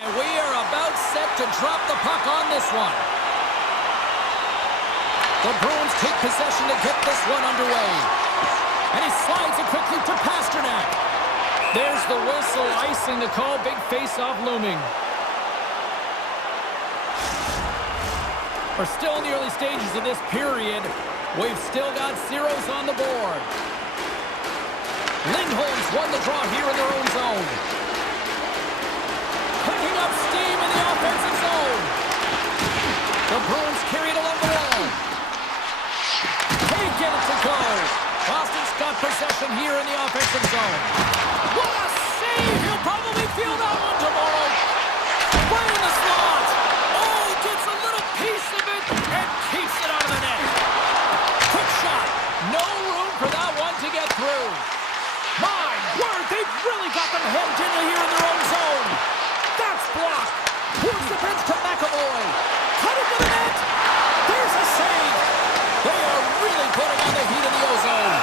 And we are about set to drop the puck on this one. The Bruins take possession to get this one underway. And he slides it quickly to Pasternak. There's the whistle, icing the call, big face-off looming. We're still in the early stages of this period. We've still got zeros on the board. Lindholm's won the draw here in their own zone. Picking up steam in the offensive zone. The Bruins carry it along the wall. They get it to go. Boston's got possession here in the offensive zone. What a save! He'll probably feel that one tomorrow. Right in the slot. Oh, gets a little piece of it and keeps it out of the net. Quick shot. No room for that one to get through. My word, they've really got them hemmed in here in their own zone. That's blocked. Here's the bench to McAvoy. Cut it to the net. There's a save. They are really putting on the heat in the ozone.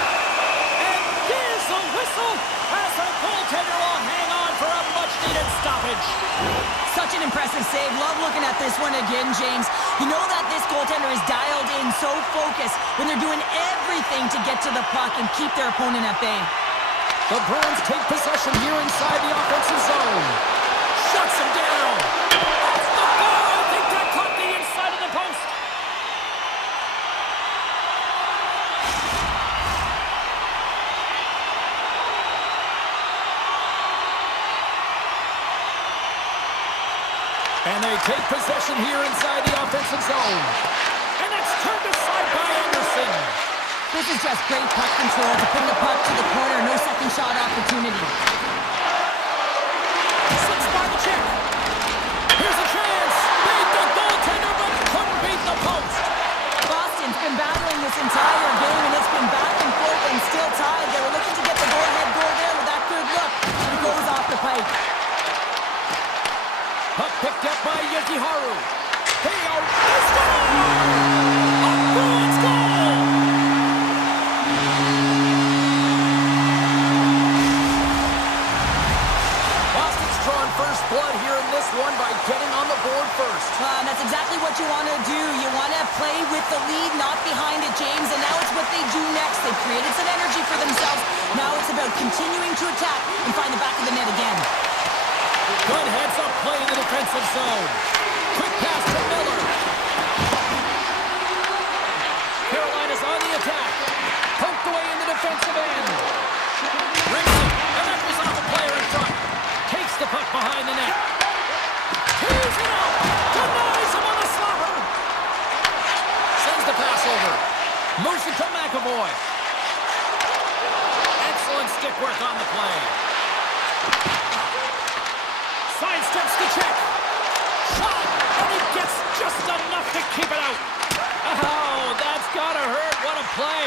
And there's a whistle as the goaltender will hang on for a much-needed stoppage. Such an impressive save. Love looking at this one again, James. You know that this goaltender is dialed in, so focused when they're doing everything to get to the puck and keep their opponent at bay. The Bruins take possession here inside the offensive zone. Shuts him down. Off the ball. I think that caught the inside of the post. And they take possession here inside the offensive zone. And it's turned aside by Anderson. This is just great puck control to put the puck to the corner. No second shot opportunity. Slips by the check. Here's a chance. Beat the goaltender, but couldn't beat the post. Boston's been battling this entire game, and it's been back and forth and still tied. They were looking to get the go-ahead goal there with that good look. It goes off the pipe. Puck picked up by Yokiharu. They are score! A Bruins goal! Boston's drawing first blood here in this one by getting on the board first. That's exactly what you want to do. You want to play with the lead, not behind it, James. And now it's what they do next. They've created some energy for themselves. Now it's about continuing to attack and find the back of the net again. Good heads-up play in the defensive zone. Quick pass to Miller. Carolina's on the attack. Poked away in the defensive end. Rickson, and that was off the player in front. Takes the puck behind the net. Tees it up. Denies him on the slapper. Sends the pass over. Moves it to McAvoy. Excellent stick work on the play. Sidesteps the check. Shot, and he gets just enough to keep it out. Oh, that's gotta hurt. What a play.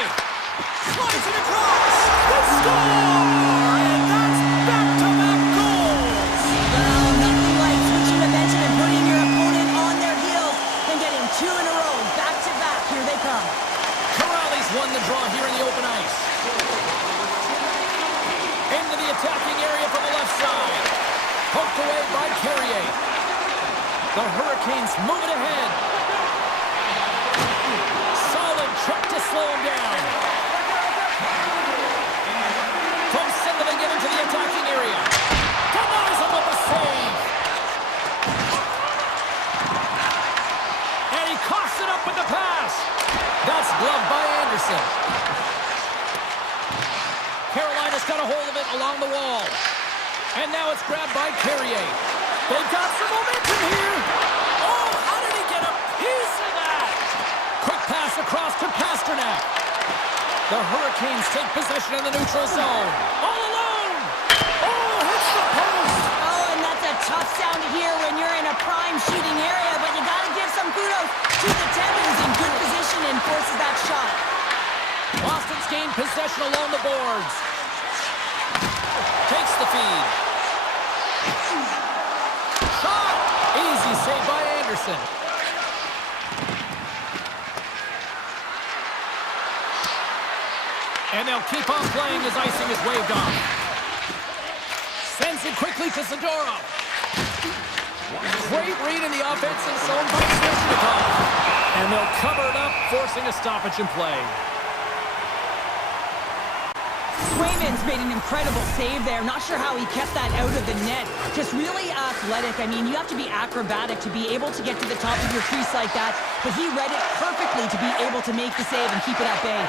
Slides it across. They score! And that's back-to-back goals. Well, nothing like switching momentum and putting your opponent on their heels and getting two in a row. Back-to-back. Here they come. Corrales won the draw here in the open ice. Into the attacking area from the left side. Poked away by Carrier. The Hurricanes move it ahead. Solid check to slow him down. From center they get into the attacking area. Denies him with the save. And he coughs it up with the pass. That's gloved by Anderson. Carolina's got a hold of it along the wall. And now it's grabbed by Carrier. They've got some momentum here. Oh, how did he get a piece of that? Quick pass across to Pasternak. The Hurricanes take possession in the neutral zone. All alone. Oh, hits the post. Oh, and that's a tough sound to hear when you're in a prime shooting area, but you got to give some kudos to the 10 who's in good position and forces that shot. Boston's gained possession along the boards. Takes the feed. Shot! Easy save by Anderson. And they'll keep on playing as icing is waved off. Sends it quickly to Zadorov. great read in the offensive zone by Svechnikov. And they'll cover it up, forcing a stoppage in play. Swayman's made an incredible save there. Not sure how he kept that out of the net. Just really athletic. I mean, you have to be acrobatic to be able to get to the top of your crease like that. But he read it perfectly to be able to make the save and keep it at bay.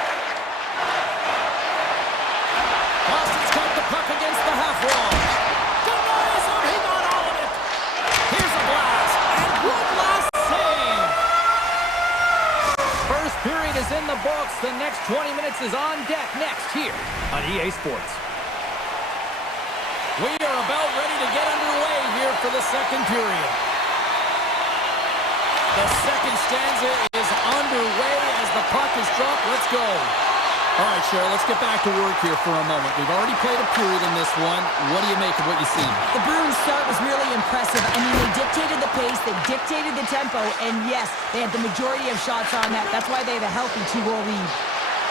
Boston's got the puck against the half wall. Denies him. He got all of it. Here's a blast. And one last save. First period is in the books. The next 20 minutes is on deck next here on EA Sports. We are about ready to get underway here for the second period. The second stanza is underway as the puck is dropped. Let's go. All right, Cheryl, let's get back to work here for a moment. We've already played a period in this one. What do you make of what you see? The Bruins' start was really impressive. I mean, they dictated the pace, they dictated the tempo, and yes, they had the majority of shots on net. That's why they have a healthy 2-goal lead.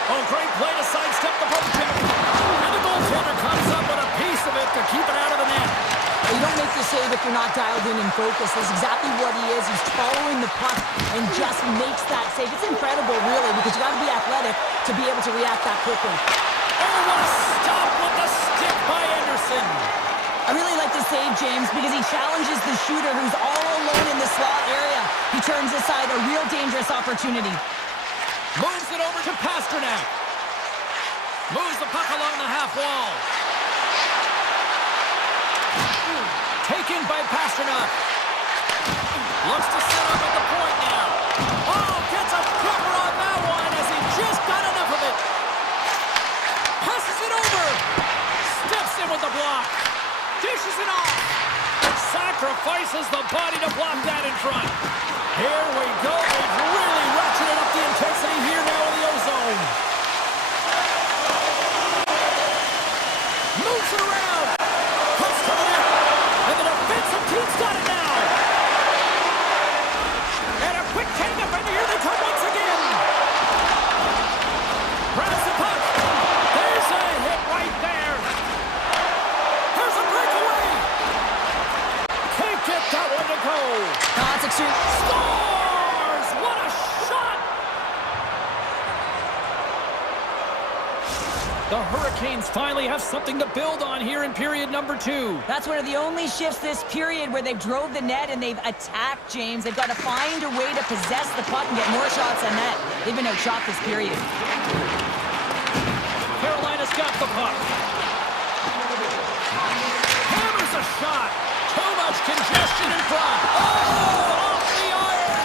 Oh, great play to sidestep the poke check. And the goaltender comes up with a piece of it to keep it out of the net. You don't make the save if you're not dialed in and focused. That's exactly what he is. He's following the puck and just makes that save. It's incredible, really, because you got to be athletic to be able to react that quickly. Oh, what a stop with the stick by Anderson. I really like the save, James, because he challenges the shooter who's all alone in the slot area. He turns aside a real dangerous opportunity. Moves it over to Pasternak. Moves the puck along the half wall. Taken by Pasternak. Looks to set up at the point now. Oh, gets a cover on that one as he just got enough of it. Passes it over. Steps in with the block. Dishes it off. Sacrifices the body to block that in front. Here we go. They've really ratcheted up the intensity here now in the O-zone. Moves it around. Puts to the net. And the defensive team's got it now. And a quick take-up, and here they come once again. Grabs the puck. There's a hit right there. There's a breakaway. Can't get that one to go. That's extreme. Scores! What a shot! The Hurricanes finally have something to build on here in period number 2. That's one of the only shifts this period where they've drove the net and they've attacked, James. They've got to find a way to possess the puck and get more shots on net. They've been outshot this period. Carolina's got the puck. Hammers a shot. Too much congestion in front. Oh, off the iron.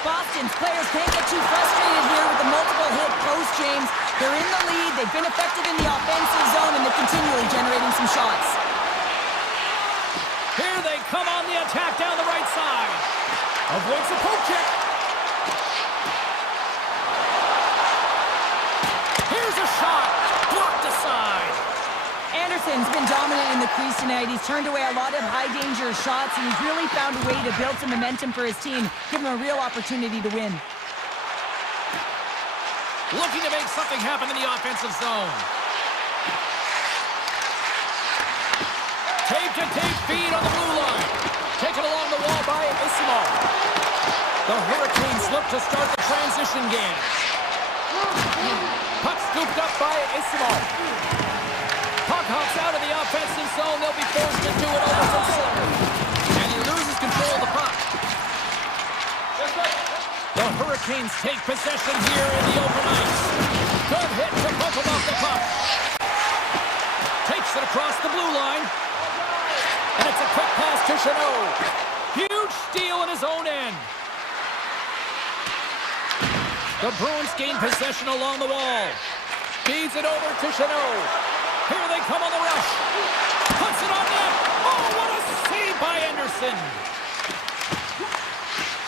Boston's players can't get too frustrated here with the multiple hit post, James. They're in the lead, they've been effective in the offensive zone, and they're continually generating some shots. Here they come on the attack down the right side. Avoids the poke check. Here's a shot. Blocked aside. Anderson's been dominant in the crease tonight. He's turned away a lot of high-danger shots, and he's really found a way to build some momentum for his team, give him a real opportunity to win. Looking to make something happen in the offensive zone. Tape-to-tape feed on the blue line. Taken along the wall by Isimov. The Hurricanes look to start the transition game. Puck scooped up by Isimov. Puck hops out of the offensive zone. They'll be forced to do it over from center. And he loses control of the puck. The Hurricanes take possession here in the open ice. Good hit to poke him off the puck. Takes it across the blue line. And it's a quick pass to Chanot. Huge steal in his own end. The Bruins gain possession along the wall. Feeds it over to Chanot. Here they come on the rush. Puts it on net. Oh, what a save by Anderson.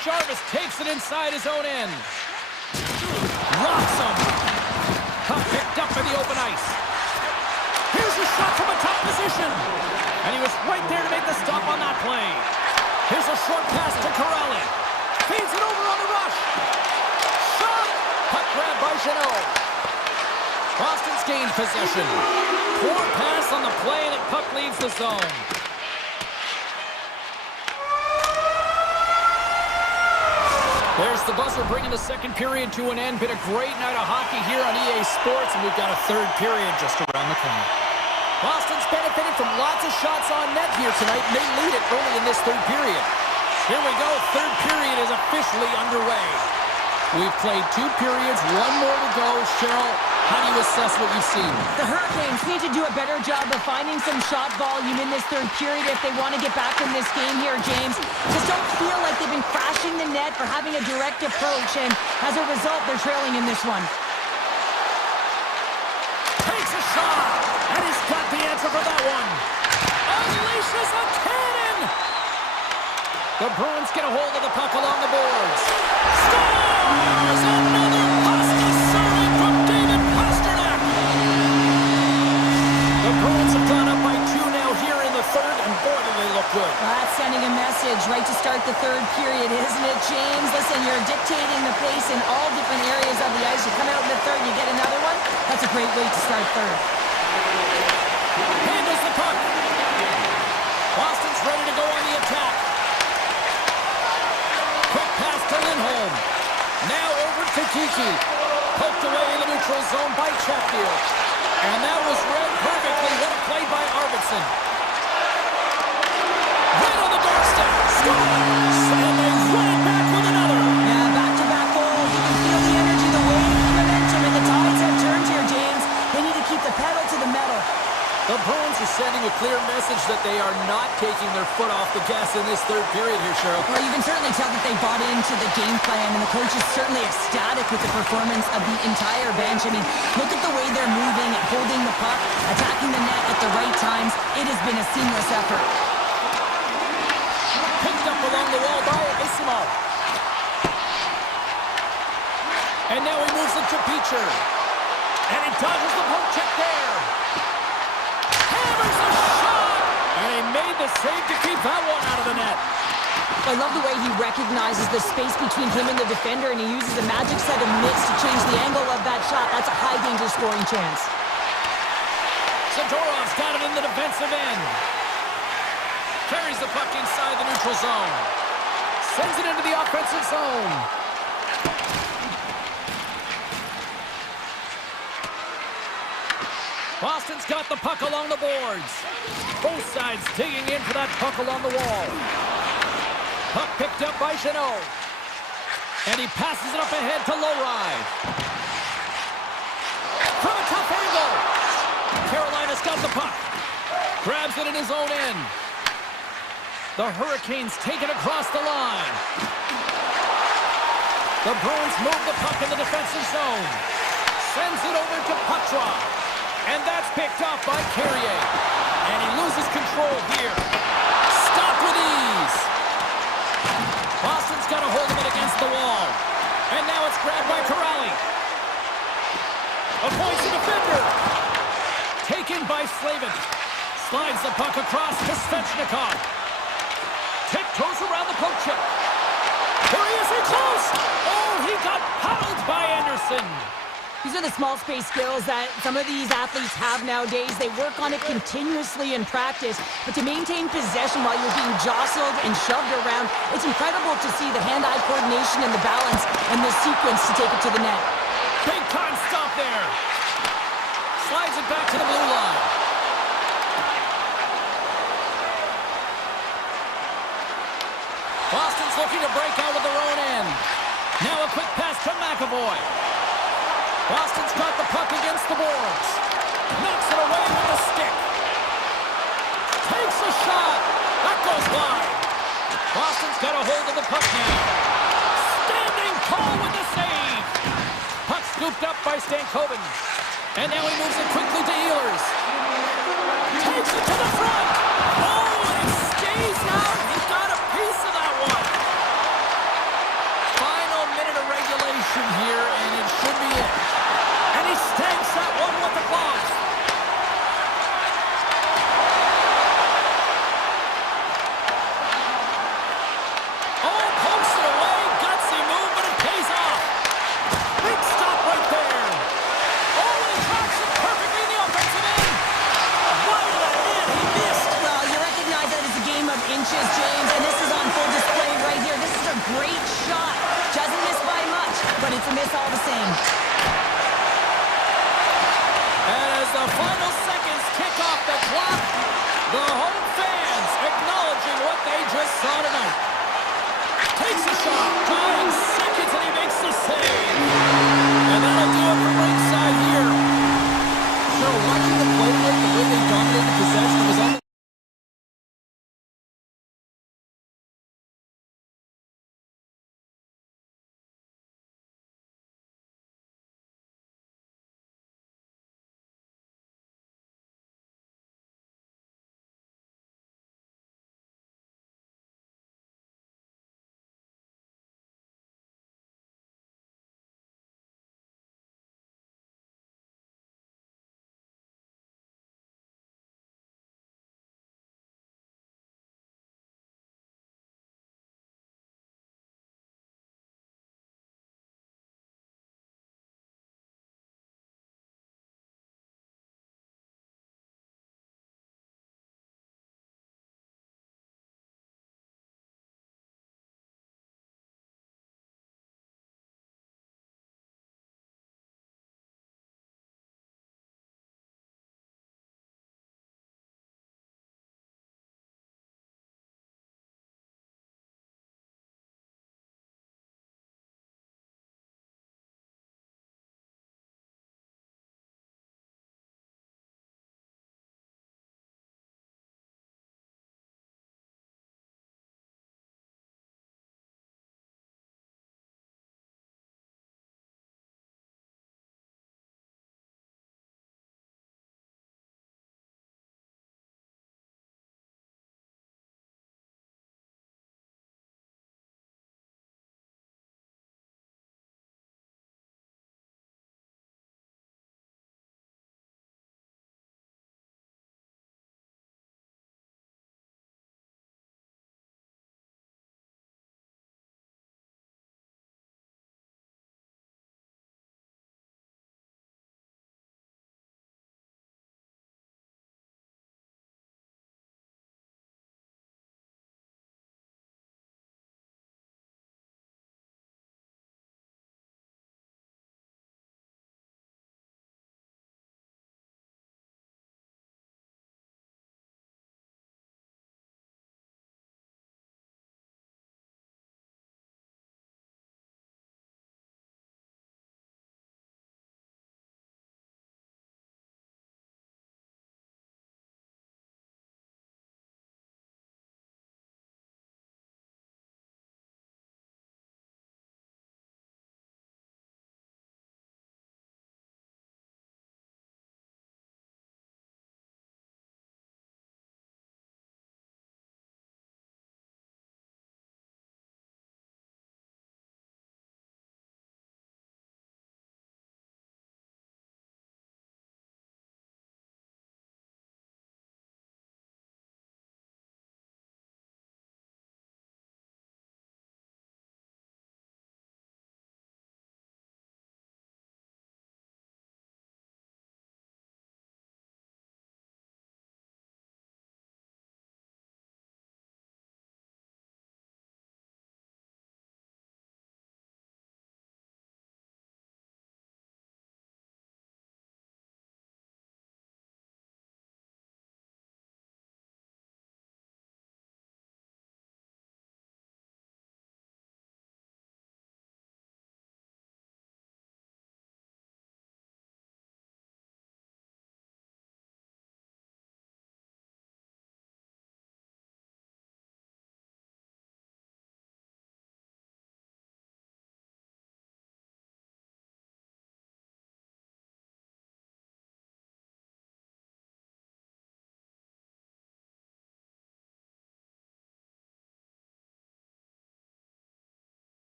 Jarvis takes it inside his own end. Rocks him. Puck picked up in the open ice. Here's a shot from a top position. And he was right there to make the stop on that play. Here's a short pass to Corelli. Feeds it over on the rush. Shot. Puck grab by Chanot. Boston's gained possession. Poor pass on the play, and the puck leaves the zone. There's the buzzer bringing the second period to an end. Been a great night of hockey here on EA Sports, and we've got a third period just around the corner. Boston's benefited from lots of shots on net here tonight, and they lead it early in this third period. Here we go. Third period is officially underway. We've played 2 periods, 1 more to go. Cheryl, how do you assess what you've seen? The Hurricanes need to do a better job of finding some shot volume in this third period if they want to get back in this game here, James. Just don't feel like they've been crashing the net or having a direct approach, and as a result, they're trailing in this one. Takes a shot, and he's got the answer for that one. Unleashes a cannon! The Bruins get a hold of the puck along the boards. Scores! Another pasta serving from David Pasternak! The Bruins have gone up by 2 now here in the third, and boy, do they look good. That's sending a message right to start the third period, isn't it, James? Listen, you're dictating the pace in all different areas of the ice. You come out in the third, you get another one. That's a great way to start third. Handles the puck. Boston's ready to go on the attack. Quick pass to Lindholm. Now over to Kiki. Poked away in the neutral zone by Chatfield. And that was read perfectly. What a play by Arvidsson. Right on the doorstep. Scores! And they run back with another. Yeah, back-to-back goals. You can feel the energy, the wave, the momentum, and the tides have turned here, James. They need to keep the pedal to the metal. The Bruins are sending a clear message that they are not taking their foot off the gas in this third period here, Cheryl. Well, you can certainly tell that they bought into the game plan, and the coach is certainly ecstatic with the performance of the entire bench. I mean, look at the way they're moving and holding the puck, attacking the net at the right times. It has been a seamless effort. Picked up along the wall by Isimo. And now he moves it to Beecher. And he dodges the poke check there. Hammers a shot! And he made the save to keep that one out of the net. I love the way he recognizes the space between him and the defender, and he uses a magic set of mitts to change the angle of that shot. That's a high-danger scoring chance. Zadorov's got it in the defensive end. Carries the puck inside the neutral zone. Sends it into the offensive zone. Boston's got the puck along the boards. Both sides digging in for that puck along the wall. Puck picked up by Jeannot. And he passes it up ahead to Lowride. From a tough angle. Carolina's got the puck. Grabs it in his own end. The Hurricanes take it across the line. The Bruins move the puck in the defensive zone. Sends it over to Petrov. And that's picked off by Carrier. And he loses control here. Stopped with ease. Boston's got a hold of it against the wall. And now it's grabbed by Corrali. Avoids the defender. Taken by Slavin. Slides the puck across to Svechnikov. Tiptoes around the poke check. There he is, in close. Oh, he got paddled by Anderson. These are the small space skills that some of these athletes have nowadays. They work on it continuously in practice, but to maintain possession while you're being jostled and shoved around, it's incredible to see the hand-eye coordination and the balance and the sequence to take it to the net. Big time stop there. Slides it back to the blue line. Boston's looking to break out with their own end. Now a quick pass to McAvoy. Boston's got the puck against the boards. Knocks it away with the stick. Takes a shot. That goes wide. Boston's got a hold of the puck now. Standing tall with the save. Puck scooped up by Stankoven. And now he moves it quickly to Ehlers. Takes it to the front. Oh, and it stays out. He got a piece of that one. Final minute of regulation here, and it should be it. And he stakes that one with the glove. Oh, pokes it away. Gutsy move, but it pays off. Big stop right there. Oh, and he tracks it perfectly in the offensive end. Wide of the net, he missed. Well, you recognize that it's a game of inches, Jay. the final seconds kick off the clock. The home fans acknowledging what they just saw tonight. Takes a shot, dying seconds, and he makes the save. And that'll do it from ringside here. So watching the play tonight, the way they dominated possession was on the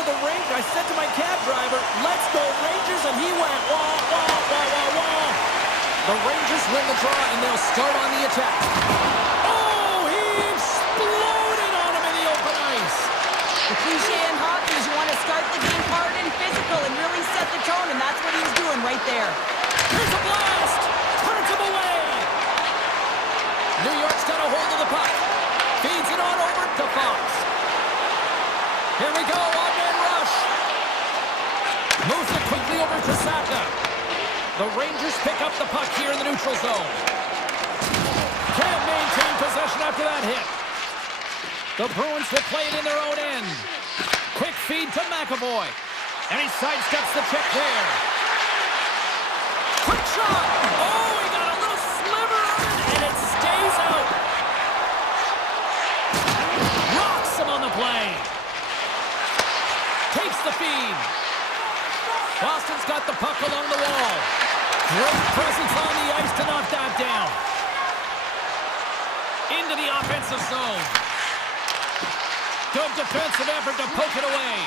to the rink, I said to my cab driver, let's go Rangers, and he went, wah, wah, wah, wah, wah. The Rangers win the draw, and they'll start on the attack. Oh, he exploded on him in the open ice. The cliche in hockey is you want to start the game hard and physical and really set the tone, and that's what he was doing right there. Here's a blast! Turns him away! New York's got a hold of the puck. Feeds it on over to Fox. Here we go, one-man rush. Moves it quickly over to Saka. The Rangers pick up the puck here in the neutral zone. Can't maintain possession after that hit. The Bruins will play it in their own end. Quick feed to McAvoy. And he sidesteps the check there. Quick shot! Oh, he got a little sliver on it, and it stays out. Rocks him on the play. Takes the feed. Boston's got the puck along the wall. Great presence on the ice to knock that down. Into the offensive zone. Good defensive effort to poke it away.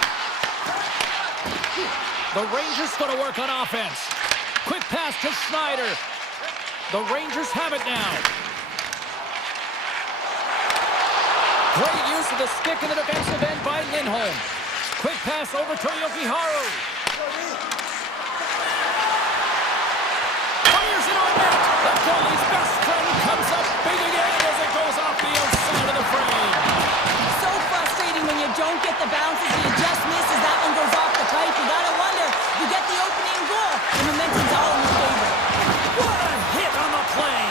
The Rangers going to work on offense. Quick pass to Schneider. The Rangers have it now. Great use of the stick in the defensive end by Lindholm. Quick pass over to Yokiharu. Fires it on net. The goalie's best friend comes up big again as it goes off the outside of the frame. So frustrating when you don't get the bounces and you just miss as that one goes off the pipe. You gotta wonder, you get the opening goal, the momentum's all in your favor. What a hit on the play.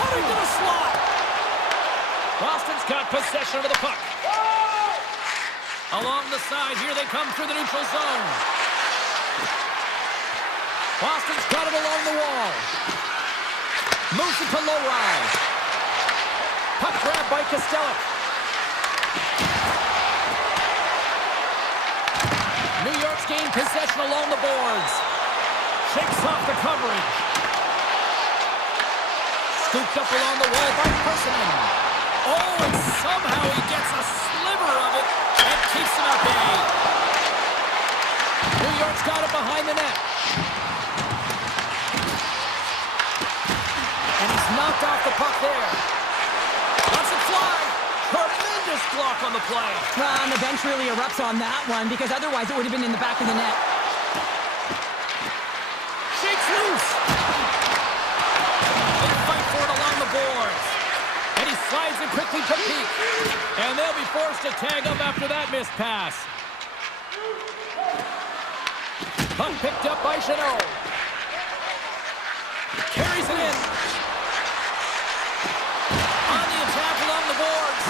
Cutting to the slot. Boston's got possession of the puck. Along the side, here they come through the neutral zone. Boston's got it along the wall. Moves it to Lowry. Puck grab by Kostelic. New York's gained possession along the boards. Shakes off the coverage. Scooped up along the wall by Personen. Oh, and somehow he gets a sliver of it and keeps him at bay. New York's got it behind the net. And he's knocked off the puck there. Lets it fly. Tremendous block on the play. Well, and the bench really erupts on that one because otherwise it would have been in the back of the net. Shakes loose. They fight for it along the boards. And he slides it quickly to Peak. And they'll be forced to tag up after that missed pass. Puck picked up by Chanot. Carries it in. On the attack along the boards.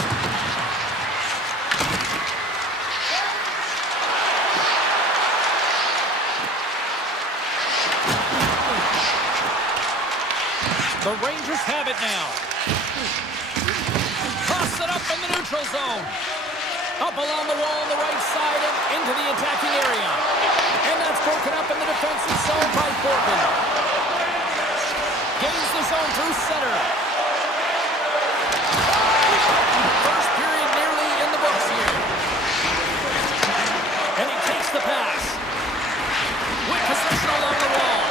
The Rangers have it now. Toss it up in the neutral zone. Up along the wall on the right side and into the attacking area. And that's broken up in the defensive zone by Borkin. Gains the zone through center. First period nearly in the books here. And he takes the pass. With possession along the wall.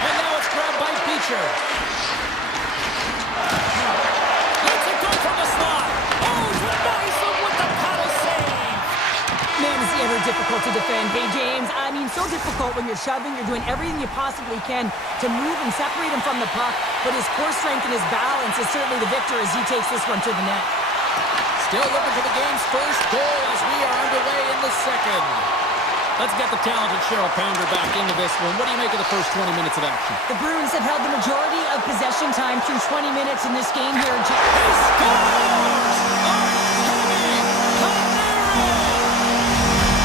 And now it's grabbed by Beecher. Lets it go from the slot. Oh, nice one with the paddle save. Man, is he ever difficult to defend. Hey, James, I mean, so difficult when you're shoving, you're doing everything you possibly can to move and separate him from the puck, but his core strength and his balance is certainly the victor as he takes this one to the net. Still looking for the game's first goal as we are underway in the second. Let's get the talented Cheryl Pounder back into this one. What do you make of the first 20 minutes of action? The Bruins have held the majority of possession time through 20 minutes in this game here. He scores!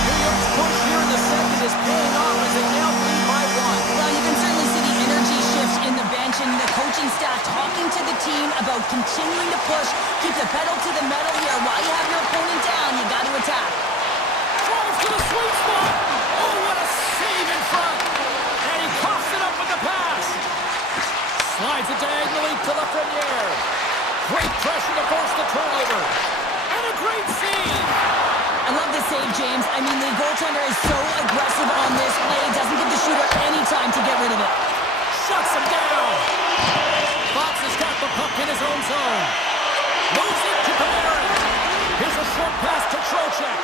New York's push here in the second is paying off as they now lead by one. Well, you can certainly see the energy shift in the bench and the coaching staff talking to the team about continuing to push, keep the pedal to the metal here. While you have your opponent down, you got to attack. Drives to the sweet spot. Oh, what a save in front. And he coughs it up with the pass. Slides it diagonally to Lafreniere. Great pressure to force the turnover. And a great Great save! I love this save, James. I mean, the goaltender is so aggressive on this play. Doesn't give the shooter any time to get rid of it. Shuts him down! Fox has got the puck in his own zone. Moves it to Panarin. Here's a short pass to Trocheck.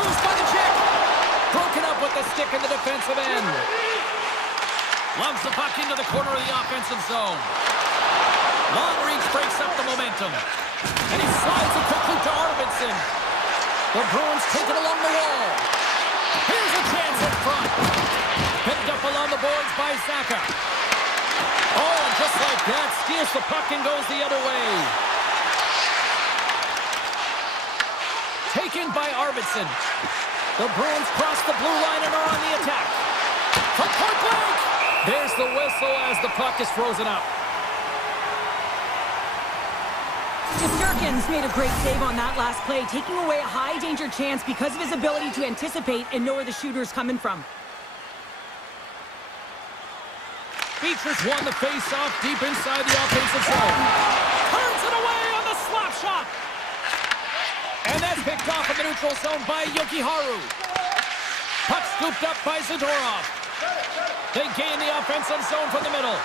Moves by the check. Broken up with the stick in the defensive end. Loves the puck into the corner of the offensive zone. Long reach breaks up the momentum. And he slides it quickly to Arvidsson. The Bruins take it along the wall. Here's a chance in front. Picked up along the boards by Zaka. Oh, and just like that, steals the puck and goes the other way. Taken by Arvidsson. The Bruins cross the blue line and are on the attack. From point blank. There's the whistle as the puck is frozen up. Shesterkin's made a great save on that last play, taking away a high-danger chance because of his ability to anticipate and know where the shooter's coming from. Beatrice won the face-off deep inside the offensive zone. Turns it away on the slap shot. And that's picked off in the neutral zone by Yokiharu. Puck scooped up by Zadorov. They gain the offensive zone from the middle.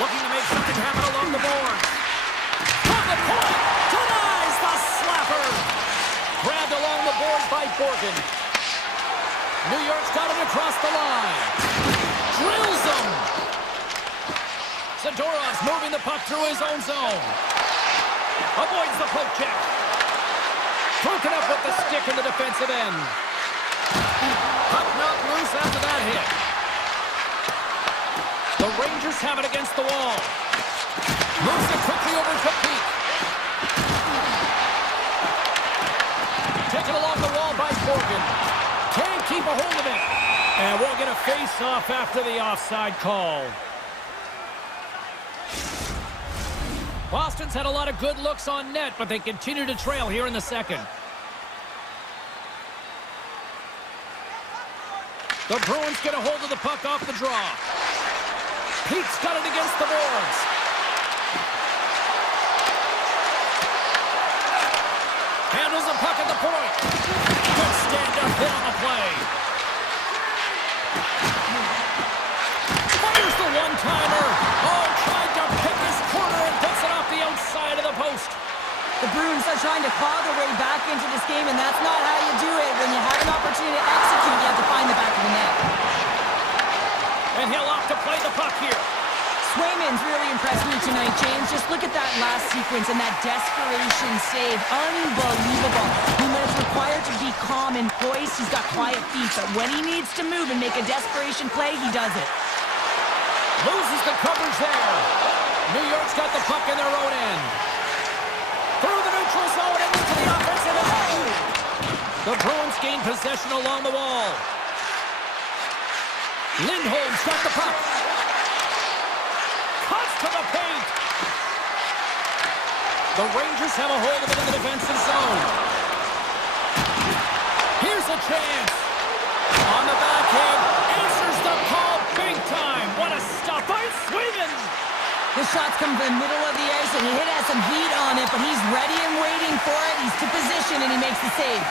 Looking to make something happen along the boards. From the point, denies the slapper. Grabbed along the boards by Borgen. New York's got it across the line. Drills him. Zadorov's moving the puck through his own zone. Avoids the poke check. Broken up with the stick in the defensive end. Puck not loose after that hit. The Rangers have it against the wall. Moves it quickly over to Peak. Taken along the wall by Borgen. Can't keep a hold of it. And we'll get a face-off after the offside call. Boston's had a lot of good looks on net, but they continue to trail here in the second. The Bruins get a hold of the puck off the draw. Pete's got it against the boards. Handles the puck at the point. Good stand-up hit on the play. Fires the one-timer. Oh, tried to pick his corner and puts it off the outside of the post. The Bruins are trying to claw their way back into this game, and that's not how you do it. When you have an opportunity to execute, you have to find the back of the net. And he'll opt to play the puck here. Swayman's really impressed me tonight, James. Just look at that last sequence and that desperation save. Unbelievable. I mean, when it's required to be calm and poised, he's got quiet feet. But when he needs to move and make a desperation play, he does it. Loses the coverage there. New York's got the puck in their own end. Through the neutral zone and into the offensive end. The Bruins gain possession along the wall. Lindholm's got the puck. Cuts to the paint. The Rangers have a hold of it in the defensive zone. Here's a chance. On the backhand. Answers the call big time. What a stop by Sweden. The shot's come from the middle of the ice, and he has some heat on it, but he's ready and waiting for it. He's to position, and he makes the save.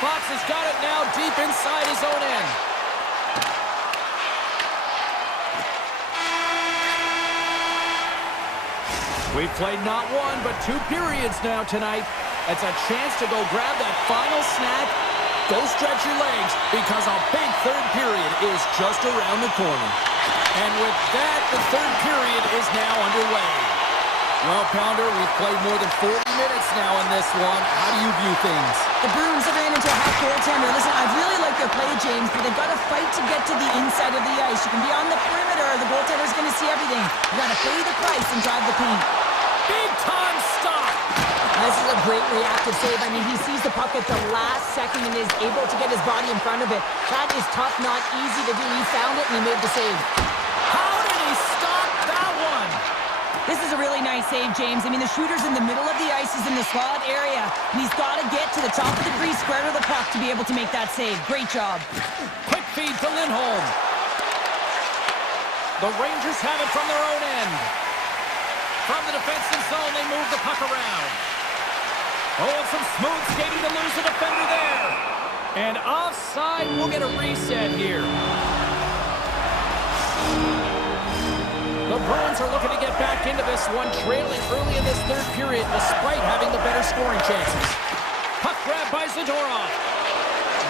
Fox has got it now deep inside his own end. We've played not one, but 2 periods now tonight. It's a chance to go grab that final snack. Go stretch your legs, because a big third period is just around the corner. And with that, the third period is now underway. Well, Pounder, we've played more than 40 minutes now in this one. How do you view things? The Bruins have ran into a half goaltender. Listen, I really like their play, James, but they've got to fight to get to the inside of the ice. You can be on the perimeter. The goaltender's going to see everything. You got to pay the price and drive the paint. Big time stop. This is a great reactive save. I mean, he sees the puck at the last second and is able to get his body in front of it. That is tough, not easy to do. He found it and he made the save. How did he stop that one? This is a really nice save, James. I mean, the shooter's in the middle of the ice. He's in the slot area, and he's got to get to the top of the crease, square to the puck to be able to make that save. Great job. Quick feed to Lindholm. The Rangers have it from their own end. From the defensive zone, they move the puck around. Oh, and some smooth skating to lose the defender there. And offside, we'll get a reset here. The Bruins are looking to get back into this one, trailing early in this third period, despite having the better scoring chances. Puck grab by Zadorov.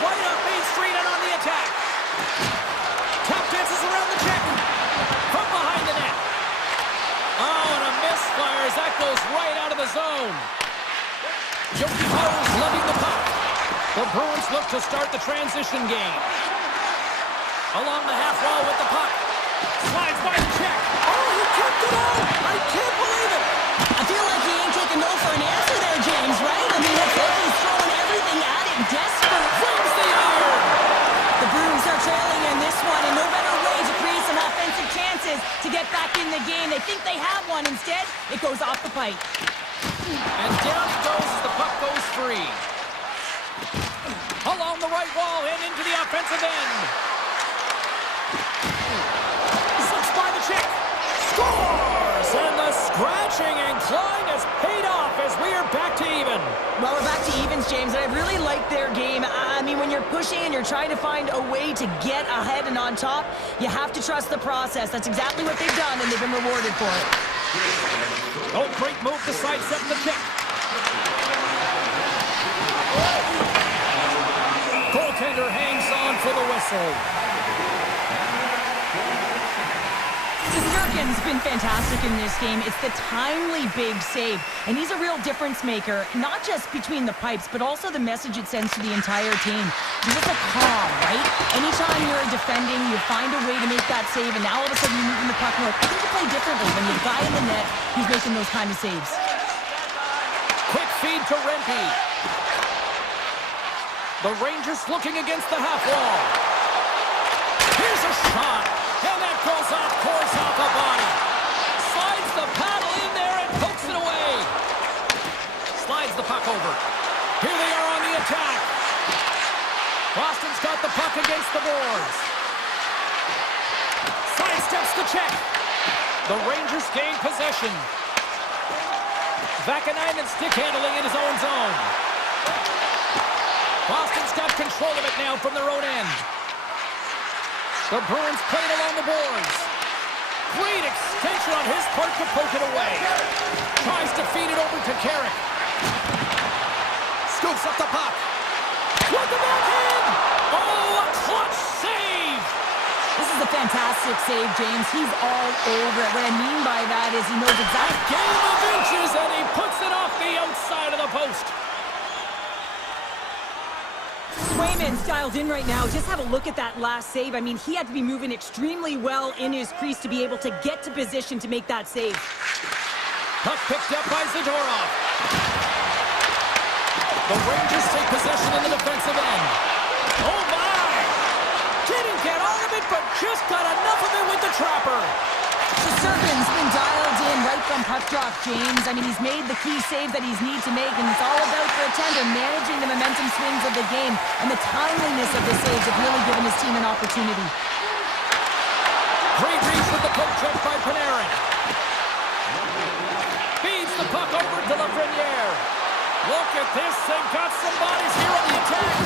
Right up Main Street and on the attack. Tap dances around the check. From behind the net. Oh, and a misfire as that goes right out of the zone. Yoki Haru's loving the puck. The Bruins look to start the transition game. Along the half wall with the puck. Slides by the check. Oh, he kept it out. I can't believe it. I feel like he ain't taking no for an answer there, James, right? I mean, it's like he's throwing everything at it, desperate. Wins the iron. The Bruins are trailing in this one, and no better way to create some offensive chances to get back in the game. They think they have one. Instead, it goes off the pipe. And down it goes as the puck goes free. Along the right wall and into the offensive end. Slips by the check. Scores! And the scratching and clawing has paid off as we are back to even. Well, we're back to evens, James, and I really like their game. I mean, when you're pushing and you're trying to find a way to get ahead and on top, you have to trust the process. That's exactly what they've done, and they've been rewarded for it. Oh, great move to sidestep the check. Goaltender hangs on for the whistle. Sturgeon's been fantastic in this game. It's the timely big save, and he's a real difference maker, not just between the pipes, but also the message it sends to the entire team. He's just a calm, right? Anytime you're defending, you find a way to make that save, and now all of a sudden you're moving the puck north. I think you play differently when you've got in the net who's making those kind of saves. Quick feed to Rempe. The Rangers looking against the half wall. Here's a shot. And that goes off course off the body. Slides the paddle in there and pokes it away. Slides the puck over. Here they are on the attack. Boston's got the puck against the boards. Sidesteps the check. The Rangers gain possession. Vakanainen stick handling in his own zone. Boston's got control of it now from their own end. The Bruins played along the boards. Great extension on his part to poke it away. Tries to feed it over to Carrick. Scoops up the puck. With the backhand! Oh, a clutch save! This is a fantastic save, James. He's all over it. What I mean by that is he knows exactly. A game of inches, and he puts it off the outside of the post. Swayman's dialed in right now. Just have a look at that last save. I mean, he had to be moving extremely well in his crease to be able to get to position to make that save. Puck picked up by Zadorov. The Rangers take possession in the defensive end. Oh, my! Didn't get all of it, but just got enough of it with the trapper. Sturgeon's been dialed in right from puck drop, James. I mean, he's made the key save that he's need to make, and it's all about for a tender managing the momentum swings of the game, and the timeliness of the saves have really given his team an opportunity. Great reach with the poke check by Panarin. Feeds the puck over to Lafreniere. Look at this, they've got some bodies here on the attack.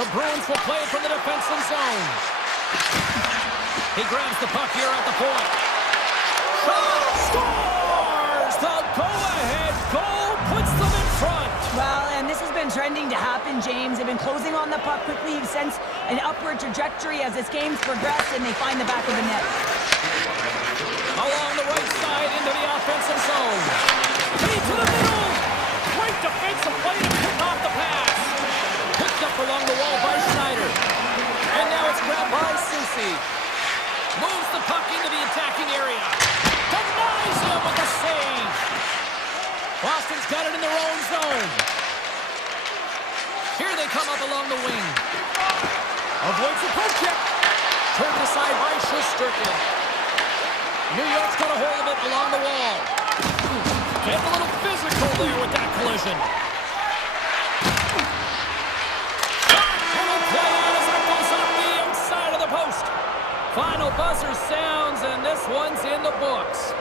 The Bruins will play it from the defensive zone. He grabs the puck here at the point. Shot! Scores! The go-ahead goal puts them in front. Well, and this has been trending to happen, James. They've been closing on the puck quickly. You've sensed an upward trajectory as this game's progressed, and they find the back of the net. Along the right side into the offensive zone. Feed to the middle. Great defensive play to pick off the pass. Picked up along the wall by Schneider. And now it's grabbed by Susie. Moves the puck into the attacking area. Denies him with a save. Boston's got it in their own zone. Here they come up along the wing. Avoids the poke check. Turned aside by Shesterkin. New York's got a hold of it along the wall. Getting a little physical there with that collision. Final buzzer sounds, and this one's in the books.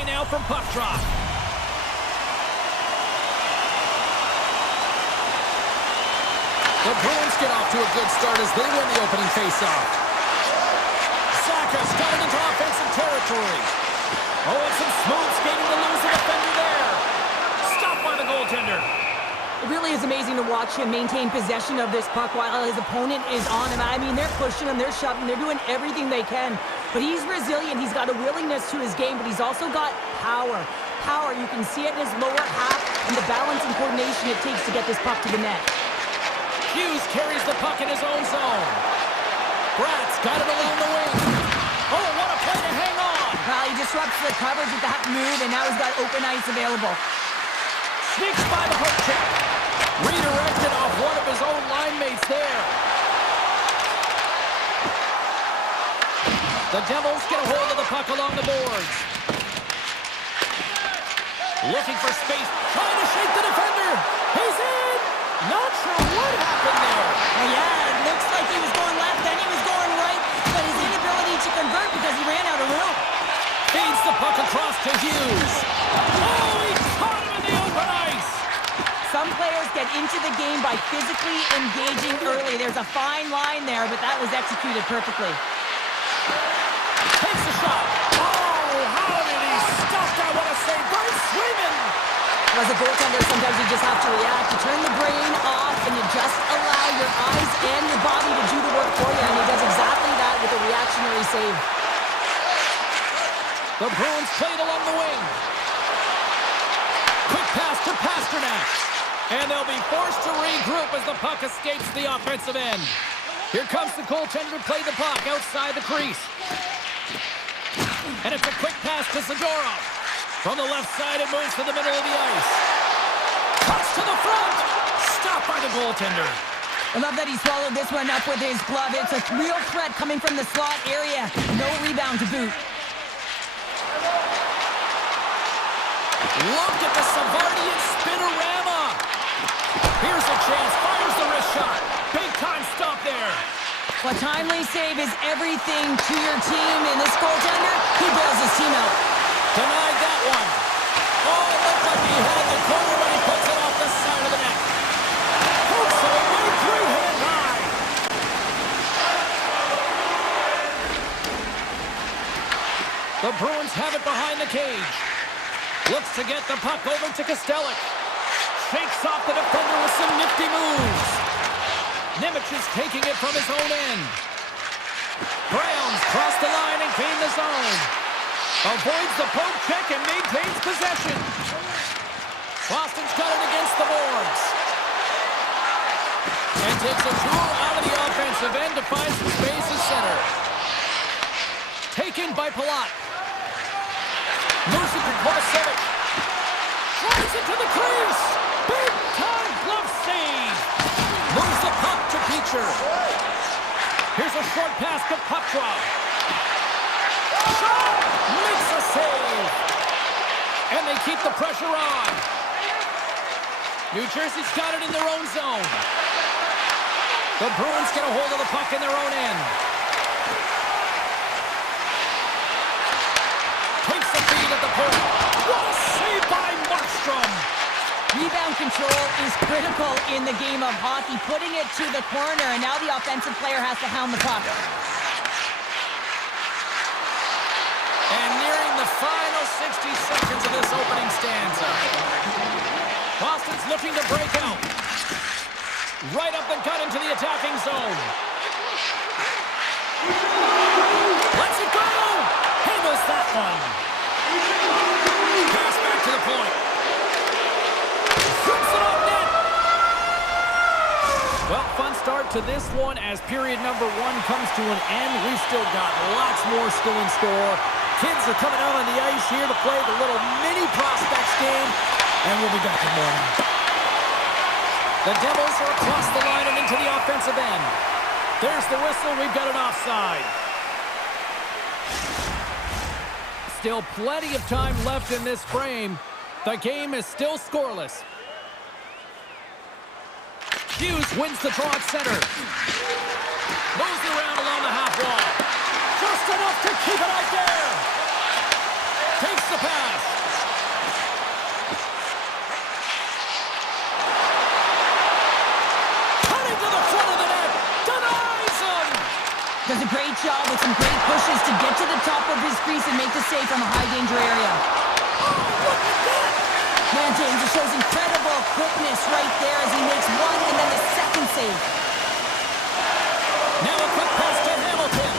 away now from puck drop. The Bruins get off to a good start as they win the opening faceoff. Saka's got it into offensive territory. Oh, and some smooth skating to lose the defender there. Stopped by the goaltender. It really is amazing to watch him maintain possession of this puck while his opponent is on him. I mean, they're pushing him, they're shoving, they're doing everything they can. But he's resilient, he's got a willingness to his game, but he's also got power. Power, you can see it in his lower half and the balance and coordination it takes to get this puck to the net. Hughes carries the puck in his own zone. Bratt's got it along the wing. Oh, what a play to hang on. Well, he disrupts the coverage with that move, and now he's got open ice available. Sneaks by the hook check. Redirected off one of his own line mates there. The Devils get a hold of the puck along the boards. Looking for space, trying to shake the defender. He's in! Not sure what happened there. Well, yeah, it looks like he was going left, then he was going right, but his inability to convert because he ran out of room. Feeds the puck across to Hughes. Oh, he caught him in the open ice. Some players get into the game by physically engaging early. There's a fine line there, but that was executed perfectly. Takes the shot. Oh, how did he stop that? What a save by Swayman. As a goaltender, sometimes you just have to react. You turn the brain off and you just allow your eyes and your body to do the work for you, and he does exactly that with a reactionary save. The Bruins played along the wing. Quick pass to Pasternak. And they'll be forced to regroup as the puck escapes the offensive end. Here comes the goaltender to play the puck outside the crease. And it's a quick pass to Zadorov. From the left side, it moves to the middle of the ice. Cuts to the front. Stopped by the goaltender. I love that he swallowed this one up with his glove. It's a real threat coming from the slot area. No rebound to boot. Look at the Savardian spinorama. Here's a chance. Fires the wrist shot. Big time stop there. A timely save is everything to your team, and this goaltender, he bails his team out. Denied that one. Oh, it looked like he had the corner when he puts it off the side of the net. Hooks it away, three-hand high. The Bruins have it behind the cage. Looks to get the puck over to Kostelic. Shakes off the defender with some nifty moves. Nemec is taking it from his own end. Browns cross the line and gain the zone. Avoids the poke check and maintains possession. Boston's got it against the boards. And takes a tour out of the offensive end to find some space at center. Taken by Palat. Moves it to Kovacevic. Drives it to the crease. Big time glove save. Moves the puck to Beecher. Here's a short pass to Petrov. Shot! Makes a save. And they keep the pressure on. New Jersey's got it in their own zone. The Bruins get a hold of the puck in their own end. Takes the feed at the point. What a save by Markstrom. Rebound control is critical in the game of hockey. Putting it to the corner, and now the offensive player has to hound the puck. And nearing the final 60 seconds of this opening stanza. Boston's looking to break out. Right up the gut into the attacking zone. Lets it go! Handles that one. Pass back to the point. Shoots it off net. Well, fun start to this one as period number one comes to an end. We've still got lots more still in store. Kids are coming out on the ice here to play the little mini prospects game, and we'll be back in the morning. The Devils are across the line and into the offensive end. There's the whistle. We've got an offside. Still plenty of time left in this frame. The game is still scoreless. Hughes wins the draw at center. Moves around along the half wall. Just enough to keep it out there. Takes the pass. Cutting to the front of the net. Denies him. Does a great job with some great pushes to get to the top of his crease and make the save from a high-danger area. Man, James, it shows incredible quickness right there as he makes one and then the second save. Now a quick pass to Hamilton.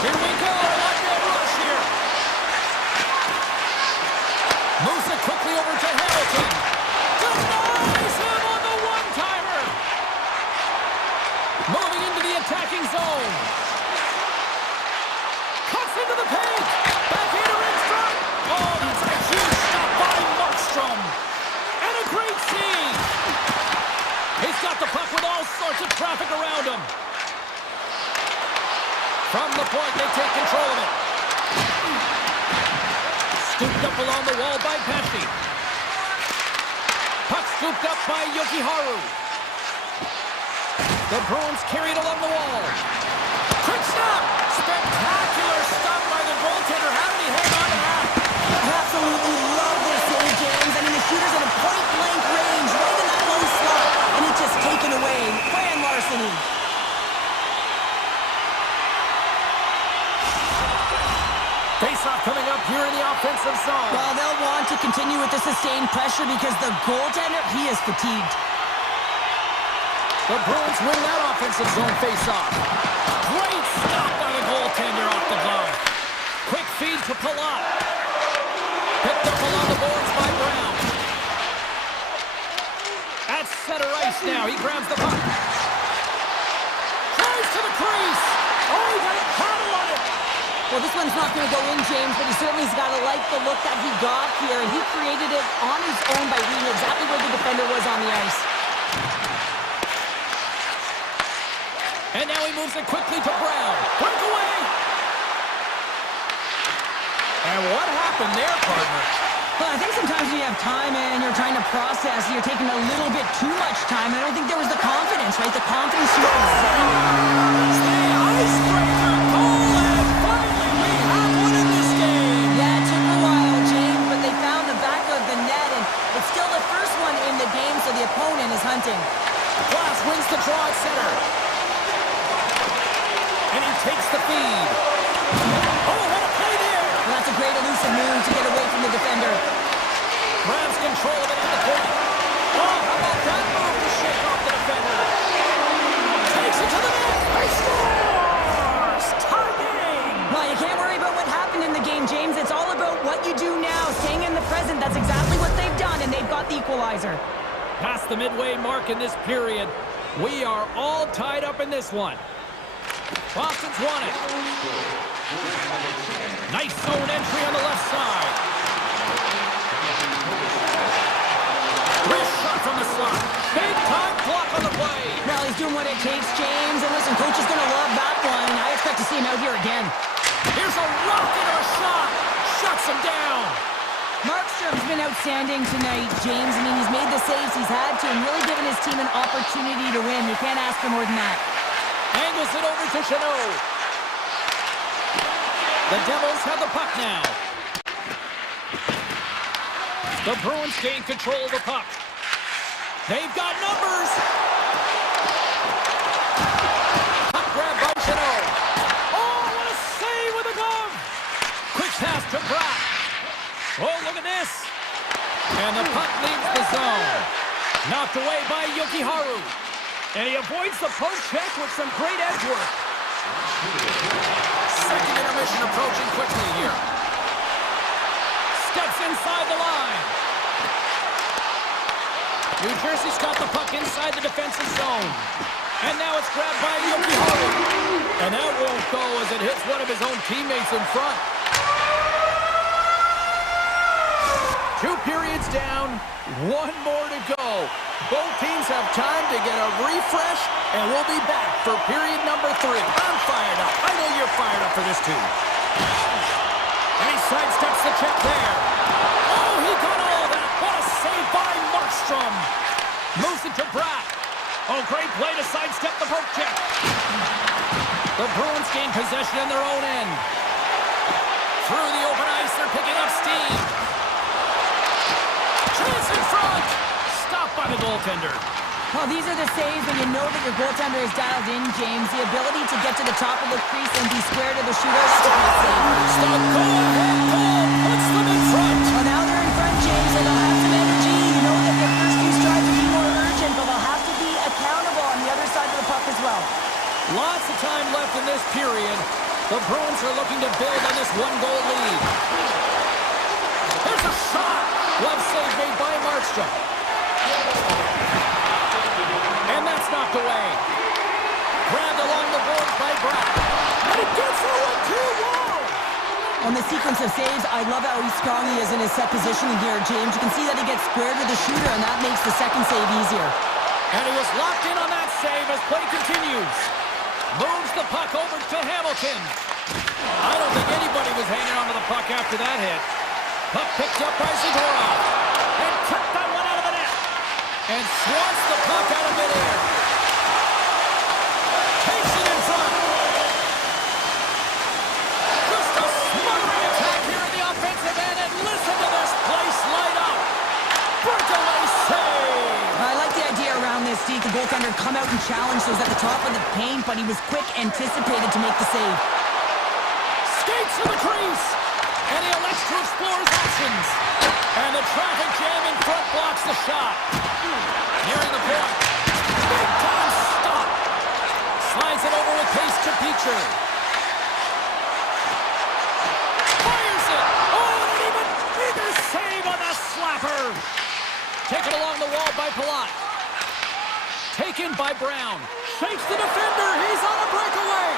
Here we go. One-man rush here. Moves it quickly over to Hamilton. Denies him on the one-timer. Moving into the attacking zone. Cuts into the paint. Backhander in front. Oh, that's a huge stop by Markstrom. And a great save. He's got the puck with all sorts of traffic around him. From the point, they take control of it. Scooped up along the wall by Pesci. Puck scooped up by Yokiharu. The Bruins carried along the wall. Quick snap! Spectacular stop by the goaltender. How did he hang on to that? Absolutely love this save, James. I mean, the shooter's in a point-blank range, right in that low slot, and it's just taken away. Grand larceny. Face-off coming up here in the offensive zone. Well, they'll want to continue with the sustained pressure because the goaltender, he is fatigued. The Bruins win that offensive zone face-off. Great stop by the goaltender off the glove. Quick feed to Palat. Picked up along the boards by Brown. At center ice now. He grabs the puck. Drives to the crease. Oh, he got a paddle on it. Well, this one's not going to go in, James, but he certainly's got to like the look that he got here, and he created it on his own by reading exactly where the defender was on the ice. And now he moves it quickly to Brown. Breakaway! And what happened there, partner? Well, I think sometimes when you have time and you're trying to process, you're taking a little bit too much time. I don't think there was the confidence, right? The confidence to know exactly. The icebreaker goal, and finally we have one in this game. Yeah, it took a while, James, but they found the back of the net, and it's still the first one in the game, so the opponent is hunting. Glass wins the draw at center. And he takes the feed. Oh, what a play there! Well, that's a great elusive move to get away from the defender. Grabs control of it at the point. Oh, how about that move to shake off the defender? Takes it to the net. He scores! Tie game! Well, you can't worry about what happened in the game, James. It's all about what you do now, staying in the present. That's exactly what they've done, and they've got the equalizer. Past the midway mark in this period, we are all tied up in this one. Boston's won it. Nice zone entry on the left side. Wrist shot from the slot. Big time block on the play. Well, he's doing what it takes, James. And listen, coach is going to love that one. I expect to see him out here again. Here's a rocket of a shot. Shuts him down. Markstrom's been outstanding tonight, James. I mean, he's made the saves he's had to and really given his team an opportunity to win. You can't ask for more than that. Angles it over to Chanot. The Devils have the puck now. The Bruins gain control of the puck. They've got numbers. Puck grab by Chanot. Oh, what a save with a glove. Quick pass to Bratt. Oh, look at this. And the puck leaves the zone. Knocked away by Yokiharu. And he avoids the post check with some great edge work. Second intermission approaching quickly here. Steps inside the line. New Jersey's got the puck inside the defensive zone. And now it's grabbed by Yokiharu. And that won't go as it hits one of his own teammates in front. 2 periods down, 1 more to go. Both teams have time to get a refresh, and we'll be back for period number 3. I'm fired up. I know you're fired up for this too. And he sidesteps the check there. Oh, he got all of that. What a save by Markstrom. Moves it to Bratt. Oh, great play to sidestep the poke check. The Bruins gain possession in their own end. Through the open ice they're picking up steam. Chance in front. Stopped by the goaltender. Well, these are the saves when you know that your goaltender is dialed in, James. The ability to get to the top of the crease and be square to the shooter, that's a great save. Stop, go-ahead goal puts them in front. Well, now they're in front, James, and they'll have some energy. You know that their first few strides will be more urgent, but they'll have to be accountable on the other side of the puck as well. Lots of time left in this period. The Bruins are looking to build on this one-goal lead. There's a shot. Glove save made by Markstrom. And that's knocked away. Grabbed along the boards by Brown. And it gets through a 2-wall. On the sequence of saves, I love how strong he is in his set positioning here, James. You can see that he gets square to the shooter, and that makes the second save easier. And he was locked in on that save as play continues. Moves the puck over to Hamilton. I don't think anybody was hanging on to the puck after that hit. Puck picked up by Zadorov. And took that one out of the net. And swats the puck out of midair. Takes it in front. Just a smothering attack here in the offensive end. And listen to this place light up. Breakaway save. I like the idea around this, Steve. The goaltender come out and challenge those at the top of the paint, but he was quick, anticipated to make the save. Skates to the crease. And he elects to explore his options. And the traffic jam in front blocks the shot. Nearing the point. Big time stop. Slides it over with pace to Beecher. Fires it. Oh, and an even bigger save on the slapper. Taken along the wall by Palat. Taken by Brown. Shakes the defender. He's on a breakaway.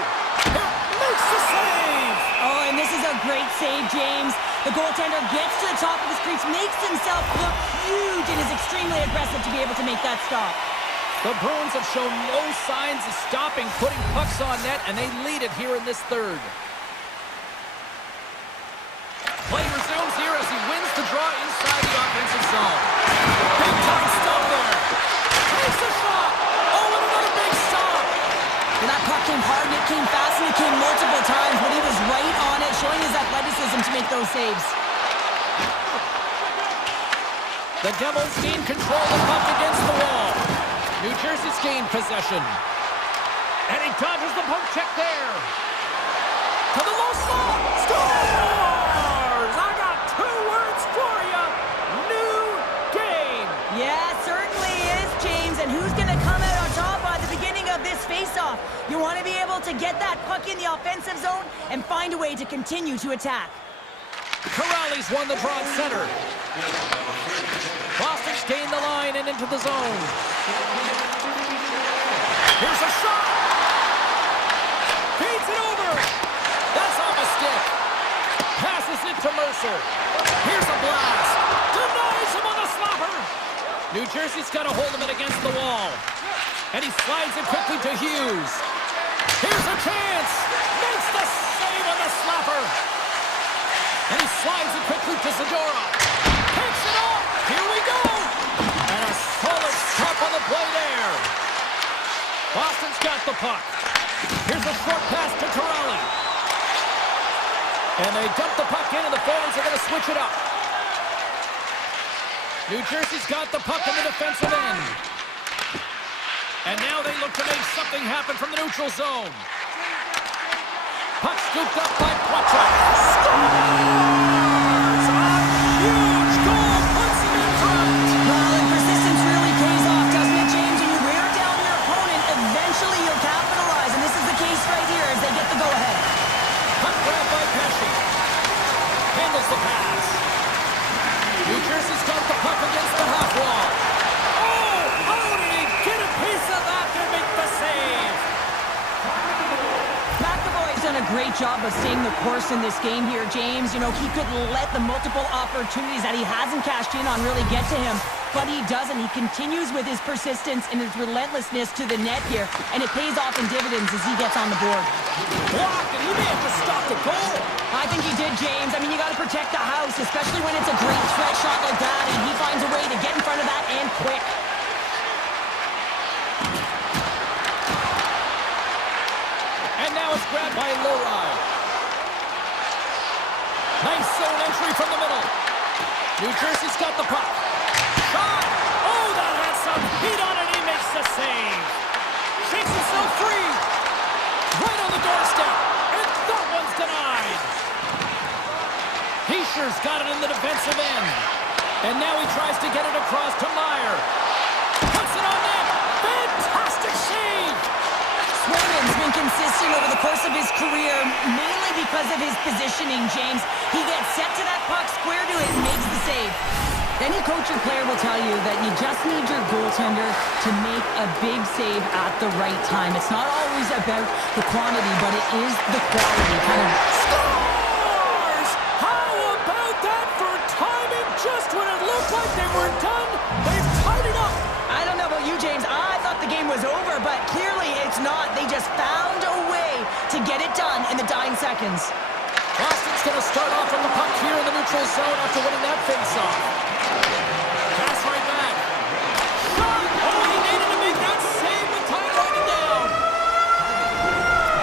Makes the save. Oh, and this is a great save, James. The goaltender gets to the top of his crease, makes himself look huge, and is extremely aggressive to be able to make that stop. The Bruins have shown no signs of stopping putting pucks on net, and they lead it here in this third. Play resumes here as he wins the draw inside the offensive zone. Big time stop there. Takes a shot. Oh, and another big stop. And that puck came hard, and it came fast, and it came multiple times, but he was right on it, showing his athleticism to make those saves. The Devils gain control of the puck against the wall. New Jersey's gained possession. And he dodges the poke check there. To the low slot. Scores! I got 2 words for you. New game. Yeah, certainly is, James. And who's going to come out on top by the beginning of this face-off? You want to be able to get that puck in the offensive zone and find a way to continue to attack. Corrales won the draw at center. Boston's gained the line and into the zone. Here's a shot. Feeds it over. That's off a stick. Passes it to Mercer. Here's a blast. Denies him on the slapper. New Jersey's got a hold of it against the wall. And he slides it quickly to Hughes. Here's a chance. Makes the save on the slapper. And he slides it quickly to Zadorov. Takes it off. Here we go. And a solid stop on the play there. Boston's got the puck. Here's a short pass to Corrali. And they dump the puck in, and the forwards are going to switch it up. New Jersey's got the puck in the defensive end. And now they look to make something happen from the neutral zone. Puck scooped up by Poitras. Scores! A huge goal puts him in front. Well, and persistence really pays off, doesn't it, James? When you wear down your opponent, eventually you'll capitalize. And this is the case right here as they get the go-ahead. Puck grabbed by Pesci. Handles the pass. New Jersey's got the puck against the half wall. Oh! How did he get a piece of that to make the save? McAvoy's done a great job of staying the course in this game here, James. You know, he could let the multiple opportunities that he hasn't cashed in on really get to him, but he doesn't. He continues with his persistence and his relentlessness to the net here, and it pays off in dividends as he gets on the board. Blocked, and he may have to stop the goal. I think he did, James. I mean, you got to protect the house, especially when it's a great threat shot like that, and he finds a way to get in front of that and quick. And now it's grabbed by Lowry. Nice zone Boston's got the puck. Shot! Oh, that had some heat on it. He makes the save. Shakes himself free. Right on the doorstep. And that one's denied. Heischer's got it in the defensive end. And now he tries to get it across to Meyer. Puts it on net. Fantastic save. Swayman's been consistent over the course of his career, mainly because of his positioning, James. He gets set to that puck, square to it, and makes the save. Any coach or player will tell you that you just need your goaltender to make a big save at the right time. It's not always about the quantity, but it is the quality. Scores! How about that for timing? Just when it looked like they were done, they've tied it up. I don't know about you, James. I thought the game was over, but clearly it's not. They just found a way to get it done in the dying seconds. Boston's going to start off with the puck here in the neutral zone after winning that face-off. Pass right back. Shot! Oh, he needed to make that save with time running down.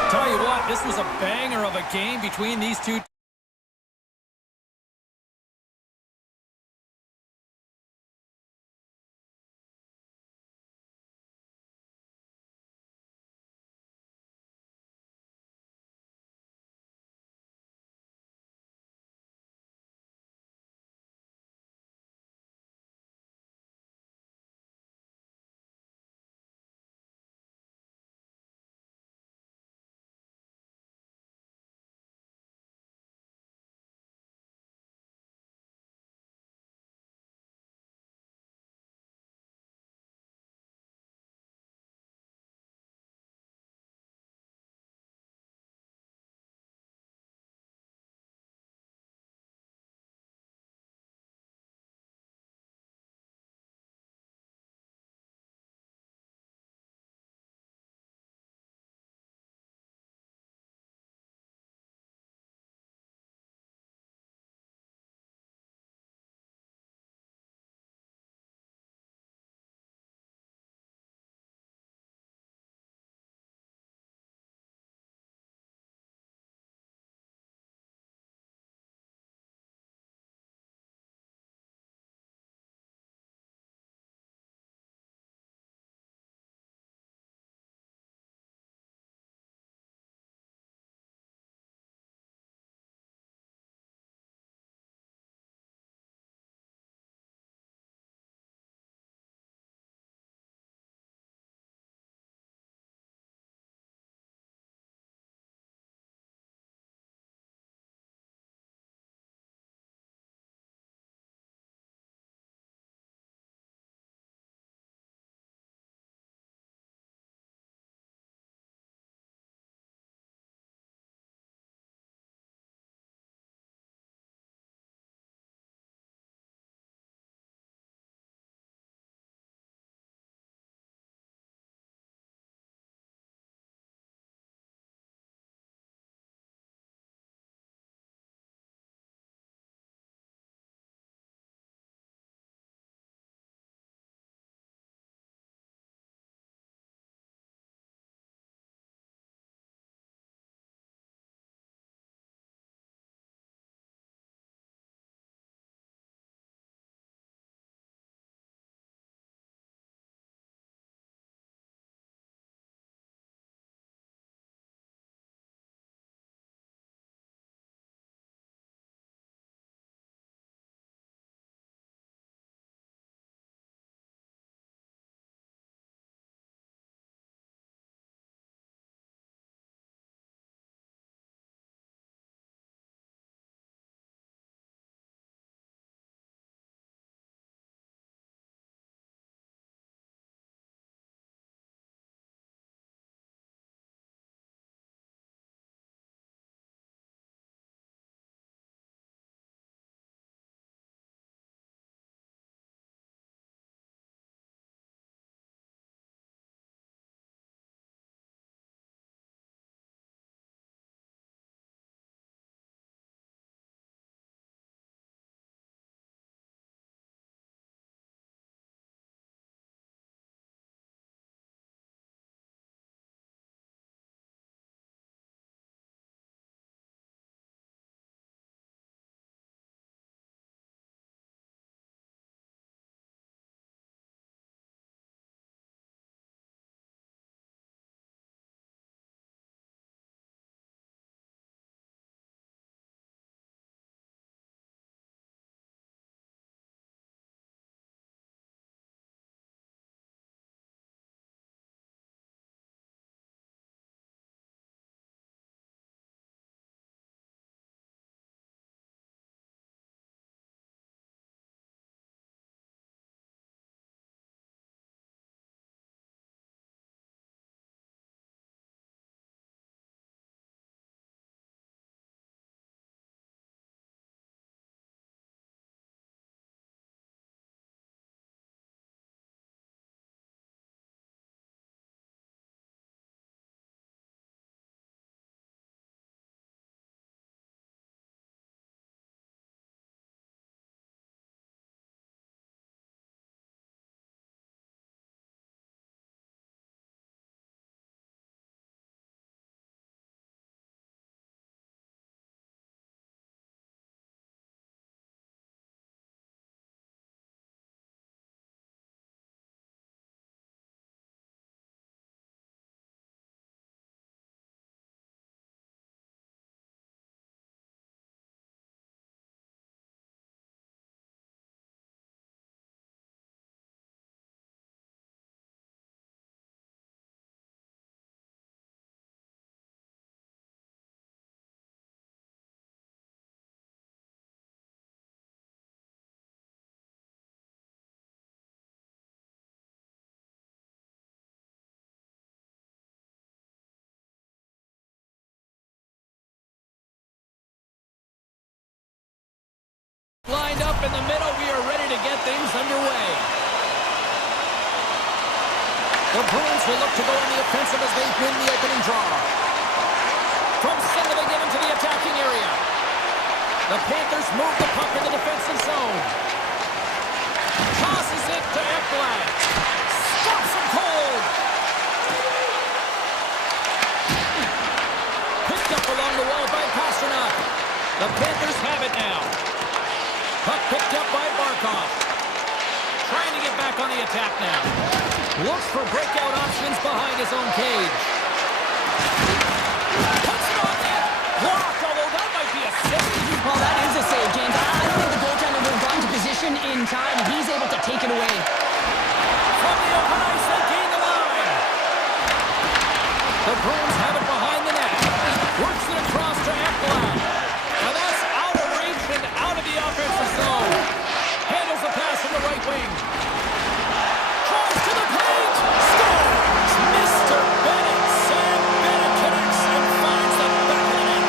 Tell you what, this was a banger of a game between these two in the middle. We are ready to get things underway. The Bruins will look to go on the offensive as they win the opening draw. From center, they get into the attacking area. The Panthers move the puck in the defensive zone. Tosses it to Ekblad. Stops him cold. Picked up along the wall by Pasternak. The Panthers have it now. Puck picked up by Barkov. Trying to get back on the attack now. Looks for breakout options behind his own cage. Puts it on net. Blocked, although that might be a save. Well, that is a save, James. I don't think the goaltender would have gone to position in time, and he's able to take it away. From the open ice, they gain the line. The Bruins have it behind the net. Works it across to Ekblad. Now that's out of reach and out of the offensive zone. Handles the pass from the right wing. Tries to the paint. Scores! Mr. Bennett. Sam Bennett connects and finds the back of the net.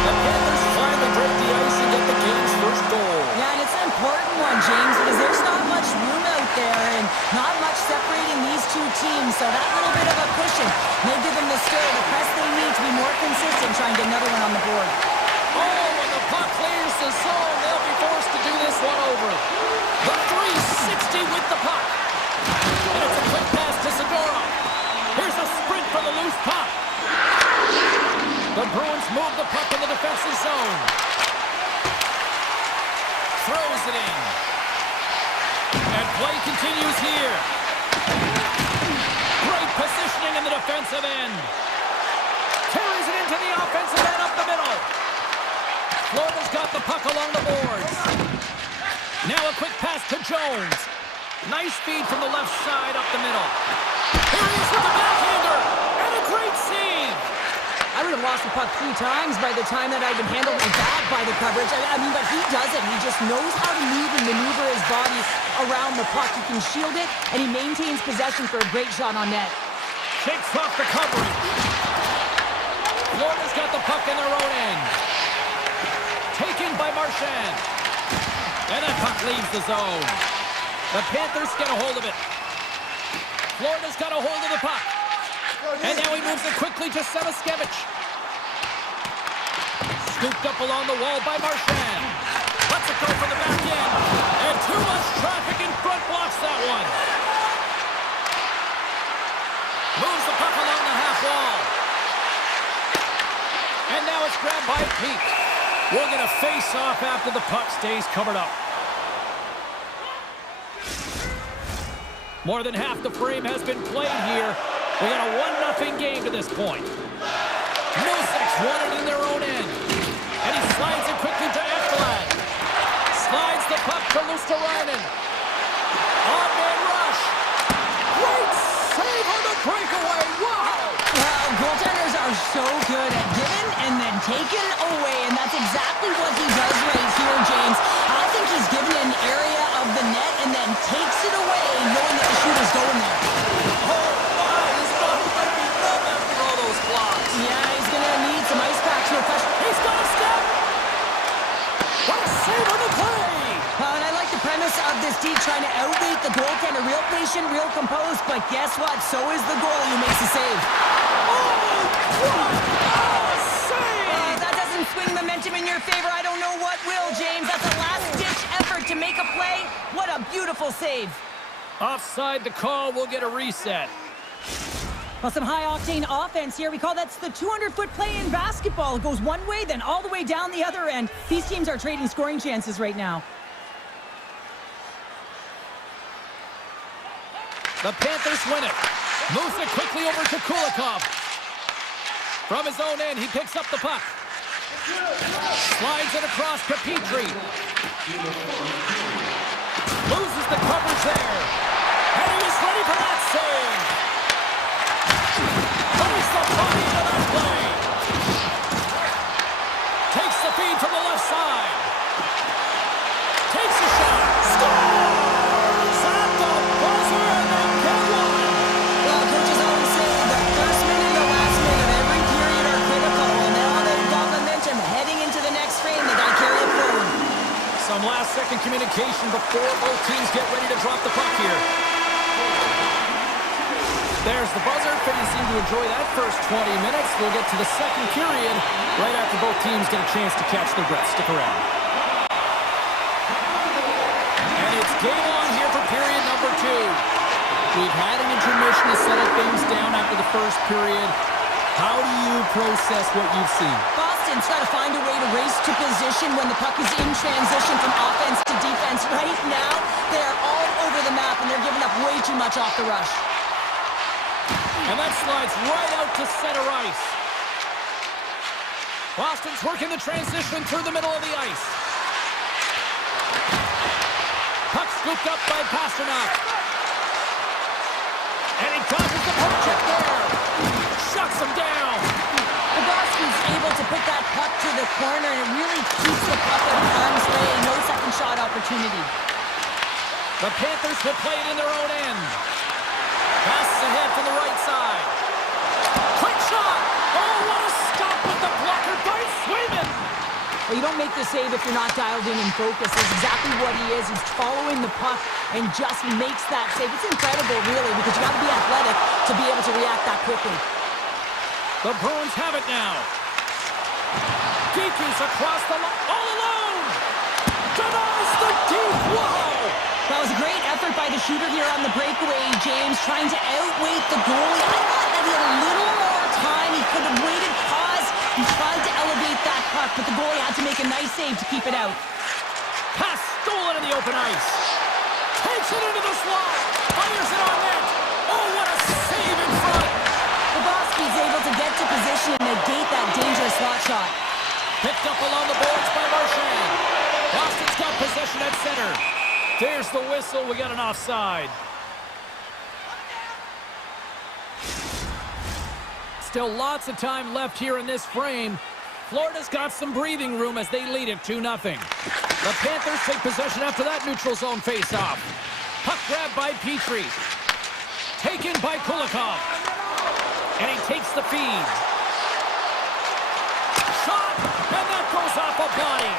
The Panthers finally break the ice and get the game's first goal. Yeah, and it's an important one, James, because there's not much room out there and not much separating these two teams, so that little bit of a cushion may give them the stir, the press they need to be more consistent, trying to get another one on the board. Oh, when the puck clears the zone, they'll be forced to do this one over. The 360 with the puck. And it's a quick pass to Segura. Here's a sprint for the loose puck. The Bruins move the puck in the defensive zone. Throws it in. And play continues here. Great positioning in the defensive end. Carries it into the offensive end up the middle. Florida's got the puck along the boards. Now a quick pass to Jones. Nice feed from the left side up the middle. Here he is with the backhander. And a great save. I would have lost the puck 3 times by the time that I'd been handled like that by the coverage. I mean, but he doesn't. He just knows how to move and maneuver his body around the puck. He can shield it, and he maintains possession for a great shot on net. Shakes off the covering. Florida's got the puck in their own end. Taken by Marchand. And that puck leaves the zone. The Panthers get a hold of it. Florida's got a hold of the puck. And now he moves it quickly to Sevaskevich. Scooped up along the wall by Marchand. Lets it go for the back end. And too much traffic in front blocks that one. Moves the puck along the half wall. And now it's grabbed by Pete. We're going to face off after the puck stays covered up. More than half the frame has been played here. We got a 1-0 game to this point. Noseks won it in their own end. And he slides it quickly to Ekblad. Slides the puck to Luosterainen. On-man rush. Great save on the breakaway. Wow! Well, goaltenders are so good at giving and then taking away, and that's exactly what he does right here, James. I think he's given an area of the net and then takes it away, knowing that the shooter's going there. Oh, my! His body might be numb after all those blocks. Yeah, he's going to need some ice packs, no question. He's got a step! What a save on the play! And I like the premise of this team trying to outweight the goaltender. Real patient, real composed, but guess what? So is the goalie who makes the save. Oh, what a save! That doesn't swing momentum in your favor. I don't know what will, James. That's a last-ditch effort to make a play. What a beautiful save. Offside the call. We'll get a reset. Well, some high-octane offense here. We call that the 200-foot play in basketball. It goes one way, then all the way down the other end. These teams are trading scoring chances right now. The Panthers win it. Moves it quickly over to Kulikov. From his own end, he picks up the puck. Slides it across to Petrie. Loses the coverage there. And he was ready for that save. Plays the body into that play. Takes the feed from the left side. Takes a shot. Scores! At the buzzer, and they get one. Well, coaches always say the first minute and the last minute of every period are critical. And now they've got momentum heading into the next frame. They got to carry it forward. Both teams get ready to drop the puck here. There's the buzzer. Finny seem to enjoy that first 20 minutes. We'll get to the second period right after both teams get a chance to catch their breath. Stick around. And it's game on here for period number 2. We've had an intermission to settle things down after the first period. How do you process what you've seen? Boston's got to find a way to race to position when the puck is in transition from offense to defense. Right now, they're all over the map, and they're giving up way too much off the rush. And that slides right out to center ice. Boston's working the transition through the middle of the ice. Puck scooped up by Pasternak. And he dodges the poke check there. Shuts him down. Boston's able to put that puck to the corner, and it really keeps the puck out of harm's way. No second shot opportunity. The Panthers will play it in their own end. Passes ahead from the right side. Quick shot! Oh, what a stop with the blocker by Swayman! Well, you don't make the save if you're not dialed in and focused. That's exactly what he is. He's following the puck and just makes that save. It's incredible, really, because you got to be athletic to be able to react that quickly. The Bruins have it now. Geeky's across the line, all alone! Denies the deep, wow! That was a great effort by the shooter here on the breakaway, James, trying to outweight the goalie. I thought that he had a little more time. He could have waited, paused, and tried to elevate that puck, but the goalie had to make a nice save to keep it out. Pass stolen in the open ice. Takes it into the slot. Fires it on net. Oh, what a save in front. Bobrovsky's able to get to position and negate that dangerous slot shot. Picked up along the boards by Marchand. Boston's got possession at center. There's the whistle. We got an offside. Still lots of time left here in this frame. Florida's got some breathing room as they lead it 2-0. The Panthers take possession after that neutral zone face-off. Puck grab by Petrie. Taken by Kulikov. And he takes the feed. Shot! And that goes off a body.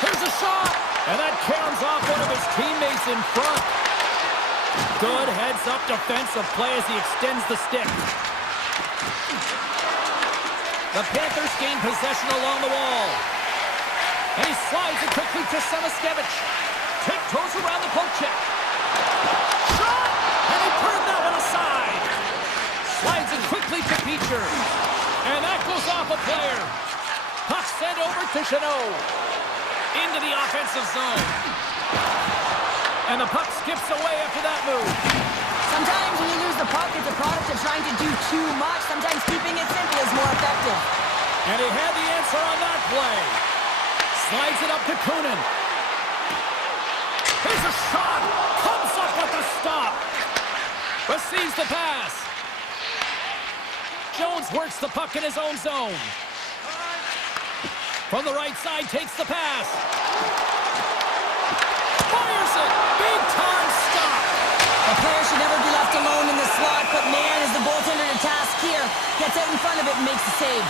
Here's a shot! And that caroms off one of his teammates in front. Good heads-up defensive play as he extends the stick. The Panthers gain possession along the wall. And he slides it quickly to Samaskevich. Tiptoes around the poke check. Shot! And he turned that one aside. Slides it quickly to Beecher. And that goes off a player. Puck sent over to Chanot. Into the offensive zone. And the puck skips away after that move. Sometimes when you lose the puck, it's a product of trying to do too much. Sometimes keeping it simple is more effective. And he had the answer on that play. Slides it up to Kunin. Here's a shot. Comes up with the stop. Receives the pass. Jones works the puck in his own zone. From the right side, takes the pass. Fires it. Big time stop. A player should never be left alone in the slot, but man, is the goaltender to task here. Gets out in front of it and makes the save.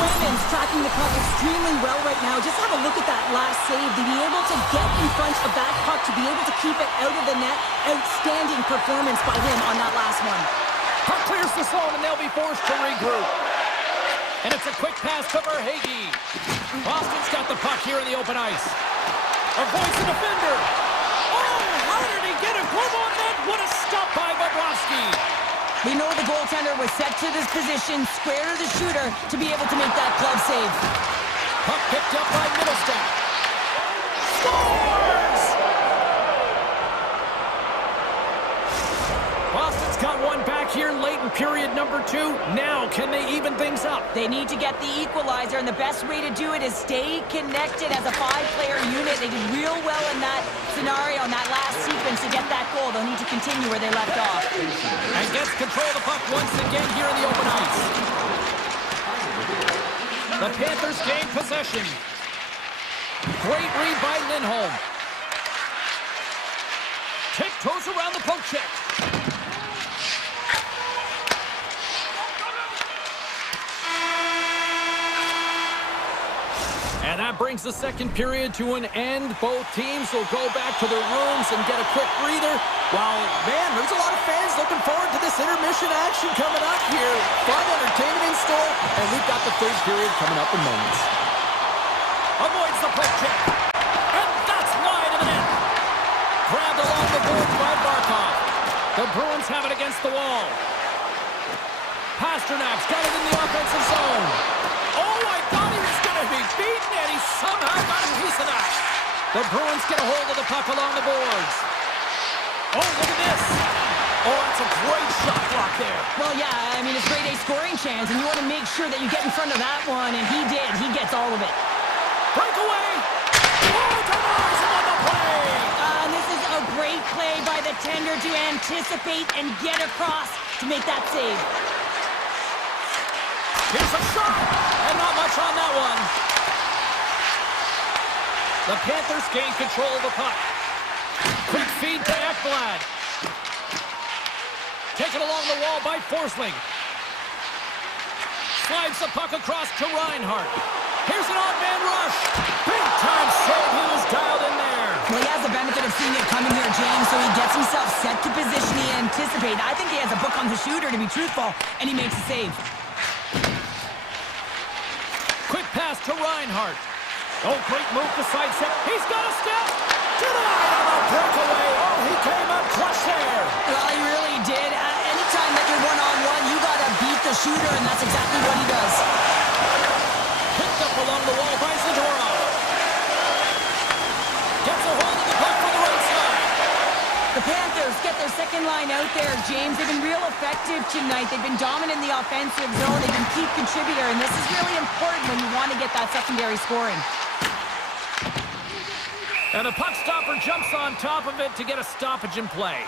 Swayman's tracking the puck extremely well right now. Just have a look at that last save. To be able to get in front of that puck, to be able to keep it out of the net. Outstanding performance by him on that last one. Puck clears the zone and they'll be forced to regroup. And it's a quick pass to Verhaeghe. Boston's got the puck here in the open ice. Avoids the defender. Oh, how did he get a glove on that? What a stop by Bobrovsky. We know the goaltender was set to this position, square to the shooter, to be able to make that glove save. Puck picked up by Middlestat. Scores! Boston's got one back here late in period number 2. Now, can they even things up? They need to get the equalizer, and the best way to do it is stay connected as a 5-player unit. They did real well in that scenario, in that last sequence to get that goal. They'll need to continue where they left off. And gets control of the puck once again here in the open ice. The Panthers gain possession. Great read by Lindholm. Tiptoes around the poke check. And That brings the second period to an end. Both teams will go back to their rooms and get a quick breather. Wow, man, there's a lot of fans looking forward to this intermission action coming up here. Fun entertainment in store, and we've got the third period coming up in moments. Avoids the poke check. And that's wide of the net. Grabbed along the boards by Barkov. The Bruins have it against the wall. Pasternak's got it in the offensive zone. Oh, I thought he was going to be beaten, and he somehow got a piece of that. The Bruins get a hold of the puck along the boards. Oh, look at this. Oh, that's a great shot block there. Well, yeah, I mean, it's grade A scoring chance, and you want to make sure that you get in front of that one, and he did. He gets all of it. Breakaway. Oh, denies him on the play. And this is a great play by the tender to anticipate and get across to make that save. Here's a shot, and not much on that one. The Panthers gain control of the puck. Quick feed to Ekblad. Taken along the wall by Forsling. Slides the puck across to Reinhart. Here's an odd man rush. Big time save. He was dialed in there. Well, he has the benefit of seeing it coming here, James, so he gets himself set to position he anticipated. I think he has a book on the shooter, to be truthful, and he makes a save. Quick pass to Reinhart. Oh, great move to sidestep. He's got a step. Denied on the breakaway. Oh, he came up clutch there. Well, he really did. Anytime that you're one-on-one, you got to beat the shooter, and that's exactly what he does. Picked up along the wall by Zadorov. Gets a hold of the puck from the right side. The Panthers get their second line out there, James. They've been real effective tonight. They've been dominant in the offensive zone. They've been key contributor, and this is really important when you want to get that secondary scoring. And the puck stopper jumps on top of it to get a stoppage in play.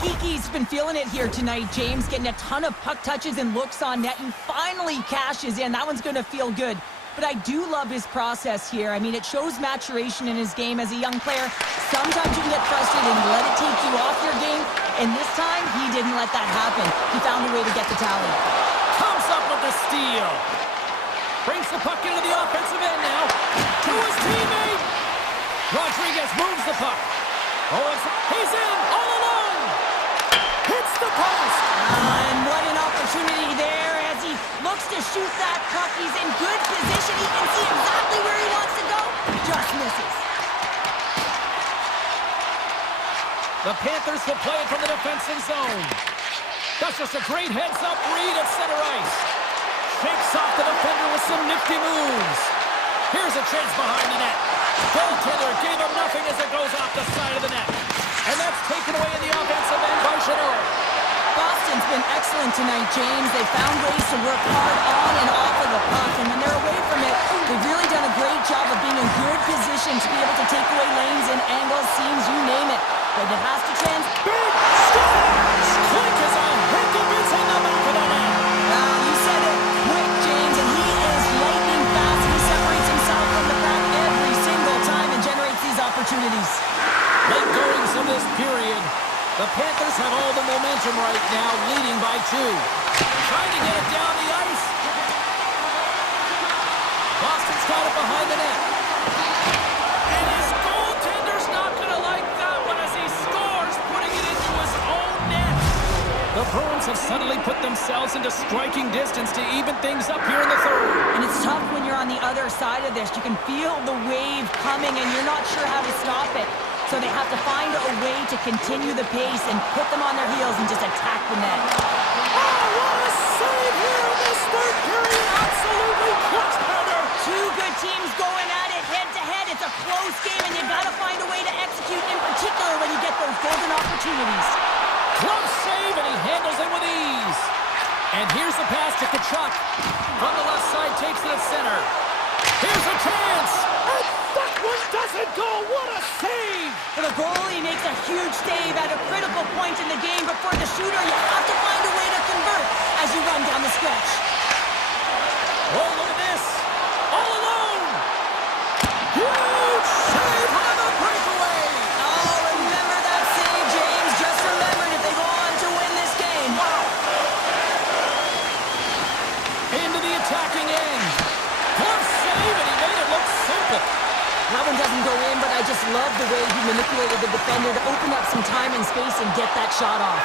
Geeky's been feeling it here tonight, James, getting a ton of puck touches and looks on net, and finally cashes in. That one's going to feel good. But I do love his process here. I mean, it shows maturation in his game as a young player. Sometimes you can get frustrated and let it take you off your game, and this time, he didn't let that happen. He found a way to get the tally. Comes up with the steal. Brings the puck into the offensive end now. To his teammate. Rodriguez moves the puck. Oh, he's in all alone. Hits the post. And what an opportunity there as he looks to shoot that puck. He's in good position. He can see exactly where he wants to go. Just misses. The Panthers will play it from the defensive zone. That's just a great heads-up read at center ice. Shakes off the defender with some nifty moves. Here's a chance behind the net. Goaltender gave him nothing as it goes off the side of the net. And that's taken away in the offensive end by Chanel. Boston's been excellent tonight, James. They found ways to work hard on and off of the puck, and when they're away from it, they've really done a great job of being in good position to be able to take away lanes and angles, seams, you name it. But it has to chance. Big stop! Quick as a heck of it's in the back of the net. You said it. Quick, James, and he is lightning fast. He separates himself from the pack every single time and generates these opportunities. Late goings of this period. The Panthers have all the momentum right now, leading by 2. Trying to get it down the ice. Boston's got it behind the net. And his goaltender's not going to like that one as he scores, putting it into his own net. The Bruins have suddenly put themselves into striking distance to even things up here in the third. And it's tough when you're on the other side of this. You can feel the wave coming, and you're not sure how to stop it. So they have to find a way to continue the pace and put them on their heels and just attack the net. Oh, what a save here in this third period. Absolutely clutch header. Two good teams going at it head-to-head. It's a close game, and you've got to find a way to execute, in particular when you get those golden opportunities. Close save, and he handles it with ease. And here's the pass to Tkachuk. From the left side, takes it at center. Here's a chance. And that one doesn't go. What a save. For the goalie, makes a huge save at a critical point in the game, but for the shooter, you have to find a way to convert as you run down the stretch. Oh, look at this. All alone. Huge save on the breakaway. Oh, remember that save, James. Just remember it if they go on to win this game. Into the attacking end. Glove love the way he manipulated the defender to open up some time and space and get that shot off.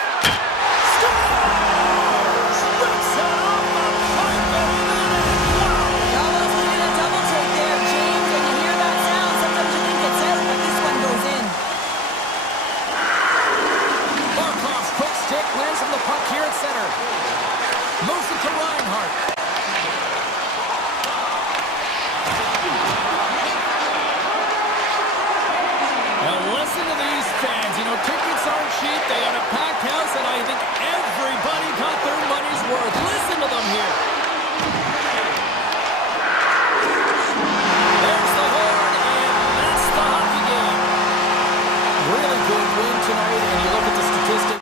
Almost needed a double take there, James. When you hear that sound, sometimes you think it's out, but this one goes in. Barkov's quick stick lands from the puck here at center. Moves it to Reinhardt. Now listen to these fans. You know, tickets aren't cheap. They got a packed house, and I think everybody got their money's worth. Listen to them here. There's the horn, and that's the hockey game. Really good win tonight, and you look at the statistics.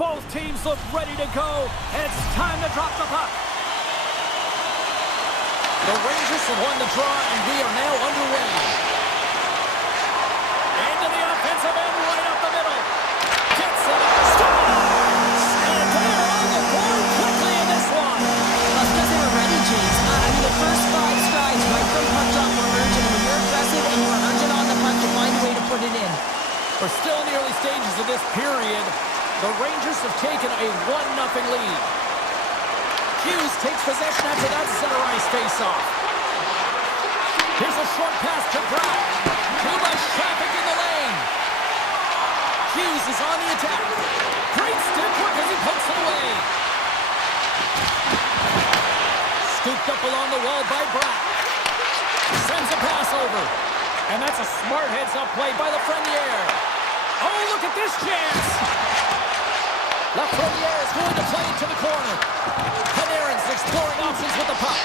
Both teams look ready to go. It's time to drop the puck. The Rangers have won the draw, and we are now underway. Into the offensive end, right up the middle. Gets it, scores! And they're on the board quickly in this one. Well, because they were ready, James. I mean, the first 5 strides right from puck drop were urgent. And when you're aggressive and you're urgent on the puck, you find a way to put it in. We're still in the early stages of this period. The Rangers have taken a 1-0 lead. Hughes takes possession after that center ice face-off. Here's a short pass to Brock. Too much traffic in the lane. Hughes is on the attack. Great stick work as he pokes it away. Scooped up along the wall by Brock. Sends a pass over. And that's a smart heads-up play by Lafreniere. Oh, look at this chance. Lafreniere is going to play it to the corner. Panarin's exploring options with the puck.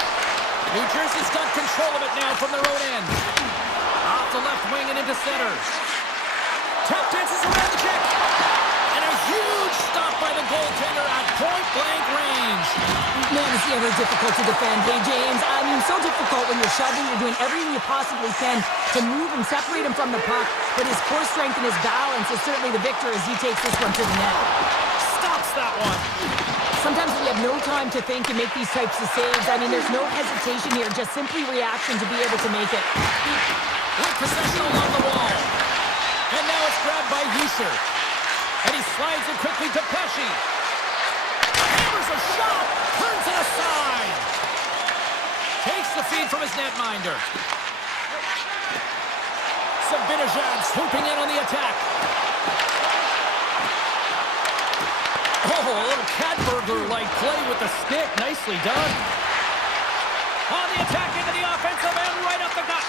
New Jersey's got control of it now from their own end. Off the left wing and into center. Tap dances around the check. And a huge stop by the goaltender at point-blank range. Man, it's ever difficult to defend. Hey, James, I mean, so difficult when you're shoving. You're doing everything you possibly can to move and separate him from the puck. But his core strength and his balance is certainly the victor as he takes this one to the net. Stops that one. Sometimes we have no time to think and make these types of saves. I mean, there's no hesitation here, just simply reaction to be able to make it. With possession along the wall. And now it's grabbed by Hischer. And he slides it quickly to Pesci. Hammers a shot. Turns it aside. Takes the feed from his netminder. Sabinajad swooping in on the attack. Oh, a little cat burglar-like play with the stick. Nicely done. On the attack into the offensive end, right up the gut.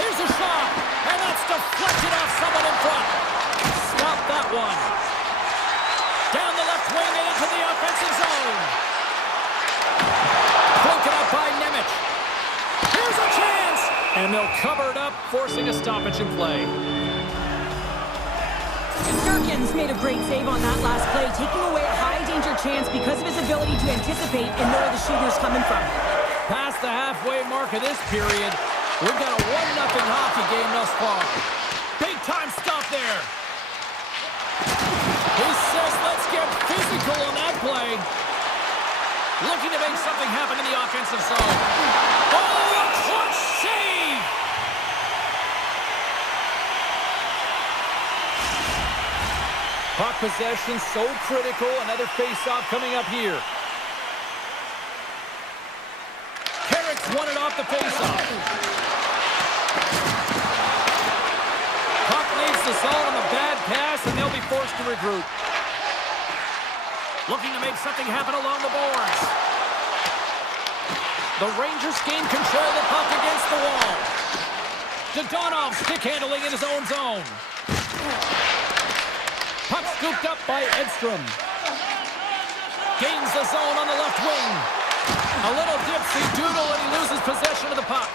Here's a shot, and that's deflected off someone in front. Stop that one. Down the left wing and into the offensive zone. Broken up by Nemec. Here's a chance, and they'll cover it up, forcing a stoppage in play. Durkin's made a great save on that last play, taking away a high-danger chance because of his ability to anticipate and know where the shooter's coming from. Past the halfway mark of this period, we've got a 1-0 hockey game thus far. Big-time stop there. He says, let's get physical on that play. Looking to make something happen in the offensive zone. Oh, a clutch save! Puck possession so critical. Another face-off coming up here. Carrick's won it off the face-off. Puck leaves the zone on the bad pass, and they'll be forced to regroup. Looking to make something happen along the boards. The Rangers gain control of the puck against the wall. Dodonov stick handling in his own zone. Puck scooped up by Edstrom. Gains the zone on the left wing. A little dipsy doodle and he loses possession of the puck.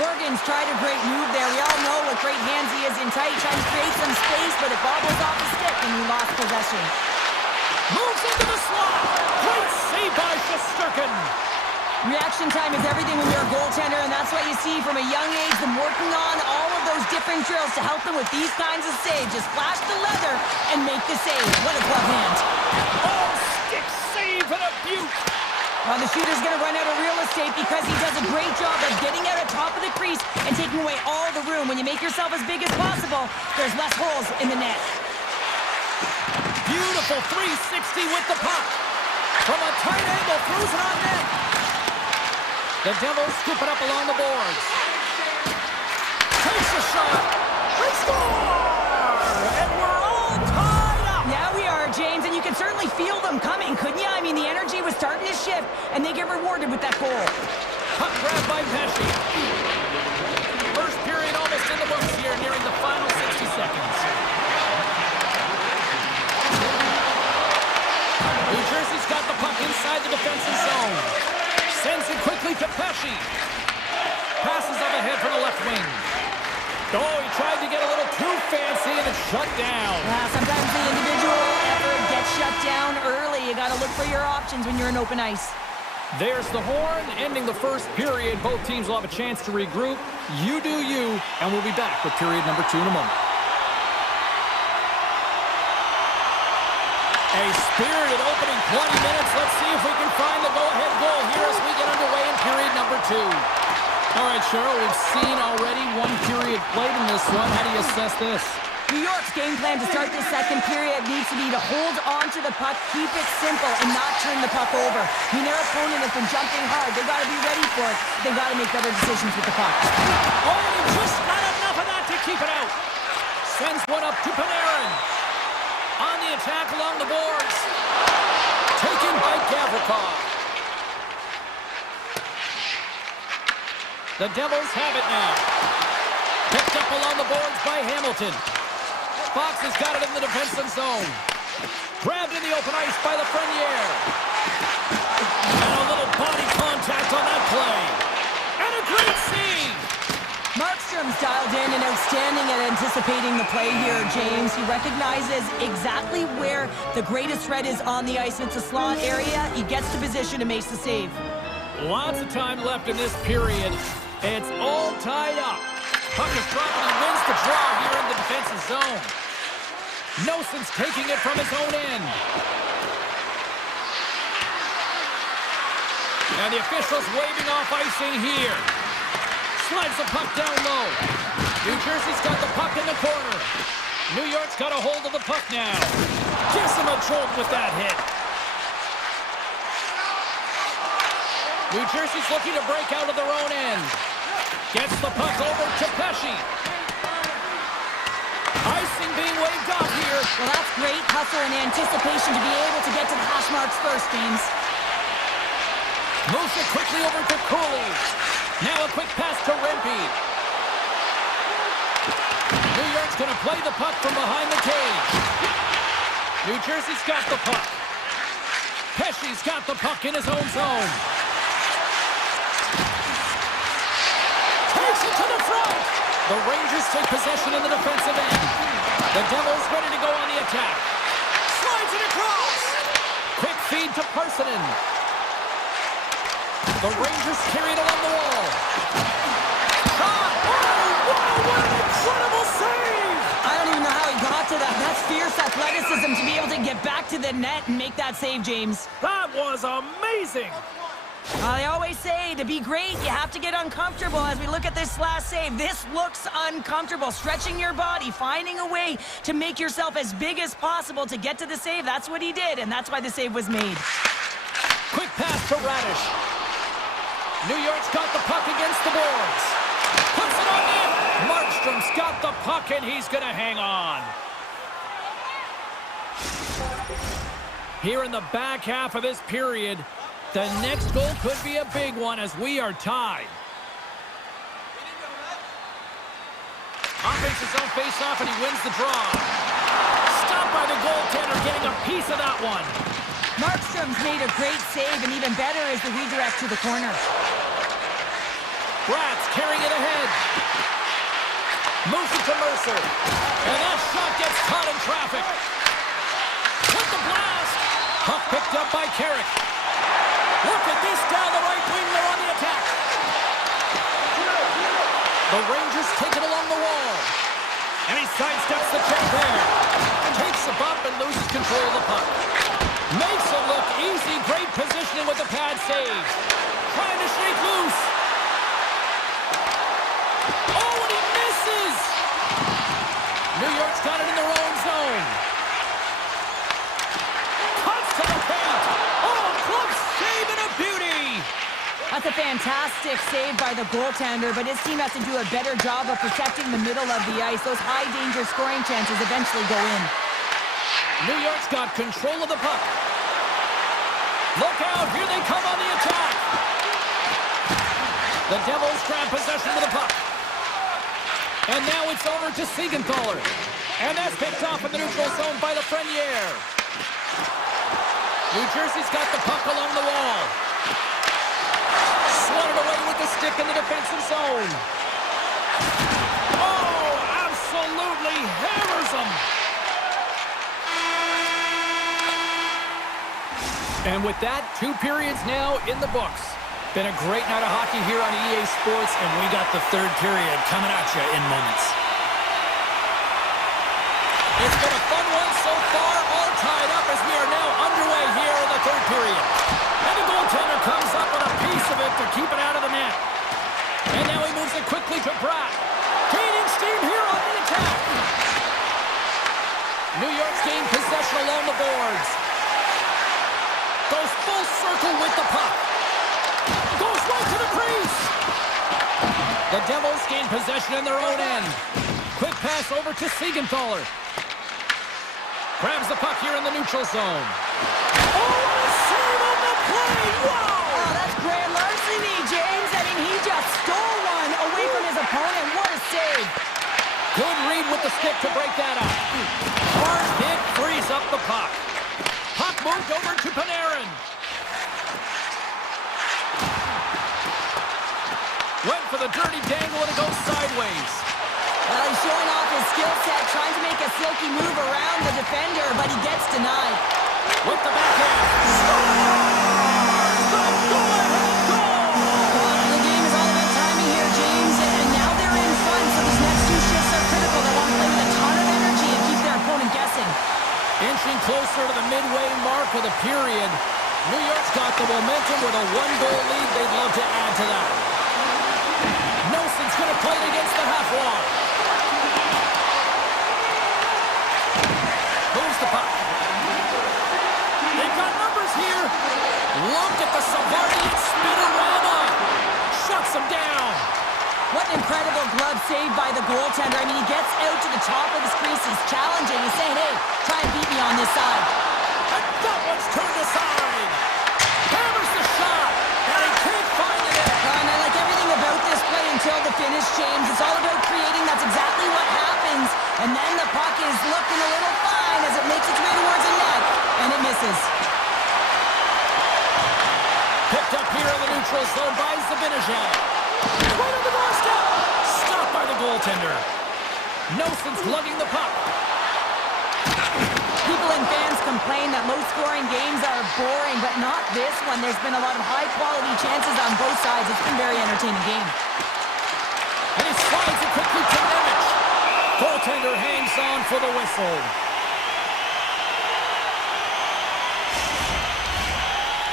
Bergen's tried a great move there. We all know what great hands he is in tight, trying to create some space, but it bobbles off the stick and he lost possession. Moves into the slot. Great save by Shesterkin. Reaction time is everything when you're a goaltender, and that's why you see from a young age them working on all of those different drills to help them with these kinds of saves. Just flash the leather and make the save. What a glove hand. Oh, stick save and a beaut. Well, the shooter's going to run out of real estate because he does a great job of getting out at top of the crease and taking away all the room. When you make yourself as big as possible, there's less holes in the net. Beautiful 360 with the puck. From a tight angle, throws it on net. The Devils scoop it up along the boards. Takes a shot. They score! And we're all tied up. Yeah, we are, James, and you can certainly feel them coming, couldn't you? I mean, the energy was starting to shift, and they get rewarded with that goal. Puck grab by Pesci. First period almost in the books here, nearing the final 60 seconds. New Jersey's got the puck inside the defensive zone. Sends it quickly to Pesci. Passes up ahead from the left wing. Oh, he tried to get a little too fancy and it's shut down. Sometimes the individual down early. You got to look for your options when you're in open ice. There's the horn, ending the first period. Both teams will have a chance to regroup. You do you, and we'll be back with period number 2 in a moment. A spirited opening 20 minutes. Let's see if we can find the go-ahead goal here as we get underway in period number 2. All right, Cheryl, we've seen already one period played in this one. How do you assess this? New York's game plan to start this second period needs to be to hold on to the puck, keep it simple, and not turn the puck over. I mean, their opponent has been jumping hard. They've got to be ready for it. They've got to make better decisions with the puck. Oh, and he just got enough of that to keep it out. Sends one up to Panarin. On the attack along the boards. Taken by Gavrikov. The Devils have it now. Picked up along the boards by Hamilton. Fox has got it in the defensive zone. Grabbed in the open ice by Lafreniere. And a little body contact on that play. And a great save. Markstrom's dialed in and outstanding at anticipating the play here, James. He recognizes exactly where the greatest threat is on the ice. It's a slot area. He gets to position and makes the save. Lots of time left in this period. It's all tied up. Puck is dropped and he wins the draw here in the defensive zone. Noson's taking it from his own end. And the officials waving off icing here. Slides the puck down low. New Jersey's got the puck in the corner. New York's got a hold of the puck now. Gives him a jolt with that hit. New Jersey's looking to break out of their own end. Gets the puck over to Pesci. Icing being waved off here. Well, that's great hustle and anticipation to be able to get to the hash marks first, James. Moves it quickly over to Cooley. Now a quick pass to Rempe. New York's going to play the puck from behind the cage. New Jersey's got the puck. Pesci's got the puck in his own zone. Takes it to the front. The Rangers take possession in the defensive end. The Devils ready to go on the attack. Slides it across. Quick feed to Parsonen. The Rangers carry it along the wall. Shot! Oh, wow, what an incredible save! I don't even know how he got to that. That's fierce athleticism to be able to get back to the net and make that save, James. That was amazing! They always say to be great, you have to get uncomfortable. As we look at this last save, this looks uncomfortable. Stretching your body, finding a way to make yourself as big as possible to get to the save. That's what he did, and that's why the save was made. Quick pass to Radish. New York's got the puck against the boards. Puts it on in. Markstrom's got the puck, and he's going to hang on. Here in the back half of this period, the next goal could be a big one as we are tied. Offensive zone face-off, and he wins the draw. Stopped by the goaltender, getting a piece of that one. Markstrom's made a great save, and even better is the redirect to the corner. Bratz carrying it ahead. Moves it to Mercer. And that shot gets caught in traffic. With the blast. Puck picked up by Carrick. Look at this down the right wing. They're on the attack. The Rangers take it along the wall. And he sidesteps the check there. Takes a bump and loses control of the puck. Makes it look easy. Great positioning with the pad save. Trying to shake loose. Oh, and he misses! New York's got it in their own zone. Cuts to the paint. Oh, close save and a beauty! That's a fantastic save by the goaltender, but his team has to do a better job of protecting the middle of the ice. Those high-danger scoring chances eventually go in. New York's got control of the puck. Look out, here they come on the attack. The Devils grab possession of the puck. And now it's over to Siegenthaler. And that's picked off in the neutral zone by Lafreniere. New Jersey's got the puck along the wall. Swatted away with the stick in the defensive zone. Oh, absolutely hammers them. And with that, 2 periods now in the books. Been a great night of hockey here on EA Sports, and we got the 3rd period coming at you in moments. It's been a fun one so far, all tied up as we are now underway here in the 3rd period. And the goaltender comes up with a piece of it to keep it out of the net. And now he moves it quickly to Pratt. Gaining steam here on the attack. New York's gained possession along the boards. Goes full circle with the puck. Goes right to the crease. The Devils gain possession in their own end. Quick pass over to Siegenthaler. Grabs the puck here in the neutral zone. Oh, what a save on the play! Wow! Oh, that's grand larceny, James. I mean, he just stole one away from his opponent. What a save. Good read with the stick to break that up. Hard hit frees up the puck. Puck moved over to Panarin. Went for the dirty dangle and it goes sideways. Well, he's showing off his skill set, trying to make a silky move around the defender, but he gets denied. With the backhand. Scores! The go-ahead goal! Well, the game is all about timing here, James, and now they're in front, so these next 2 shifts are critical. They want to play with a ton of energy and keep their opponent guessing. Inching closer to the midway mark of the period. New York's got the momentum with a 1-goal lead. They'd love to add to that. Nelson's going to play it against the half wall. Moves the puck. They've got numbers here. Look at the Savardian spinorama. Shuts him down. What an incredible glove save by the goaltender. I mean, he gets out to the top of his crease. He's challenging. He's saying, hey, try and beat me on this side. And that one's turned aside. Hammers the shot. And he can't find the net. And I like everything about this play until the finish, James. It's all about creating. That's exactly what happens. And then the puck is looking a little fine as it makes its way towards the net. And it misses. Picked up here in the neutral zone by Zibanejad. Right on the doorstep. Stopped by the goaltender. Nelson's lugging the puck. People and fans complain that low-scoring games are boring, but not this one. There's been a lot of high-quality chances on both sides. It's been a very entertaining game. And he slides it quickly to Nemec. Goaltender hangs on for the whistle.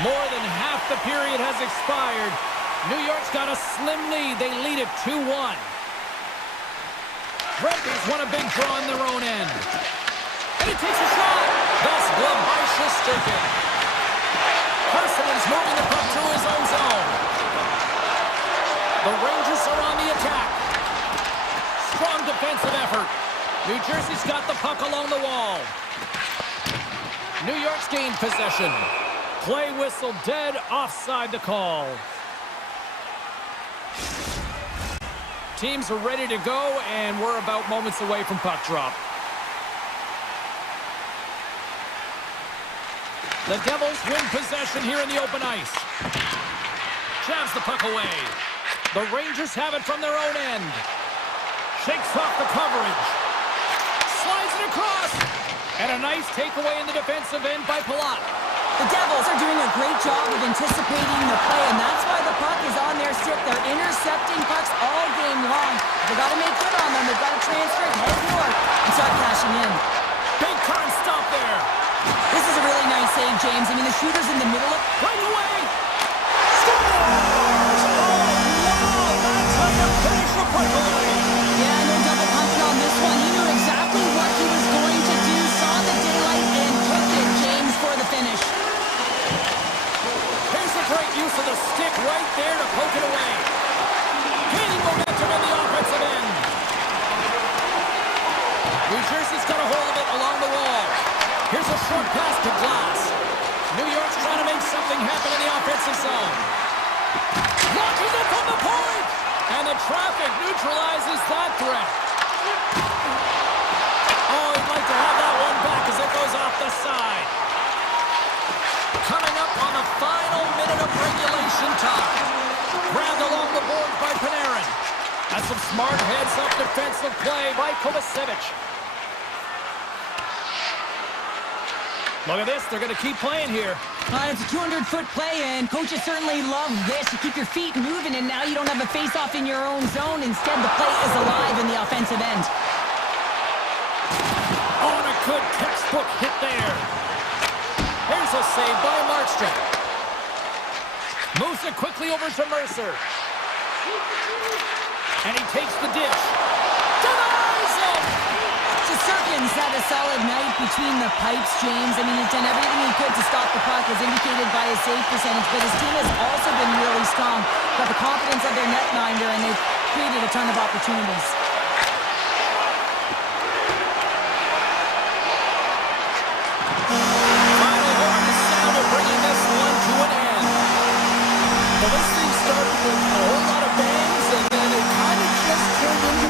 More than half the period has expired. New York's got a slim lead. They lead it 2-1. Rangers won a big draw on their own end. And he takes a shot. That's gloved by Shesterkin. Carson's moving the puck to his own zone. The Rangers are on the attack. Strong defensive effort. New Jersey's got the puck along the wall. New York's gained possession. Play whistle dead, offside the call. Teams are ready to go, and we're about moments away from puck drop. The Devils win possession here in the open ice. Jabs the puck away. The Rangers have it from their own end. Shakes off the coverage. Slides it across. And a nice takeaway in the defensive end by Palat. The Devils are doing a great job of anticipating the play, and that's why the puck is on their stick. They're intercepting pucks all game long. They've got to make good on them. They've got to transfer it, head north, and start cashing in. Big time stop there. This is a really nice save, James. I mean, the shooter's in the middle of... Right away. Scores! Oh, wow! That's how you finish the breakaway. Yeah, no double pumping on this one. He knew exactly what he was going to do, saw the daylight, and took it, James, for the finish. Here's a great use of the stick right there to poke it away. Gaining momentum in the offensive end. New Jersey's got a hold of it along the wall. Here's a short pass to Glass. New York's trying to make something happen in the offensive zone. Launches it from the point! And the traffic neutralizes that threat. Oh, he'd like to have that one back as it goes off the side. Coming up on the final minute of regulation time. Grabbed along the boards by Panarin. That's some smart heads-up defensive play by Kovacevic. Look at this. They're going to keep playing here. It's a 200-foot play, and coaches certainly love this. You keep your feet moving, and now you don't have a face-off in your own zone. Instead, the play is alive in the offensive end. Oh, and a good textbook hit there. Here's a save by Markstrom. Moves it quickly over to Mercer. And he takes the dish. Denies him! Shesterkin's had a solid night between the pipes, James. I mean, he's done everything he could to stop the puck, as indicated by his save percentage, but his team has also been really strong. Got the confidence of their netminder, and they've created a ton of opportunities. Final horn is sounded, bringing this one to an end. Well, this thing started with a whole lot of bangs, and then it kind of just turned into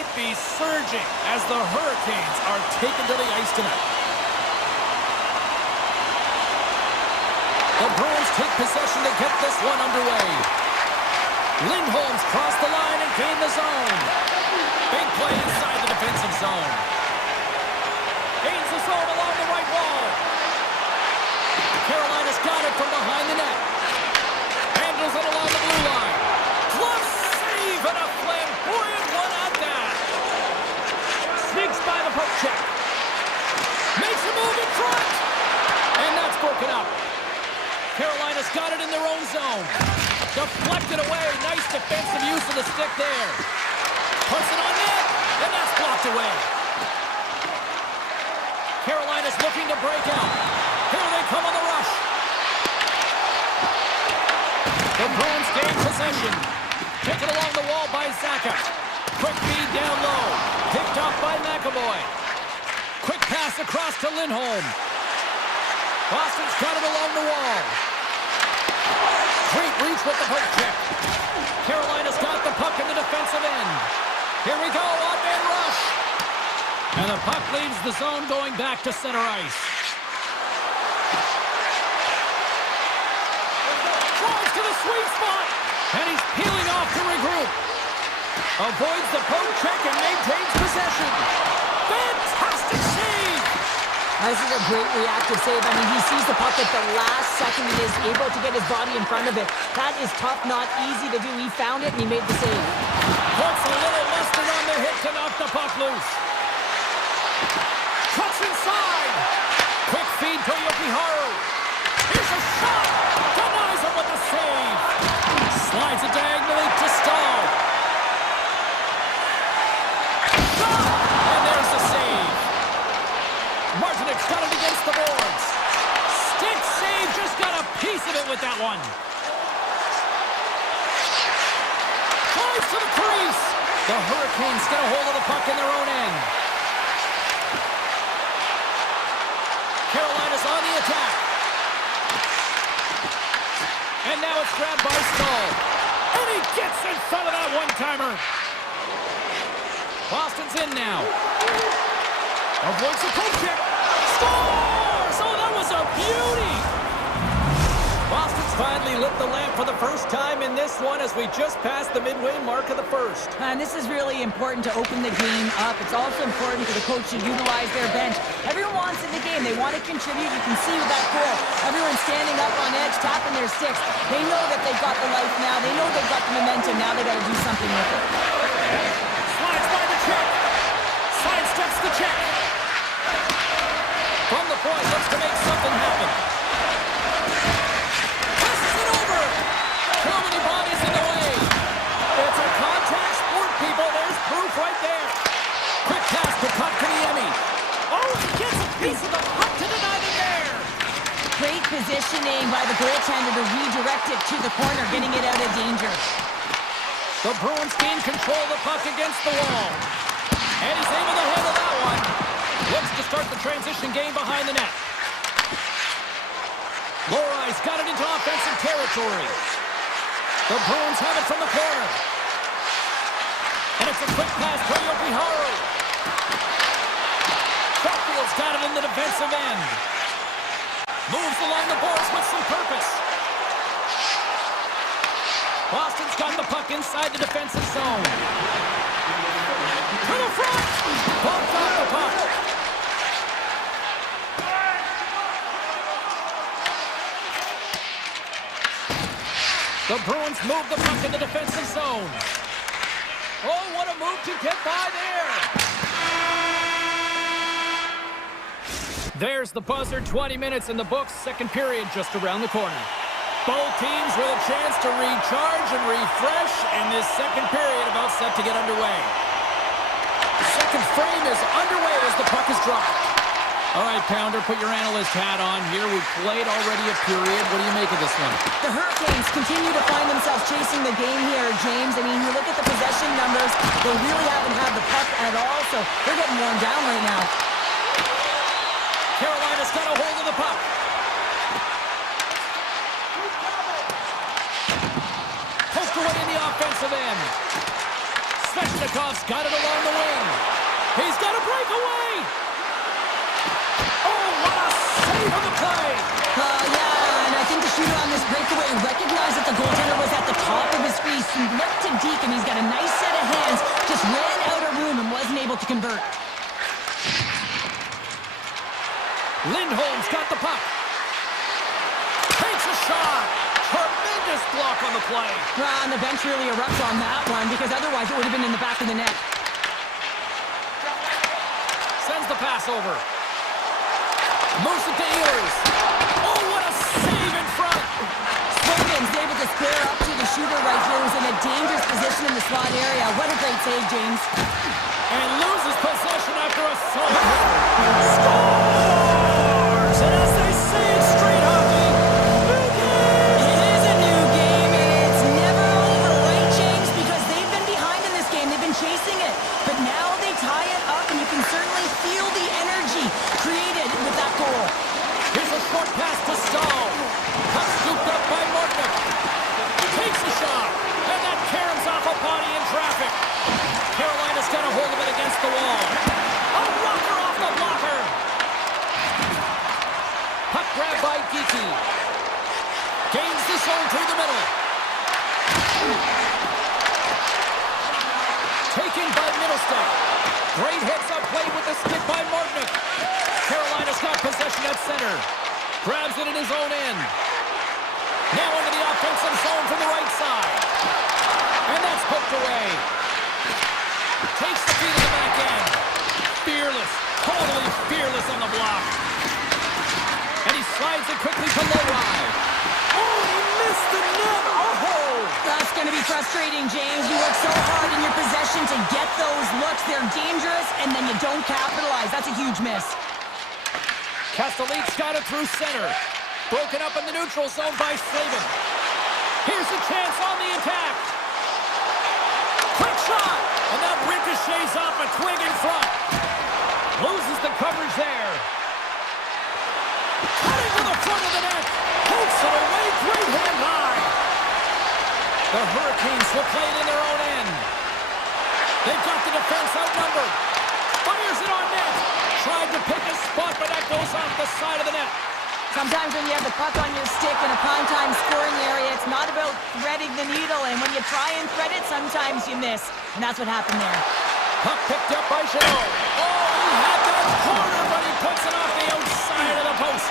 might be surging as the Hurricanes are taken to the ice tonight. The Bruins take possession to get this one underway. Lindholm's crossed the line and gained the zone. Big play inside the defensive zone. Gains the zone along the right wall. Carolina's got it from behind the net. Handles it along the blue line. Glove save and a flamboyant one at that. Sneaks by the poke check. Makes a move in front. And that's broken up. Carolina's got it in their own zone. Deflected away. Nice defensive use of the stick there. Puts it on net. And that's blocked away. Carolina's looking to break out. Here they come on the rush. The Bruins gain possession. Taken along the wall by Zaka. Quick feed down low. Picked up by McAvoy. Quick pass across to Lindholm. Boston's got it along the wall. Great reach with the poke check. Carolina's got the puck in the defensive end. Here we go, on-man rush. And the puck leaves the zone going back to center ice. Drives to the sweet spot. And he's peeling off to regroup. Avoids the poke check and maintains possession. Fantastic save. This is a great reactive save. I mean, he sees the puck at the last second and is able to get his body in front of it. That is tough, not easy to do. He found it and he made the save. Puts a little mustard on the hit to knock the puck loose. Cuts inside. Quick feed to Yokiharu. Here's a shot. Denies him with the save. Slides it diagonally to Stahl. Shot! And there's the save. Martinek's got it against the boards. Stick save, just got a piece of it with that one. Drives to the crease. The Hurricanes get a hold of the puck in their own end. Carolina's on the attack. And now it's grabbed by Stahl. And he gets in front of that one-timer. Boston's in now. Avoids the poke check. Scores! Oh, that was a beauty! Boston's finally lit the lamp for the first time in this one as we just passed the midway mark of the first. And this is really important to open the game up. It's also important for the coach to utilize their bench. Everyone wants in the game. They want to contribute. You can see with that goal. Everyone's standing up on edge, tapping their sticks. They know that they've got the life now. They know they've got the momentum. Now they got to do something with it. Slides by the check. Sidesteps the check. From the point, looks to make something happen. Passes it over. Too many bodies in the way. It's a contact sport, people. There's proof right there. Quick pass to Kotkaniemi. Oh, he gets a piece of the puck to deny the air. Great positioning by the goaltender to redirect it to the corner, getting it out of danger. The Bruins gain control of the puck against the wall. And he's able to handle that one. Looks to start the transition game behind the net. Lorai's got it into offensive territory. The Bruins have it from the corner. And it's a quick pass to Yokiharu. Buckfield's got it in the defensive end. Moves along the boards with some purpose. Boston's got the puck inside the defensive zone. To the front! Bumped off the puck. The Bruins move the puck in the defensive zone. Oh, what a move to get by there. There's the buzzer. 20 minutes in the books. Second period just around the corner. Both teams with a chance to recharge and refresh, and this second period about set to get underway. The second frame is underway as the puck is dropped. All right, Pounder, put your analyst hat on here. We've played already a period. What do you make of this one? The Hurricanes continue to find themselves chasing the game here, James. I mean, you look at the possession numbers, they really haven't had the puck at all, so they're getting worn down right now. Carolina's got a hold of the puck. Poked away in the offensive end. Svechnik Barkov's got it along the wing. He's got a breakaway. Oh, what a save on the play. Yeah, and I think the shooter on this breakaway recognized that the goaltender was at the top of his crease. He looked to deke, and he's got a nice set of hands. Just ran out of room and wasn't able to convert. Lindholm's got the puck. Takes a shot. Tremendous block on the play. Well, and the bench really erupts on that one, because otherwise it would have been in the back of the net. Sends the pass over. Moves it to Ehlers. Oh, what a save in front. Swinton's able to square up to the shooter right here, who's in a dangerous position in the slot area. What a great save, James. And loses possession after a solid hit. Scores! And as they say in street hockey, new game! It is a new game, and it's never over, right, James? Because they've been behind in this game. They've been chasing it. But now they tie it up, and you can certainly feel the energy created with that goal. Here's a short pass to Stahl. Puck scooped up by Martin. Takes a shot, and that caroms off a body in traffic. Carolina's got a hold of it against the wall. A rocker off the blocker. Puck grabbed by Geeky. Gains the zone through the middle. Taken by Middlestep. Great hits up play with the stick by Martinick. Carolina's got possession at center. Grabs it in his own end. Now into the offensive zone from the right side. And that's poked away. Takes the feed to the back end. Fearless. Totally fearless on the block. And he slides it quickly to Lowry. Oh, he missed the net. Oh! That's going to be frustrating, James. You work so hard in your possession to get those looks. They're dangerous, and then you don't capitalize. That's a huge miss. Castellit's got it through center. Broken up in the neutral zone by Slavin. Here's a chance on the attack. Quick shot! And that ricochets off a twig in front. Loses the coverage there. Cutting to the front of the net. Pokes it away. Great hand high. The Hurricanes will play it in their own end. They've got the defense outnumbered. Fires it on net. Tried to pick a spot, but that goes off the side of the net. Sometimes when you have the puck on your stick in a primetime scoring area, it's not about threading the needle, and when you try and thread it, sometimes you miss. And that's what happened there. Puck picked up by Janot. Oh, he had that corner, but he puts it off the outside of the post.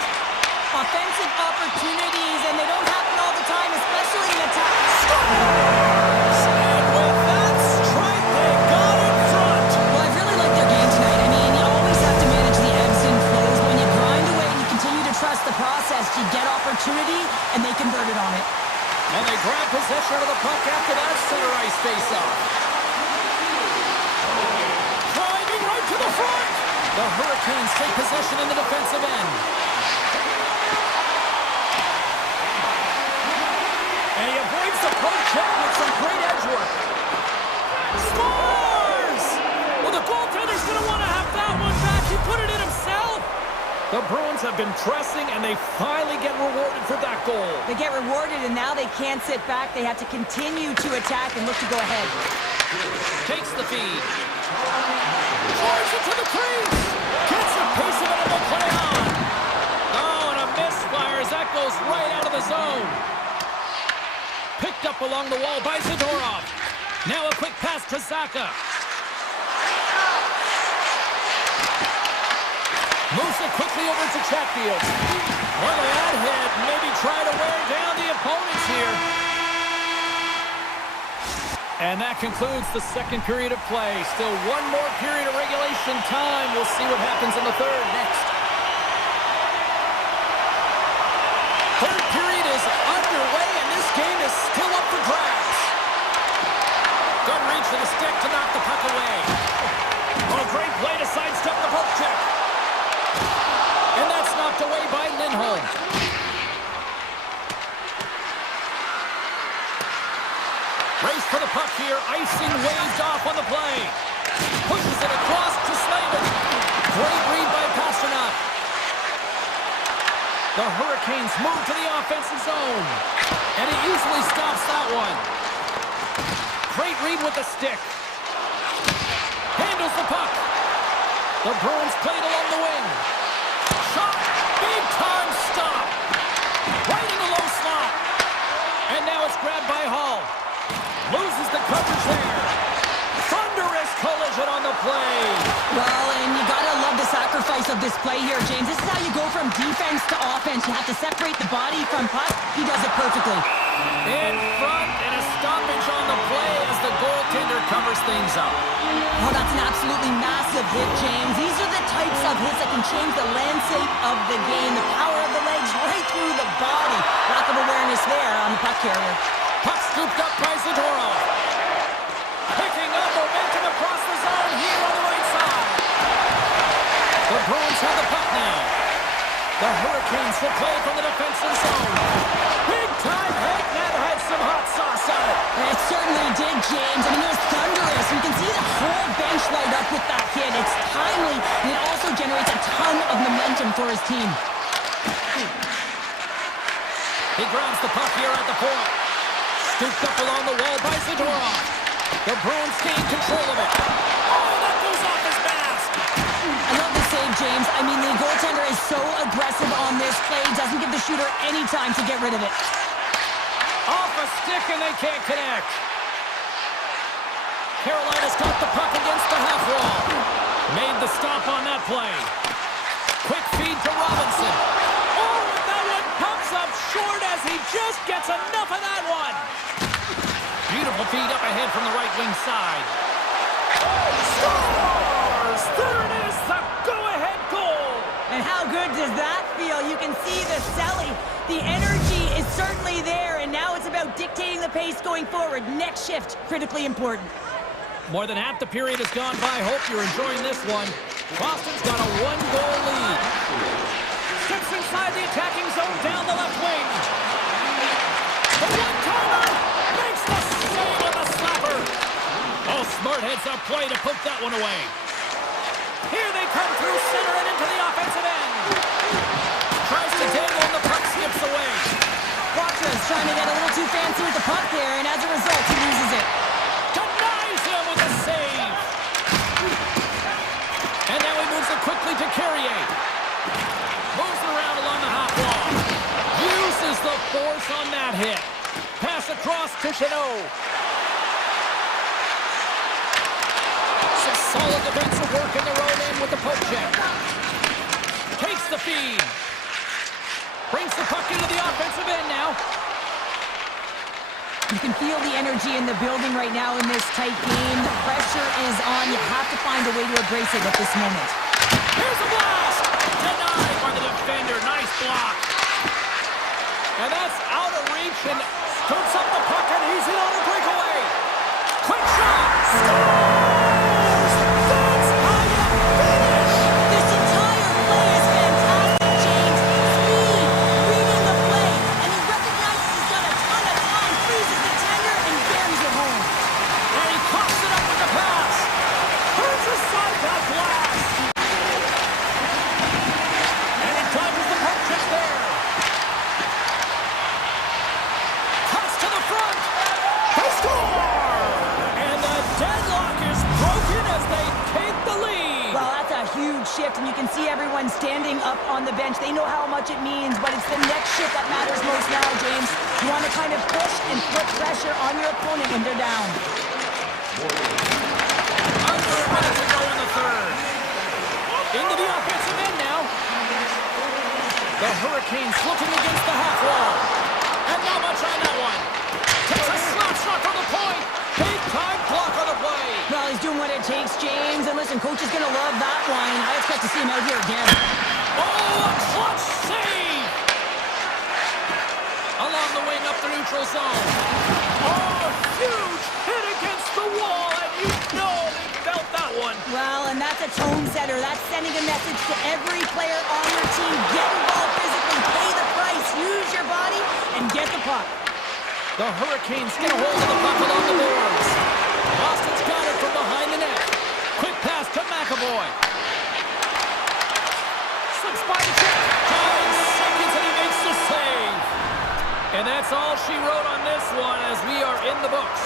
Offensive opportunities, and they don't happen all the time, especially in attack. Scores! And with that strike, they got in front. Well, I really like their game tonight. I mean, you always have to manage the ebbs and flows. When you grind away and you continue to trust the process, you get opportunity, and they converted on it. And they grab possession of the puck after that center ice face-off. Driving right to the front. The Hurricanes take possession in the defensive end. And he avoids the poke check with some great edge work. Scores! Well, the goaltender's going to want to have that one back. He put it in himself. The Bruins have been pressing, and they finally get rewarded for that goal. They get rewarded, and now they can't sit back. They have to continue to attack and look to go ahead. Takes the feed. Drives it to the crease. Gets a piece of it and will play on. Oh, and a misfire as that goes right out of the zone. Picked up along the wall by Zadorov. Now a quick pass to Zaka. Moves it quickly over to Chatfield. Well, that hit maybe try to wear down the opponents here. And that concludes the second period of play. Still one more period of regulation time. We'll see what happens in the third next. Third period is underway, and this game is still up for grabs. Good reach for the stick to knock the puck away. Oh, great play to sidestep the poke check. And that's knocked away by Lindholm. Race for the puck here. Icing waved off on the play. Pushes it across to Slavin. Great read by Pasternak. The Hurricanes move to the offensive zone. And he easily stops that one. Great read with the stick. the puck. The Bruins played along the wing. Shot. Big time stop. Right in the low slot. And now it's grabbed by Hall. Loses the coverage there. Thunderous collision on the play. Well, and you gotta love the sacrifice of this play here, James. This is how you go from defense to offense. You have to separate the body from puck. He does it perfectly. In front and a stoppage on the play as the goaltender covers things up. Oh, that's an absolutely massive hit, James. These are the types of hits that can change the landscape of the game. The power of the legs right through the body. Lack of awareness there on the puck carrier. Puck scooped up by Zadorov. Picking up momentum across the zone here on the right side. The Bruins have the puck now. The Hurricanes will play from the defensive zone. Big time hit, that had some hot sauce on it. It certainly did, James. I mean, it was thunderous. You can see the whole bench light up with that hit. It's timely, and it also generates a ton of momentum for his team. He grabs the puck here at the point. Scooped up along the wall by Zadorov. The Bruins gain control of it. Oh, that goes off his mask. I love the save, James. I mean, the goaltender is so aggressive on this play. Doesn't give the shooter any time to get rid of it. Off a stick and they can't connect. Carolina's got the puck against the half wall. Made the stop on that play. Quick feed to Robinson. Oh, and that one comes up short as he just gets enough of that one. Beautiful feed up ahead from the right wing side. Scores! There it is, the go-ahead goal. And how good does that feel? You can see the selling. The energy is certainly there, and now it's about dictating the pace going forward. Next shift, critically important. More than half the period has gone by. Hope you're enjoying this one. Boston's got a one-goal lead. Steps inside the attacking zone down the left wing. The one-timer makes the save with a slapper. Oh, smart heads-up play to poke that one away. Here they come through center and into the offensive end. Tries to dangle and the puck skips away. Watra's trying to get a little too fancy with the puck there, and as a result, he loses it. Denies him with a save. And now he moves it quickly to Carrier. Moves it around along the half wall. Uses the force on that hit. Pass across to Chanot. Some solid defensive work in their own end with the poke check. Takes the feed. Brings the puck into the offensive end now. You can feel the energy in the building right now in this tight game. The pressure is on. You have to find a way to embrace it at this moment. Here's a blast! Denied by the defender. Nice block. And that's out of reach and scoops up the puck and he's in on a breakaway. Quick shot! Scores! That's how you finish! This entire play is fantastic, James. Speed, reading the play, and he recognizes he's got a ton of time, freezes the tender, and buries it home. And he coughs it up with the pass. Turns aside that blast. And he dodges the puck just there. Toss to the front. They score! And the deadlock is broken as they take the lead. Well, that's a huge shift, and you can see everyone standing up on the bench. They know how much it means, but it's the next shift that matters most now, James. You want to kind of push and put pressure on your opponent when they're down. Under a minute to go in the third. Into the offensive end now. The Hurricanes looking against the half wall. And not much on that one. Takes a slap shot from the point. Big time block on the play. Well, he's doing what it takes, James. And listen, coach is going to love that one. I expect to see him out here again. Oh, a clutch save. Along the wing up the neutral zone. Oh, huge hit against the wall. And you know they felt that one. Well, and that's a tone setter. That's sending a message to every player on your team. Get involved physically, pay the price, use your body, and get the puck. The Hurricanes get a hold of the puck along the boards. Boston's got it from behind the net. Quick pass to McAvoy. Slips by the check. 9 seconds and he makes the save. And that's all she wrote on this one as we are in the books.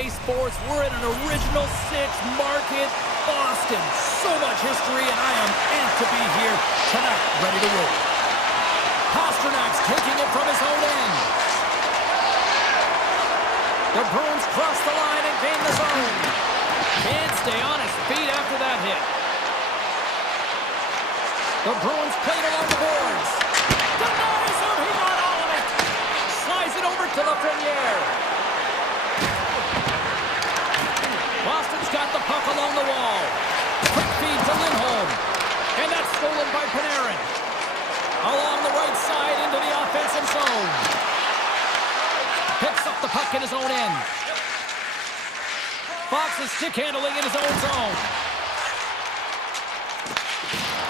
EA Sports. We're in an original 6 market, Boston. So much history, and I am amped to be here tonight, ready to roll. Pasternak's taking it from his own end. The Bruins cross the line and gain the zone. Can't stay on his feet after that hit. The Bruins played along the boards. Denies him, he got all of it. Slides it over to Lafreniere. Boston's got the puck along the wall. Quick feed to Lindholm. And that's stolen by Panarin. Along the right side into the offensive zone. Picks up the puck in his own end. Fox is stick handling in his own zone.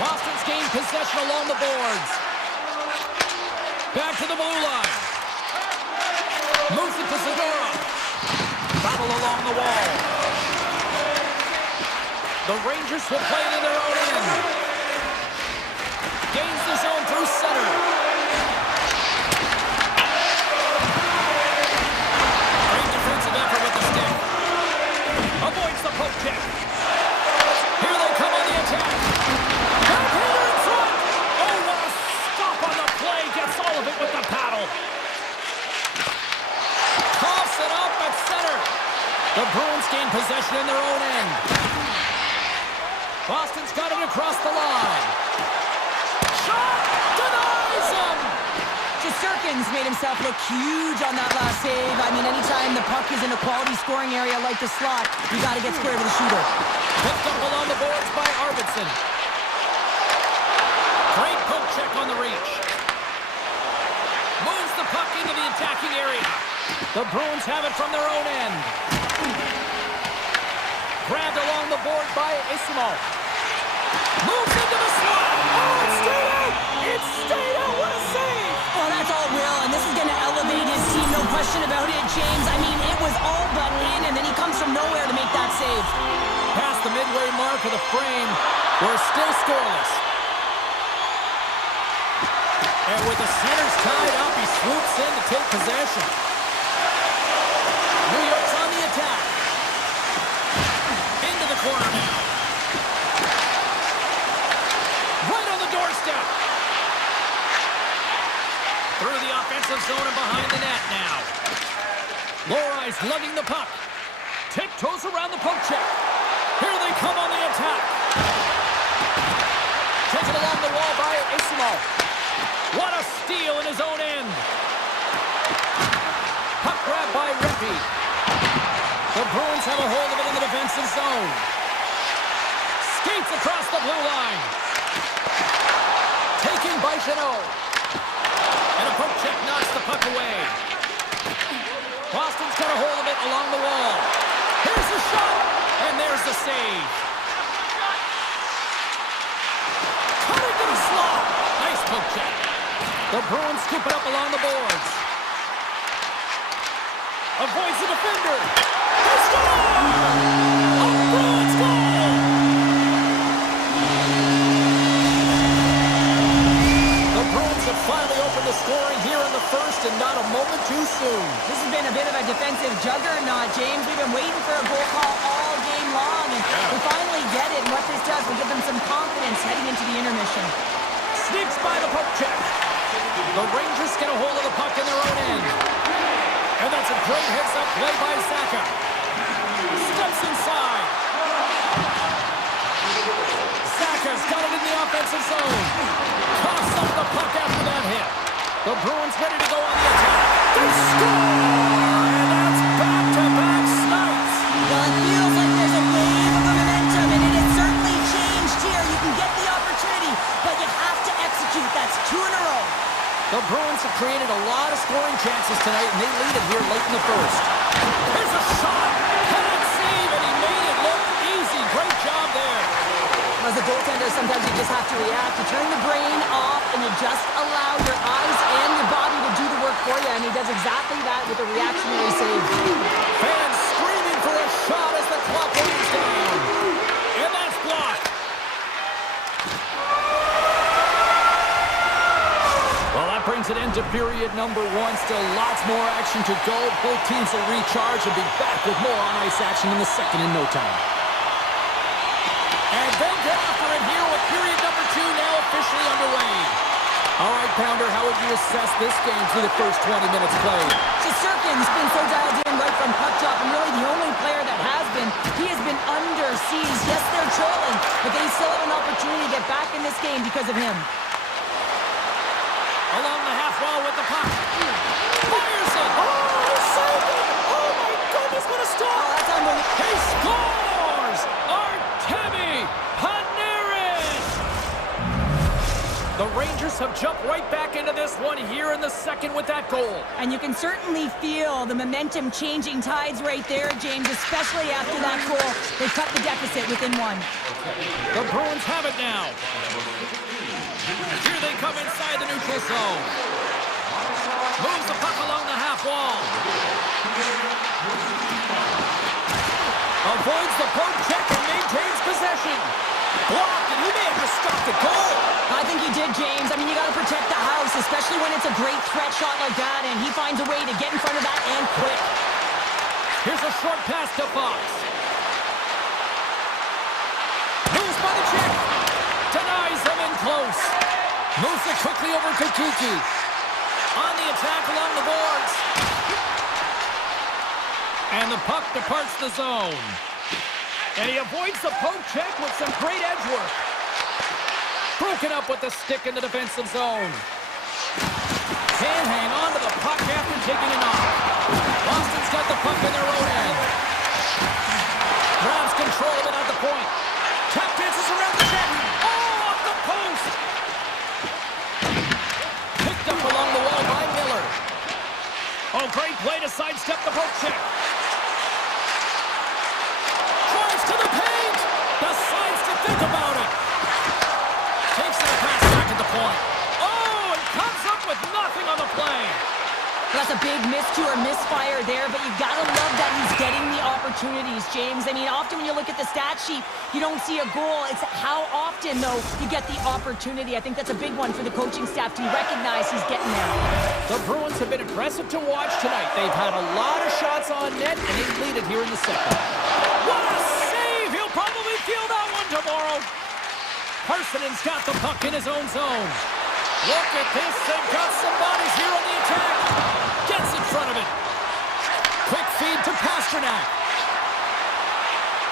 Boston's gained possession along the boards. Back to the blue line. Moves it to Zadorov. Battle along the wall. The Rangers will play it in their own end. Gains the zone through center. Great defensive effort with the stick. Avoids the poke check. Here they come on the attack. Backhander in front. Oh, what a stop on the play. Gets all of it with the paddle. Coughs it up at center. The Bruins gain possession in their own end. Boston's got it across the line. Shot! Denies him! Shesterkin's made himself look huge on that last save. I mean, anytime the puck is in a quality scoring area like the slot, you got to get square with the shooter. Picked up along the boards by Arvidsson. Great poke check on the reach. Moves the puck into the attacking area. The Bruins have it from their own end. Grabbed along the board by Isimo. Moves into the slot. Oh, it stayed out! It stayed out! What a save! Well, that's all Will, and this is going to elevate his team, no question about it, James. I mean, it was all but in, and then he comes from nowhere to make that save. Past the midway mark of the frame, we're still scoreless. And with the centers tied up, he swoops in to take possession. New York's on the attack. Into the corner now. Right on the doorstep. Through the offensive zone and behind the net now. Lorai's lugging the puck. Tiptoes around the poke check. Here they come on the attack. Taken along the wall by Isimo. What a steal in his own end. Puck grab by Rippey. The Bruins have a hold of it in the defensive zone. Skates across the blue line. Taken by Chanot. And a poke check knocks the puck away. Boston's got a hold of it along the wall. Here's the shot, and there's the save. Cutting to the slot. Nice poke check. The Bruins scoop it up along the boards. Avoids the defender. They score! A Bruins goal! The Bruins have finally opened the scoring here in the first, and not a moment too soon. This has been a bit of a defensive juggernaut, James. We've been waiting for a goal call all game long, and we finally get it, and what this does will give them some confidence heading into the intermission. Sneaks by the poke check. The Rangers get a hold of the puck in their own end. And that's a great heads-up play by Zaka. Steps inside. Zaka's got it in the offensive zone. Coughs up the puck after that hit. The Bruins ready to go on the attack. They score! And that's back-to-back snipes. Well, it feels like there's a wave of momentum, and it has certainly changed here. You can get the opportunity, but you have to execute. That's 2 in a row. The Bruins have created a lot of scoring chances tonight, and they lead it here late in the first. Here's a shot! Cannot save, and he made it look easy. Great job there. As a goaltender, sometimes you just have to react. You turn the brain off, and you just allow your eyes and your body to do the work for you, and he does exactly that with a reactionary save. Fans screaming for a shot as the clock winds down. And that's blocked. Well, that brings it into period number one. Still lots more action to go. Both teams will recharge and be back with more on-ice action in the second in no time. And then get after it here with period number two now officially underway. All right, Pounder, how would you assess this game through the first 20 minutes played? Shesterkin's been so dialed in right from puck drop, and really the only player that has been. He has been under siege. Yes, they're trailing, but they still have an opportunity to get back in this game because of him. Along the half wall with the puck. Fires it! Oh, saved it! Oh, my goodness, what a stop! Oh, that's unbelievable. He scores! Artemi Panarin! The Rangers have jumped right back into this one here in the second with that goal. And you can certainly feel the momentum changing tides right there, James, especially after that goal. They cut the deficit within one. The Bruins have it now. Here they come inside the neutral zone. Moves the puck along the half wall. Avoids the poke check and maintains possession. Blocked, and he may have just stopped the goal. I think he did, James. I mean, you got to protect the house, especially when it's a great threat shot like that, and he finds a way to get in front of that and quick. Here's a short pass to Fox. Moves by the check. Denies them in close. Moves it quickly over to Kiki. On the attack along the boards. And the puck departs the zone. And he avoids the poke check with some great edge work. Broken up with the stick in the defensive zone. Can't hang on to the puck after taking a knock. Boston's got the puck in their own end. Grabs control of it at the point. Tap dances around the net. Oh, off the post. Picked up along the wall by Miller. Oh, great play to sidestep the poke check. Drives to the paint. Decides to think about it. Takes that pass back at the point. Oh, and comes up with nothing on the play. That's a big miscue or misfire there, but you got to love that he's getting the opportunities, James. I mean, often when you look at the stat sheet, you don't see a goal. It's how often, though, you get the opportunity. I think that's a big one for the coaching staff to recognize he's getting there. The Bruins have been impressive to watch tonight. They've had a lot of shots on net, and they lead it here in the second. What a save! He'll probably feel that one tomorrow. Parsonen's got the puck in his own zone. Look at this. They've got some bodies here on the attack. Gets in front of it. Quick feed to Pasternak.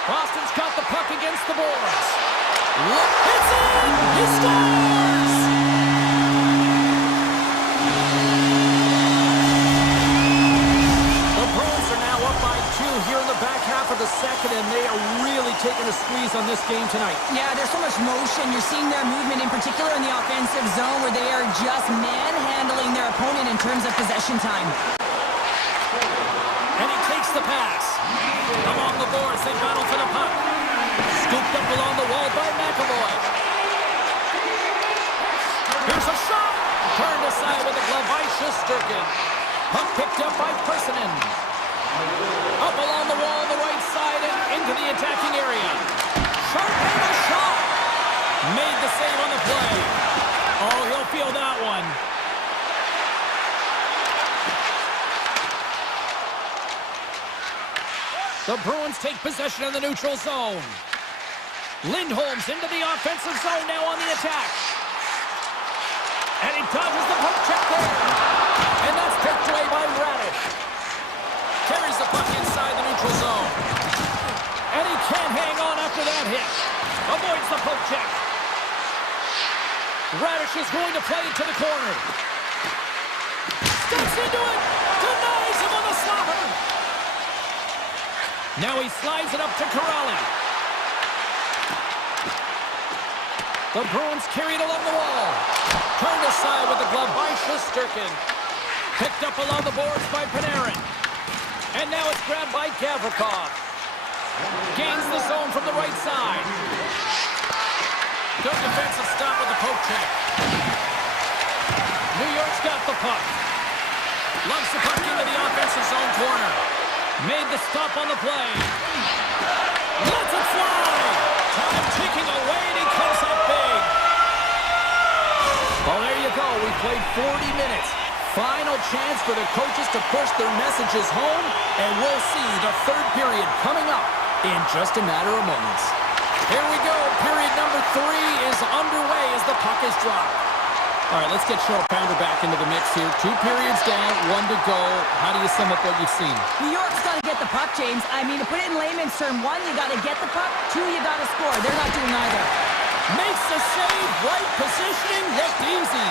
Boston's got the puck against the boards. Look, it's in! He scores! The Bruins are now up by 2 here in the back half of the second, and they are really taking a squeeze on this game tonight. Yeah, there's so much motion. You're seeing their movement, in particular in the offensive zone, where they are just manhandling their opponent in terms of possession time. And he takes the pass. Along the boards, they battle for the puck. Scooped up along the wall by McAvoy. Here's a shot. Turned aside with a glove by Shesterkin. Puck picked up by Parsonen. Up along the wall on the right side and into the attacking area. Sharp angle shot. Made the save on the play. Oh, he'll feel that one. The Bruins take possession of the neutral zone. Lindholm's into the offensive zone now on the attack. And he dodges the poke check there. And that's picked away by Radish. Carries the puck inside the neutral zone. And he can't hang on after that hit. Avoids the poke check. Radish is going to play it to the corner. Steps into it. Denies him on the slapper. Now he slides it up to Corrali. The Bruins carry it along the wall. Turned aside with the glove by Shesterkin. Picked up along the boards by Panarin. And now it's grabbed by Gavrikov. Gains the zone from the right side. Good defensive stop with the poke check. New York's got the puck. Loves the puck into the offensive zone corner. Made the stop on the play. Lets it fly. Time ticking away, and he comes up big. Well, there you go. We've played 40 minutes. Final chance for the coaches to push their messages home, and we'll see the third period coming up in just a matter of moments. Here we go. Period number 3 is underway as the puck is dropped. All right, let's get Cheryl Pounder back into the mix here. 2 periods down, 1 to go. How do you sum up what you've seen? New York's got to get the puck, James. I mean, to put it in layman's term, 1, you got to get the puck. 2, you got to score. They're not doing either. Makes the save. Right positioning. Looked easy.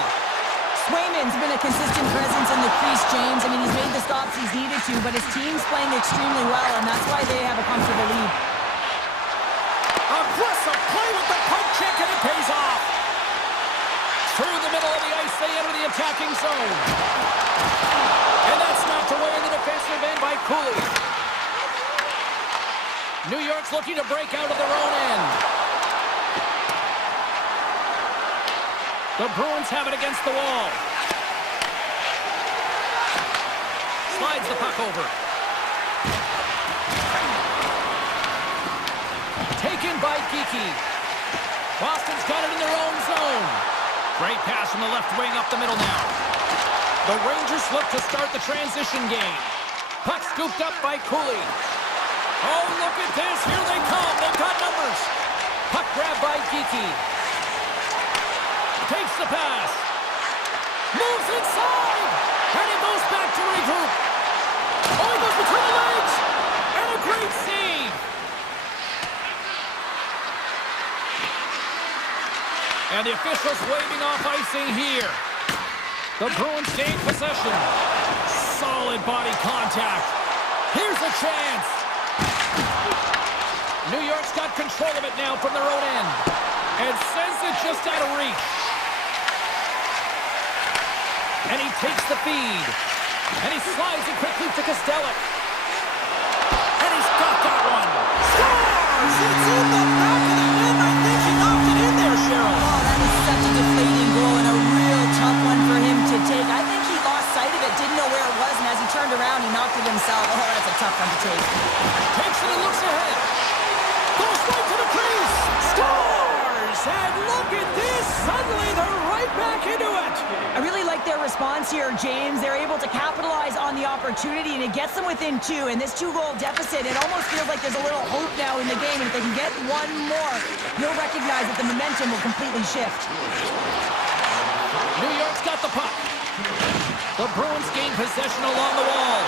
Swayman's been a consistent presence in the crease, James. I mean, he's made the stops he's needed to, but his team's playing extremely well, and that's why they have a comfortable lead. Aggressive play with the poke check, and it pays off. Through the middle of the ice, they enter the attacking zone. And that's knocked away in the defensive end by Cooley. New York's looking to break out of their own end. The Bruins have it against the wall. Slides the puck over. Taken by Geeky. Boston's got it in their own zone. Great pass from the left wing up the middle now. The Rangers look to start the transition game. Puck scooped up by Cooley. Oh, look at this. Here they come. They've got numbers. Puck grabbed by Geeky. Takes the pass. Moves inside. And it goes back to regroup. Oh, he goes between the legs. And a great save. And the officials waving off icing here. The Bruins gain possession. Solid body contact. Here's a chance. New York's got control of it now from their own end. And sends it just out of reach. And he takes the feed. And he slides it quickly to Kostelic. And he's got that one. Scores! It's in the back of the net. I think he knocked it in there, Cheryl. Oh, that is such a deflating goal and a real tough one for him to take. I think he lost sight of it, didn't know where it was, and as he turned around, he knocked it himself. Oh, that's a tough one to take. Takes it and looks ahead. Goes right to the crease. Scores! And look at this. Suddenly they're right back into it. I really like their response here, James. They're able to capitalize on the opportunity, and it gets them within 2. And this 2-goal deficit, it almost feels like there's a little hope now in the game. And if they can get one more, you'll recognize that the momentum will completely shift. New York's got the puck. The Bruins gain possession along the wall.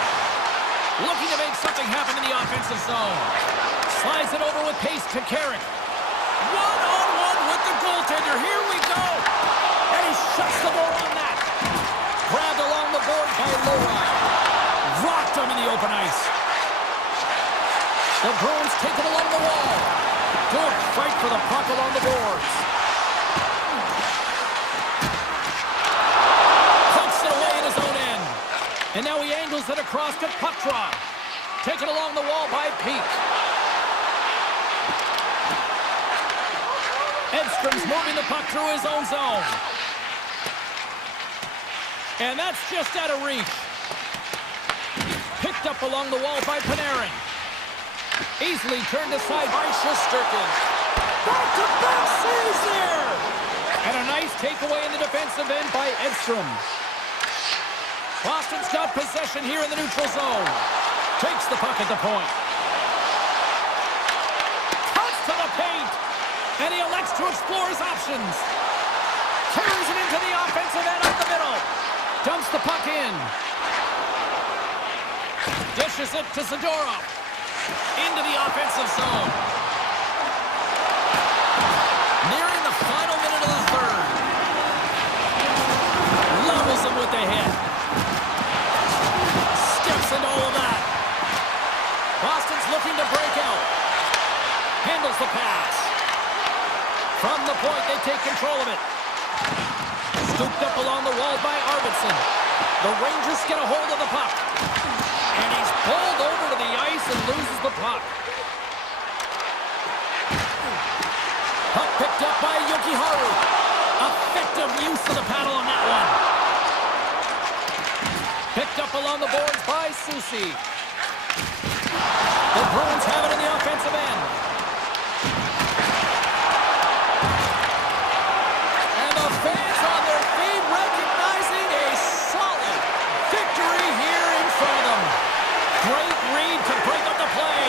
Looking to make something happen in the offensive zone. Slides it over with pace to Carrick. One-on-one with the goaltender. Here we go. And he shuts the door on that. Grabbed along the board by Lowry. Rocked him in the open ice. The Bruins take it along the wall. Good fight for the puck along the boards. Pokes it away in his own end. And now he angles it across to puck drop. Taken along the wall by Peake. Edstrom's moving the puck through his own zone. And that's just out of reach. Picked up along the wall by Panarin. Easily turned aside by Shesterkin. Back-to-back saves there! And a nice takeaway in the defensive end by Edstrom. Boston's got possession here in the neutral zone. Takes the puck at the point. Cuts to the paint. And he elects to explore his options. Carries it into the offensive end up the middle. Dumps the puck in. Dishes it to Zadorov. Into the offensive zone. Nearing the final minute of the third. Levels him with the hit. Steps into all of that. Boston's looking to break out. Handles the pass. From the point, they take control of it. Scooped up along the wall by Arvidsson. The Rangers get a hold of the puck. And he's pulled over to the ice and loses the puck. Puck picked up by Yokiharu. Effective use of the paddle on that one. Picked up along the boards by Susi. The Bruins have it in the offensive end. And the fans on their feet recognize Great read to break up the play.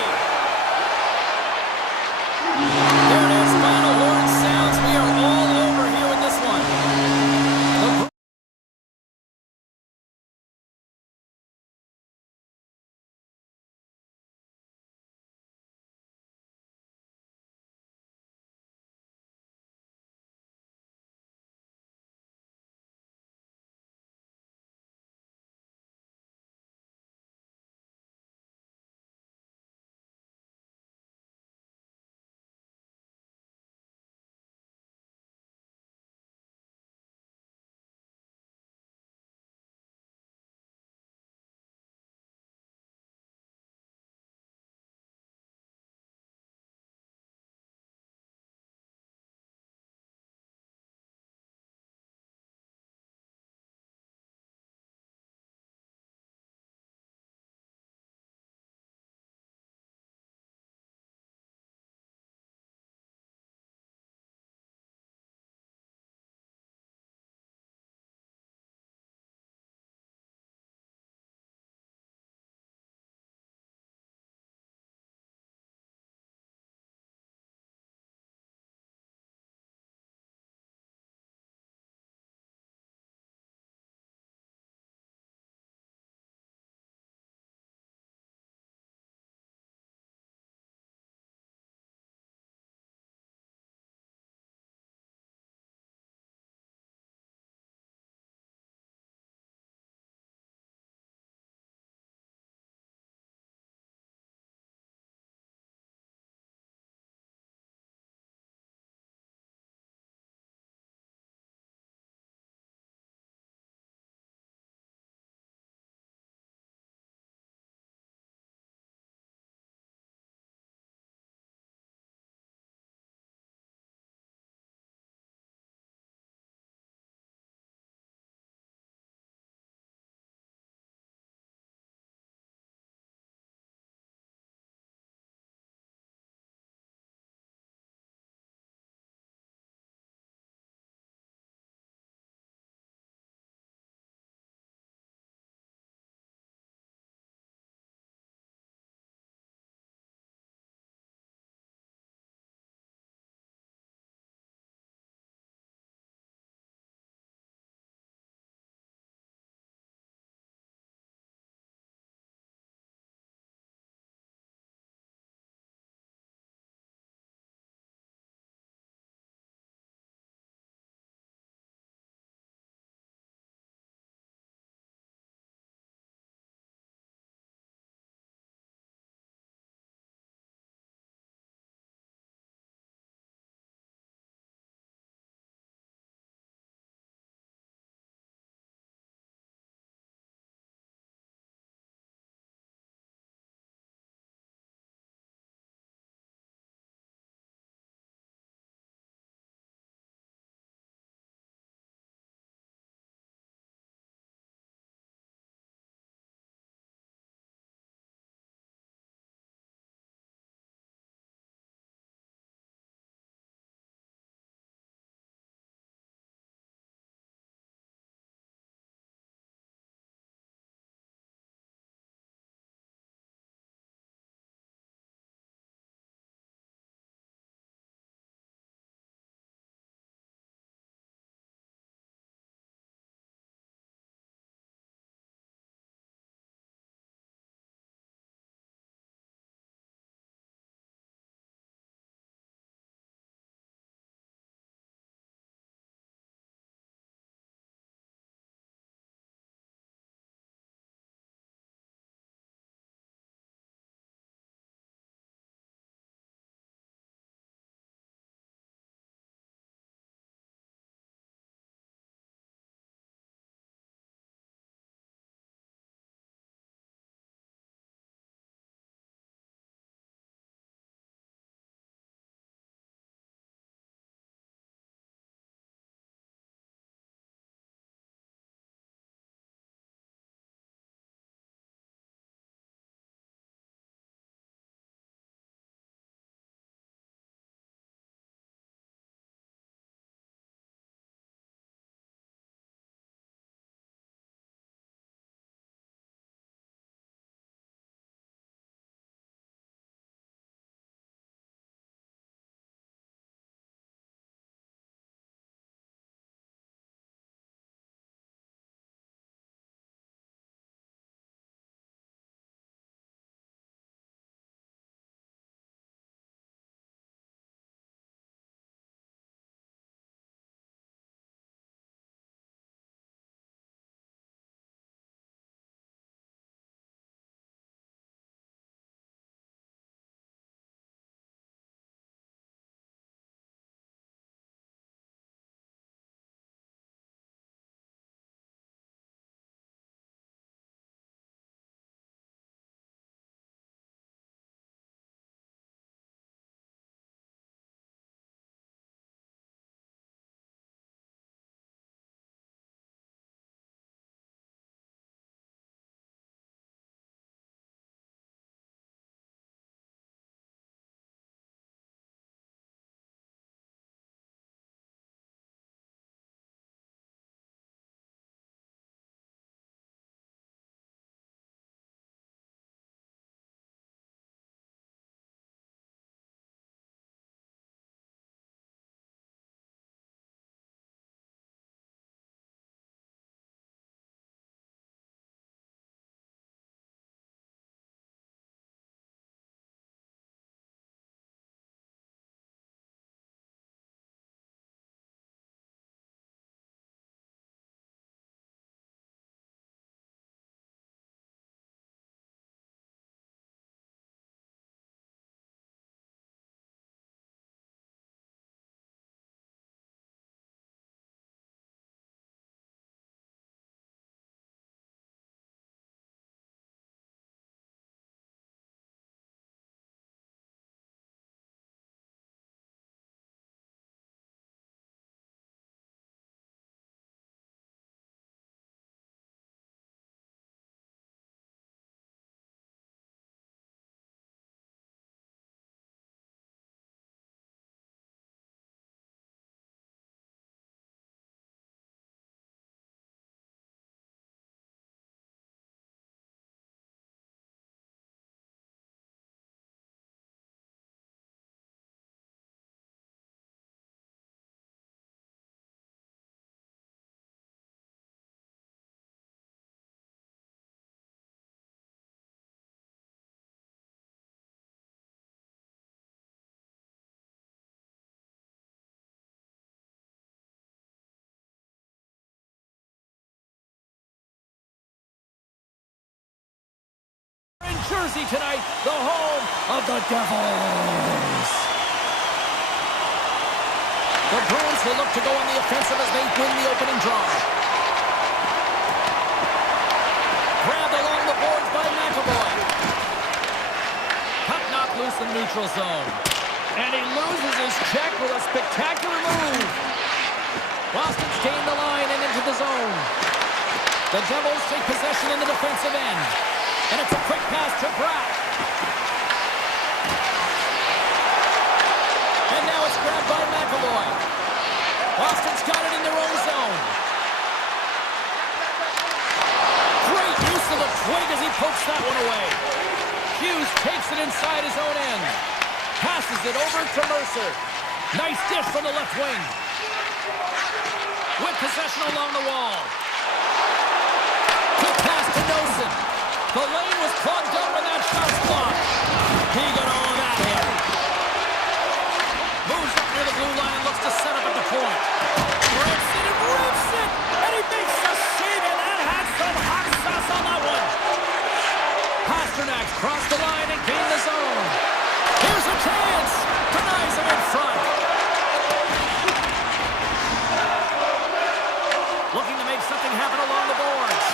There it is. Final horn sounds. We are all over here with this one. In Jersey tonight, the home of the Devils. The Bruins will look to go on the offensive as they win the opening draw. Grabbed along the boards by McAvoy. Puck knocked loose in neutral zone. And he loses his check with a spectacular move. Boston's gained the line and into the zone. The Devils take possession in the defensive end. And it's a quick pass to Bratt. And now it's grabbed by McAvoy. Boston's got it in their own zone. Great use of the twig as he pokes that one away. Hughes takes it inside his own end. Passes it over to Mercer. Nice dish from the left wing. With possession along the wall. Quick pass to Nosen. The lane was clogged up when that shot's blocked. He got all of that in. Moves up near the blue line and looks to set up at the point. Rips it and rips it! And he makes the save, and that had some hot sauce on that one. Pasternak's crossed the line and gained the zone. Here's a chance! Denies him in front. Looking to make something happen along the boards.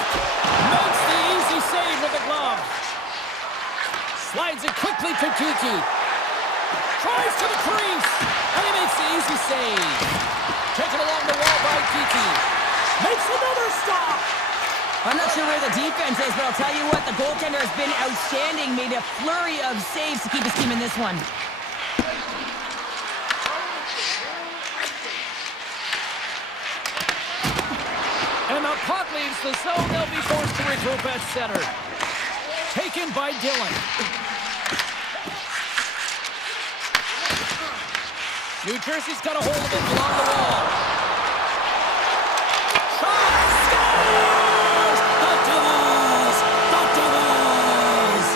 Makes the easy save with the glove. Slides it quickly to Kiki. Tries to the crease. And he makes the easy save. Taken along the wall by Kiki. Makes another stop. I'm not sure where the defense is, but I'll tell you what, the goaltender has been outstanding. Made a flurry of saves to keep his team in this one. And the puck leaves the zone. They'll be forced to regroup at center. Taken by Dillon. New Jersey's got a hold of it along the wall. Shot! Scores! The Devils! The Devils!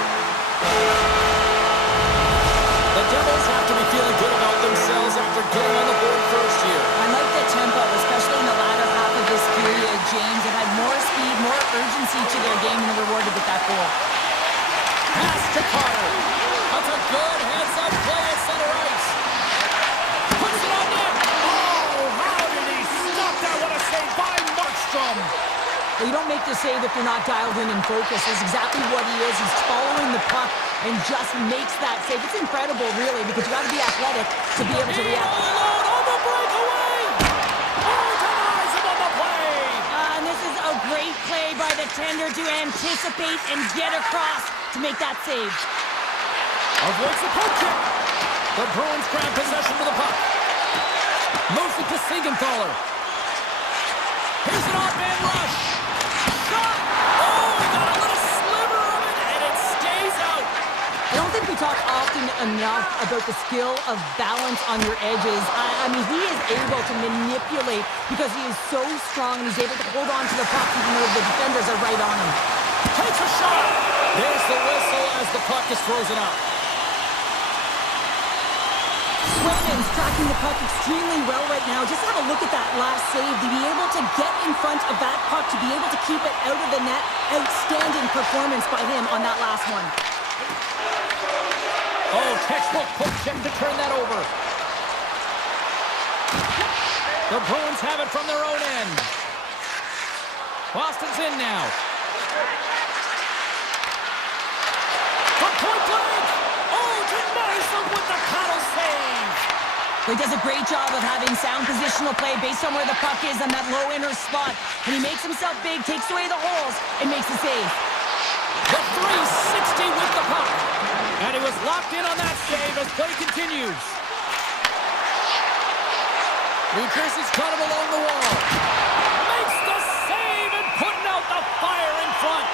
The Devils have to be feeling good about themselves after getting on the board first here. I like the tempo, especially in the latter half of this period, James. It had more speed, more urgency to their game, and they were rewarded with that goal. Pass to Carter. That's a good heads-up play at center ice. Puts it on net. Oh, how did he stop that? What a save by Markstrom. Well, you don't make the save if you're not dialed in and focused. That's exactly what he is. He's following the puck and just makes that save. It's incredible, really, because you got to be athletic to be able to react. All alone on the breakaway. Oh, denies him on the play. And this is a great play by the tender to anticipate and get across to make that save. Avoids the poke check. The Bruins grab possession with the puck. Moves it to Siegenthaler. Here's an off-man rush. Shot! Oh, he got a little sliver of it, and it stays out. I don't think we talk often enough about the skill of balance on your edges. I mean, he is able to manipulate because he is so strong and he's able to hold on to the puck even though the defenders are right on him. Takes a shot. There's the whistle as the puck is frozen up. Swannon's tracking the puck extremely well right now. Just have a look at that last save. To be able to get in front of that puck, to be able to keep it out of the net. Outstanding performance by him on that last one. Oh, textbook poke check to turn that over. The Bruins have it from their own end. Boston's in now. From point blank. Oh, denies them with the paddle save. He does a great job of having sound positional play based on where the puck is on that low inner spot. And he makes himself big, takes away the holes, and makes the save. The 360 with the puck. And he was locked in on that save as play continues. New Jersey's caught him along the wall. Makes the save and putting out the fire in front.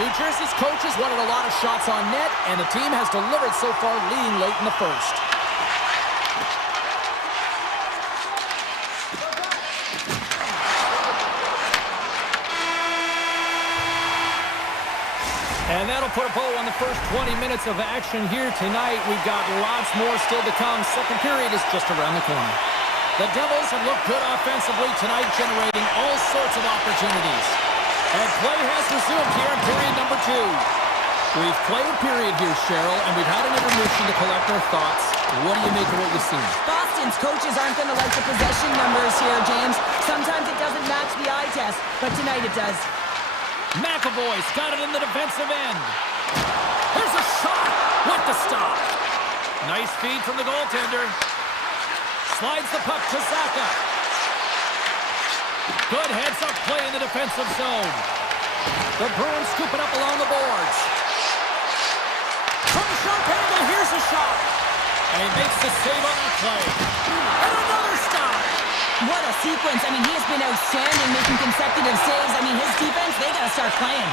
New Jersey's coaches wanted a lot of shots on net, and the team has delivered so far, leading late in the first. And that'll put a bow on the first 20 minutes of action here tonight. We've got lots more still to come. Second period is just around the corner. The Devils have looked good offensively tonight, generating all sorts of opportunities. And play has resumed here in period number 2. We've played a period here, Cheryl, and we've had an intermission to collect our thoughts. What do you make of what you've seen? Boston's coaches aren't going to like the possession numbers here, James. Sometimes it doesn't match the eye test, but tonight it does. McAvoy's got it in the defensive end. Here's a shot with the stop. Nice feed from the goaltender. Slides the puck to Saka. Good heads-up play in the defensive zone. The Bruins scoop it up along the boards. From the sharp angle, here's a shot. And he makes the save on that play. And another stop. What a sequence. I mean, he has been outstanding making consecutive saves. I mean, his defense, they got to start playing.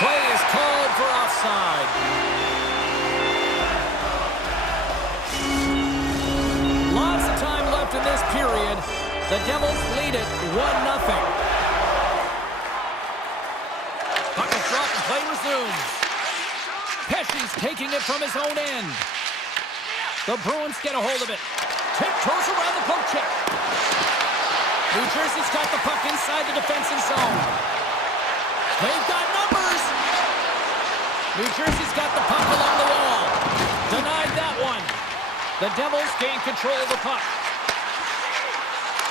Play is called for offside. Lots of time left in this period. The Devils lead it 1-0. Puck is dropped and play resumes. Pesci's taking it from his own end. The Bruins get a hold of it. Tiptoes around the poke check. New Jersey's got the puck inside the defensive zone. They've got numbers. New Jersey's got the puck along the wall. Denied that one. The Devils gain control of the puck.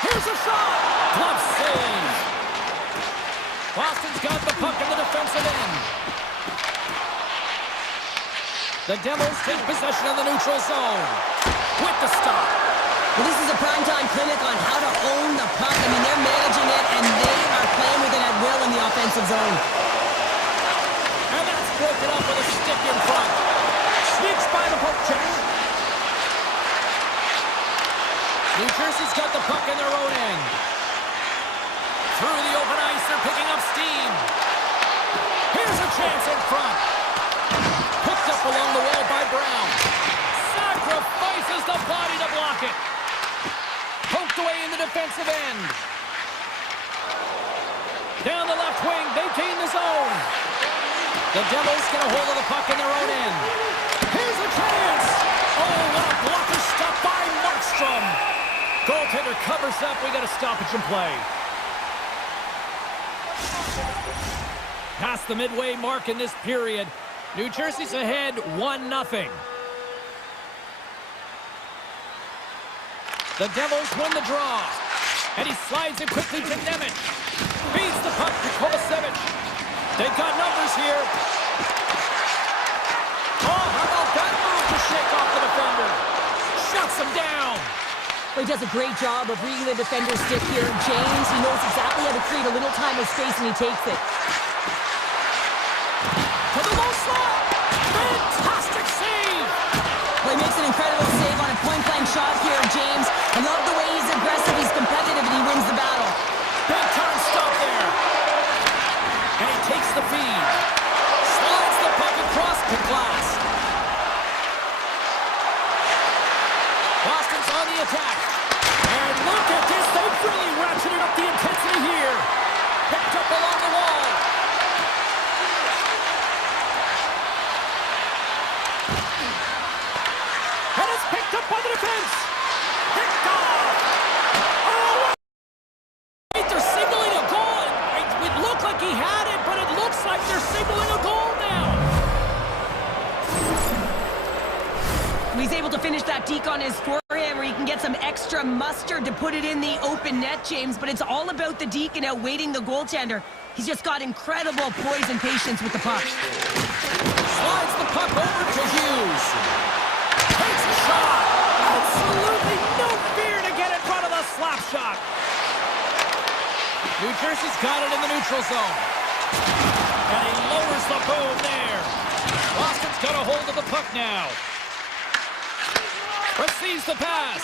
Here's a shot. Glove save. Boston's got the puck in the defensive end. The Devils take possession of the neutral zone. With the stop. Well, this is a primetime clinic on how to own the puck. I mean, they're managing it, and they are playing with it at will in the offensive zone. And that's broken up with a stick in front. Sneaks by the poke check. New Jersey's got the puck in their own end. Through the open ice, they're picking up steam. Here's a chance in front. Picked up along the wall by Brown. Sacrifices the body to block it. Poked away in the defensive end. Down the left wing, they gain the zone. The Devils get a hold of the puck in their own end. Here's a chance. Oh, what a blocker stop by Markstrom. Goaltender covers up. We got a stoppage in play. Past the midway mark in this period. New Jersey's ahead 1-0. The Devils win the draw. And he slides it quickly to Nemec. Beats the puck to Kovacevic. They've got numbers here. Oh, how about that move to shake off the defender? Shuts him down. He does a great job of reading the defender's stick here. James, he knows exactly how to create a little time and space, and he takes it. To the low slot. Fantastic save. Well, he makes an incredible save on a point-blank shot here, James. I love the way he's aggressive, he's competitive, and he wins the battle. Big time stop there. And he takes the feed. Slides the puck across the glass. Boston's on the attack. And look at this. They've really ratcheted up the intensity here. Picked up along the wall. And it's picked up by the defense. Picked off. Oh, wait, they're signaling a goal. It looked like he had it, but it looks like they're signaling a goal now. He's able to finish that deke on his forehand where he can get some extra mustard to put it in the open net, James, but it's all about the deke and outweighting the goaltender. He's just got incredible poise and patience with the puck. Slides the puck over to Hughes. Takes a shot. Absolutely no fear to get in front of the slap shot. New Jersey's got it in the neutral zone. And he lowers the boom there. Boston's got a hold of the puck now. Receives the pass.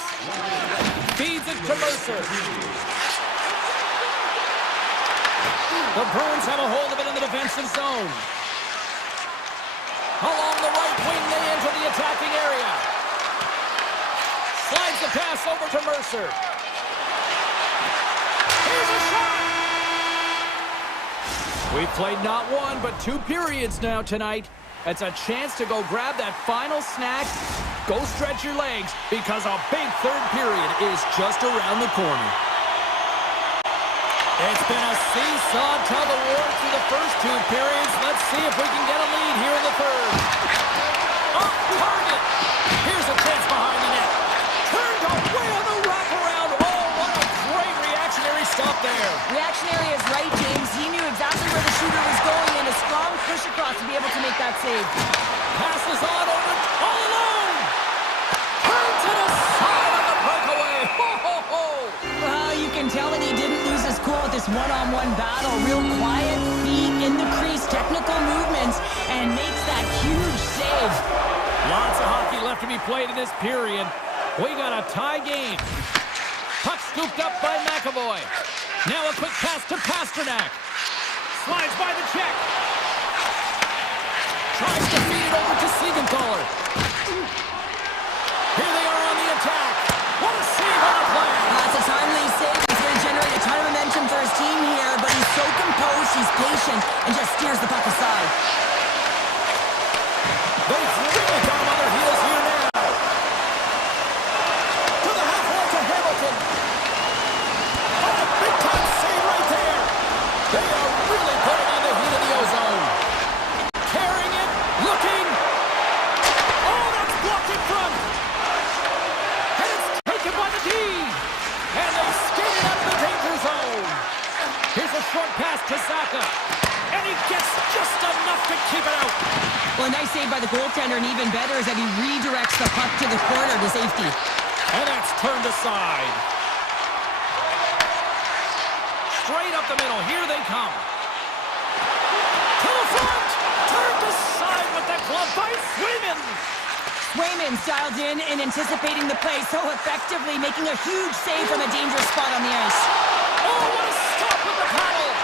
Feeds it to Mercer. The Bruins have a hold of it in the defensive zone. Along the right wing, they enter the attacking area. Slides the pass over to Mercer. Here's a shot! We've played not one, but 2 periods now tonight. It's a chance to go grab that final snack. Go stretch your legs, because a big third period is just around the corner. It's been a seesaw tug-of-war through the first two periods. Let's see if we can get a lead here in the third. Off target. Here's a chance behind the net. Turned away on the wraparound. Oh, what a great reactionary stop there. Reactionary is right, James. He knew exactly where the shooter was going and a strong push across to be able to make that save. Passes on over all alone. Turns it aside on the breakaway. Ho, ho, ho. Well, you can tell that he didn't lose his cool with this one-on-one battle. Real quiet, feet in the crease, technical movements, and makes that huge save. Lots of hockey left to be played in this period. We got a tie game. Puck scooped up by McAvoy. Now a quick pass to Pasternak. Slides by the check. Tries to feed it over to Siegenthaler. Here they are on the attack. What a save on the play. That's a timely save. He's going to generate a ton of momentum for his team here, but he's so composed, he's patient, and just steers the puck aside. They've really got him on their heels here now. To the half wall to Hamilton. Oh, a big-time save right there. They are really putting on the heat of the ozone. Carrying it, looking. Oh, that's blocked in front. And it's taken by the D. And they skate it out of the danger zone. Here's a short pass to Saka. And he gets just enough to keep it out. Well, a nice save by the goaltender, and even better is that he redirects the puck to the corner to safety. And that's turned aside. Straight up the middle. Here they come. To the front. Turned aside with the glove by Swayman. Swayman's dialed in and anticipating the play so effectively, making a huge save from a dangerous spot on the ice. Oh, what a stop with the paddle.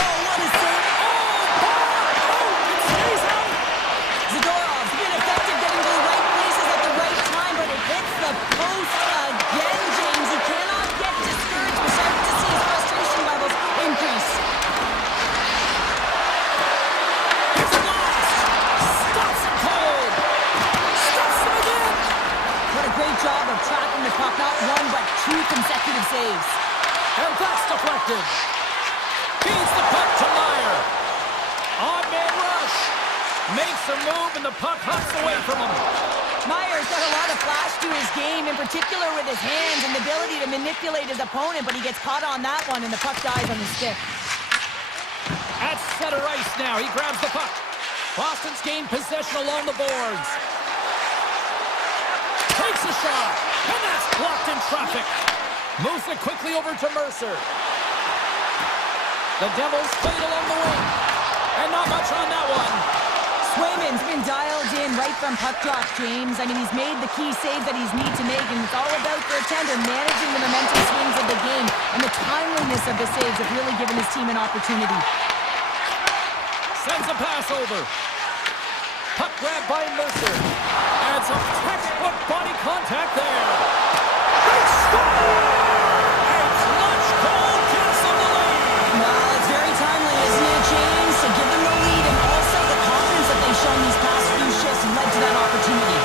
Oh, what a save. It stays out. Zadorov's been effective getting to the right places at the right time, but it hits the post again, James. He cannot get discouraged. We're starting to see his frustration levels increase. It's lost. Stops it cold. Stops it again. What a great job of tracking the puck. Not one, but two consecutive saves. And that's deflected. Feeds the puck to Meyer. Odd man rush. Makes a move and the puck hops away from him. Meyer's got a lot of flash to his game, in particular with his hands and the ability to manipulate his opponent, but he gets caught on that one and the puck dies on his stick. At center ice now, he grabs the puck. Boston's gained possession along the boards. Takes a shot, and that's blocked in traffic. Moves it quickly over to Mercer. The Devils played along the wing, and not much on that one. Swayman's been dialed in right from puck drop, James. I mean, he's made the key saves that he's need to make, and it's all about their tender managing the momentum swings of the game, and the timeliness of the saves have really given his team an opportunity. Sends a pass over. Puck grab by Mercer. And some textbook body contact there. Big score! A clutch goal gives them the lead. Well, it's very timely, isn't it, James? To give them the lead, and also the confidence that they've shown these past few shifts led to that opportunity.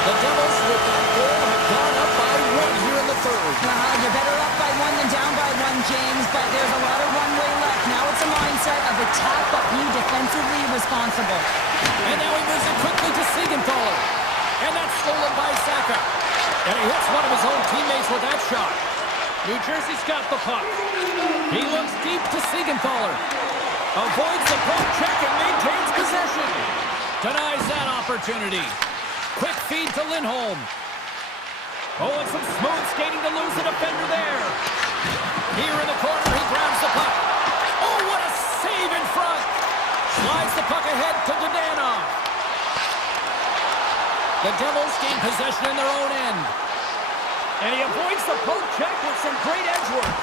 The Devils, with that goal, have gone up by one here in the third. Well, you're better up by one than down by one, James, but there's a lot of runway left. Now it's a mindset of attack, but be defensively responsible. And now he moves it quickly to Siegenthaler. And that's stolen by Saka. And he hits one of his own teammates with that shot. New Jersey's got the puck. He looks deep to Siegenthaler. Avoids the poke check and maintains possession. Denies that opportunity. Quick feed to Lindholm. Oh, and some smooth skating to lose the defender there. Here in the corner, he grabs the puck. Oh, what a save in front. Slides the puck ahead to Dadonov. The Devils gain possession in their own end. And he avoids the poke check with some great edge work.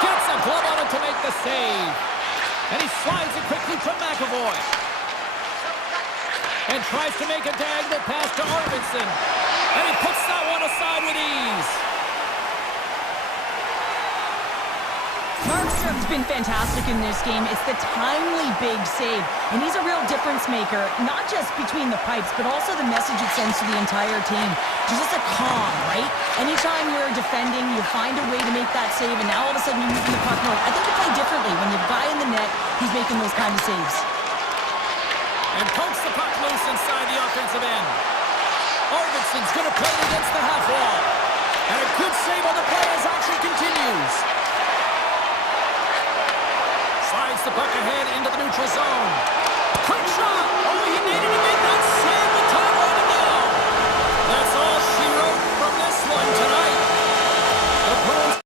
Gets a glove on it to make the save. And he slides it quickly to McAvoy. And tries to make a diagonal pass to Arvidsson. And he puts that one aside with ease. Markstrom Markstrom's been fantastic in this game. It's the timely big save. And he's a real difference maker, not just between the pipes, but also the message it sends to the entire team. Just a calm, right? Anytime you're defending, you find a way to make that save, and now all of a sudden you're moving the puck more. I think you play differently. When you have a guy in the net, he's making those kind of saves. And pokes the puck loose inside the offensive end. Arvidsson's going to play it against the half wall. And a good save on the play as action continues. Slides the puck ahead into the neutral zone. Quick shot! Oh, he needed to make that save with time running down. That's all she wrote from this one tonight. The Bruins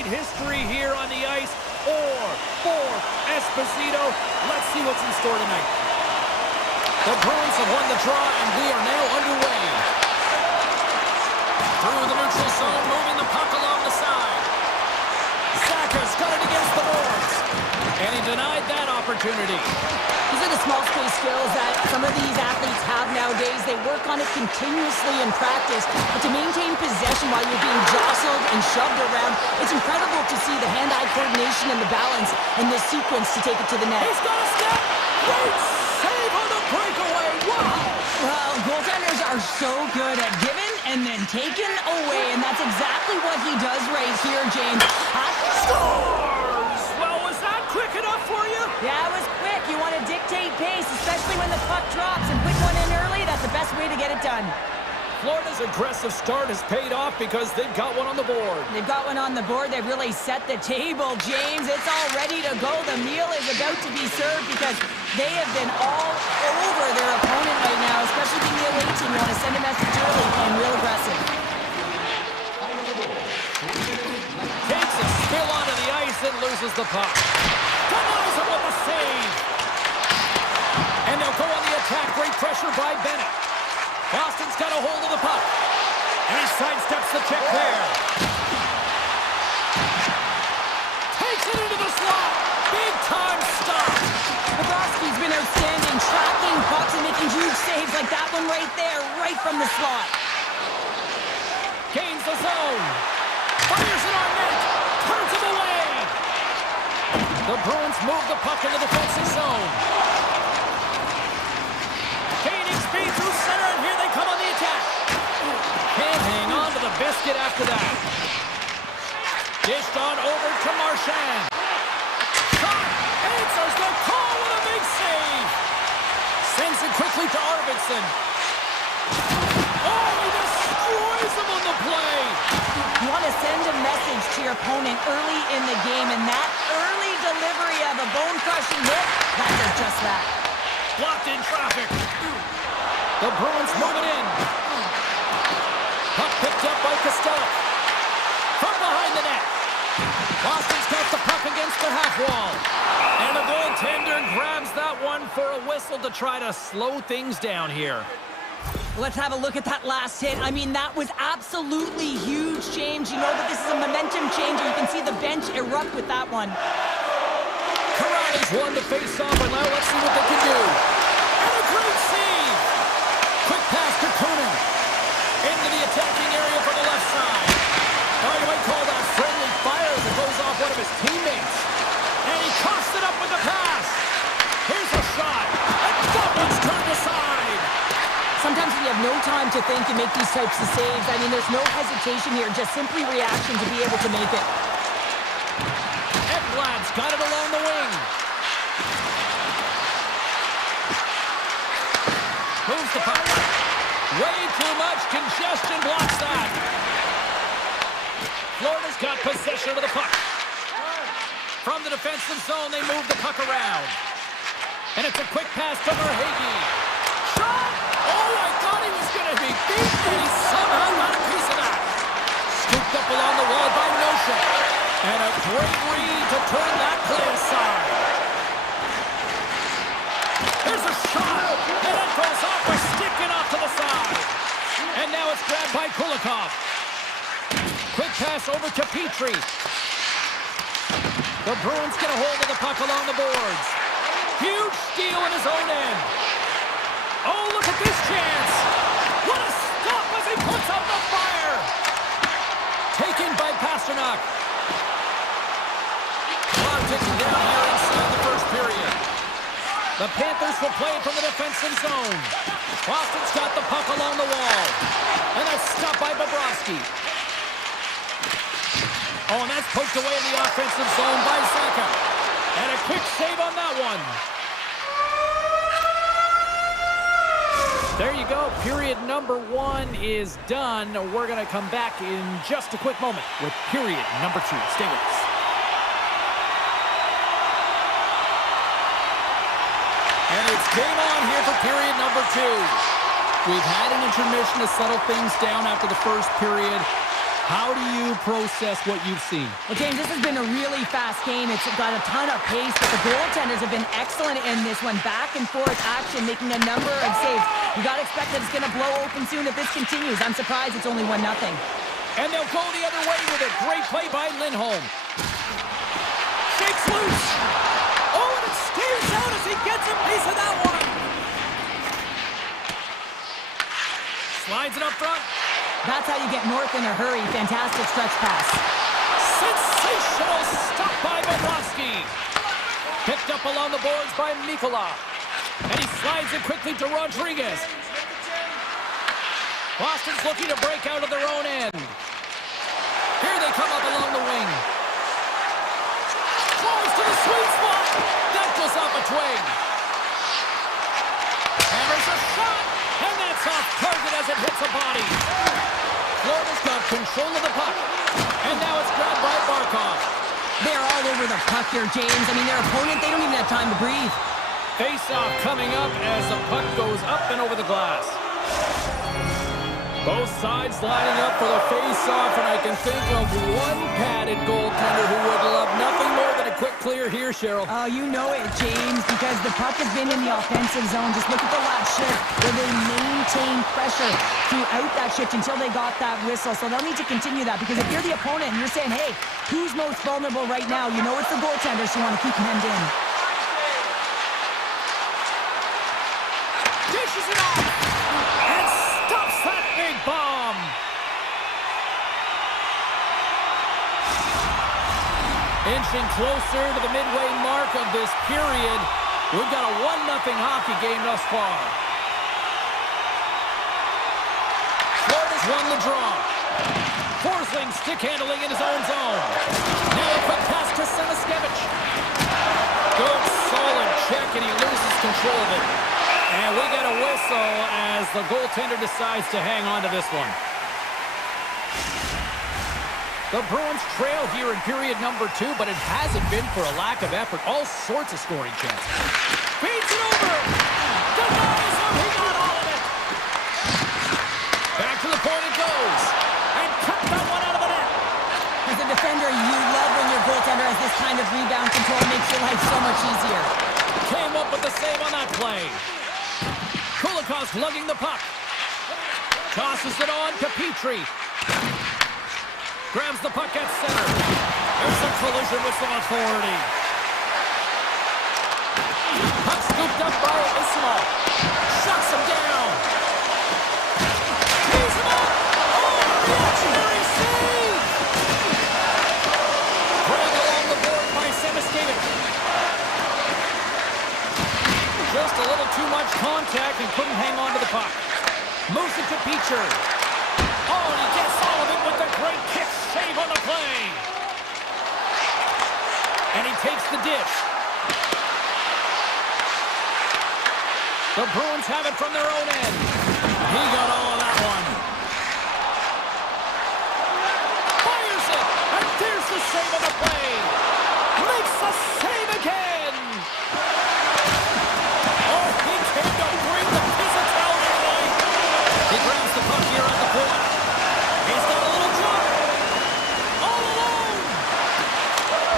made history here on the ice, or for Esposito. Let's see what's in store tonight. The Bruins have won the draw, and we are now underway. Through the neutral zone, moving the puck along the side. Saka's got it against the boards. And he denied that opportunity. These are the small space skills that some of these athletes have nowadays. They work on it continuously in practice. But to maintain possession while you're being jostled and shoved around, it's incredible to see the hand-eye coordination and the balance in this sequence to take it to the net. He's got a step. Great save on the breakaway. Wow. Well, goaltenders are so good at giving and then taking away. And that's exactly what he does right here, James. Scores! Well, was that quick enough for you? Yeah, it was quick. You want to dictate pace, especially when the puck drops, and put one in early. That's the best way to get it done. Florida's aggressive start has paid off because they've got one on the board. They've got one on the board. They've really set the table, James. It's all ready to go. The meal is about to be served because they have been all over their opponent right now, especially being the away team. You want to send a message early and real aggressive. Takes a spill onto the ice and loses the puck. Denies him with the save. And they'll go on the attack. Great pressure by Bennett. Boston's got a hold of the puck. And he sidesteps the check there. Takes it into the slot. Big time stop. Bobrovsky's been outstanding, tracking pucks and making huge saves like that one right there, right from the slot. Gains the zone. Fires it on net. Turns him away. The Bruins move the puck into the defensive zone. Gaining speed through center, and here they come on the attack. Can't hang on to the biscuit after that. Dished on over to Marchand. Shot. Answers the call with a big save. Sends it quickly to Arvidsson. Oh, he destroys him on the play. You want to send a message to your opponent early in the game, and that early delivery of a bone-crushing hit, that does just that. Blocked in traffic. The Bruins move it in. Puck picked up by Costello. From behind the net. Boston's got the puck against the half wall. And the goaltender grabs that one for a whistle to try to slow things down here. Let's have a look at that last hit. I mean, that was absolutely huge, James. You know that this is a momentum changer. You can see the bench erupt with that one. Karani's won the face-off, and now let's see what they can do. And a great save! Quick pass to Kunin. Into the attacking area from the left side. Oh, you might call that friendly fire as it goes off one of his teammates. And he coughs it up with the pass. Here's a shot. And Dublin's turned aside. Sometimes when you have no time to think, you make these types of saves. I mean, there's no hesitation here, just simply reaction to be able to make it. Ekblad's got it along the wing. Moves the puck. Way too much congestion blocks that. Florida's got possession of the puck. From the defensive zone, they move the puck around. And it's a quick pass to Verhaeghe. Shot! Oh, I thought he was going to be beat, and he somehow got a piece of that. Scooped up along the wall by Notion. And a great read to turn that play aside. There's a shot, and it goes off a stick and off to the side. And now it's grabbed by Kulikov. Quick pass over to Petrie. The Bruins get a hold of the puck along the boards. Huge steal in his own end. Oh, look at this chance. What a stop as he puts out the fire. Taken by Pasternak. Clock ticking down here inside the first period. The Panthers will play from the defensive zone. Boston's got the puck along the wall. And that's stopped by Bobrovsky. Oh, and that's poked away in the offensive zone by Saka. And a quick save on that one. There you go. Period number 1 is done. We're going to come back in just a quick moment with period number 2. Stay with us. And it's game on here for period number 2. We've had an intermission to settle things down after the first period. How do you process what you've seen? Well, James, this has been a really fast game. It's got a ton of pace, but the goaltenders have been excellent in this one. Back and forth action, making a number of saves. You got to expect that it's going to blow open soon if this continues. I'm surprised it's only 1-0. And they'll go the other way with it. Great play by Lindholm. Shakes loose. Oh, and it stays out as he gets a piece of that one. Slides it up front. That's how you get north in a hurry. Fantastic stretch pass. Sensational stop by Bobrovsky. Picked up along the boards by Mikola. And he slides it quickly to Rodriguez. Boston's looking to break out of their own end. Here they come up along the wing. Close to the sweet spot. That goes off a twig. Hammers a shot. And that's off target as it hits a body. Florida's got control of the puck. And now it's grabbed by Barkov. They're all over the puck here, James. I mean, their opponent, they don't even have time to breathe. Face-off coming up as the puck goes up and over the glass. Both sides lining up for the face-off, and I can think of one padded goaltender who would love nothing more than a quick clear here, Cheryl. Oh, you know it, James, because the puck has been in the offensive zone. Just look at the last shift where they maintained pressure throughout that shift until they got that whistle. So they'll need to continue that, because if you're the opponent and you're saying, hey, who's most vulnerable right now? You know it's the goaltenders who want to keep them hemmed in. Dishes it off and stops that big bomb. Inching closer to the midway mark of this period. We've got a 1-0 hockey game thus far. Florida's won the draw. Forsling stick handling in his own zone. Now a quick pass to Semiskevich. Good solid check, and he loses control of it. And we get a whistle as the goaltender decides to hang on to this one. The Bruins trail here in period number 2, but it hasn't been for a lack of effort. All sorts of scoring chances. Feeds it over. Denies him. He got all of it. Back to the point it goes. And cut that one out of the net. As a defender, you love when your goaltender has this kind of rebound control. It makes your life so much easier. Came up with the save on that play. Kulikov's lugging the puck. Tosses it on to Petrie. Grabs the puck at center. There's a collision with some authority. Puck scooped up by Ismail. Shuts him down. Tees him up. Oh, reactionary save! Grabbed along the board by Semiskevich. Just a little too much contact and couldn't hang on to the puck. Moves it to Beecher. Oh, and he gets all of it with the great kick save on the play. And he takes the dish. The Bruins have it from their own end. He got all of that one. Fires it, and there's the save on the play. Makes the save again. Oh, he came to bring the physicality tonight. He grabs the puck here at the point. He's got a little jump. All alone.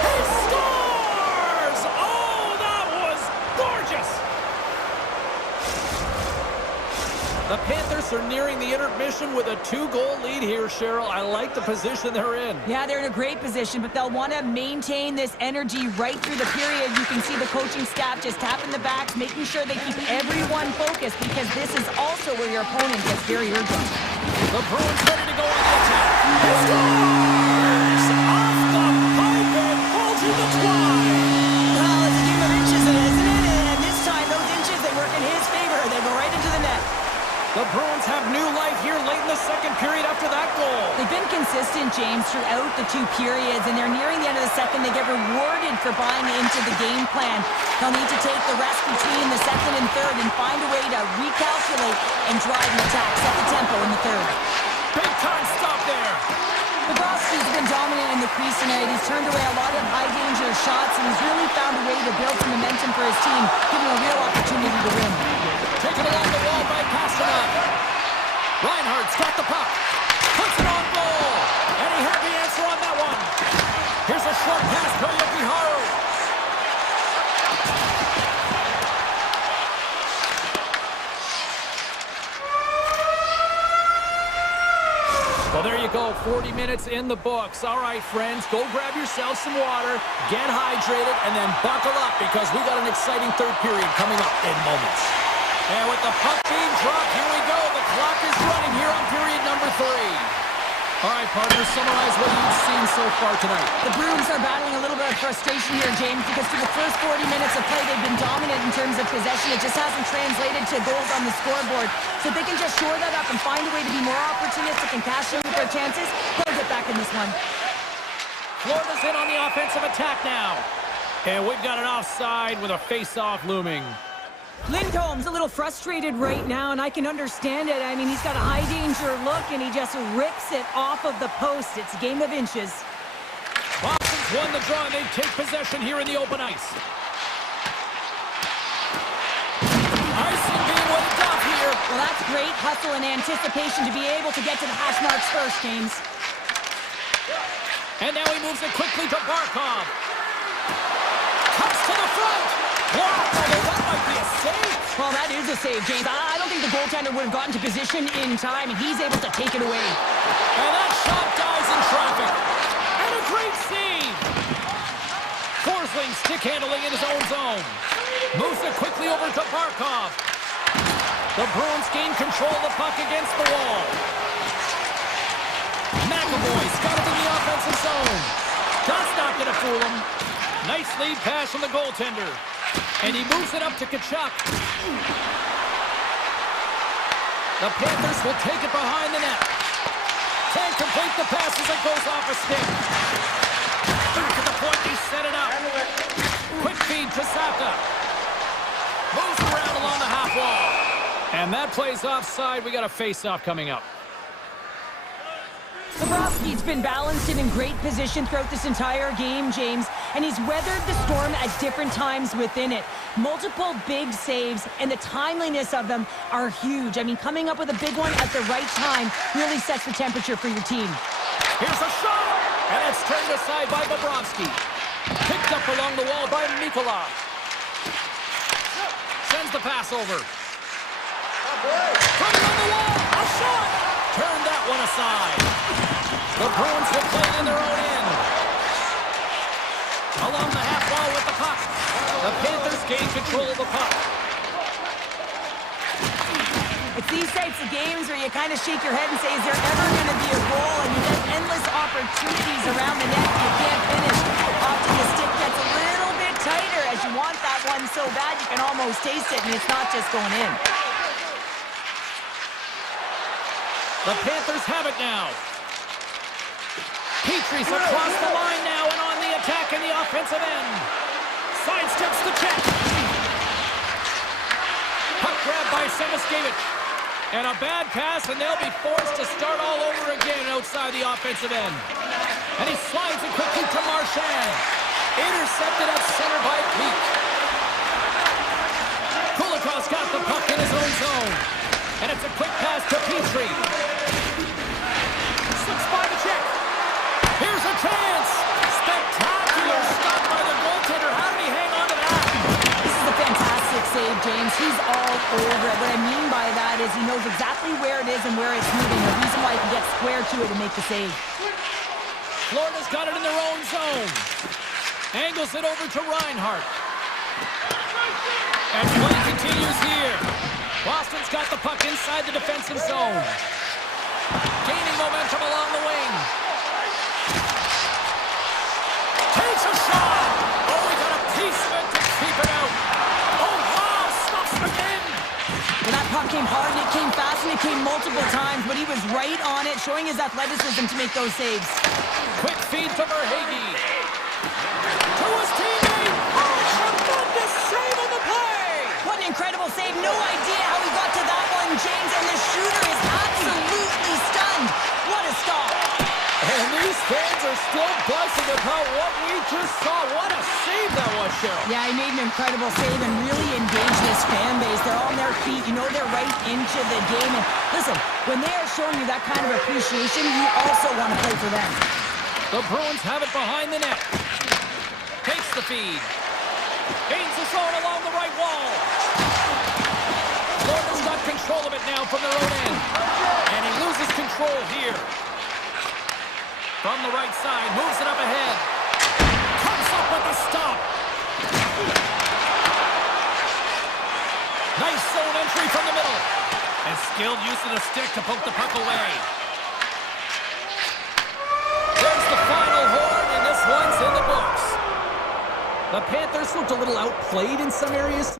He scores! Oh, that was gorgeous. The Panthers are nearing the intermission with a 2-goal lead here, Cheryl. I like the position they're in. Yeah, they're in a great position, but they'll want to maintain this energy right through the period. You can see the coaching staff just tapping the backs, making sure they keep everyone focused, because this is also where your opponent gets very urgent. The Bruins ready to go on the attack. He scores! Off the pipe and falls in the twine. Well, it's a game of inches, isn't it? And this time, those inches, they work in his favor. They go right into the net. The Bruins have new life here late in the second period after that goal. They've been consistent, James, throughout the 2 periods, and they're nearing the end of the second. They get rewarded for buying into the game plan. They'll need to take the rest between the second and third and find a way to recalculate and drive an attack. Set the tempo in the third. Big time stop there. Bobrovsky's been dominant in the crease tonight. He's turned away a lot of high-danger shots, and he's really found a way to build some momentum for his team, giving a real opportunity to win. Taken along the wall by Pasternak. Reinhardt's got the puck. Puts it on goal. And minutes in the books. All right, friends, go grab yourself some water, get hydrated, and then buckle up because we got an exciting third period coming up in moments. And with the puck being dropped, here we go. The clock is running here on period number 3. All right, partners, summarize what you've seen so far tonight. The Bruins are battling a little bit of frustration here, James, because through the first 40 minutes of play, they've been dominant in terms of possession. It just hasn't translated to goals on the scoreboard. So if they can just shore that up and find a way to be more opportunistic and cash in with their chances, they'll get back in this one. Florida's in on the offensive attack now. And we've got an offside with a face-off looming. Lindholm's a little frustrated right now, and I can understand it. I mean, he's got a high-danger look, and he just rips it off of the post. It's a game of inches. Boston's won the draw, and they take possession here in the open ice. Icing being waved off here. Well, that's great hustle and anticipation to be able to get to the hash marks first, James. And now he moves it quickly to Barkov. Cuts to the front. Wow, that might be a save. Well, that is a save, James. I don't think the goaltender would have gotten to position in time, and he's able to take it away. And that shot dies in traffic. And a great save. Forsling stick handling in his own zone. Moves it quickly over to Barkov. The Bruins gain control of the puck against the wall. McAvoy's got it in the offensive zone. That's not going to fool him. Nice lead pass from the goaltender. And he moves it up to Tkachuk. The Panthers will take it behind the net. Can't complete the pass as it goes off a stick. Back at the point, he set it up. Quick feed to Saka. Moves around along the half wall. And that plays offside. We got a face-off coming up. Bobrovsky's been balanced and in great position throughout this entire game, James, and he's weathered the storm at different times within it. Multiple big saves, and the timeliness of them are huge. I mean, coming up with a big one at the right time really sets the temperature for your team. Here's a shot, and it's turned aside by Bobrovsky. Picked up along the wall by Mikula. Sends the pass over. From on the wall, a shot! Turned that one aside. The Bruins will play it in their own end. Along the half wall with the puck. The Panthers gain control of the puck. It's these types of games where you kind of shake your head and say, is there ever going to be a goal? And you get endless opportunities around the net. You can't finish. Often the stick gets a little bit tighter as you want that one so bad you can almost taste it, and it's not just going in. The Panthers have it now. Petrie's across the line now and on the attack in the offensive end. Sidesteps the check. Puck grab by Semiskevich. And a bad pass, and they'll be forced to start all over again outside the offensive end. And he slides it quickly to Marchand. Intercepted at center by Peak. Kulikov's got the puck in his own zone. And it's a quick pass to Petrie. Slips by the check. Here's a chance. Spectacular stop by the goaltender. How did he hang on to that? This is a fantastic save, James. He's all over it. What I mean by that is he knows exactly where it is and where it's moving. The reason why he can get square to it and make the save. Florida's got it in their own zone. Angles it over to Reinhart. And play continues here. Boston's got the puck inside the defensive zone. Gaining momentum along the wing. Takes a shot. Oh, he got a piece of it to keep it out. Oh, wow, stuffs it in. Well, that puck came hard, and it came fast, and it came multiple times, but he was right on it, showing his athleticism to make those saves. Quick feed to Verhaeghe. To his teammate. Oh, tremendous save on the play. What an incredible save. No idea how he got to that one, James, and the shooter is absolutely stunned. What a stop. And these fans are still buzzing about what we just saw. What a save that was, Cheryl. Yeah, he made an incredible save and really engaged this fan base. They're on their feet. You know they're right into the game. And listen, when they are showing you that kind of appreciation, you also want to play for them. The Bruins have it behind the net. Takes the feed. Gains the zone along the right wall. Florida's got control of it now from their own end. And he loses control here. From the right side, moves it up ahead. Comes up with the stop. Nice zone entry from the middle. And skilled use of the stick to poke the puck away. There's the final horn, and this one's in the books. The Panthers looked a little outplayed in some areas.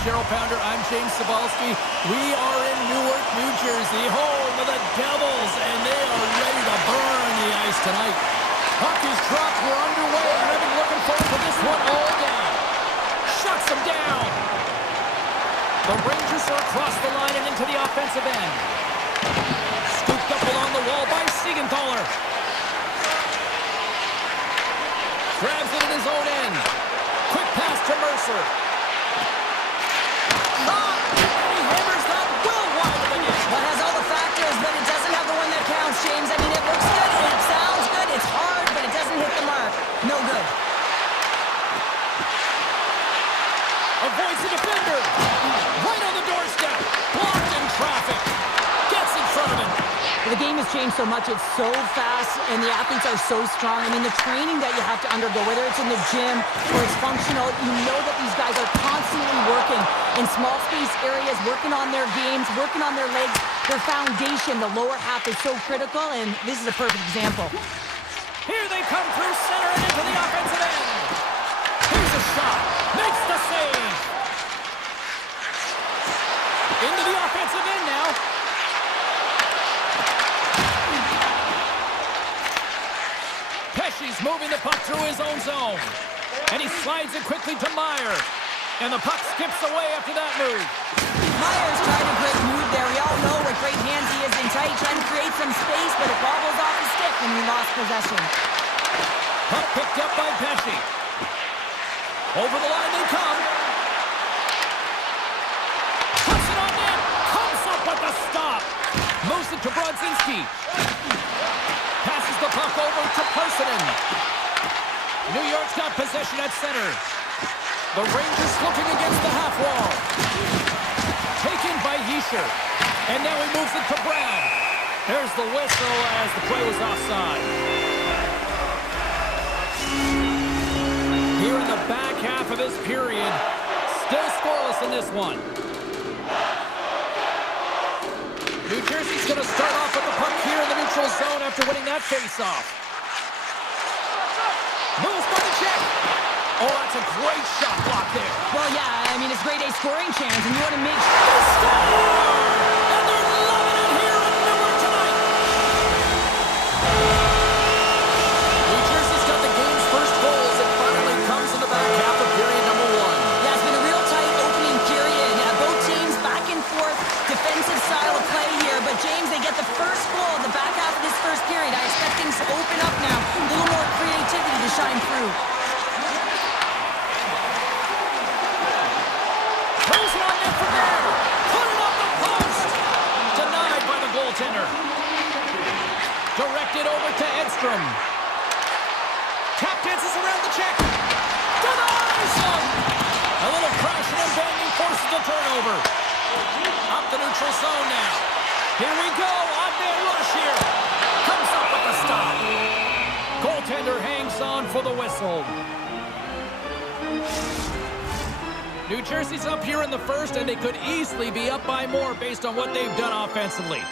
Cheryl Pounder. I'm James Cybulski. We are in Newark, New Jersey, home of the Devils, and they are ready to burn the ice tonight. Hockey's dropped. We're underway, and I've been looking forward to this one all day. Shuts them down. The Rangers are across the line and into the offensive end. Scooped up along the wall by Siegenthaler. Grabs it in his own end. Quick pass to Mercer. Shot! And he hammers that well wide of the net. Well, it has all the factors, but it doesn't have the one that counts, James. I mean, it looks good, it sounds good, it's hard, but it doesn't hit the mark. No good. Avoids the defender. Right on the doorstep. Blocked in traffic. Gets in front of him. The game has changed so much. It's so fast, and the athletes are so strong. I mean, the training that you have to undergo, whether it's in the gym or it's functional, you know that these guys are constantly working in small space areas, working on their games, working on their legs. Their foundation, the lower half, is so critical, and this is a perfect example. Here they come through center and into the offensive end. Here's a shot. Makes the save. Into the offensive end now. Pesci's moving the puck through his own zone. And he slides it quickly to Meyer. And the puck skips away after that move. Meyer's tried a great move there. We all know what great hands he is in tight, trying to create some space, but it bobbles off his stick when he lost possession. Puck picked up by Pesci. Over the line they come. Puts it on net. Comes up with the stop. Moves it to Brodzinski. Passes the puck over to Parsonen. New York's got possession at center. The Rangers looking against the half wall. Taken by Yesher. And now he moves it to Brown. There's the whistle as the play was offside. Here in the back half of this period, still scoreless in this one. New Jersey's going to start off with the puck here in the neutral zone after winning that face-off. Moves by the check. Oh, that's a great shot block there. Well, yeah, I mean, it's grade A scoring chance, and you want to make sure. They score! And they're loving it here in Newark tonight. New Jersey's got the game's first goal as it finally comes in the back half of period number one. Yeah, it's been a real tight opening period. Both teams back and forth, defensive style of play here. But, James, they get the first goal in the back half of this first period. I expect things to open up now. A little more creativity to shine through. Throws it on net from there. Put it up the post. Denied by the goaltender. Directed over to Edstrom. Tap dances around the check. Denies him. A little crashing and banging forces the turnover. Up the neutral zone now. Here we go. On-man rush here. Comes up with the stop. Goaltender hangs on for the whistle. New Jersey's up here in the first, and they could easily be up by more based on what they've done offensively.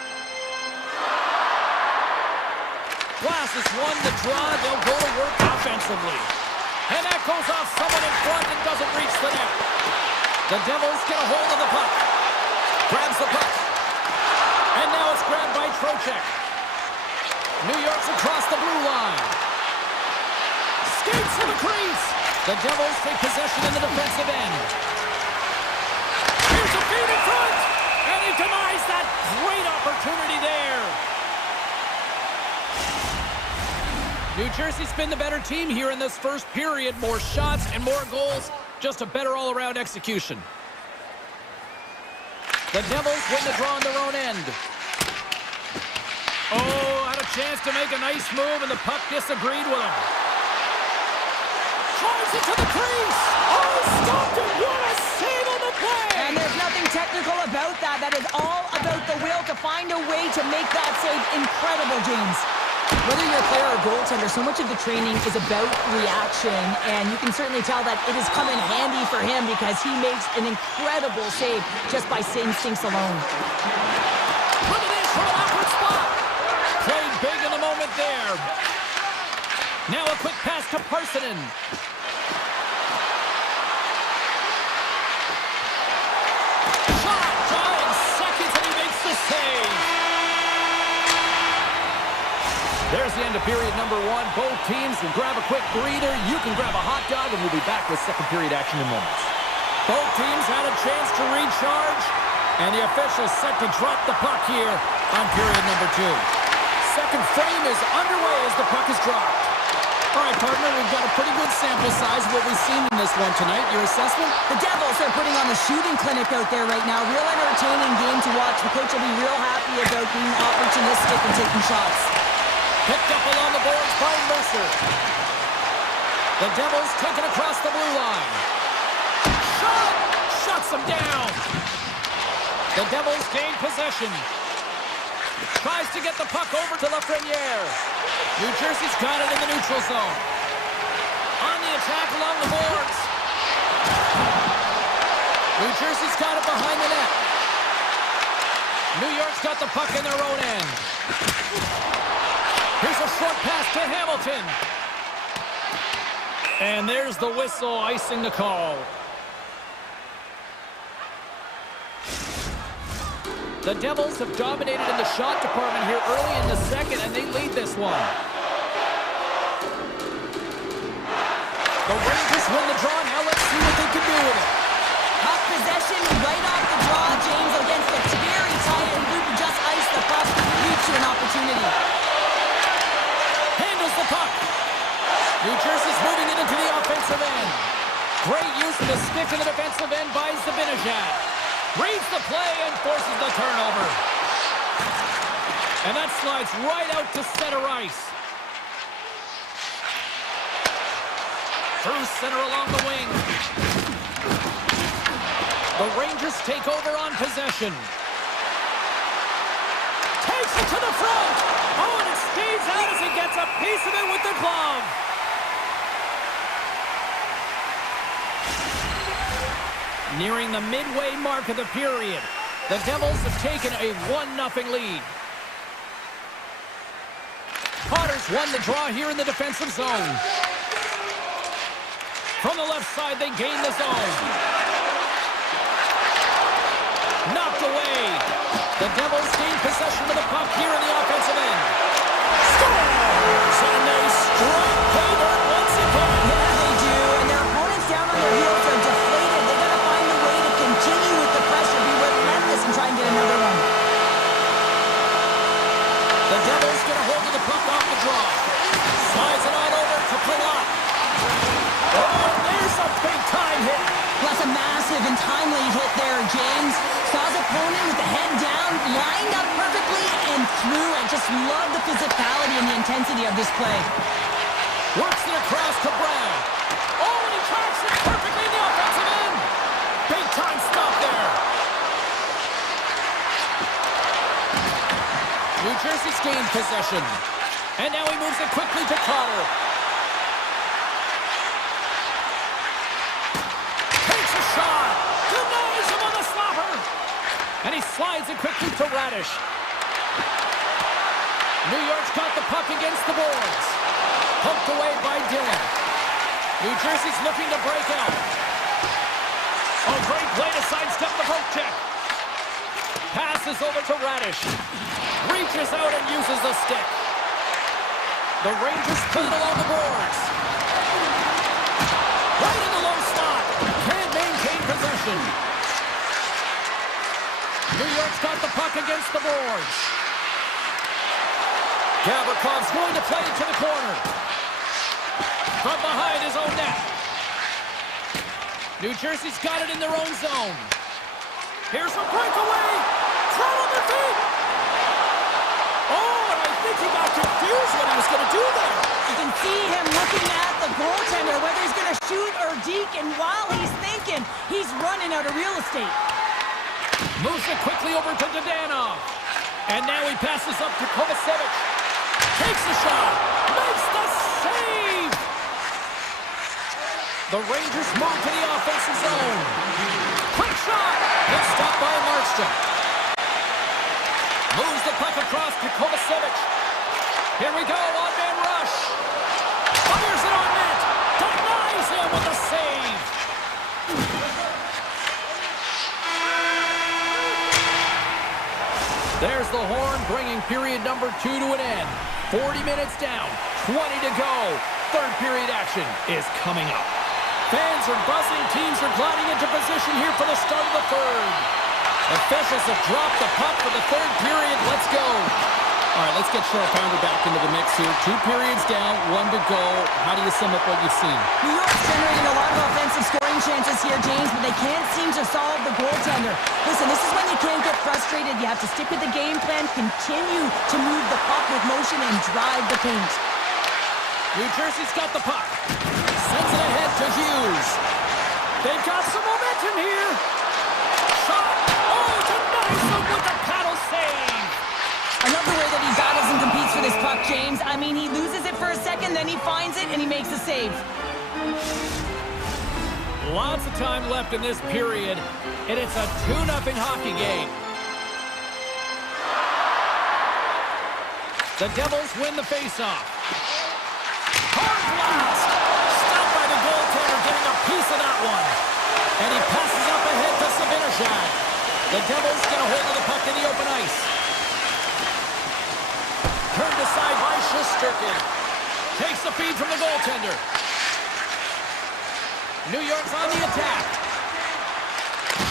Glass has won the draw. They'll go to work offensively. And that goes off someone in front and doesn't reach the net. The Devils get a hold of the puck. Grabs the puck. And now it's grabbed by Trocheck. New York's across the blue line. Skates to the crease. The Devils take possession in the defensive end. Here's a feed in front. And he denies that great opportunity there. New Jersey's been the better team here in this first period. More shots and more goals. Just a better all-around execution. The Devils win the draw on their own end. Oh, had a chance to make a nice move, and the puck disagreed with him. Drives it to the crease. Oh, stopped it. What a save on the play. And there's nothing technical about that. That is all about the will to find a way to make that save incredible, James. Whether you're a player or goaltender, so much of the training is about reaction, and you can certainly tell that it has come in handy for him because he makes an incredible save just by instincts alone. Look at this from an awkward spot. Played big in the moment there. Now a quick pass to Parsonen. save. There's the end of period number one. Both teams can grab a quick breather. You can grab a hot dog, and we'll be back with second period action in moments. Both teams had a chance to recharge, and the officials set to drop the puck here on period number two. Second frame is underway as the puck is dropped. All right, partner, we've got a pretty good sample size of what we've seen in this one tonight. Your assessment? The Devils are putting on a shooting clinic out there right now. Real entertaining game to watch. The coach will be real happy about being opportunistic and taking shots. Picked up along the boards by Mercer. The Devils taken across the blue line. Shot! Shuts them down. The Devils gain possession. Tries to get the puck over to Lafreniere. New Jersey's got it in the neutral zone. On the attack along the boards. New Jersey's got it behind the net. New York's got the puck in their own end. Here's a short pass to Hamilton. And there's the whistle icing the call. The Devils have dominated in the shot department here early in the second, and they lead this one. The Rangers win the draw. Now let's see what they can do with it. Hot possession right off the draw, James, against a very tight group who just iced the puck to lead to an opportunity. Handles the puck. New Jersey's moving it into the offensive end. Great use of the stick in the defensive end by Zibanejad. Reads the play and forces the turnover. And that slides right out to center ice. Through center along the wing. The Rangers take over on possession. Takes it to the front. Oh, and it skates out as he gets a piece of it with the glove. Nearing the midway mark of the period, the Devils have taken a 1-0 lead. Potters won the draw here in the defensive zone. From the left side, they gain the zone. Knocked away. The Devils gain possession of the puck here in the offensive end. Scores! And they strike Hayward once again. Yeah, they do. And their opponents down on their heels are deflated. They got to find a way to continue with the pressure, be relentless, and try and get another one. The Devils get a hold of the puck off the draw. Slides it on over to Palat. Oh, there's a big-time hit. Plus a massive and timely hit there, James. Saw his opponent with the head down, lined up perfectly, and threw it. Just love the physicality and the intensity of this play. Works it across to Brown. Oh, and he tracks it perfectly in the offensive end. Big-time stop there. New Jersey's gained possession. And now he moves it quickly to Cotter. Takes a shot. Denies him on the slapper. And he slides it quickly to Radish. New York's got the puck against the boards. Poked away by Dillon. New Jersey's looking to break out. Oh, great play to sidestep the poke check. Passes over to Radish. Reaches out and uses the stick. The Rangers put it along the boards. Right in the low slot. Can't maintain possession. New York's got the puck against the boards. Gavrikoff's going to play it to the corner. From behind his own net. New Jersey's got it in their own zone. Here's a breakaway. Throw on their feet. Oh, and I think he got confused what he was going to do there. You can see him looking at the goaltender, whether he's going to shoot or deke, and while he's thinking, he's running out of real estate. Moves it quickly over to Dadonov. And now he passes up to Kovacevic. Takes the shot. Makes the save. The Rangers move to the offensive zone. Quick shot. It's stopped by Markstrom. Moves the puck across to Kovacevic. Here we go, on-man rush. Fires it on net. Denies him with a save. There's the horn, bringing period number 2 to an end. 40 minutes down, 20 to go. Third period action is coming up. Fans are buzzing. Teams are gliding into position here for the start of the third. Officials have dropped the puck for the third period. Let's go. All right, let's get Sharp-Pounder back into the mix here. 2 periods down, 1 to go. How do you sum up what you've seen? New York's generating a lot of offensive scoring chances here, James, but they can't seem to solve the goaltender. Listen, this is when you can't get frustrated. You have to stick with the game plan, continue to move the puck with motion, and drive the paint. New Jersey's got the puck. Sends it ahead to Hughes. They've got some momentum here. Shot. Oh, it's a nice one with the paddle save. I love the way that he battles and competes for this puck, James. I mean, he loses it for a second, then he finds it, and he makes a save. Lots of time left in this period, and it's a 2-0 hockey game. The Devils win the faceoff. Hard blast! Stopped by the goaltender, getting a piece of that one. And he passes up ahead to Zibanejad. The Devils get a hold of the puck in the open ice. Turned aside by Shesterkin. Takes the feed from the goaltender. New York's on the attack.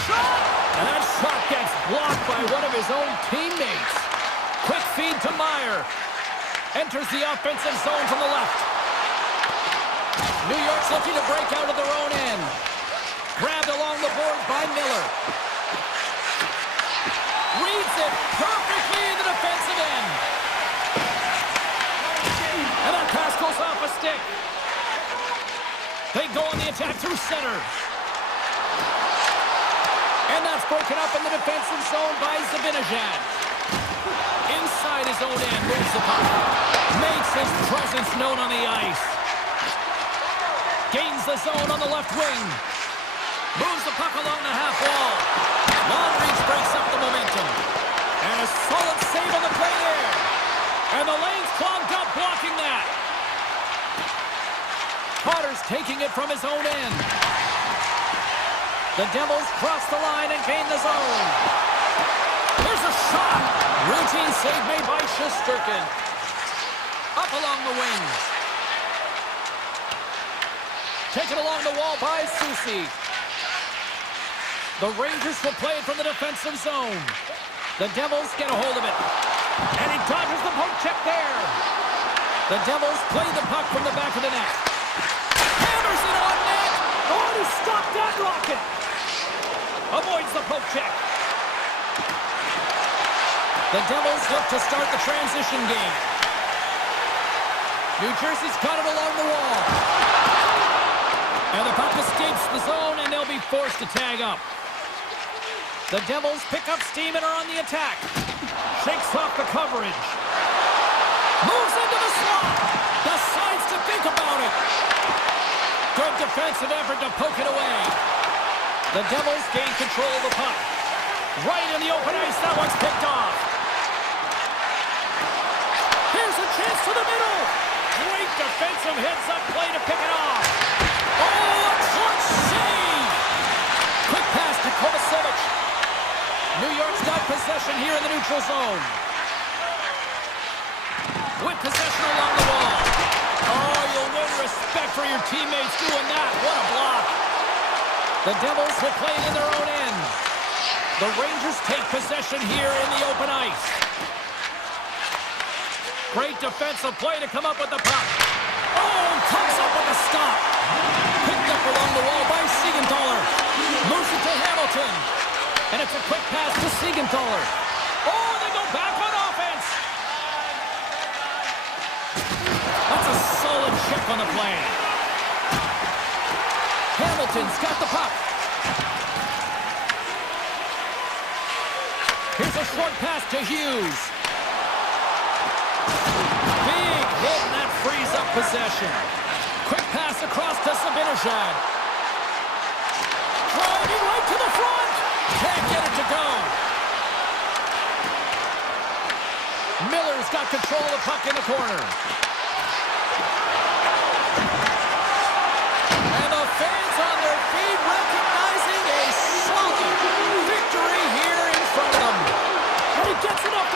Shot! And that shot gets blocked by one of his own teammates. Quick feed to Meyer. Enters the offensive zone from the left. New York's looking to break out of their own end. Grabbed along the boards by Miller. Reads it perfectly in the defensive end. And that pass goes off a stick. They go on the attack through center. And that's broken up in the defensive zone by Zibanejad. Inside his own end, moves the puck. Makes his presence known on the ice. Gains the zone on the left wing. Moves the puck along the half wall. Long reach breaks up the momentum. And a solid save on the play there. And the lane's clogged up, blocking that. Potter's taking it from his own end. The Devils cross the line and gain the zone. There's a shot. Routine save made by Shesterkin. Up along the wing. Taken along the wall by Susi. The Rangers will play it from the defensive zone. The Devils get a hold of it. And he dodges the poke check there. The Devils play the puck from the back of the net. Hammers it on net. Oh, he stopped that rocket. Avoids the poke check. The Devils look to start the transition game. New Jersey's got it along the wall. And the puck escapes the zone, and they'll be forced to tag up. The Devils pick up steam and are on the attack. Shakes off the coverage. Moves into the slot. Decides to think about it. Good defensive effort to poke it away. The Devils gain control of the puck. Right in the open ice, that one's picked off. Here's a chance to the middle. Great defensive heads-up play to pick it off. Oh, a clutch save! Quick pass to Kovacevic. New York's got possession here in the neutral zone. With possession along the wall. Oh, you'll win respect for your teammates doing that. What a block. The Devils will play it in their own end. The Rangers take possession here in the open ice. Great defensive play to come up with the puck. Oh, comes up with a stop. Picked up along the wall by Siegenthaler. Moves it to Hamilton. And it's a quick pass to Siegenthaler. Oh, they go back on offense. That's a solid check on the play. Hamilton's got the puck. Here's a short pass to Hughes. Big hit, and that frees up possession. Quick pass across to Zibanejad. Driving right to the front. Can't get it to go. Miller's got control of the puck in the corner. And the fans on their feet recognizing a solid victory here in front of them. And he gets enough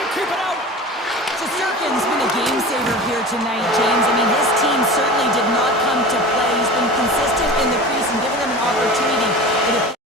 here tonight, James. I mean, his team certainly did not come to play. He's been consistent in the crease and given them an opportunity. But if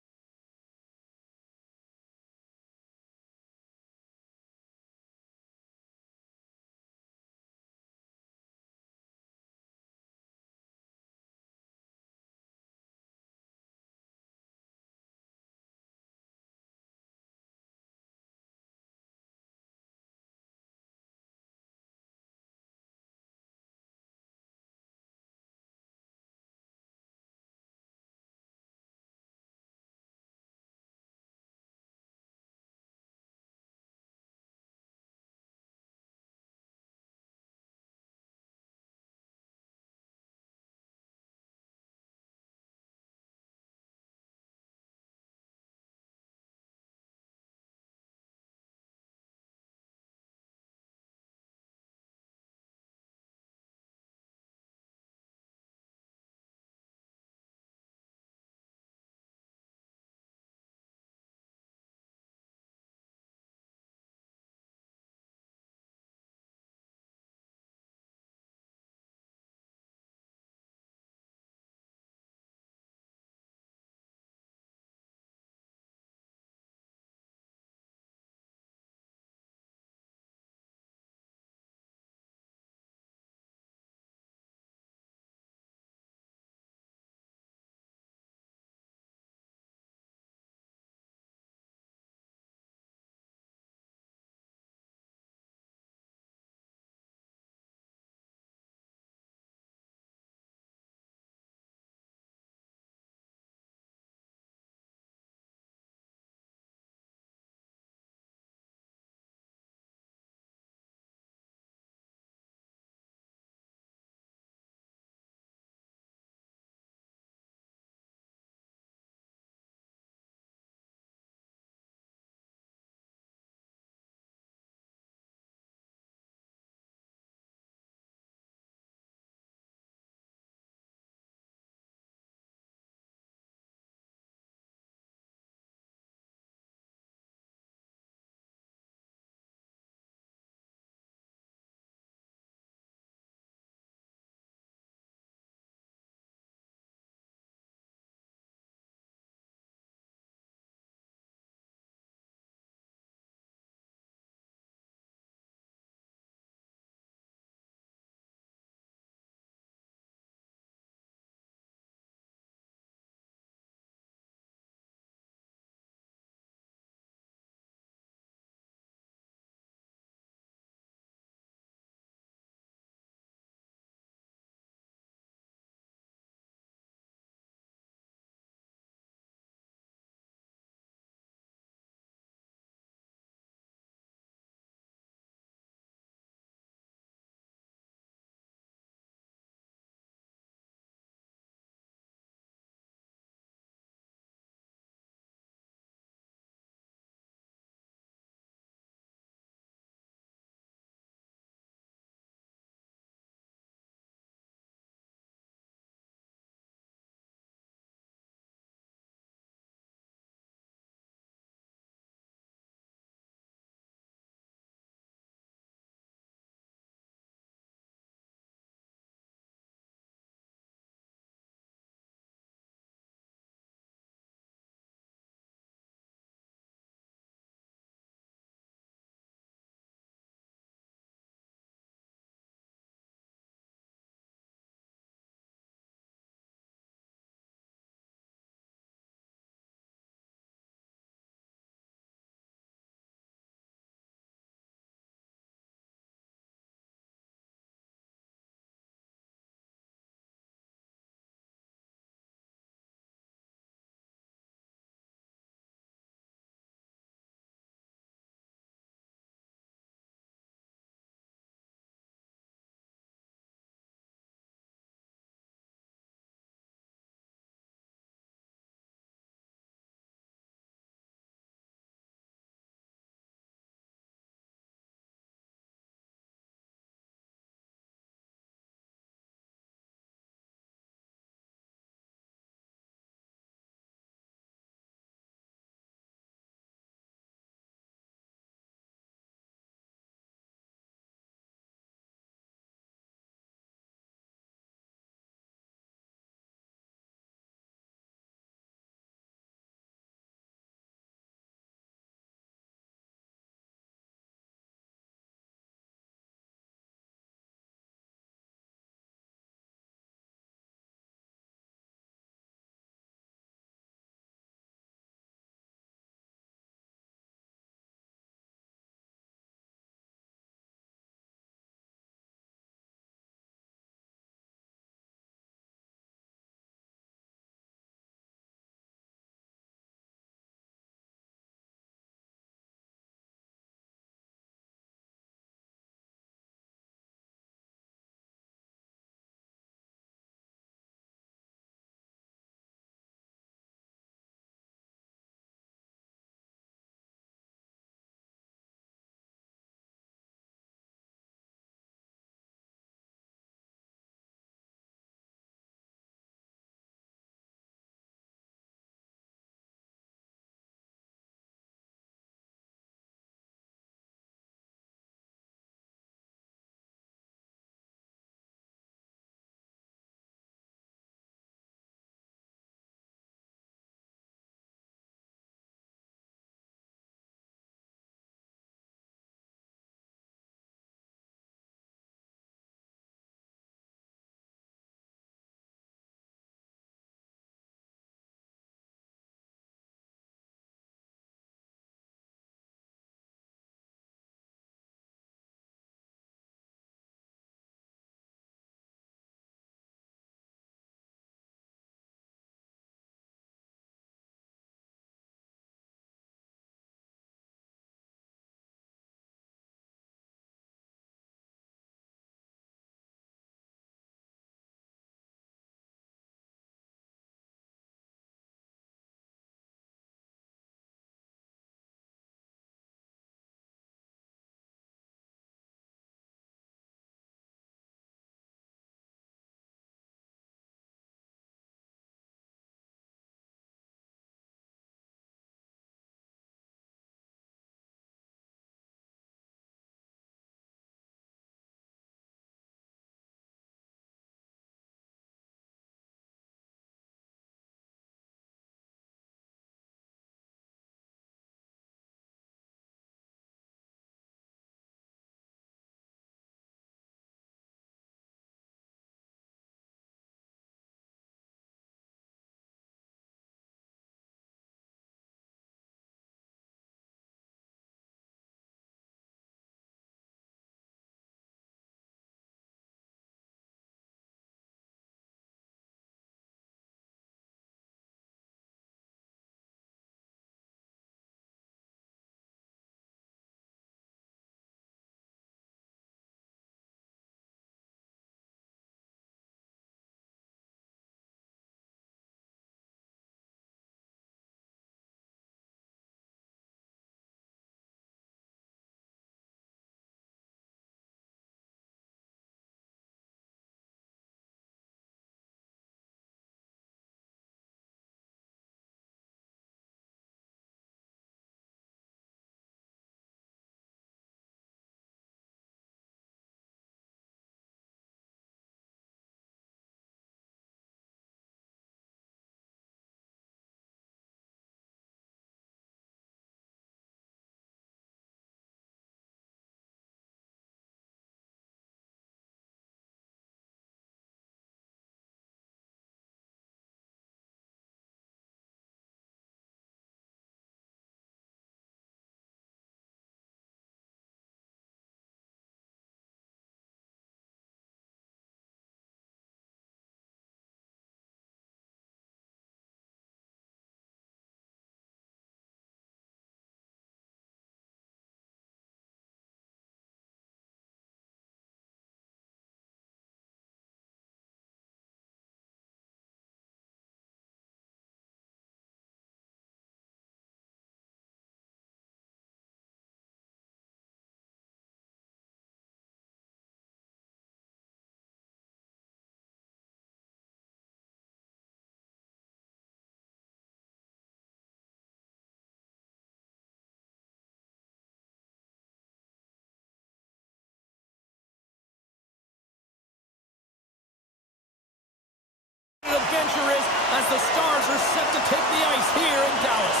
Adventure is as the Stars are set to take the ice here in Dallas.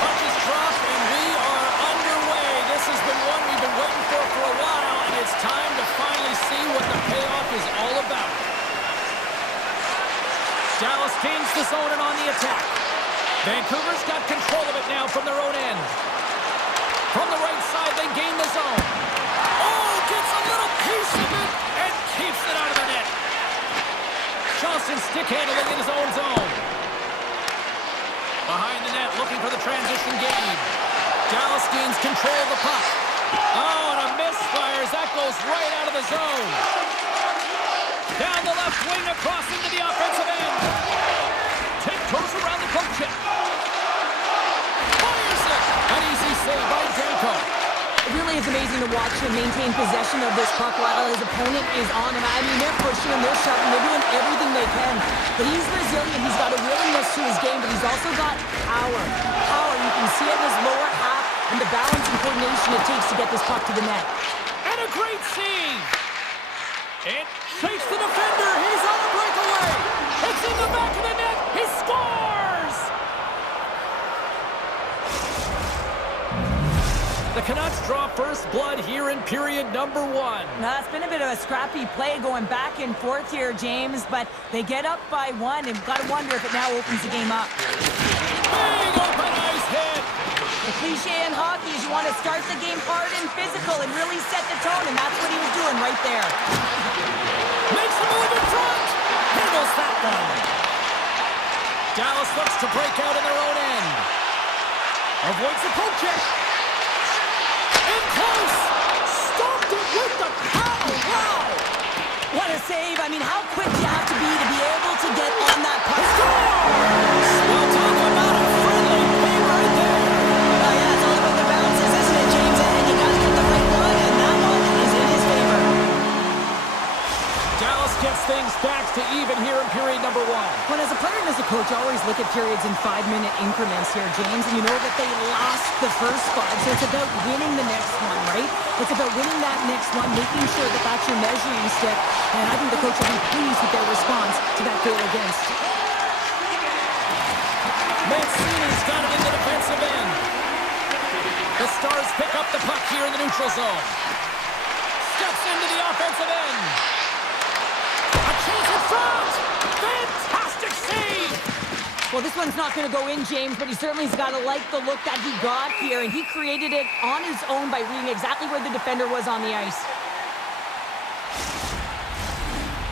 Puck is dropped and we are underway. This has been one we've been waiting for a while, and it's time to finally see what the payoff is all about. Dallas gains the zone and on the attack. Vancouver's got control of it now from their own end. From the right side, they gain the zone. Oh, gets a little piece of it and keeps it out of the net. Johnson stick handling in his own zone. Behind the net, looking for the transition game. Dallas gains control of the puck. Oh, and a misfires. That goes right out of the zone. Down the left wing, across into the offensive end. Tiptoes around the poke check. Fires it. An easy save by Demko. It really is amazing to watch him maintain possession of this puck while his opponent is on him. I mean, they're pushing him, they're shoving, they're doing everything they can. But he's resilient, he's got a willingness to his game, but he's also got power. Power, you can see it in his lower half and the balance and coordination it takes to get this puck to the net. And a great save. It shakes the defender, he's on a breakaway. It's in the back of the net, he scores! The Canucks draw first blood here in period number 1. Now, it's been a bit of a scrappy play going back and forth here, James, but they get up by 1, and got to wonder if it now opens the game up. Big open ice hit! The cliche in hockey is you want to start the game hard and physical and really set the tone, and that's what he was doing right there. Makes the move in front! Handles that one! Dallas looks to break out in their own end. Avoids the poke check. In close! Stopped it with the power! Wow! What a save! I mean, how quick do you have to be able to get on that puck? Scores! Well, talk about a friendly play right there! Oh yeah, it's all about the bounces, isn't it, James? And you gotta get the right one, and that one is in his favor. Dallas gets things back to even here in period number 1. Well, as a player and as a coach, I always look at periods in 5-minute increments here, James, and you know that they lost the first 5, so it's about winning the next one, right? It's about winning that next one, making sure that that's your measuring stick, and I think the coach will be pleased with their response to that goal against. Mancini's got it in the defensive end. The Stars pick up the puck here in the neutral zone. Steps into the offensive end. A chance in front! Fantastic save! Well, this one's not going to go in, James, but he certainly's got to like the look that he got here, and he created it on his own by reading exactly where the defender was on the ice.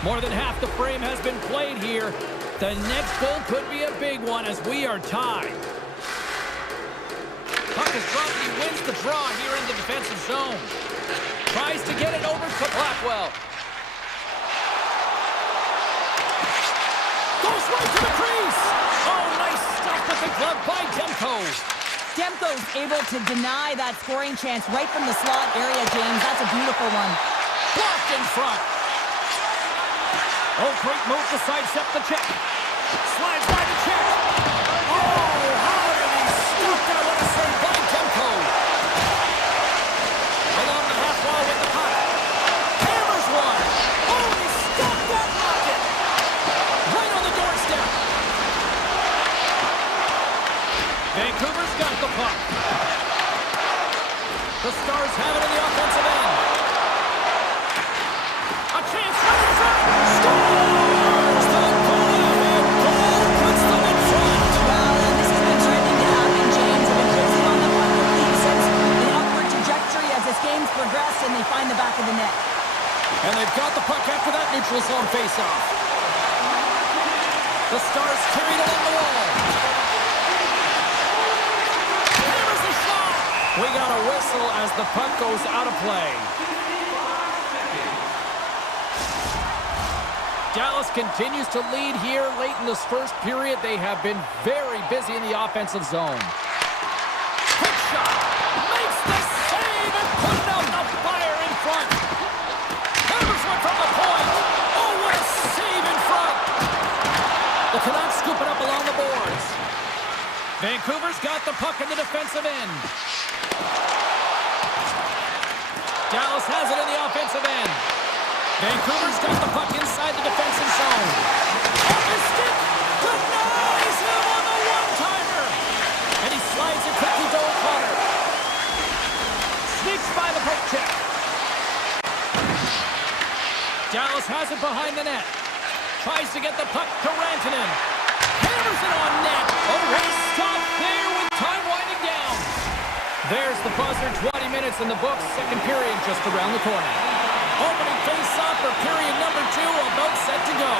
More than half the frame has been played here. The next goal could be a big one as we are tied. Puck is dropped and he wins the draw here in the defensive zone. Tries to get it over to Blackwell. Goes right to the crease. Oh, nice stop with the glove by Demko. Demko's able to deny that scoring chance right from the slot area, James. That's a beautiful one. Blocked in front. Oh, great move to sidestep the check. Slides by the check. Oh, how did he stop that? What a save by Demko. Along the half wall with the puck. Hammers one. Oh, he stopped that rocket. Right on the doorstep. Vancouver's got the puck. The Stars have it in the offensive end. A chance right in front. Scores! The go-ahead goal puts them in front. Well, and this has been trending to happen, James. They've been closing on the puck with since an upward trajectory as this game's progressed, and they find the back of the net. And they've got the puck after that neutral zone face-off. The Stars carried along the wall. Hammers the shot. We got a whistle as the puck goes out of play. Dallas continues to lead here late in this first period. They have been very busy in the offensive zone. Quick shot. Makes the save and put it out the fire in front. Hammers one from the point. Oh, what a save in front. The Canucks scoop it up along the boards. Vancouver's got the puck in the defensive end. Dallas has it in the offensive end. Vancouver's got the puck inside the defensive zone. Off his stick. Denies him on the one-timer. And he slides it quickly to O'Connor. Sneaks by the poke check. Dallas has it behind the net. Tries to get the puck to Rantanen. Hammers it on net. A race stop there with time winding down. There's the buzzer. 20 minutes in the books. Second period just around the corner. Opening face-off for period number 2. About set to go.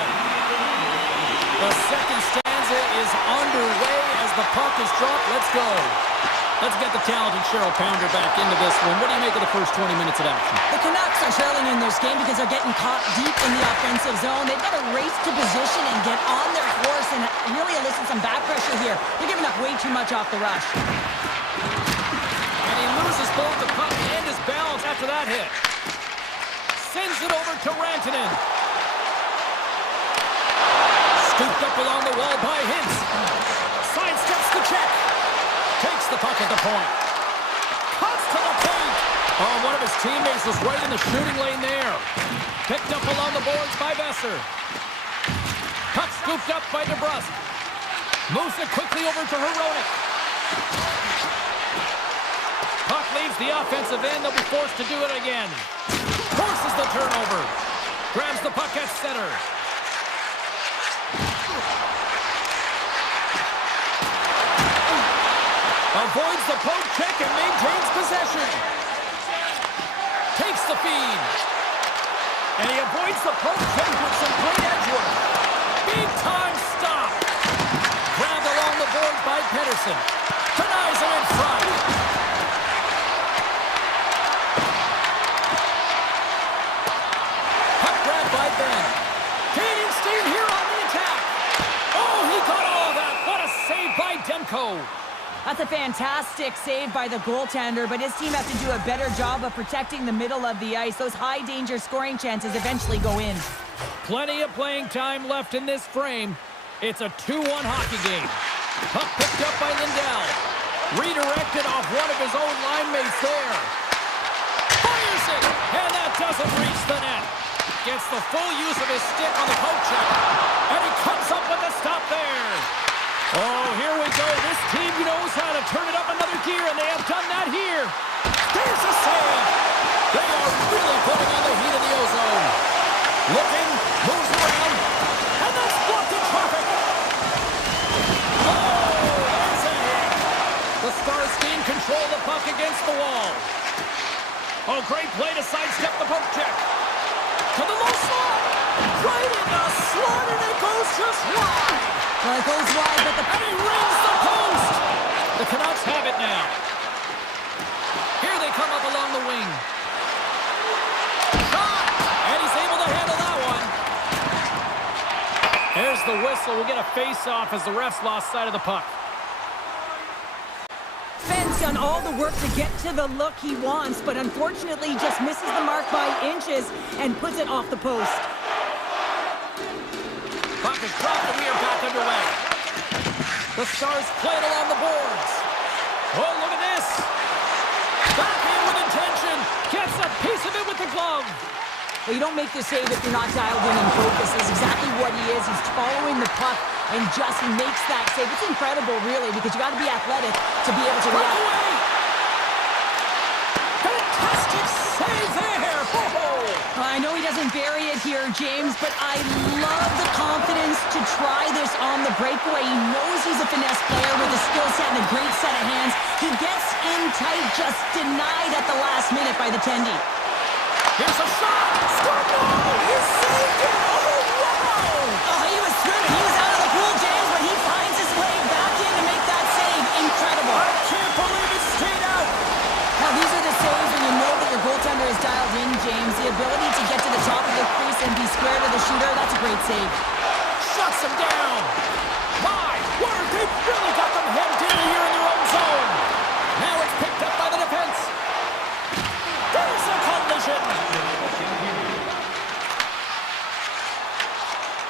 The second stanza is underway as the puck is dropped. Let's go. Let's get the talented Cheryl Pounder back into this one. What do you make of the first 20 minutes of action? The Canucks are trailing in their game because they're getting caught deep in the offensive zone. They've got to race to position and get on their horse and really elicit some back pressure here. They're giving up way too much off the rush. And he loses both the puck and his balance after that hit. Sends it over to Rantanen. Scooped up along the wall by Hintz. Sidesteps the check. Takes the puck at the point. Cuts to the paint. Oh, one of his teammates was right in the shooting lane there. Picked up along the boards by Besser. Puck scooped up by DeBrusque. Moves it quickly over to Hronek. Puck leaves the offensive end. They'll be forced to do it again. Forces the turnover. Grabs the puck at center. Avoids the poke check and maintains possession. Takes the feed. And he avoids the poke check with some great edge work. Big time stop. Grabbed along the board by Pettersson. Denies him in front. Puck grabbed by Ben. Gaining steam here on the attack. Oh, he got all of that. What a save by Demko. That's a fantastic save by the goaltender, but his team has to do a better job of protecting the middle of the ice. Those high-danger scoring chances eventually go in. Plenty of playing time left in this frame. It's a 2-1 hockey game. Puck picked up by Lindell. Redirected off one of his own line mates there. Fires it, and that doesn't reach the net. Gets the full use of his stick on the poke check, and he comes up with a stop there. Oh, here we go. This team knows how to turn it up another gear, and they have done that here. There's a save. They are really putting on the heat of the ozone. Looking, moves around, and that's blocked in traffic. Oh, there's a hit. The Stars gain control of the puck against the wall. Oh, great play to sidestep the poke check. To the low slot. Right in the slot, and it goes just wide. Well, it goes wide, but And he rings the post! The Canucks have it now. Here they come up along the wing. Shot! And he's able to handle that one. There's the whistle. We'll get a face-off as the refs lost sight of the puck. Ben's done all the work to get to the look he wants, but unfortunately just misses the mark by inches and puts it off the post. Puck is dropped and we are back underway. The Stars play it along the boards. Oh, look at this. Back in with intention. Gets a piece of it with the glove. Well, you don't make the save if you're not dialed in and focused. Is exactly what he is. He's following the puck and just makes that save. It's incredible, really, because you got to be athletic to be able to react. Away. Fantastic save there. Well, I know he doesn't bury it here, James, but I love the confidence to try this on the breakaway. He knows he's a finesse player with a skill set and a great set of hands. He gets in tight, just denied at the last minute by the Tendy. Here's a shot. Scored. He saved it. Oh, wow. Oh, he was swimming. He was out of the pool, James, but he finds his way back in to make that save. Incredible. I can't believe it stayed out. Now, these are the saves when you know that your goaltender is dialed in, James. The ability to get to the top of the crease and be square to the shooter, that's a great save. Shuts him down. My word, they've really got them hemmed in here in their own zone. Now it's picked up by the defense. There's a collision.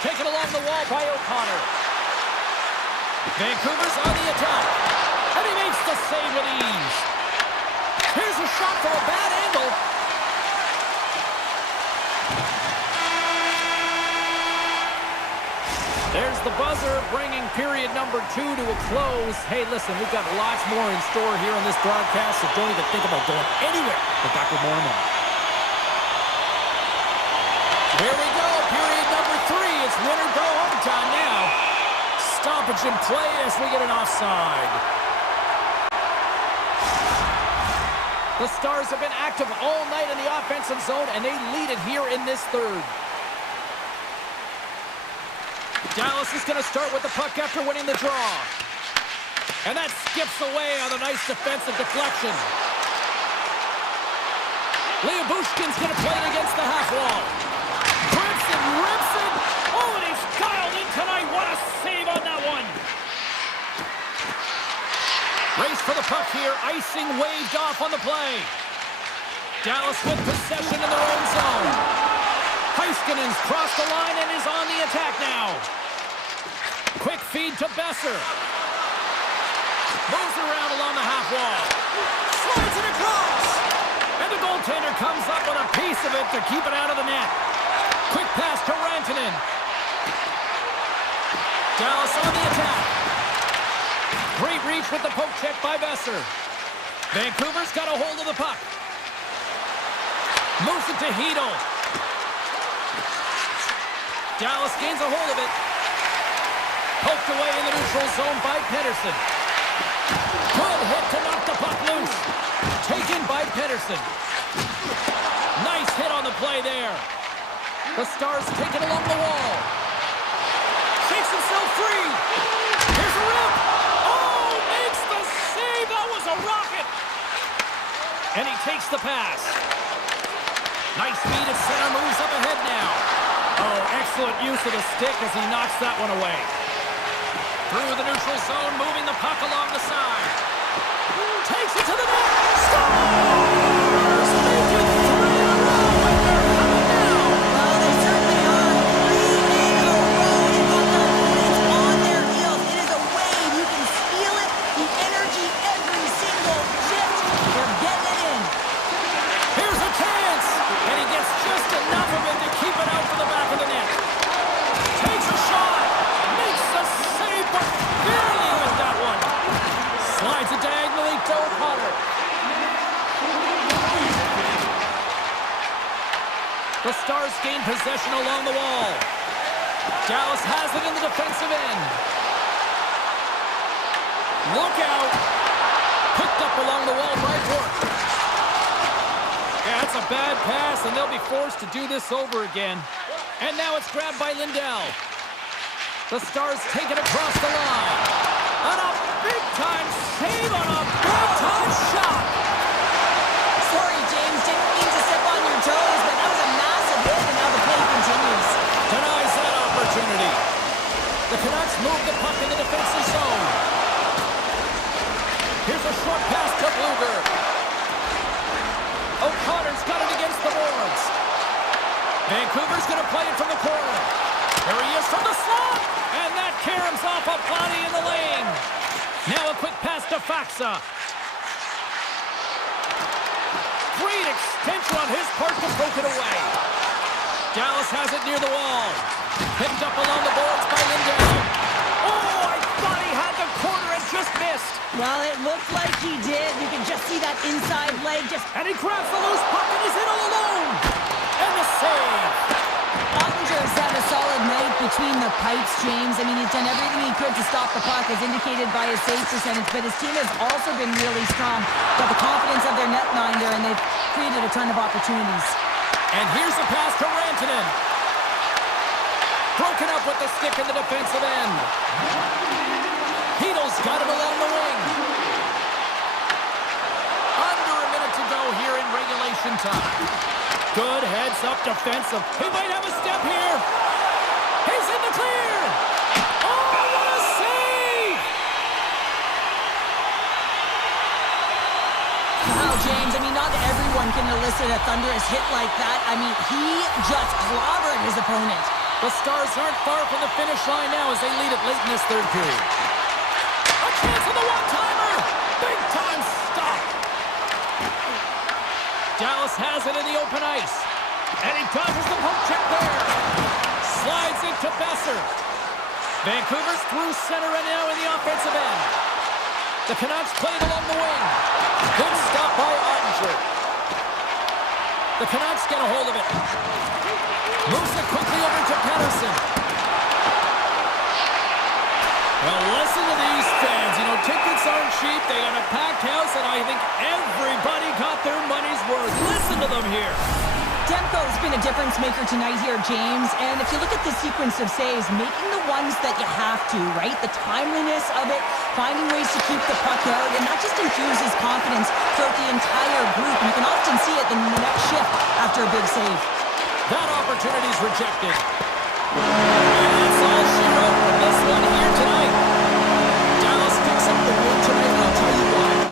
Taken along the wall by O'Connor. Vancouver's on the attack. And he makes the save with ease. Here's a shot from a bad angle. the buzzer, bringing period number 2 to a close. Hey, listen, we've got lots more in store here on this broadcast, so don't even think about going anywhere. We're back with more in a moment. Here we go, period number 3. It's win or go home time now. Stoppage in play as we get an offside. The Stars have been active all night in the offensive zone, and they lead it here in this third. Dallas is going to start with the puck after winning the draw. And that skips away on a nice defensive deflection. Bushkin's going to play it against the half wall. Rips it. Oh, and he's dialed in tonight. What a save on that one. Race for the puck here. Icing waved off on the play. Dallas with possession in their own zone. Heiskanen's crossed the line and is on the attack now. Quick feed to Besser. Moves around along the half wall. Slides it across. And the goaltender comes up with a piece of it to keep it out of the net. Quick pass to Rantanen. Dallas on the attack. Great reach with the poke check by Besser. Vancouver's got a hold of the puck. Moves it to Hedl. Dallas gains a hold of it. Poked away in the neutral zone by Pettersson. Good hit to knock the puck loose. Taken by Pettersson. Nice hit on the play there. The Stars take it along the wall. Shakes himself free. Here's a rip. Oh, makes the save. That was a rocket. And he takes the pass. Nice speed at center. Moves up ahead now. Oh, excellent use of the stick as he knocks that one away. Through the neutral zone, moving the puck along the side. Takes it to the net. Stars! Make it 3 in a row, and they're coming now. Well, they certainly are. 3 in a row. They've got their opponents on their heels. It is a wave. You can feel it. The energy every single shift. They're getting it in. Here's a chance. And he gets just enough of it to keep it out for the back of the net. Takes a shot. Makes the save, but barely with that one. Slides it diagonally to O'Connor. The Stars gain possession along the wall. Dallas has it in the defensive end. Look out. Picked up along the wall by Bork. Yeah, that's a bad pass, and they'll be forced to do this over again. And now it's grabbed by Lindell. The Stars take it across the line. And a big-time save on a big-time shot. Sorry, James. Didn't mean to step on your toes, but that was a massive hit, and now the play continues. Denies that opportunity. The Canucks move the puck in the defensive zone. Here's a short pass to Bluger. O'Connor's got it against the boards. Vancouver's going to play it from the corner. There he is from the slot. And that caroms off a body in the lane. Now a quick pass to Faxa. Great extension on his part to poke it away. Dallas has it near the wall. Picked up along the boards by Lindell. Oh, I thought he had the corner and just missed. Well, it looked like he did. You can just see that inside leg just... And he grabs the loose puck and he's in all alone. And the save. Ottinger's had a solid night between the pipes, James. I mean, he's done everything he could to stop the puck, as indicated by his save percentage, but his team has also been really strong. Got the confidence of their netminder, and they've created a ton of opportunities. And here's a pass to Rantanen. Broken up with the stick in the defensive end. Hedl's got it along the wing. Under a minute to go here in regulation time. Good heads-up defensive. He might have a step here. He's in the clear. Oh, what a save! Wow, James, I mean, not everyone can elicit a thunderous hit like that. I mean, he just clobbered his opponent. The Stars aren't far from the finish line now as they lead it late in this third period. A chance on the one-timer! Big-time stop! Dallas has it in the open ice. And he dodges the poke check there. Slides it to Besser. Vancouver's through center and now in the offensive end. The Canucks played along the wing. Good stop by Ottinger. The Canucks get a hold of it. Moves it quickly over to Pettersson. Well, listen to these fans. You know, tickets aren't cheap. They got a packed house, and I think everybody got their money's worth. Listen to them here. Demko's been a difference maker tonight here, James. And if you look at the sequence of saves, making the ones that you have to, right? The timeliness of it, finding ways to keep the puck out, and that just infuses confidence throughout the entire group. And you can often see it in the next shift after a big save. That opportunity's rejected. And that's all she wrote from this one here tonight. Dallas picks up the win tonight, and I'll tell you why.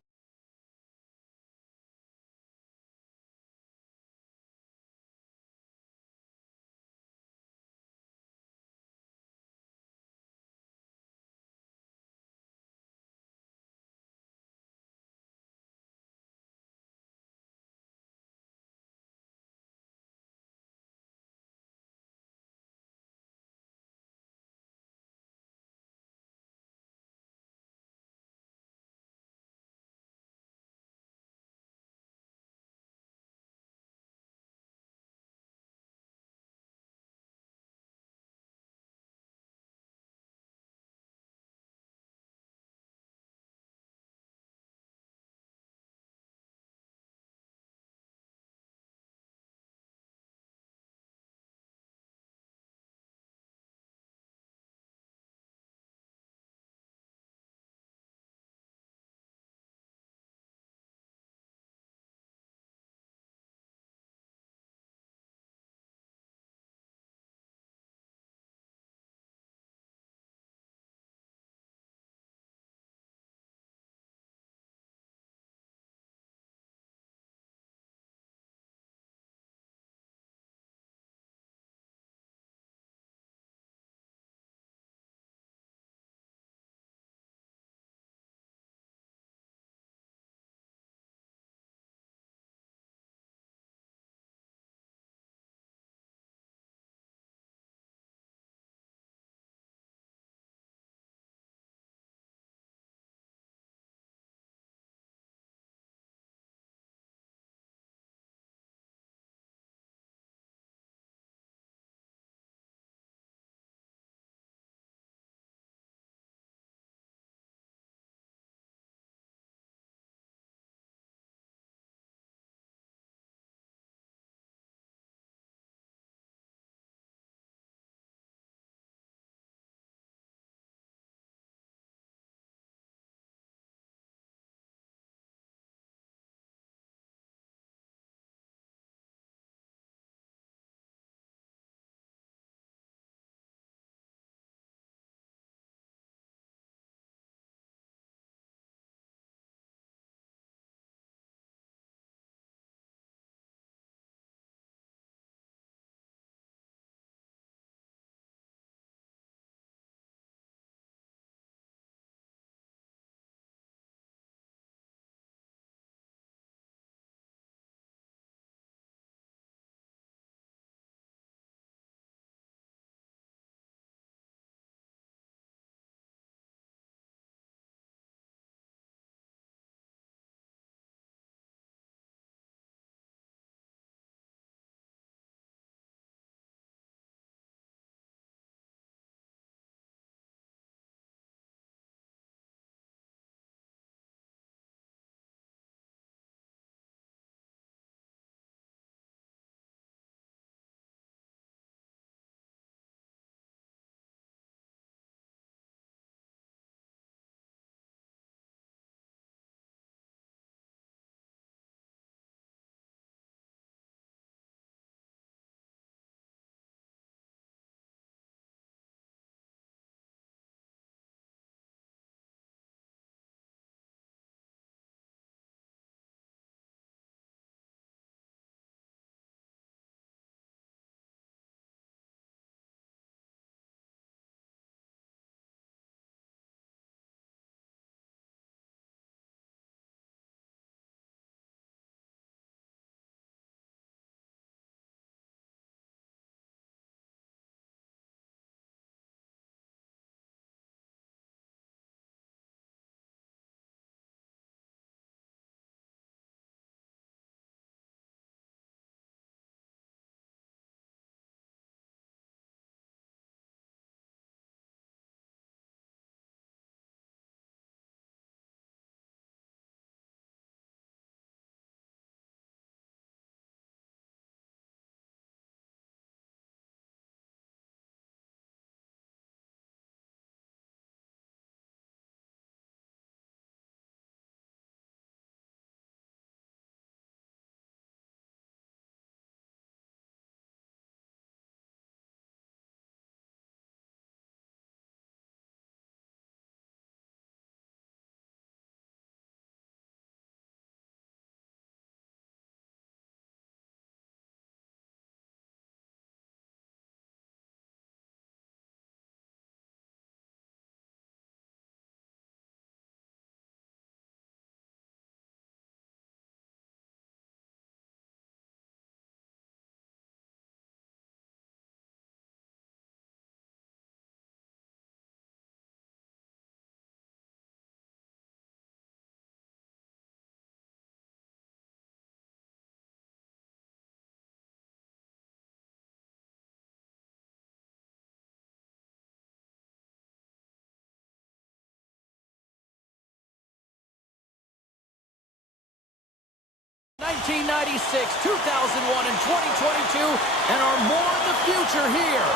1996, 2001, and 2022, and are more in the future here.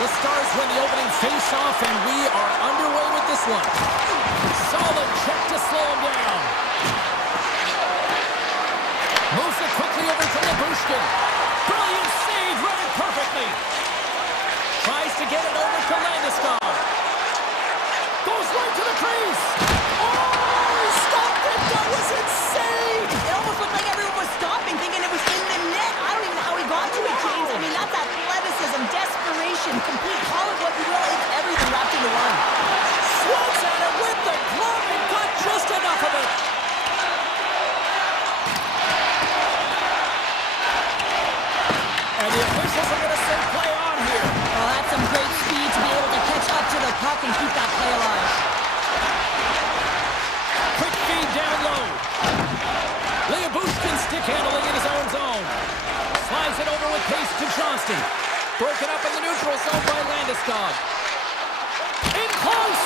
The Stars win the opening face-off, and we are underway with this one. Solid check to slow him down. Moves it quickly over to Labushkin. Brilliant save, read it perfectly. Tries to get it over to Landeskog. Goes right to the crease. Oh, stopped it! That was insane! It almost looked like everyone was stopping, thinking it was in the net. I don't even know how he got to it, James. I mean, that's athleticism, desperation, complete, call it what you will. It's everything wrapped into one. Swats at it with the glove and got just enough of it. And the officials are going to say play on here. Well, that's some great speed to be able to catch up to the puck and keep that play alive. Quick feed down low. Labushkin stick handling in his own zone. Slides it over with pace to Johnston. Broken up in the neutral zone by Landeskog. In close.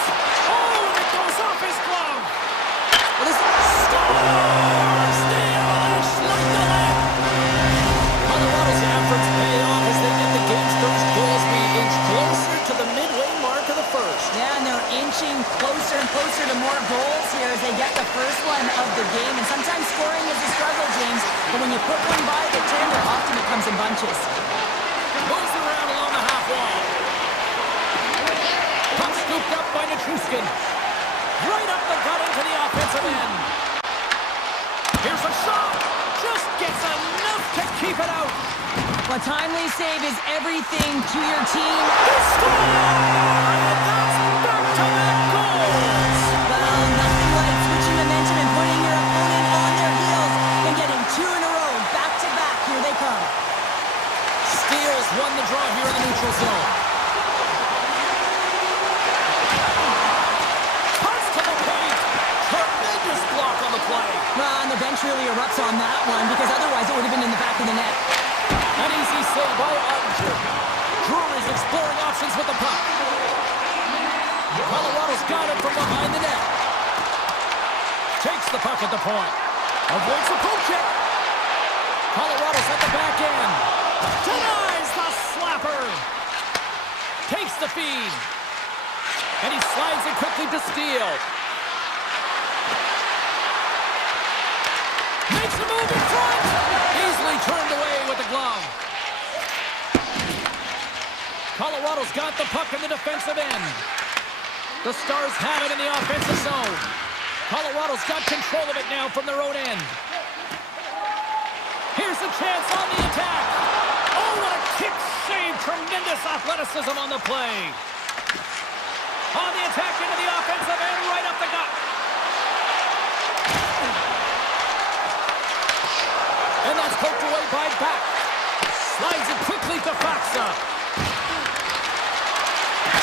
Oh, and it goes off his glove. Well, this Scores! The Avalanche like the lead. Colorado's efforts pay off as they get the game's first goal as we inch closer to the midway mark of the first. Yeah, and they're inching closer and closer to more goals here as they get the first one of the game. And sometimes scoring is a struggle, James. But when you put one by the tender, often it comes in bunches. Moves around along the half wall. Puck scooped up by Nichushkin. Right up the gut into the offensive end. Here's a shot. Just gets enough to keep it out. A timely save is everything to your team. He scored! And that's back-to-back goals. Well, nothing like switching momentum and putting your opponent on their heels and getting two in a row, back-to-back. Here they come. Steals won the draw here in the neutral zone. Cuts to the paint. Tremendous block on the play. Well, and the bench really erupts on that one because otherwise it would have been in the back of the net. An easy save by Ottinger. Drury's exploring options with the puck. Colorado's got it from behind the net. Takes the puck at the point. Avoids the poke check. Colorado's at the back end. Denies the slapper. Takes the feed. And he slides it quickly to Steele. Makes a move in front. Easily turned away with the glove. Colorado's got the puck in the defensive end. The Stars have it in the offensive zone. Colorado's got control of it now from their own end. Here's a chance on the attack. Oh, what a kick save. Tremendous athleticism on the play. On the attack into the offensive end, right up the gut. And that's poked away by Back. Slides it quickly to Faxa.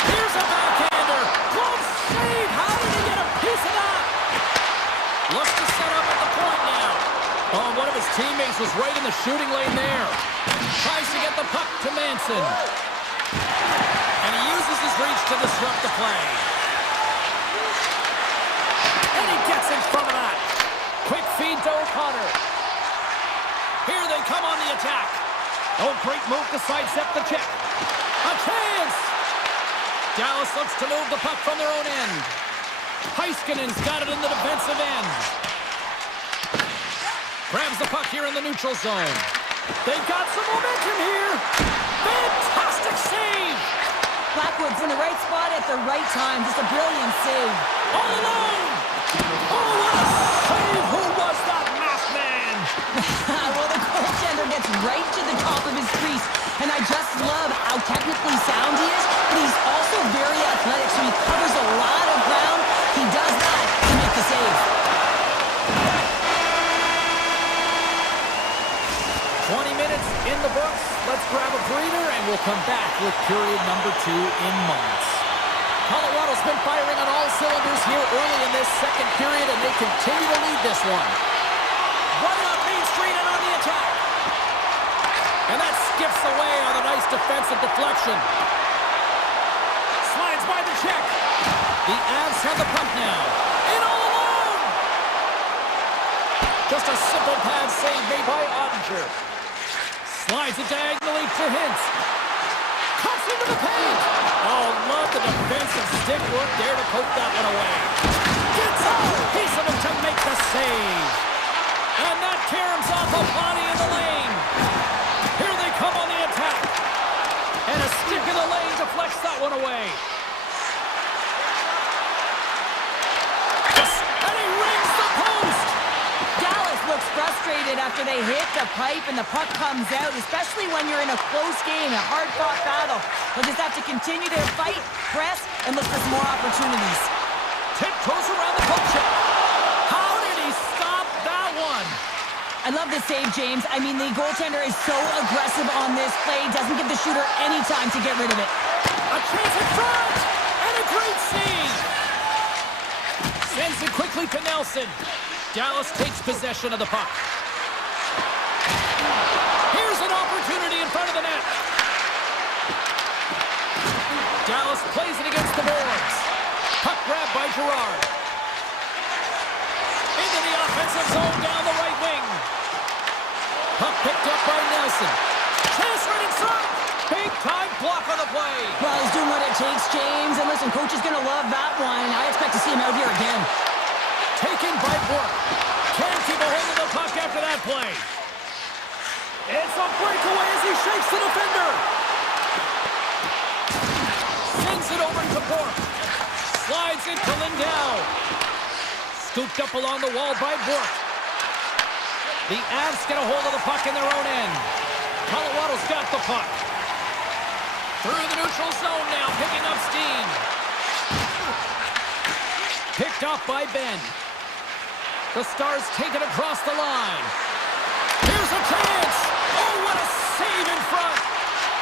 Here's a backhander. Close save. How did he get a piece of that? Looks to set up at the point now. Oh, one of his teammates was right in the shooting lane there. Tries to get the puck to Manson. And he uses his reach to disrupt the play. And he gets in front of that. Quick feed to O'Connor. Here they come on the attack. Oh, great move to sidestep the check. A chance! Dallas looks to move the puck from their own end. Heiskanen's got it in the defensive end. Grabs the puck here in the neutral zone. They've got some momentum here. Fantastic save! Blackwood's in the right spot at the right time. Just a brilliant save. All alone! Oh, what a save! Who was that masked man? Well, the goaltender gets right to the top of his crease, and I just love how technically sound he is, but he's also very athletic, so he covers a lot of ground. He does that to make the save. 20 minutes in the books. Let's grab a breather, and we'll come back with period number 2 in moments. Colorado's been firing on all cylinders here early in this second period, and they continue to lead this one. Right up Main Street and on the attack. And that skips away on a nice defensive deflection. Slides by the check. The Avs have the puck now. In all alone. Just a simple pad save made by Ottinger. Slides it diagonally to Hintz. Cuts into the paint. Oh, love the defensive stick work there to poke that one away. Gets out. He's able to make the save. And that caroms off a body in the lane. Here they come on the attack. And a stick in the lane deflects that one away. And he rings the post. Dallas looks frustrated after they hit the pipe and the puck comes out, especially when you're in a close game, a hard-fought battle. They'll just have to continue their fight, press, and look for some more opportunities. Tiptoes around the poke check. How did he stop that one? I love this save, James. I mean, the goaltender is so aggressive on this play, doesn't give the shooter any time to get rid of it. A chance in front, and a great save. Sends it quickly to Nelson. Dallas takes possession of the puck. Here's an opportunity in front of the net. Dallas plays it against the boards. Puck grab by Girard. Into the offensive zone down the right wing. Puck picked up by Nelson. Chance right in front. Big time block on the play. Well, he's doing what it takes, James. And listen, coach is going to love that one. I expect to see him out here again. Taken by Bork. Can't keep a hold of the puck after that play. It's a breakaway as he shakes the defender. Sends it over to Bork. Slides it to Lindell. Scooped up along the wall by Bork. The Avs get a hold of the puck in their own end. Colorado's got the puck. Through the neutral zone now, picking up steam. Picked off by Ben. The Stars take it across the line. Here's a chance. Oh, what a save in front.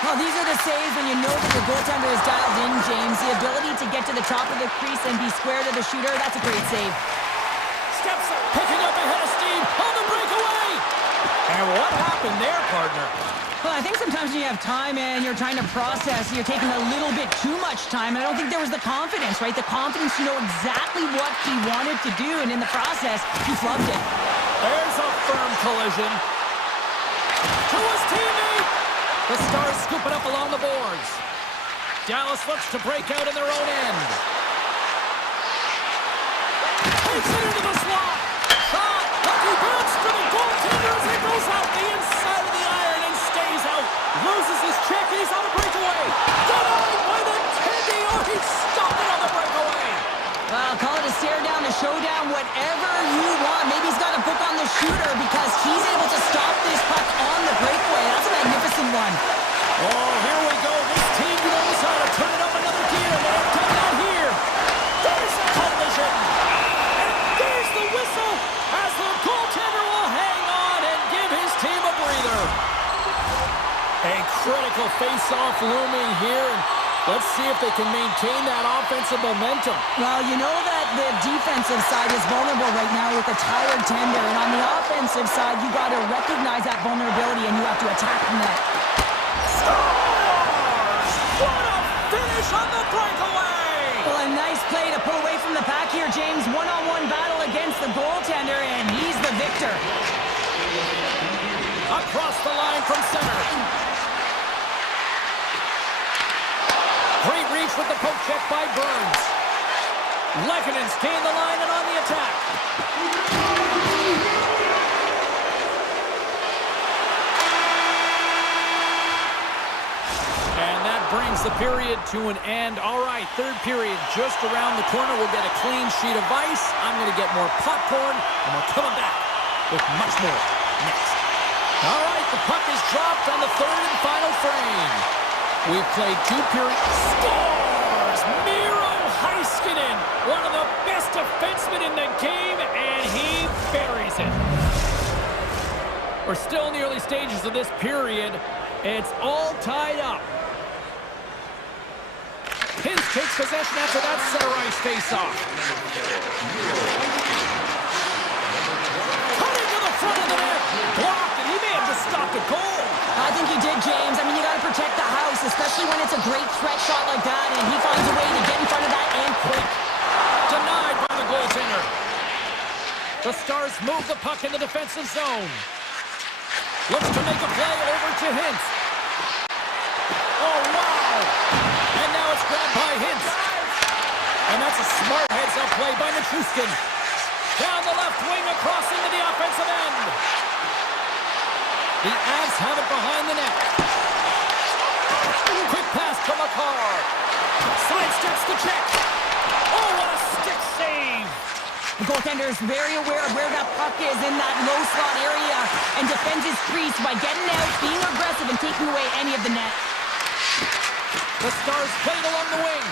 Well, these are the saves when you know that the goaltender is dialed in, James. The ability to get to the top of the crease and be square to the shooter, that's a great save. Steps up, picking up ahead of steam on the breakaway. And what happened there, partner? Well, I think sometimes when you have time and you're trying to process, you're taking a little bit too much time. And I don't think there was the confidence, right? The confidence to know exactly what he wanted to do. And in the process, he flubbed it. There's a firm collision. To his teammate. The Stars scoop it up along the boards. Dallas looks to break out in their own end. Takes it into the slot. Shot. Lucky bounce to the goaltender as it goes out the inside of the iron and stays out. Loses his check and he's on a breakaway. Denied by the Tendy. Oh, he stopped it on the breakaway. Well, call it a stare down, a showdown, whatever you want. Maybe he's got a book on the shooter because he's able to stop this puck on the breakaway. That's a magnificent one. Oh, here we go. This team knows how to turn it up another gear. They've done that here. There's a collision. And there's the whistle as the goaltender will hang on and give his team a breather. A critical face-off looming here. Let's see if they can maintain that offensive momentum. Well, you know that the defensive side is vulnerable right now with a tired tender. And on the offensive side, you got to recognize that vulnerability and you have to attack from that. Stars! What a finish on the breakaway! Well, a nice play to pull away from the pack here, James. One-on-one battle against the goaltender, and he's the victor. Across the line from center. Great reach with the poke check by Burns. Lekkonen's gained the line and on the attack. And that brings the period to an end. All right, third period just around the corner. We'll get a clean sheet of ice. I'm going to get more popcorn, and we're coming back with much more next. All right, the puck is dropped on the third and final frame. We've played two periods. Scores! Miro Heiskanen, one of the best defensemen in the game, and he buries it. We're still in the early stages of this period. It's all tied up. Hintz takes possession after that center ice face-off. Cutting to the front of the net. Blocked, and he may have just stopped a goal. I think he did, James. I mean, you got to protect the house, especially when it's a great threat shot like that, and he finds a way to get in front of that and quick. Denied by the goaltender. The Stars move the puck in the defensive zone. Looks to make a play over to Hintz. Oh, wow! And now it's grabbed by Hintz. And that's a smart heads-up play by Nichushkin. Down the left wing, across into the offensive end. The Avs have it behind the net. Quick pass to Makar. Sidesteps the check. Oh, what a stick save! The goaltender is very aware of where that puck is in that low slot area and defends his crease by getting out, being aggressive, and taking away any of the net. The Stars played along the wing.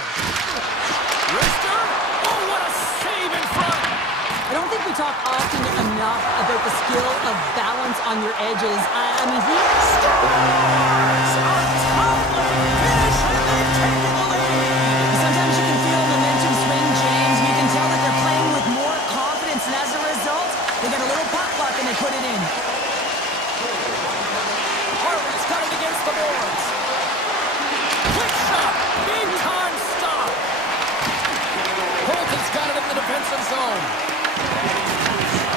Rister. Oh, what a save in front. I don't think we talk often enough about the skill of balance on your edges. I mean, he Stars on top of the finish, and they've taken the lead. sometimes you can feel momentum swing, James. You can tell that they're playing with more confidence, and as a result, they get a little puck luck and they put it in. Harley's got it against the boards. Quick shot. Big time stop. Colton's got it in the defensive zone.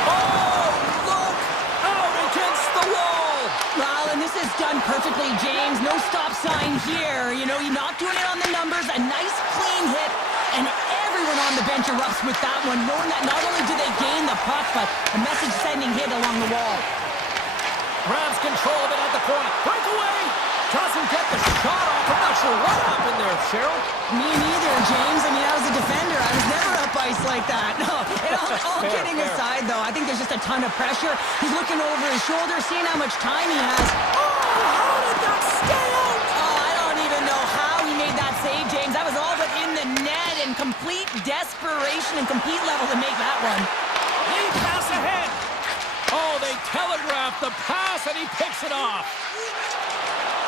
Oh, look! Out against the wall. Well, and this is done perfectly, James. No stop sign here. You know, you're not doing it on the numbers. A nice, clean hit. And everyone on the bench erupts with that one, knowing that not only do they gain the puck, but a message-sending hit along the wall. Grabs control of it at the point. Breakaway. Doesn't get the shot off. I'm not sure what happened there, Cheryl. Me neither, James. I mean, I was a defender. I was never up ice like that. No, and all Fair, kidding fair. aside, though, I think there's just a ton of pressure. He's looking over his shoulder, seeing how much time he has. Oh, how did that stay out? Oh, I don't even know how he made that save, James. That was all but in the net and complete desperation and complete level to make that one. Lead pass ahead. Oh, they telegraphed the pass, and he picks it off.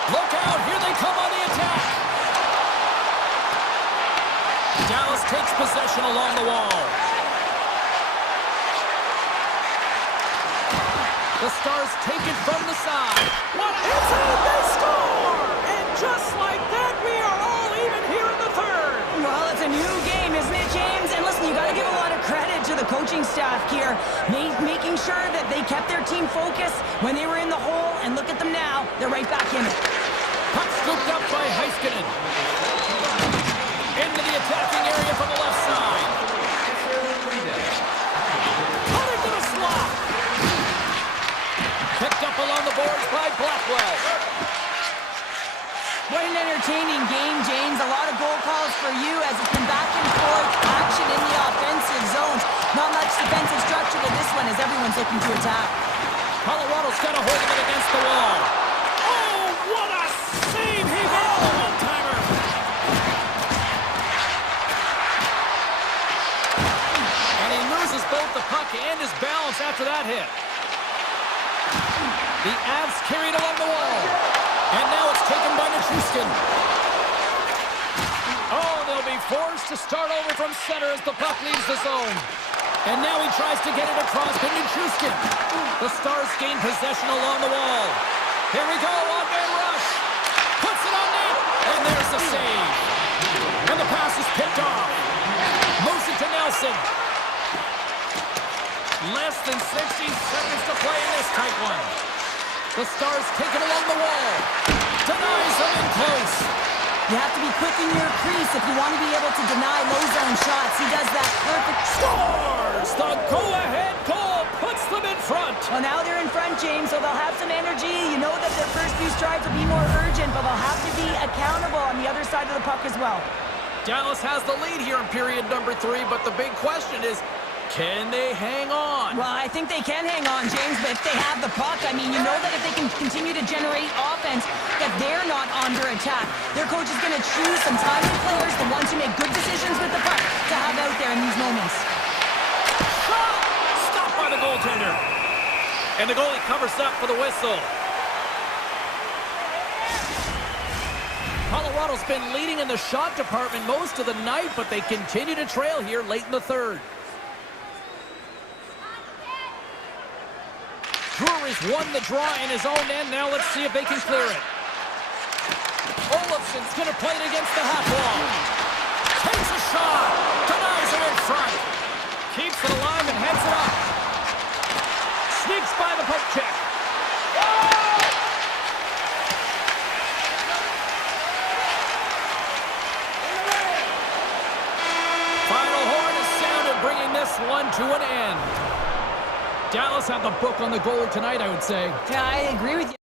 Look out, here they come on the attack. Dallas takes possession along the wall. The Stars take it from the side. What hits it? They score! And just like that, we are all even here in the third. Well, it's a new game, isn't it, James? And listen, you got to give a lot of credit to the coaching staff here, making sure that they kept their team focused when they were in the hole. And look at them now. They're right back in it. Puck scooped up by Heiskanen. Into the attacking area from the left side. Cutting to the slot. Picked up along the boards by Blackwell. What an entertaining game, James. A lot of goal calls for you as it's been back and forth action in the offensive zones. Not much defensive structure to this one as everyone's looking to attack. Colorado's got a hold of it against the wall. Oh, what a save! He made the one-timer. And he loses both the puck and his balance after that hit. The Avs carried along the wall. And now it's taken by Nichushkin. Oh, they'll be forced to start over from center as the puck leaves the zone. And now he tries to get it across to Nichushkin. The Stars gain possession along the wall. Here we go, one-man rush. Puts it on net, and there's the save. And the pass is picked off. Moves it to Nelson. Less than 60 seconds to play in this tight one. The Stars take it along the wall. Denies them in close. You have to be quick in your crease if you want to be able to deny low zone shots. He does that perfect. Scores! The go-ahead goal puts them in front. Well, now they're in front, James, so they'll have some energy. You know that their first few strides will be more urgent, but they'll have to be accountable on the other side of the puck as well. Dallas has the lead here in period number 3, but the big question is, can they hang on? Well, I think they can hang on, James, but if they have the puck, I mean, you know that if they can continue to generate offense, that they're not under attack. Their coach is going to choose some timely players, the ones who make good decisions with the puck, to have out there in these moments. Shot! Stopped by the goaltender. And the goalie covers up for the whistle. Colorado's been leading in the shot department most of the night, but they continue to trail here late in the third. Drury's won the draw in his own end. Now let's see if they can clear it. Olofsson's going to play it against the half wall. Takes a shot. Denies it in front. Keeps it alive and heads it up. Escapes by the poke check. Final horn is sounded, bringing this one to an end. Dallas have the book on the goal tonight, I would say. Yeah, I agree with you.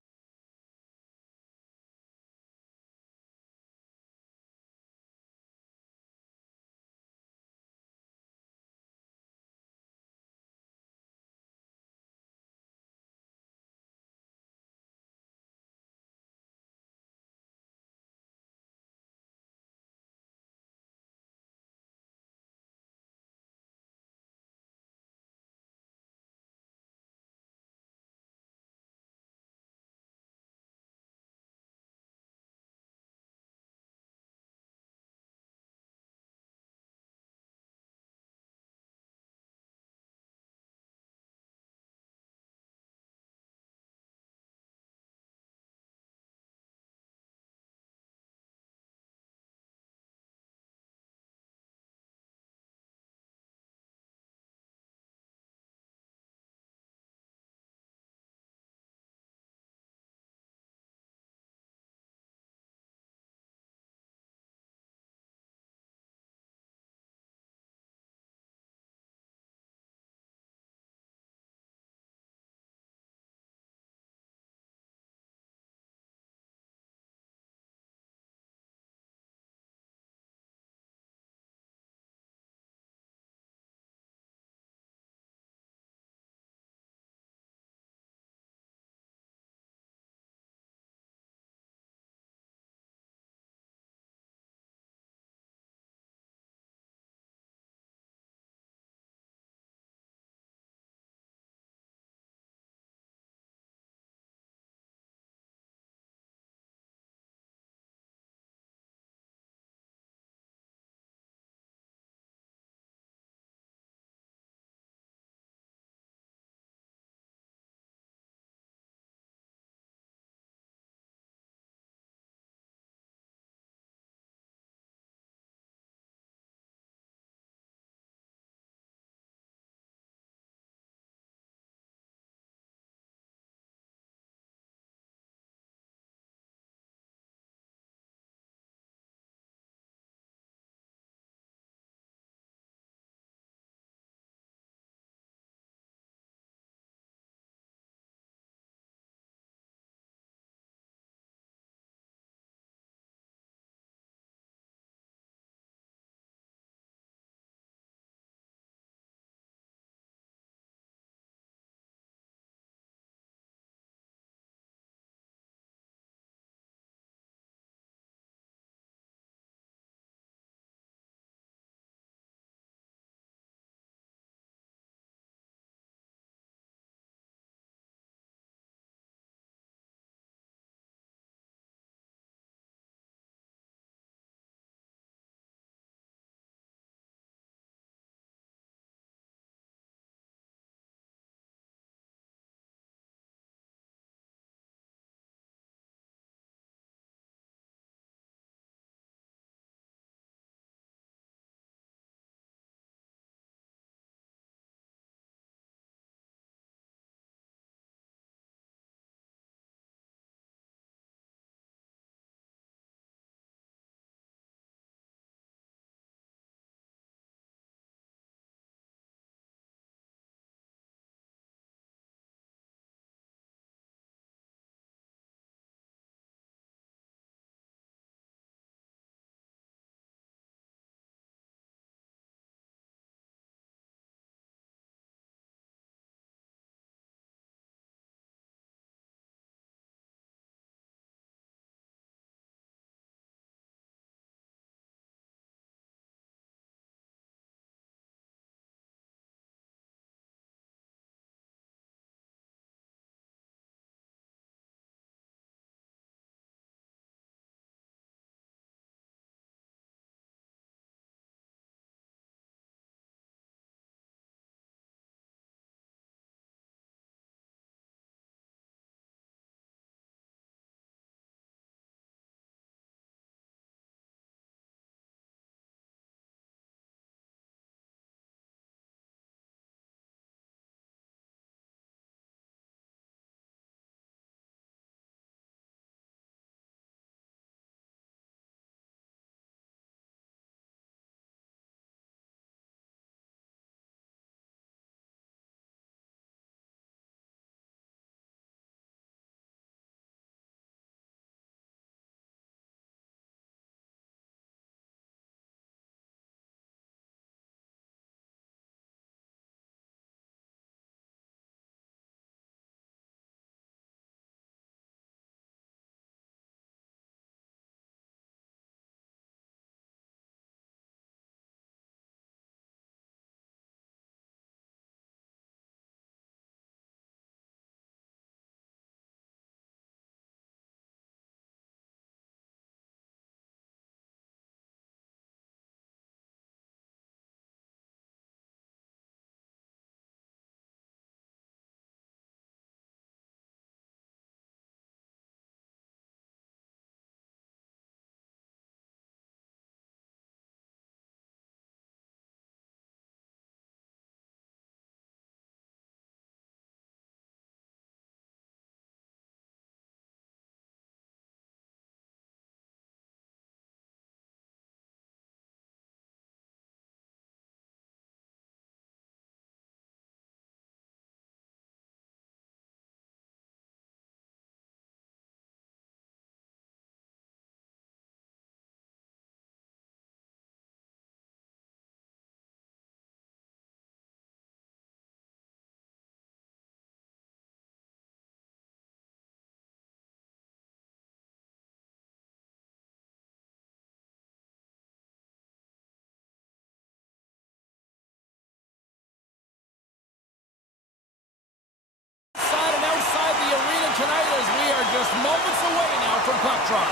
just moments away now from puck drop.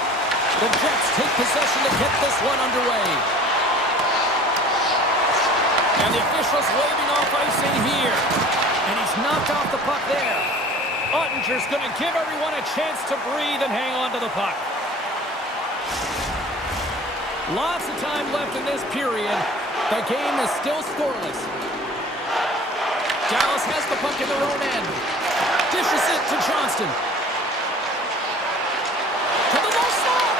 The Jets take possession to get this one underway. And the official's waving off icing here. And he's knocked off the puck there. Ottinger's going to give everyone a chance to breathe and hang on to the puck. Lots of time left in this period. The game is still scoreless. Dallas has the puck in their own end. Dishes it to Johnston. To the low slot.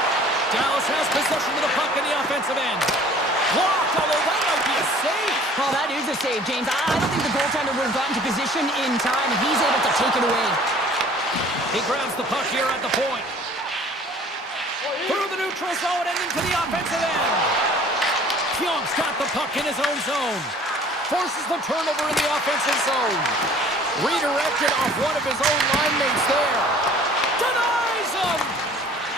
Dallas has possession of the puck in the offensive end. Blocked, although that might be a save. Well, that is a save, James. I don't think the goaltender would have gotten to position in time, and he's able to take it away. He grabs the puck here at the point. Through the neutral zone and into the offensive end. Pyonk's got the puck in his own zone. Forces the turnover in the offensive zone. Redirected off one of his own line mates there. Denies him!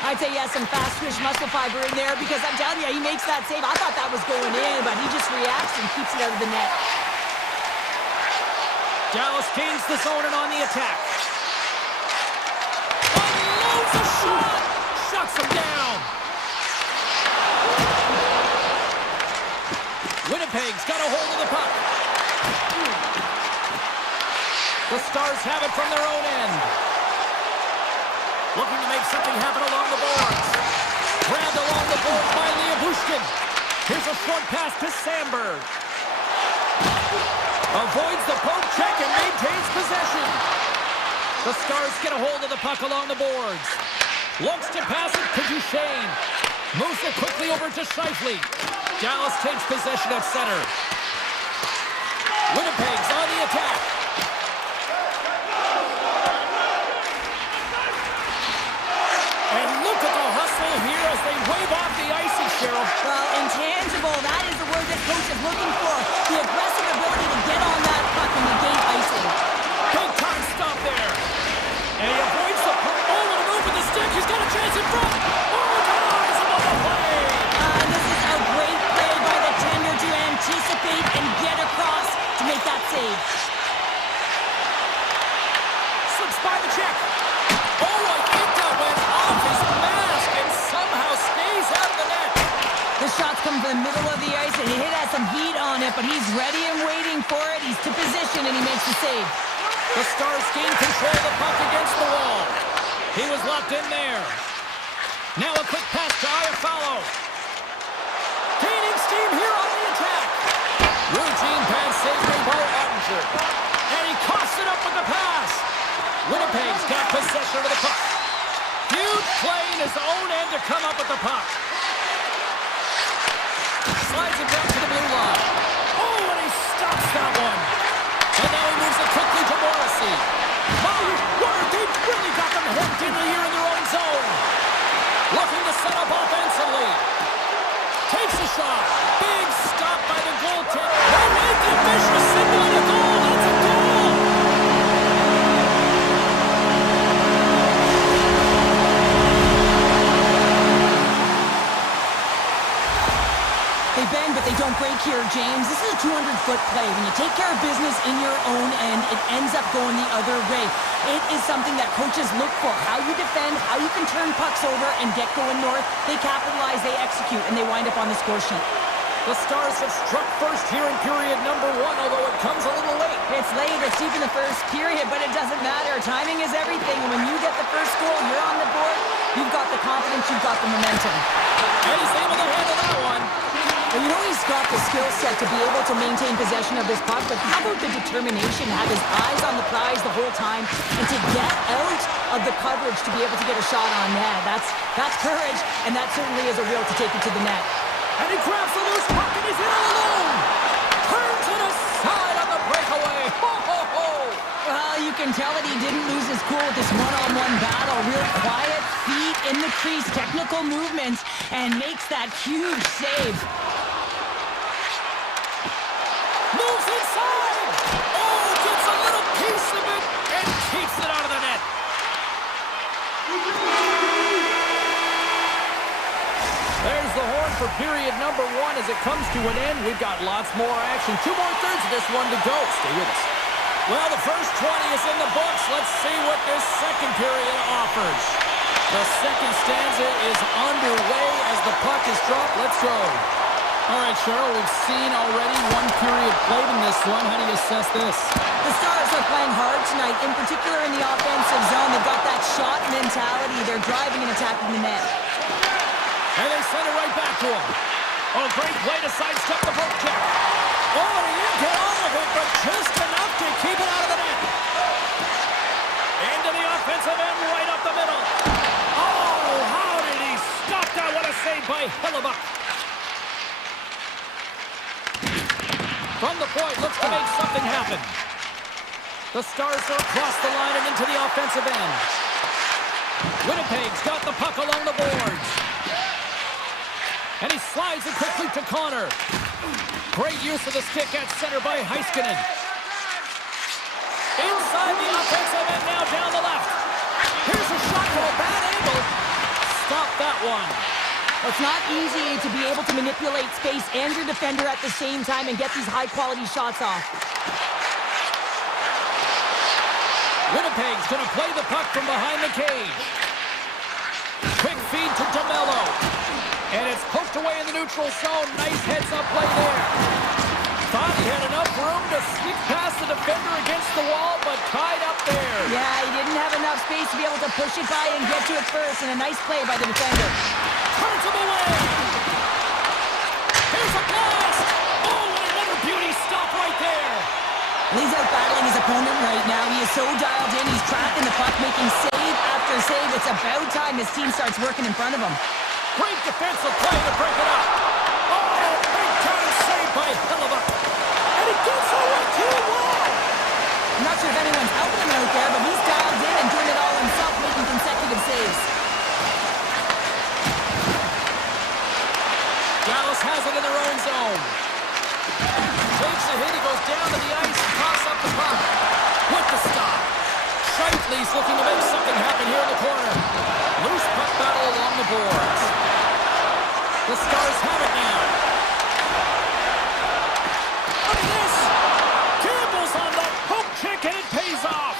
I'd say, yes, some fast twitch muscle fiber in there because I'm telling you, he makes that save. I thought that was going in, but he just reacts and keeps it out of the net. Dallas gains the zone and on the attack. Unloads a shot! Shuts him down! Winnipeg's got a hold of the puck. The Stars have it from their own end. Looking to make something happen along the boards. Grabbed along the boards by Bushkin. Here's a short pass to Sandberg. Avoids the poke check and maintains possession. The Stars get a hold of the puck along the boards. Looks to pass it to Duchesne. Moves it quickly over to Scheifele. Dallas takes possession at center. Winnipeg's on the attack. And look at the hustle here as they wave off the icing, Cheryl. Well, intangible, that is the word that coach is looking for. The aggressive ability to get on that puck and negate icing. Big time stop there. And he avoids the puck. Oh, with a move with the stick. He's got a chance in front. Oh, denies him on the play. This is a great play by the tender to anticipate and get across to make that save. Slips by the check. Oh, I think that went off his mask and somehow stays out of the net. The shots come from the middle of the ice and it has some heat on it, but he's ready and waiting for it. He's to position and he makes the save. The Stars gain control of the puck against the wall. He was locked in there. Now a quick pass to Iafallo. Gaining steam here on the attack. Routine pass saved by Ottinger. And he coughs it up with the pass. Winnipeg's got possession of the puck. Huge play in his own end to come up with the puck. Slides it down to the blue line. Oh, and he stops that one. And now he moves it quickly to Morrissey. Oh, word, they've really got them hooked in here in their own zone. Looking to set up offensively. Takes a shot. Big stop by the goaltender. Oh, wait, the official signaling a goal. That's a goal. They bang, but they don't break here, James. This is a 200-foot play. When you take care of business in your own end, it ends up going the other way. It is something that coaches look for. How you defend, how you can turn pucks over and get going north. They capitalize, they execute, and they wind up on the score sheet. The Stars have struck first here in period number 1, although it comes a little late. It's late, it's deep in the first period, but it doesn't matter. Timing is everything, and when you get the first goal, you're on the board, you've got the confidence, you've got the momentum. And he's able to handle that one. Well, you know he's got the skill set to be able to maintain possession of this puck, but how about the determination, have his eyes on the prize the whole time, and to get out of the coverage to be able to get a shot on net. That's courage, and that certainly is a will to take it to the net. And he grabs the loose puck and he's in all alone. Turns it aside on the breakaway. Ho, ho, ho. Well, you can tell that he didn't lose his cool with this one-on-one battle. Real quiet, feet in the crease, technical movements, and makes that huge save. Moves inside. Oh, gets a little piece of it and keeps it out of the net. There's the horn for period number 1 as it comes to an end. We've got lots more action. 2 more thirds of this one to go. Stay with us. Well, the first 20 is in the books. Let's see what this second period offers. The second stanza is underway as the puck is dropped. Let's go. All right, Cheryl, we've seen already one period played in this one. How do you assess this? The Stars are playing hard tonight, in particular in the offensive zone. They've got that shot mentality. They're driving and attacking the net. And they send it right back to him. Oh, great play to sidestep the poke check. Oh, he didn't get all of it, but just enough to keep it out of the net. Into the offensive end, right up the middle. Oh, how did he stop that? What a save by Hellebuck. From the point, looks to make something happen. The Stars are across the line and into the offensive end. Winnipeg's got the puck along the boards. And he slides it quickly to Connor. Great use of the stick at center by Heiskanen. Inside the offensive end now down the left. Here's a shot from a bad angle. Stop that one. It's not easy to be able to manipulate space and your defender at the same time and get these high-quality shots off. Winnipeg's going to play the puck from behind the cage. Quick feed to DeMello. And it's poked away in the neutral zone. Nice heads-up play there. Thought he had enough room to sneak past the defender against the wall, but tied up there. Yeah, he didn't have enough space to be able to push it by and get to it first, and a nice play by the defender. Turns him away. Here's a blast. Oh, and another beauty stop right there. He's out battling his opponent right now. He is so dialed in. He's tracking the puck, making save after save. It's about time his team starts working in front of him. Great defensive play to break it up. Oh, big-time save by Hellebuck. And it gets away too well. I'm not sure if anyone's helping him out there, but he's dialed in and doing it all himself, making consecutive saves. Dallas has it in their own zone. Takes the hit, he goes down to the ice, toss up the puck. With the stop. Shifley's looking to make something happen here in the corner. Loose puck battle along the boards. The Stars have it now. Look at this. Campbell's on the poke check and it pays off.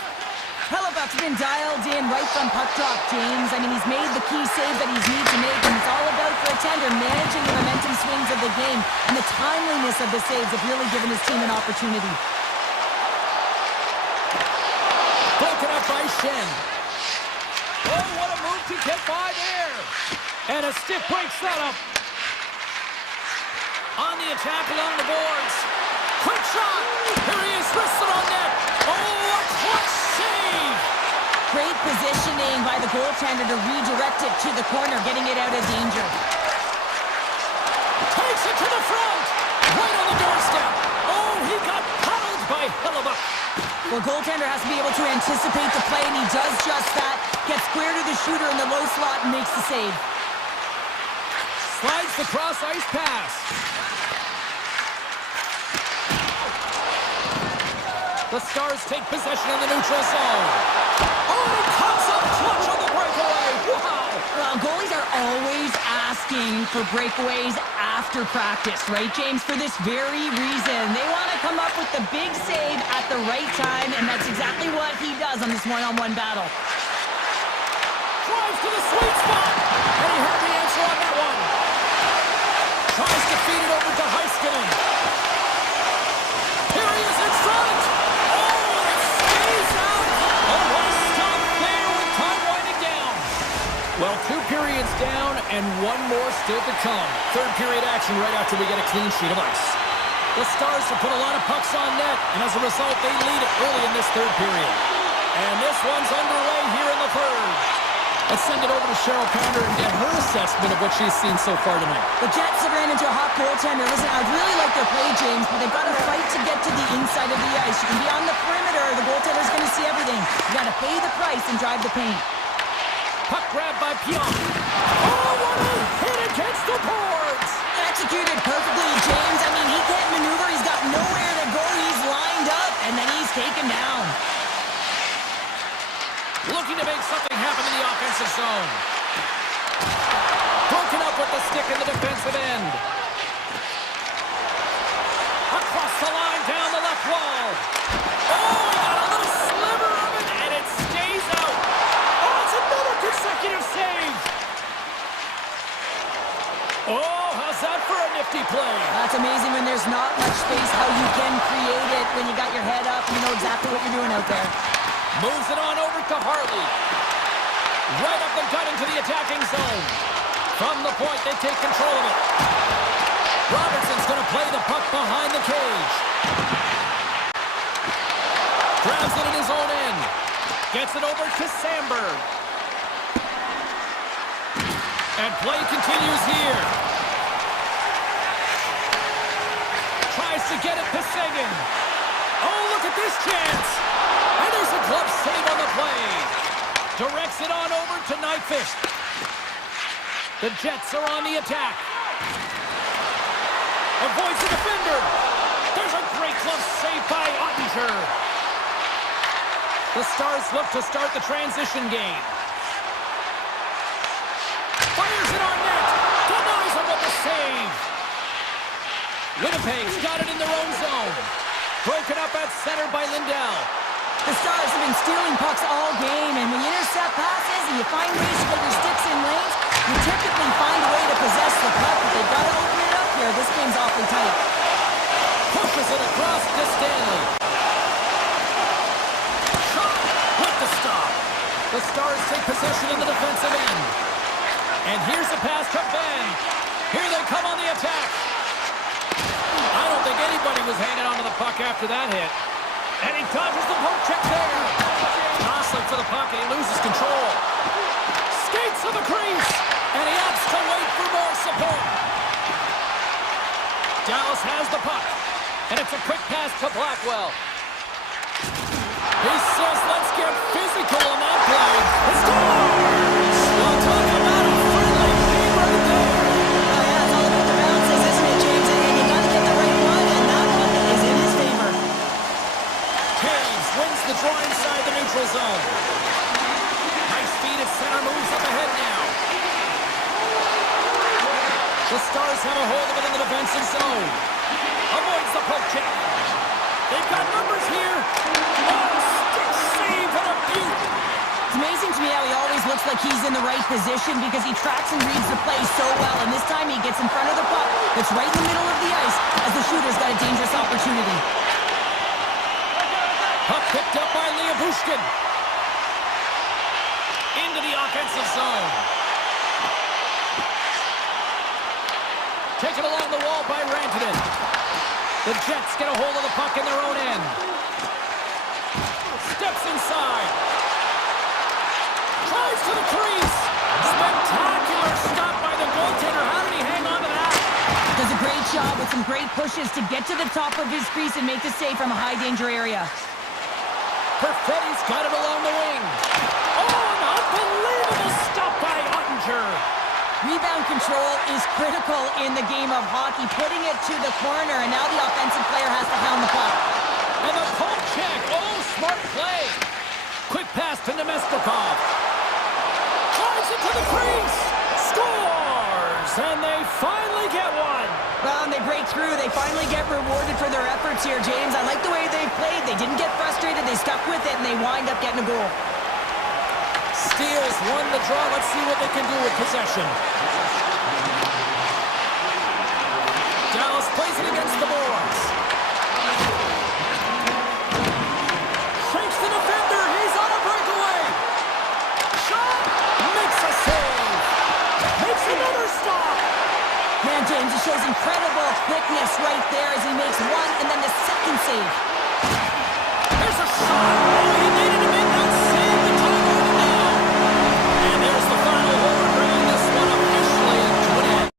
Hellebuck's been dialed in right from puck drop, James. I mean, he's made the key save that he's needed to make, and it's all about for a tender managing the momentum swings of the game, and the timeliness of the saves have really given his team an opportunity. Broken up by Shen. Oh, what a move to get by there. And a stiff breaks that up. On the attack along the boards. Quick shot. Here he is, wristed on net. Oh, a clutch save. Great positioning by the goaltender to redirect it to the corner, getting it out of danger. Takes it to the front. Right on the doorstep. Oh, he got pummeled by Hellebuck. Well, goaltender has to be able to anticipate the play, and he does just that. Gets square to the shooter in the low slot and makes the save. Slides the cross-ice pass. The Stars take possession in the neutral zone. Oh, he comes up clutch on the breakaway. Wow. Well, goalies are always asking for breakaways after practice, right, James? For this very reason. They want to come up with the big save at the right time, and that's exactly what he does on this one-on-one battle. Drives to the sweet spot. And he had the answer on that one. Tries to feed it over to Heiskanen. Here he is in front. Oh, it stays out. Oh, what a stop there with time winding down. Well, 2 periods down and one more still to come. Third period action right after we get a clean sheet of ice. The Stars have put a lot of pucks on net, and as a result, they lead it early in this third period. And this one's underway here in the third. Let's send it over to Cheryl Pounder and get her assessment of what she's seen so far tonight. The Jets have ran into a hot goaltender. Listen, I really like their play, James, but they've got to fight to get to the inside of the ice. You can be on the perimeter. The goaltender's going to see everything. You got to pay the price and drive the paint. Puck grab by Pion. Oh, what a hit against the boards! Executed perfectly, James. I mean, he can't maneuver. He's got nowhere to go. He's lined up, and then he's taken down. Looking to make something happen in the offensive zone. Broken up with the stick in the defensive end. Across the line, down the left wall. Oh, out there. Moves it on over to Harley. Right up the gut into the attacking zone. From the point, they take control of it. Robertson's going to play the puck behind the cage. Grabs it in his own end. Gets it over to Sandberg. And play continues here. Tries to get it to Seguin. Oh, look at this chance. And there's a glove save on the play. Directs it on over to Nyquist. The Jets are on the attack. Avoids the defender. There's a great glove save by Ottinger. The Stars look to start the transition game. Fires it on net. Denies him with the save. Winnipeg's got it in their own zone. Broken up at center by Lindell. The Stars have been stealing pucks all game, and when you intercept passes and you find ways to get your sticks in lanes, you typically find a way to possess the puck, but they've got to open it up here. This game's awfully tight. Pushes it across to Stanley. Shot with the stop. The Stars take possession in the defensive end. And here's a pass to Ben. Here they come on the attack. I don't think anybody was hanging onto the puck after that hit. And he dodges the poke check there. Jostling for the puck, and he loses control. Skates to the crease, and he opts to wait for more support. Dallas has the puck, and it's a quick pass to Blackwell. He says, let's get physical on that play. It's scores! Well, talk about a friendly game right there. Oh, yeah, it's all about the bounces, isn't it, James? And you got to get the right one, and that one is in his favor. Caves wins the draw inside the neutral zone. Nice feed at center, moves up ahead now. The Stars have a hold of it in the defensive zone. Avoids the poke check. They've got numbers here. Oh, stick save and a beaut. It's amazing to me how he always looks like he's in the right position because he tracks and reads the play so well, and this time he gets in front of the puck that's right in the middle of the ice as the shooter's got a dangerous opportunity. Puck picked up by Liabushkin. Into the offensive zone. Taken along the wall by Rantanen. The Jets get a hold of the puck in their own end. Steps inside. Tries to the crease. Spectacular stop by the goaltender. How did he hang on to that? Does a great job with some great pushes to get to the top of his crease and make the save from a high-danger area. Perfetti's got it along the wing. Oh, an unbelievable stop by Ottinger. Rebound control is critical in the game of hockey, putting it to the corner, and now the offensive player has to hound the puck. And the poke check. Oh, smart play. Quick pass to Nemestikov. Drives it to the crease. Scores! And they finally get one. Well, and they break through. They finally get rewarded for their efforts here, James. I like the way they played. They didn't get frustrated. They stuck with it, and they wind up getting a goal. Steals won the draw. Let's see what they can do with possession. Dallas plays it against the boards. Shakes the defender. He's on a breakaway. Shot. Makes a save. Makes another stop. Man, James, he shows incredible quickness right there as he makes one and then the second save. There's a shot. Oh, he needed to make that save. The time over now. And there's the final word, bringing this one officially to an end.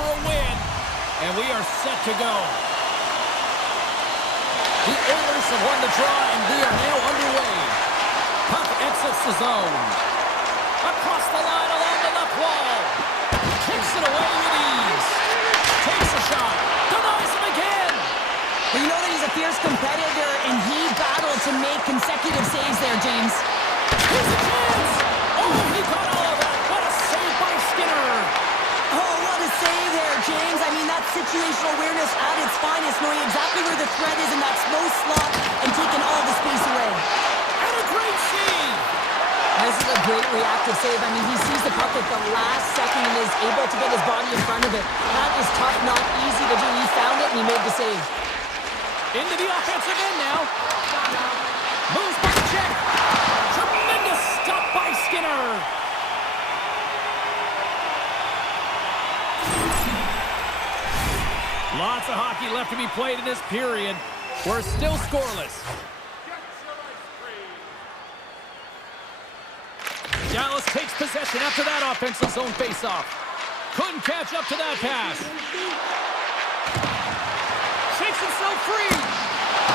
for a win. And we are set to go. The Oilers have won the draw, and we are now underway. Puck exits the zone. Across the line along the left wall. Kicks it away with ease. Takes a shot. Denies him again. Well, you know that he's a fierce competitor, and he battled to make consecutive saves there, James. Here's a chance. Oh, he got all of it. What a save by Skinner. Oh, what a save there, James. I mean, that's situational awareness at its finest, knowing exactly where the threat is in that slow slot and taking all the space away. And a great save. This is a great reactive save. I mean, he sees the puck at the last second and is able to get his body in front of it. That is tough, not easy to do. He found it and he made the save. Into the offensive end now. Moves by the check. Tremendous stop by Skinner. Lots of hockey left to be played in this period. We're still scoreless. Dallas takes possession after that offensive zone faceoff. Couldn't catch up to that pass. Shakes himself free.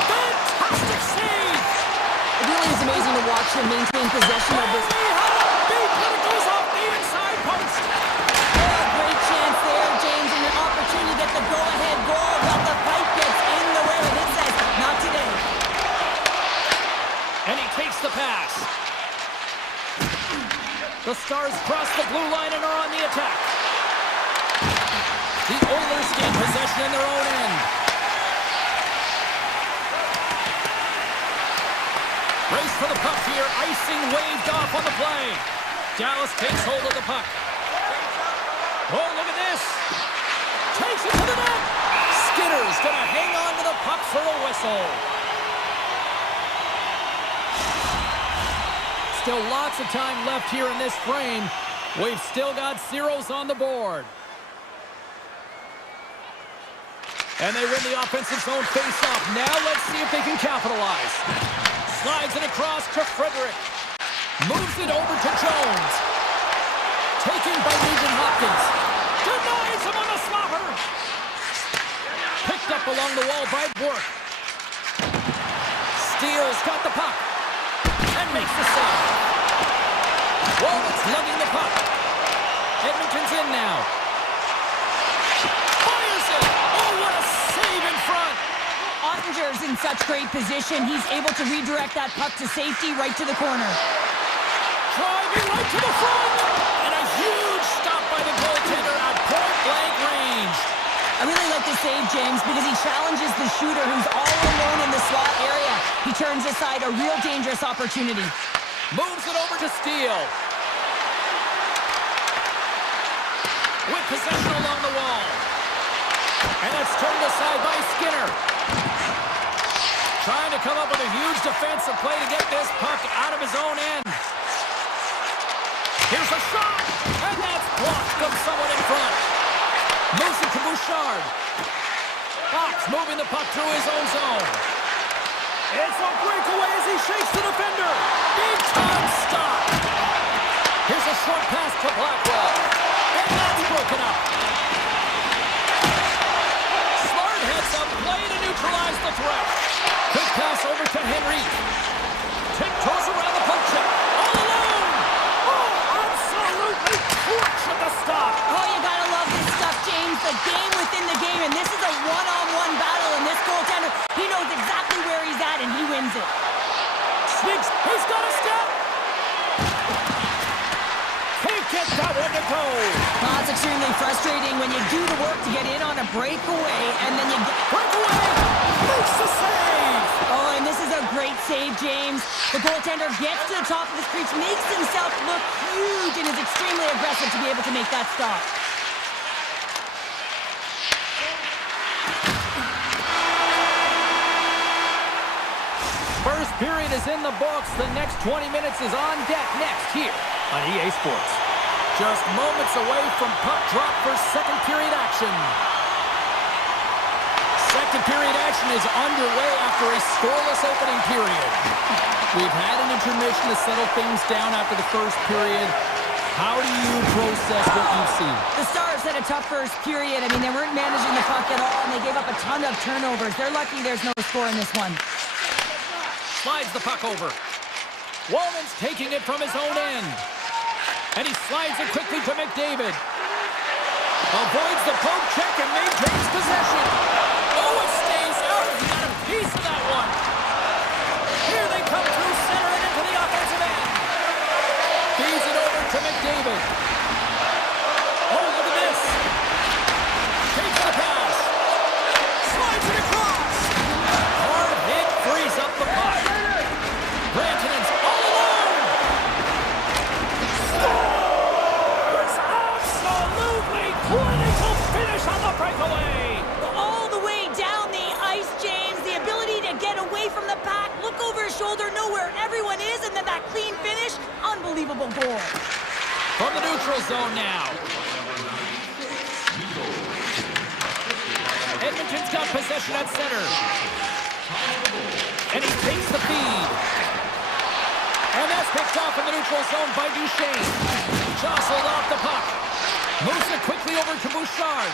Fantastic save. It really is amazing to watch him maintain possession of this. How big when it goes off the inside post. Oh, great chance there, James, and an opportunity to get the go-ahead goal, but the pipe gets in the way, and it says, not today. And he takes the pass. The Stars cross the blue line and are on the attack. The Oilers gain possession in their own end. Race for the puck here. Icing waved off on the play. Dallas takes hold of the puck. Oh, look at this. Takes it to the net. Skinner's going to hang on to the puck for a whistle. Still lots of time left here in this frame. We've still got zeros on the board. And they win the offensive zone face-off. Now let's see if they can capitalize. Slides it across to Frederick. Moves it over to Jones. Taken by Nugent Hopkins. Denies him on the slobber. Picked up along the wall by Burke. Steele's got the puck. And makes the save. Wallet's lugging the puck. Edmonton's in now. Fires it. Oh, what a save in front. Ottinger's in such great position. He's able to redirect that puck to safety right to the corner. Driving right to the front. And a huge stop by the goaltender at point-blank range. I really like the save, James, because he challenges the shooter who's all alone in the slot area. He turns aside a real dangerous opportunity. Moves it over to Steele. With possession along the wall. And it's turned aside by Skinner. Trying to come up with a huge defensive play to get this puck out of his own end. Here's a shot. And that's blocked from someone in front. Moves it to Bouchard. Fox moving the puck through his own zone. It's a breakaway as he shakes the defender. Big time stop. Here's a short pass to Blackwell. And that's broken up. Smart heads up play to neutralize the threat. Quick pass over to Henry. Tiptoes around the poke check. All alone. Oh, absolutely clutch at the stop. Oh, you gotta love this stuff, James. The game within the game, and this is a one-on-one battle, and this goaltender, he knows exactly where he's at, and he wins it. Sneaks. He's got a step. Can't get that one to go. Oh, it's extremely frustrating when you do the work to get in on a breakaway, and then you get... Breakaway. Makes the save. Oh, and this is a great save, James. The goaltender gets to the top of his crease, makes himself look huge, and is extremely aggressive to be able to make that stop. First period is in the books. The next 20 minutes is on deck next here on EA Sports. Just moments away from puck drop for second period action. Second period action is underway after a scoreless opening period. We've had an intermission to settle things down after the first period. How do you process what you've seen? The Stars Stars had a tough first period. I mean, they weren't managing the puck at all, and they gave up a ton of turnovers. They're lucky there's no score in this one. Slides the puck over. Wallman's taking it from his own end. And he slides it quickly to McDavid. Avoids the poke check and maintains possession. Oh, it stays out. He got a piece of that one. Here they come through center and into the offensive end. Feeds it over to McDavid. Oh, look at this. Takes the pass. Slides it across. Hard hit frees up the puck. Rantanen's all alone. Scores! Absolutely clinical finish on the breakaway. All the way down the ice, James. The ability to get away from the pack, look over his shoulder, know where everyone is, and then that clean finish. Unbelievable goal. From the neutral zone now. Edmonton's got possession at center. And he takes the feed. And that's picked off in the neutral zone by Duchesne. Jostled off the puck. Moves it quickly over to Bouchard.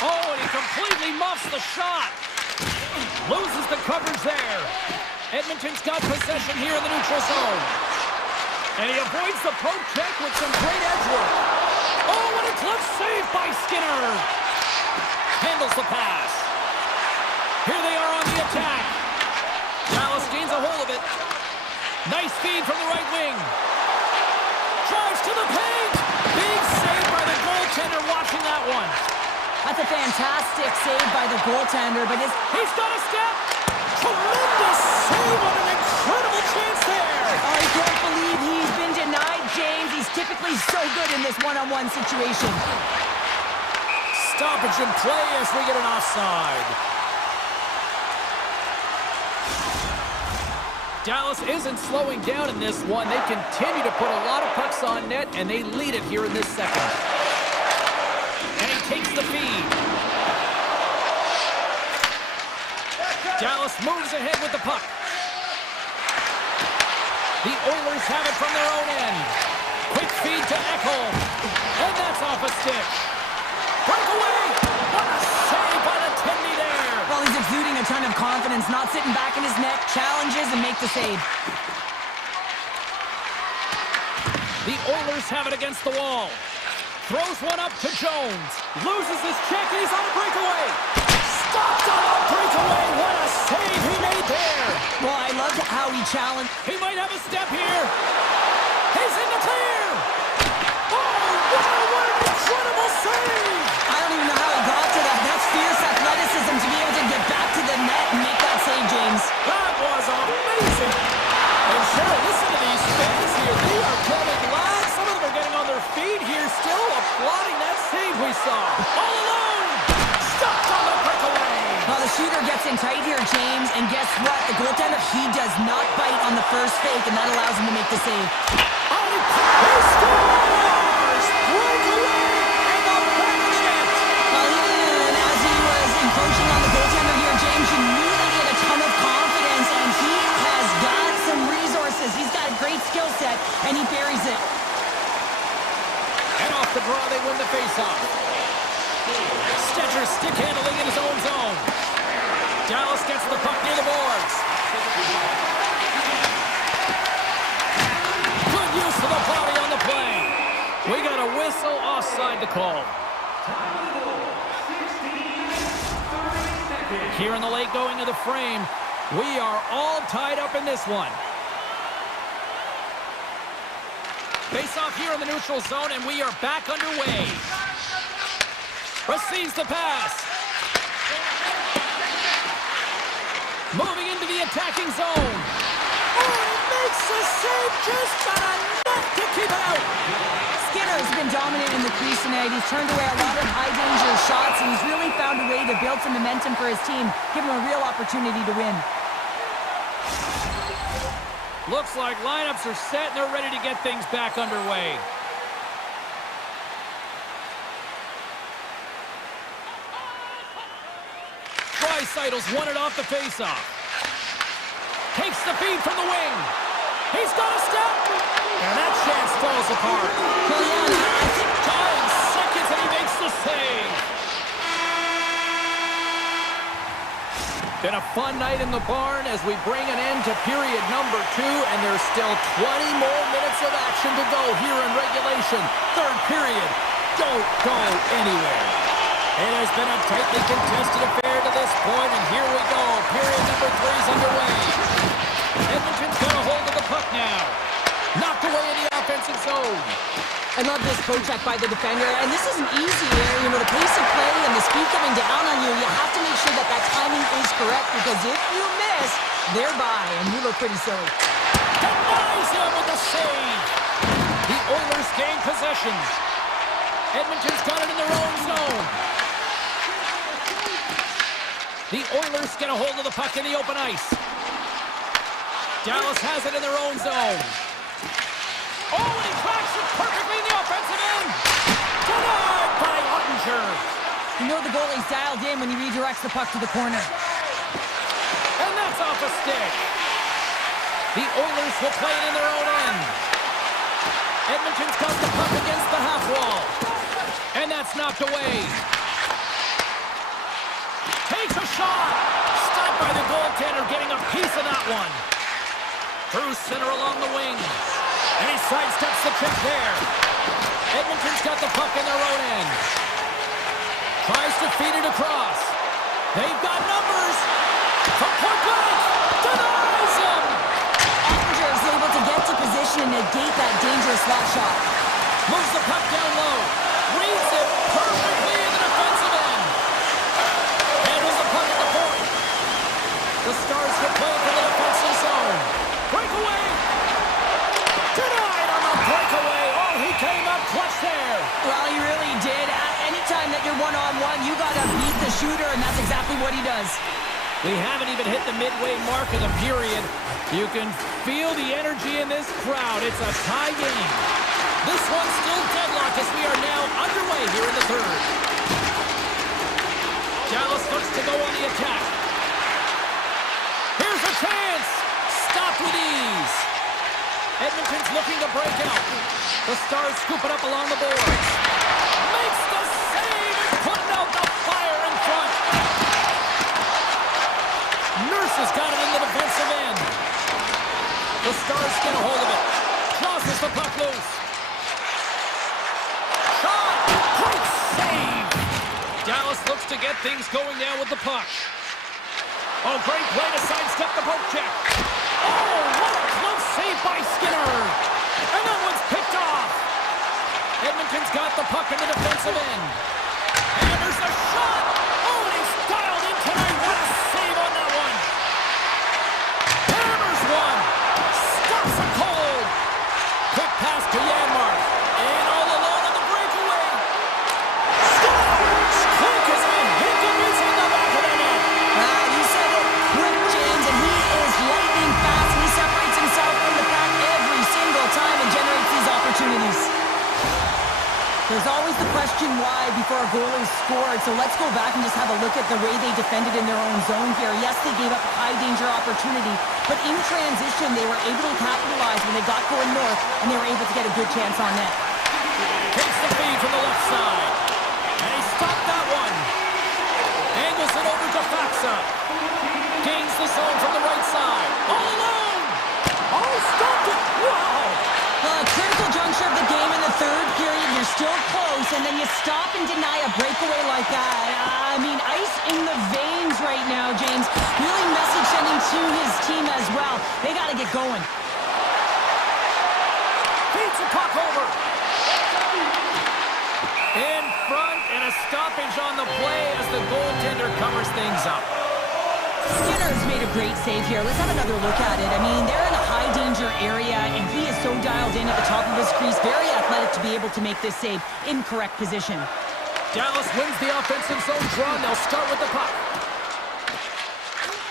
Oh, and he completely muffs the shot. Loses the coverage there. Edmonton's got possession here in the neutral zone. And he avoids the poke check with some great edge work. Oh, and a glove save by Skinner. Handles the pass. Here they are on the attack. Dallas gains a hold of it. Nice feed from the right wing. Drives to the paint. Big save by the goaltender watching that one. That's a fantastic save by the goaltender, but He's got a step. Tremendous save on an incredible chance there. I can't believe he's been denied, James. He's typically so good in this one-on-one situation. Stoppage in play as we get an offside. Dallas isn't slowing down in this one. They continue to put a lot of pucks on net, and they lead it here in this second. And he takes the feed. Dallas moves ahead with the puck. The Oilers have it from their own end. Quick feed to Ekholm. And that's off a stick. Breakaway! What a save by the Tendy there! Well, he's exuding a ton of confidence, not sitting back in his net, challenges and make the save. The Oilers have it against the wall. Throws one up to Jones. Loses his check, and he's on a breakaway. Stopped on a breakaway. What a save he made there. Well, I loved how he challenged. He might have a step here. He's in the clear. Oh, what an incredible save. I don't even know how he got to that. That's fierce athleticism to be able to get back to the net and make that save, James. That was amazing. And Cheryl, listen to these fans here. They are coming live. Some of them are getting on their feet here, still applauding that save we saw. All alone. Stopped on the breakaway. Well, the shooter gets in tight here, James, and guess what? The goaltender, he does not bite on the first fake, and that allows him to make the save. Oh, he scores! Breakaway and the back of the net. Well, even as he was encroaching on the goaltender here, James, you knew that he had a ton of confidence, and he has got some resources. He's got a great skill set, and he buries it. And off the draw, they win the faceoff. Stetcher stick handling in his own zone. Dallas gets the puck near the boards. Good use of the body on the play. We got a whistle offside to call. Here in the late going of the frame, we are all tied up in this one. Face off here in the neutral zone, and we are back underway. Receives the pass. Moving into the attacking zone. Oh, makes the save, just got enough to keep it out. Skinner has been dominant in the crease tonight. He's turned away a lot of high-danger shots, and he's really found a way to build some momentum for his team, give him a real opportunity to win. Looks like lineups are set and they're ready to get things back underway. Dreisaitl's won it off the faceoff. Takes the feed from the wing. He's got a step. And that chance falls apart. Well, yeah, I think Time seconds and he makes the Been a fun night in the barn as we bring an end to period number 2, and there's still 20 more minutes of action to go here in regulation. Third period. Don't go anywhere. It has been a tightly contested affair to this point, and here we go. Period number 3 is underway. Edmonton's got a hold of the puck now. Knocked away in the offensive zone. I love this poke check by the defender, and this isn't easy here. You know, the pace of play and the speed coming down on you, you have to make sure that that timing is correct, because if you miss, they're by, and you look pretty silly. Denies him with the save. The Oilers gain possession. Edmonton's got it in their own zone. The Oilers get a hold of the puck in the open ice. Dallas has it in their own zone. Oh, and he cracks it perfectly in the offensive end. Denied by Ottinger. You know the goalie's dialed in when he redirects the puck to the corner. And that's off a stick. The Oilers will play it in their own end. Edmonton's got the puck against the half wall. And that's knocked away. Takes a shot. Stopped by the goaltender, getting a piece of that one. Through center along the wing. And he sidesteps the kick there. Edmonton's got the puck in their own end. Tries to feed it across. They've got numbers. From point blank. Denies him. Ottinger is able to get to position and negate that dangerous slap shot. Moves the puck down low. Reads it perfectly in the defensive end. Handles the puck at the point. The Stars get played for the defensive zone. Breakaway. Denied on the breakaway. Oh, he came up clutch there. Well, he really did. Anytime that you're one-on-one, you got to beat the shooter, and that's exactly what he does. We haven't even hit the midway mark of the period. You can feel the energy in this crowd. It's a tie game. This one's still deadlocked as we are now underway here in the third. Dallas looks to go on the attack. Here's a chance. Stopped with ease. Edmonton's looking to break out. The Stars scoop it up along the boards. Makes the save and putting out the fire in front. Nurse has got it in the defensive end. The Stars get a hold of it. Crosses the puck loose. Shot! Great save! Dallas looks to get things going now with the puck. Oh, great play to sidestep the poke check. Oh, what a close save by Skinner. And that one's picked off. Edmonton's got the puck in the defensive end. And there's a shot. Oh, and he's dialed in tonight. What a save on that one. Hammers one. Stops him cold. Quick pass to Janmark. And all alone on the breakaway. Scores. Quick as a hit to miss on the back of the net. You said it. Quick, James, and he is lightning fast. He separates himself from the pack every single time and generates these opportunities. There's always the question why before a goal is scored, so let's go back and just have a look at the way they defended in their own zone here. Yes, they gave up a high-danger opportunity, but in transition, they were able to capitalize when they got going north, and they were able to get a good chance on net. Takes the feed from the left side, and he stopped that one. Angles it over to Faxa. Gains the zone from the right side. All alone! Oh, stopped it! Wow! Critical juncture of the game in the third period. You're still close, and then you stop and deny a breakaway like that. I mean, ice in the veins right now, James. Really message sending to his team as well. They got to get going. Feeds the puck over. In front, and a stoppage on the play as the goaltender covers things up. Skinner's made a great save here. Let's have another look at it. I mean, they're in a high-danger area, and he is so dialed in at the top of his crease. Very athletic to be able to make this save in correct position. Dallas wins the offensive zone draw, and they'll start with the puck.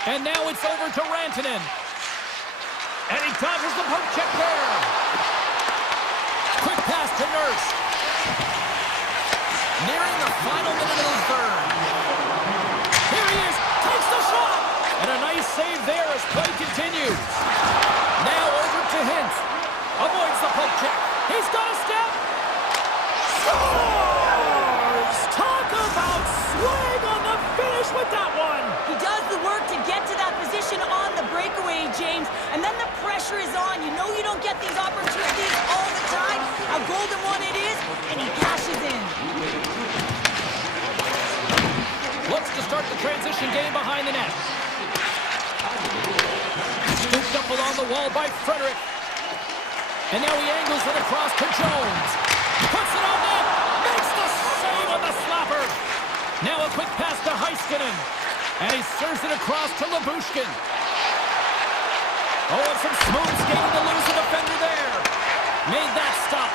And now it's over to Rantanen. And he dodges the poke check there. Quick pass to Nurse. Nearing the final minute of the third. Here he is, takes the shot. And a nice save there as play continues. Now over to Hintz. Avoids the poke check. He's got a step. Scores! Talk about swag on the finish with that one. He does the work to possession game behind the net. Scooped up along the wall by Frederick. And now he angles it across to Jones. Puts it on net. Makes the save on the slapper. Now a quick pass to Heiskanen. And he serves it across to Labushkin. Oh, and some smooth skating to lose a defender there. Made that stop.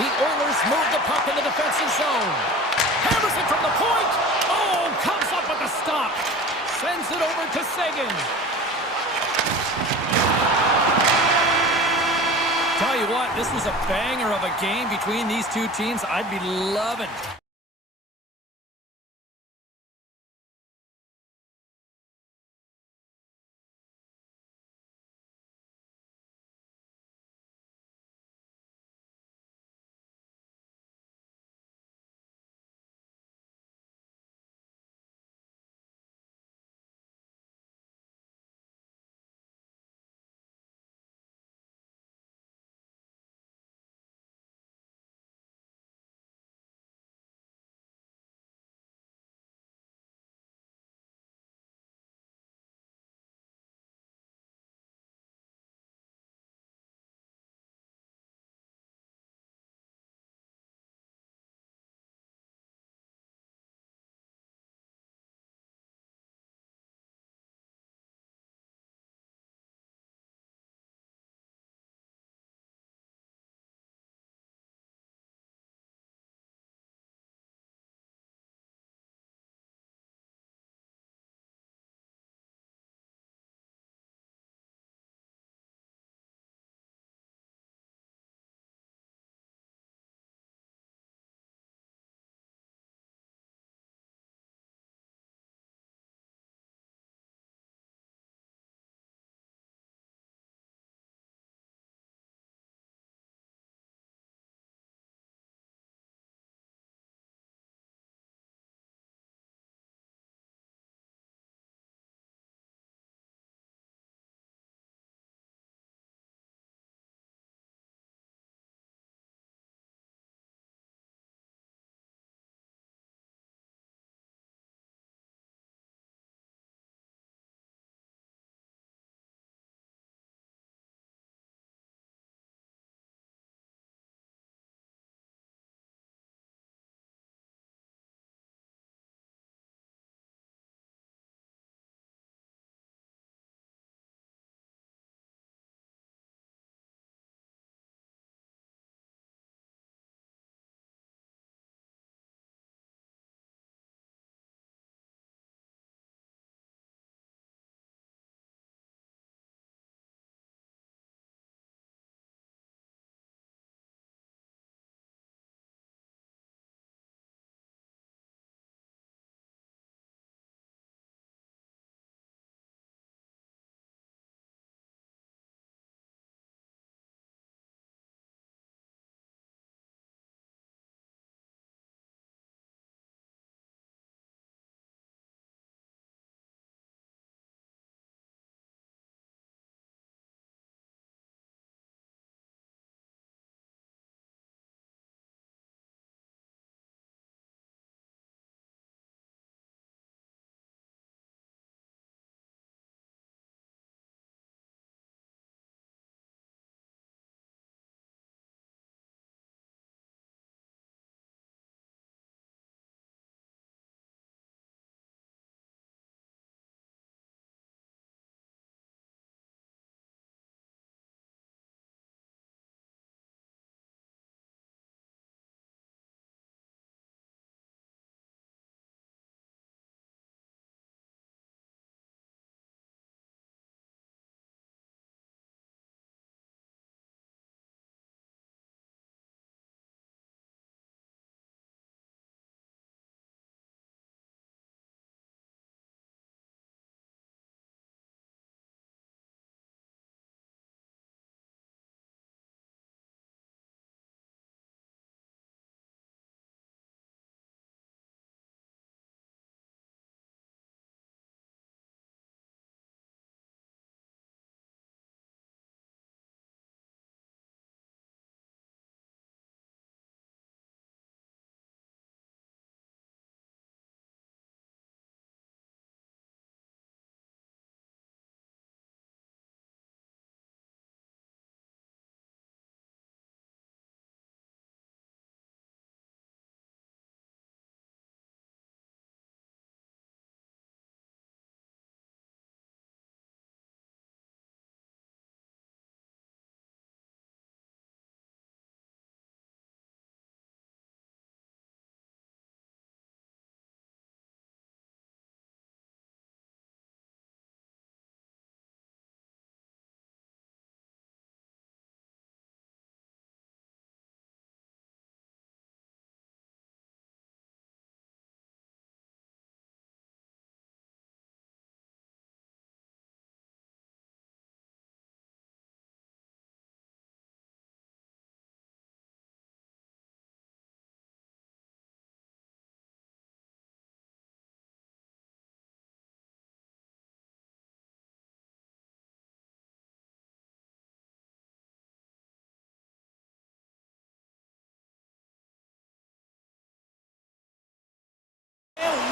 The Oilers move the puck in the defensive zone. Hammers it from the point. Oh, comes up with the stop. Sends it over to Seguin. Tell you what, this was a banger of a game between these two teams. I'd be loving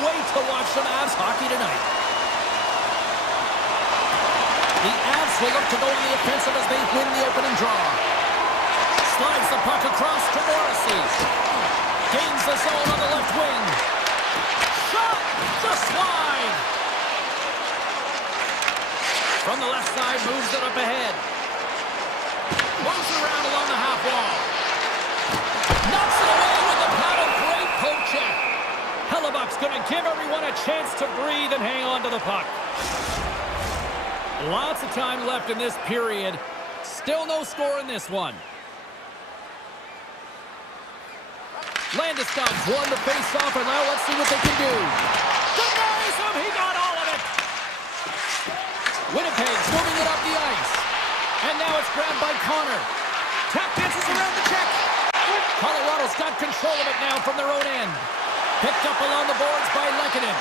wait to watch some Avs hockey tonight. The Avs will look to go on the offensive as they win the opening draw. Slides the puck across to Morrissey. Gains the zone on the left wing. Shot! Just wide! From the left side, moves it up ahead. Moves around along the half wall. Knocks it away with the paddle. Great poke check. Hellebuck's going to give everyone a chance to breathe and hang on to the puck. Lots of time left in this period. Still no score in this one. Landeskog's won the face-off, and now let's see what they can do. Denies him! He got all of it! Winnipeg's moving it up the ice. And now it's grabbed by Connor. Tap dances around the check. Colorado's got control of it now from their own end. Picked up along the boards by Lehkonen.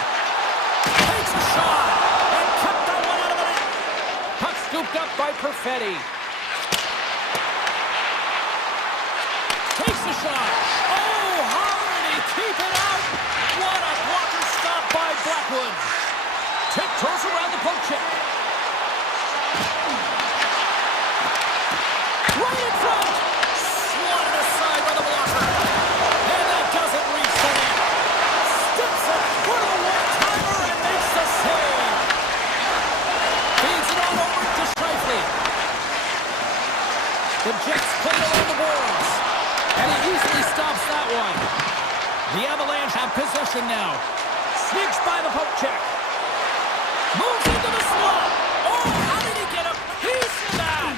Takes a shot and kept that one out of the net. Puck scooped up by Perfetti. Takes the shot. Oh, Hardy, keep it out. What a blocker stop by Blackwood. Tiptoes around the poke check. Right in front. Swatted aside by the blocker. And that doesn't reach the net. Steps up for the one-timer and makes the save. Feeds it on over to Scheifele. The Jets play along the boards. And he easily stops that one. The Avalanche have possession now. Sneaks by the poke check. Moves into the slot. Oh, how did he get a piece of that?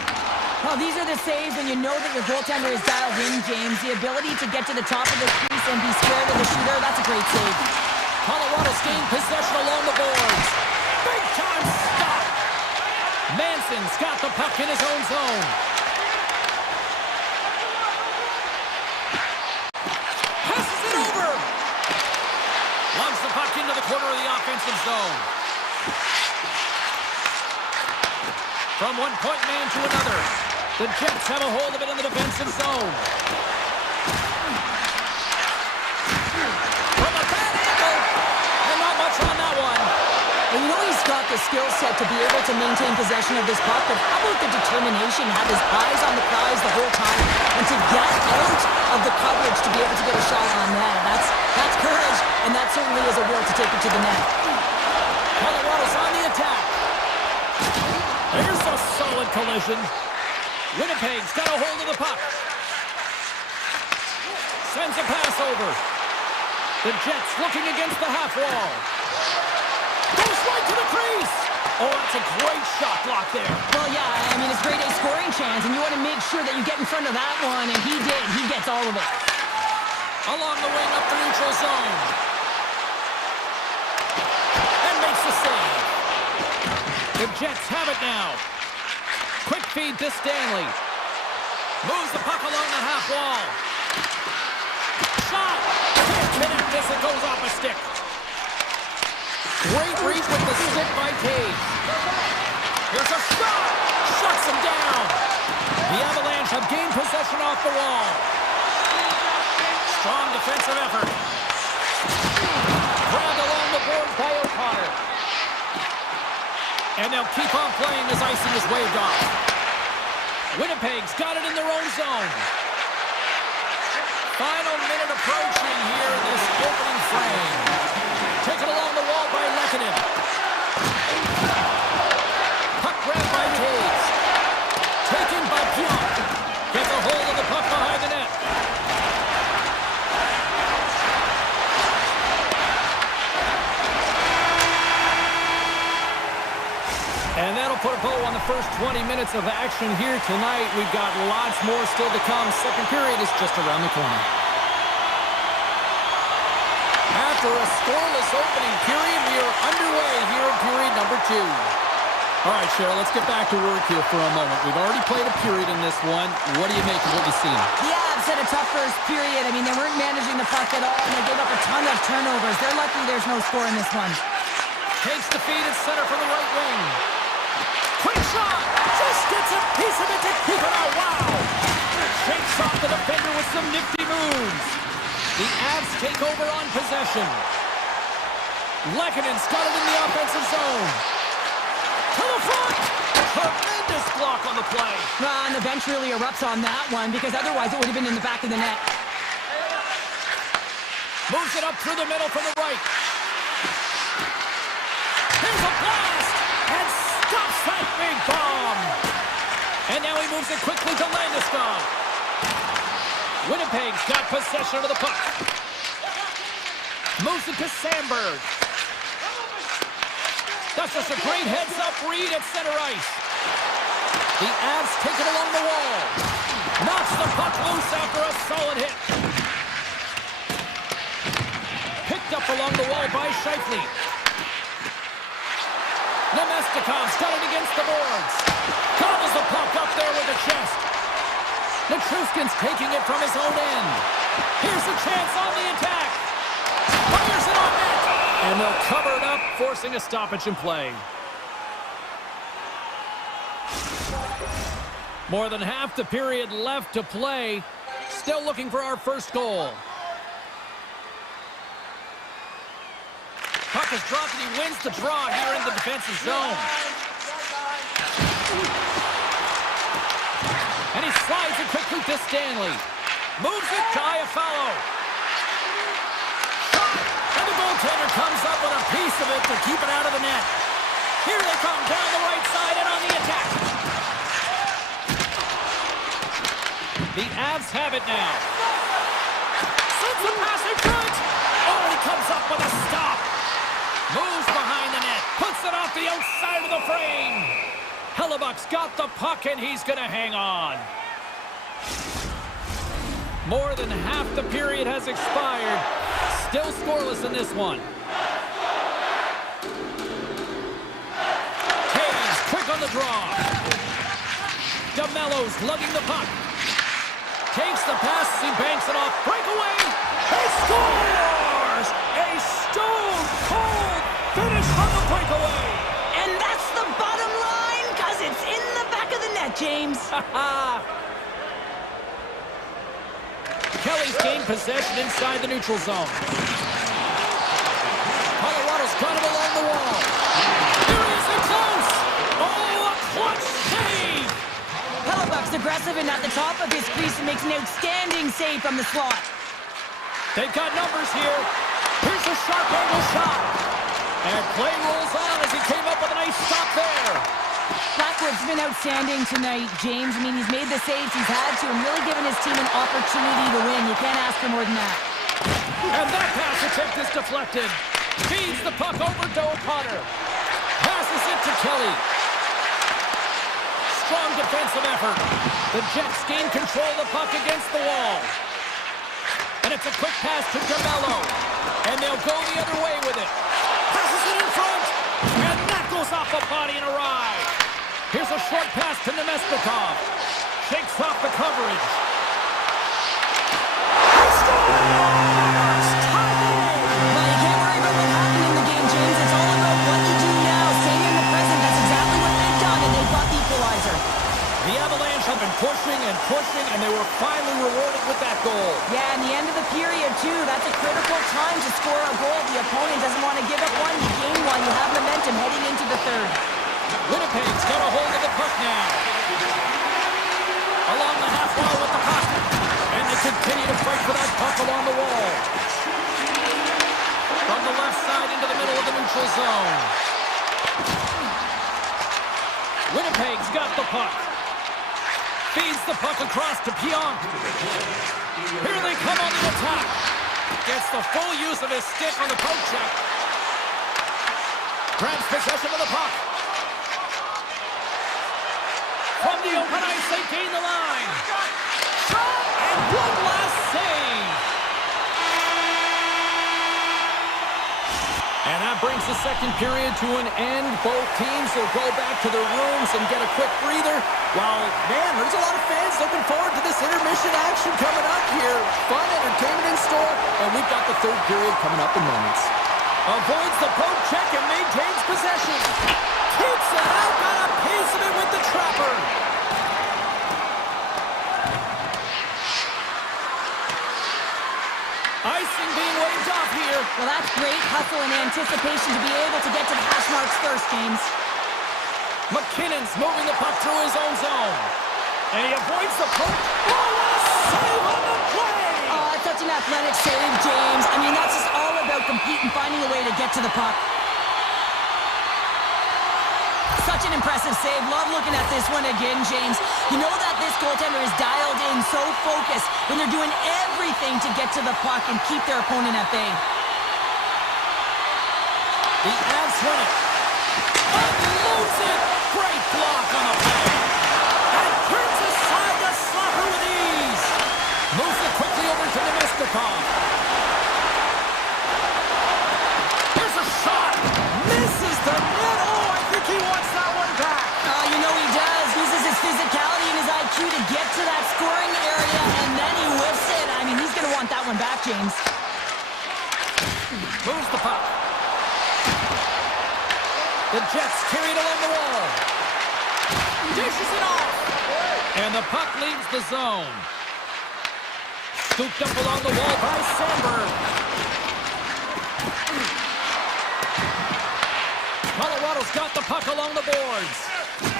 Well, these are the saves when you know that your goaltender is dialed in, James. The ability to get to the top of the crease and be square to the shooter, that's a great save. Colorado's gained possession along the boards. Big time stop. Manson's got the puck in his own zone. Passes it over. Lungs the puck into the corner of the offensive zone. From one point man to another. The Jets have a hold of it in the defensive zone. From a bad angle. And not much on that one. And you know he's got the skill set to be able to maintain possession of this puck, but how about the determination, have his eyes on the prize the whole time, and to get out of the coverage to be able to get a shot on that. That's courage, and that certainly is a will to take it to the net. Colorado's on the attack. There's a solid collision. Winnipeg's got a hold of the puck. Sends a pass over. The Jets looking against the half wall. Goes right to the crease. Oh, that's a great shot block there. Well, yeah, I mean, it's grade A scoring chance, and you want to make sure that you get in front of that one, and he did. He gets all of it. Along the wing up the neutral zone. And makes the save. The Jets have it now. Quick feed to Stanley. Moves the puck along the half wall. Shot! Can't connect this, it goes off a stick. Great reach with the stick by Cage. Here's a shot! Shuts him down. The Avalanche have gained possession off the wall. Strong defensive effort. Grabbed along the boards by O'Connor. And they'll keep on playing as icing is waved off. Winnipeg's got it in their own zone. Final minute approaching here in this opening frame. Taken along the wall by Lehkonen. Puck grabbed by Taves. Taken by Pionk. Gets a hold of the puck behind the net. And that'll put a bow on the first 20 minutes of action here tonight. We've got lots more still to come. Second period is just around the corner. After a scoreless opening period, we are underway here in period number 2. All right, Cheryl, let's get back to work here for a moment. We've already played a period in this one. What do you make of what you've seen? The Avs had a tough first period. I mean, they weren't managing the puck at all, and they gave up a ton of turnovers. They're lucky there's no score in this one. Takes the feed at center from the right wing. Quick shot! Just gets a piece of it to keep it out. Wow! Shakes off the defender with some nifty moves. The Avs take over on possession. Lekkonen's got it in the offensive zone. To the front! Tremendous block on the play. And the bench really erupts on that one because otherwise it would have been in the back of the net. Moves it up through the middle from the right. Here's a blast! And stops that big bomb! And now he moves it quickly to Landeskog. Winnipeg's got possession of the puck. Moves it to Sandberg. That's just a great heads-up read at center ice. The Avs take it along the wall. Knocks the puck loose after a solid hit. Picked up along the wall by Scheifele. Nemestikov's got it against the boards. Gobbles the puck up there with the chest. Nichushkin's taking it from his own end. Here's a chance on the attack. Fires it on net. And they'll cover it up, forcing a stoppage in play. More than half the period left to play. Still looking for our first goal. Puck is dropped and he wins the draw here in the defensive zone. And he slides it quickly to Stanley. Moves it to Iafallo. And the goaltender comes up with a piece of it to keep it out of the net. Here they come down the right side and on the attack. The Avs have it now. Sends the pass in front. Oh, he comes up with a stop. Moves behind the net. Puts it off the outside of the frame. Hellebuck's got the puck and he's going to hang on. More than half the period has expired. Still scoreless in this one. Hayes quick on the draw. DeMello's lugging the puck. Takes the pass, he banks it off. Breakaway! He scores! A stone-cold finish on the breakaway! And that's the bottom line, because it's in the back of the net, James. Kelly's gained possession inside the neutral zone. Colorado's got it along the wall. Here he is in close! Oh, a clutch save! Hellebuck's aggressive and at the top of his crease and makes an outstanding save from the slot. They've got numbers here. Here's a sharp angle shot. And play rolls on as he came up with a nice stop there. Blackwood's been outstanding tonight, James. I mean, he's made the saves he's had to and really given his team an opportunity to win. You can't ask for more than that. And that pass attempt is deflected. Feeds the puck over to O'Connor. Passes it to Kelly. Strong defensive effort. The Jets gain control of the puck against the wall. And it's a quick pass to DeMello. And they'll go the other way with it. Passes it in front. And that goes off a body and a ride. Here's a short pass to Nemestikov. Shakes off the coverage. He scores! Well, you can't worry about what happened in the game, James. It's all about what you do now. Staying in the present, that's exactly what they've done, and they've got the equalizer. The Avalanche have been pushing and pushing, and they were finally rewarded with that goal. Yeah, and the end of the period, too. That's a critical time to score a goal. The opponent doesn't want to give up one. You gain one. You have momentum heading into the third. Winnipeg's got a hold of the puck now. Along the half wall with the puck. And they continue to fight for that puck along the wall. From the left side into the middle of the neutral zone. Winnipeg's got the puck. Feeds the puck across to Pionk. Here they come on the attack. Gets the full use of his stick on the poke check. Grabs possession of the puck. From the open ice, they gain the line. Shot and one last save. And that brings the second period to an end. Both teams will go back to their rooms and get a quick breather. While, man, there's a lot of fans looking forward to this intermission action coming up here. Fun entertainment in store, and we've got the third period coming up in moments. Avoids the poke check and maintains possession. Keeps it out, got a piece of it with the trapper. Icing being waved off here. Well, that's great hustle and anticipation to be able to get to the hash marks first, James. McKinnon's moving the puck through his own zone. And he avoids the poke. Oh, what a save on the play! Oh, such an athletic save, James. I mean, that's just all about competing, finding a way to get to the puck. Such an impressive save. Love looking at this one again, James. You know that this goaltender is dialed in, so focused when they're doing everything to get to the puck and keep their opponent at bay. The Avs win it. Unloads it. Great block on the play. And turns aside to Slaughter with ease. Moves it quickly over to Nemestikov. Here's a shot. Misses the net. Oh, I think he wants that one back. You know he does. Uses his physicality and his IQ to get to that scoring area, and then he whiffs it. I mean, he's going to want that one back, James. Moves the puck. The Jets carry it along the wall. Dishes it off. And the puck leaves the zone. Scooped up along the wall by Sandberg. Colorado's got the puck along the boards.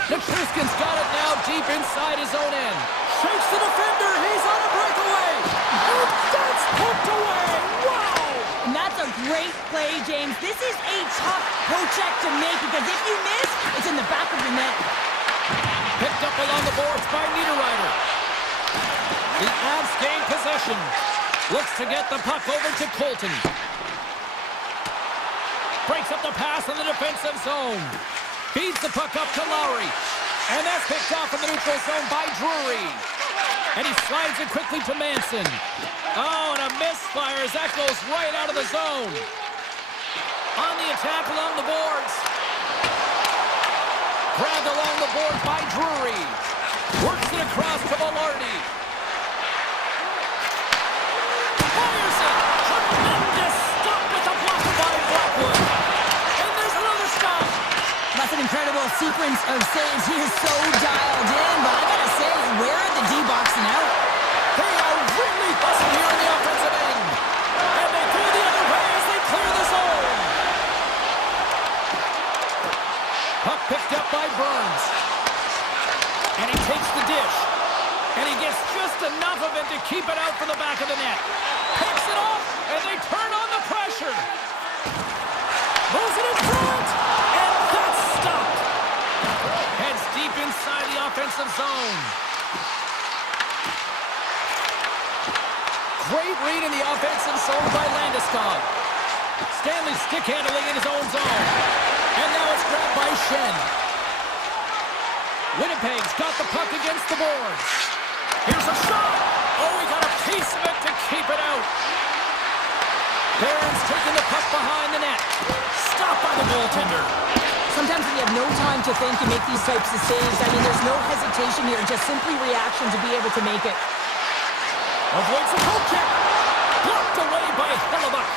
Nichushkin's got it now deep inside his own end. Shakes the defender. He's on a breakaway. And that's poked away. Wow! And that's a great play, James. This is a tough poke-check to make because if you miss, it's in the back of the net. Picked up along the boards by Niederreiter. The Avs gain possession. Looks to get the puck over to Colton. Breaks up the pass in the defensive zone. Feeds the puck up to Lowry. And that's picked off in the neutral zone by Drury. And he slides it quickly to Manson. Oh, and a misfire as that goes right out of the zone. On the attack along the boards. Grabbed along the board by Drury. Works it across to Velarde. Fires it. Tremendous stop with the block by Blackwood. And there's another stop. That's an incredible sequence of saves. He is so dialed in, but I gotta say, where are the D-boxing out? They are really busting here in the offensive end. And they go the other way as they clear the zone. Puck picked up by Burns. And he takes the dish. And he gets just enough of it to keep it out from the back of the net. Picks it off, and they turn on the pressure. Moves it in front, and that's stopped. Heads deep inside the offensive zone. Great read in the offensive zone by Landeskog. Stanley stick handling in his own zone. And now it's grabbed by Shen. Winnipeg's got the puck against the boards. Here's a shot. Oh, he got a piece of it to keep it out. Barron's taking the puck behind the net. Stopped by the goaltender. Sometimes when you have no time to think and make these types of saves, I mean, there's no hesitation here, just simply reaction to be able to make it. Avoids the poke check. Blocked away by Hellebuck.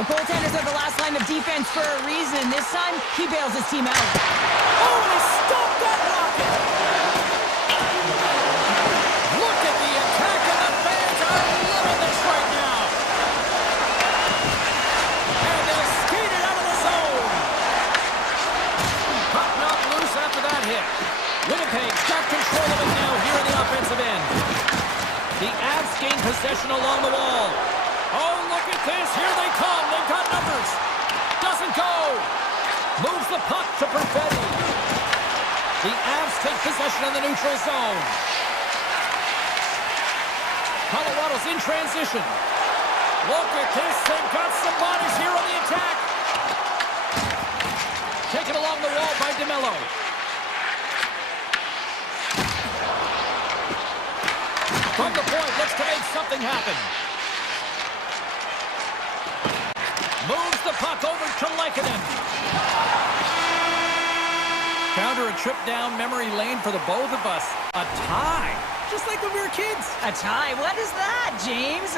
The goaltenders are the last line of defense for a reason. This time, he bails his team out. Oh, and he stopped that rocket. Look at the attack, and the fans are loving this right now. And they'll skate it out of the zone. Puck knocked loose after that hit. Winnipeg's got control of it now here in the offensive end. The Avs gain possession along the wall. Oh, look at this. Here they come. They've got numbers. Doesn't go. Moves the puck to Perfetti. The Avs take possession in the neutral zone. Colorado's in transition. Look at this. They've got some bodies here on the attack. Taken along the wall by DeMello. From the point, looks to make something happen. Moves the puck over to Lehkonen. Found her a trip down memory lane for the both of us. A tie. Just like when we were kids. A tie? What is that, James?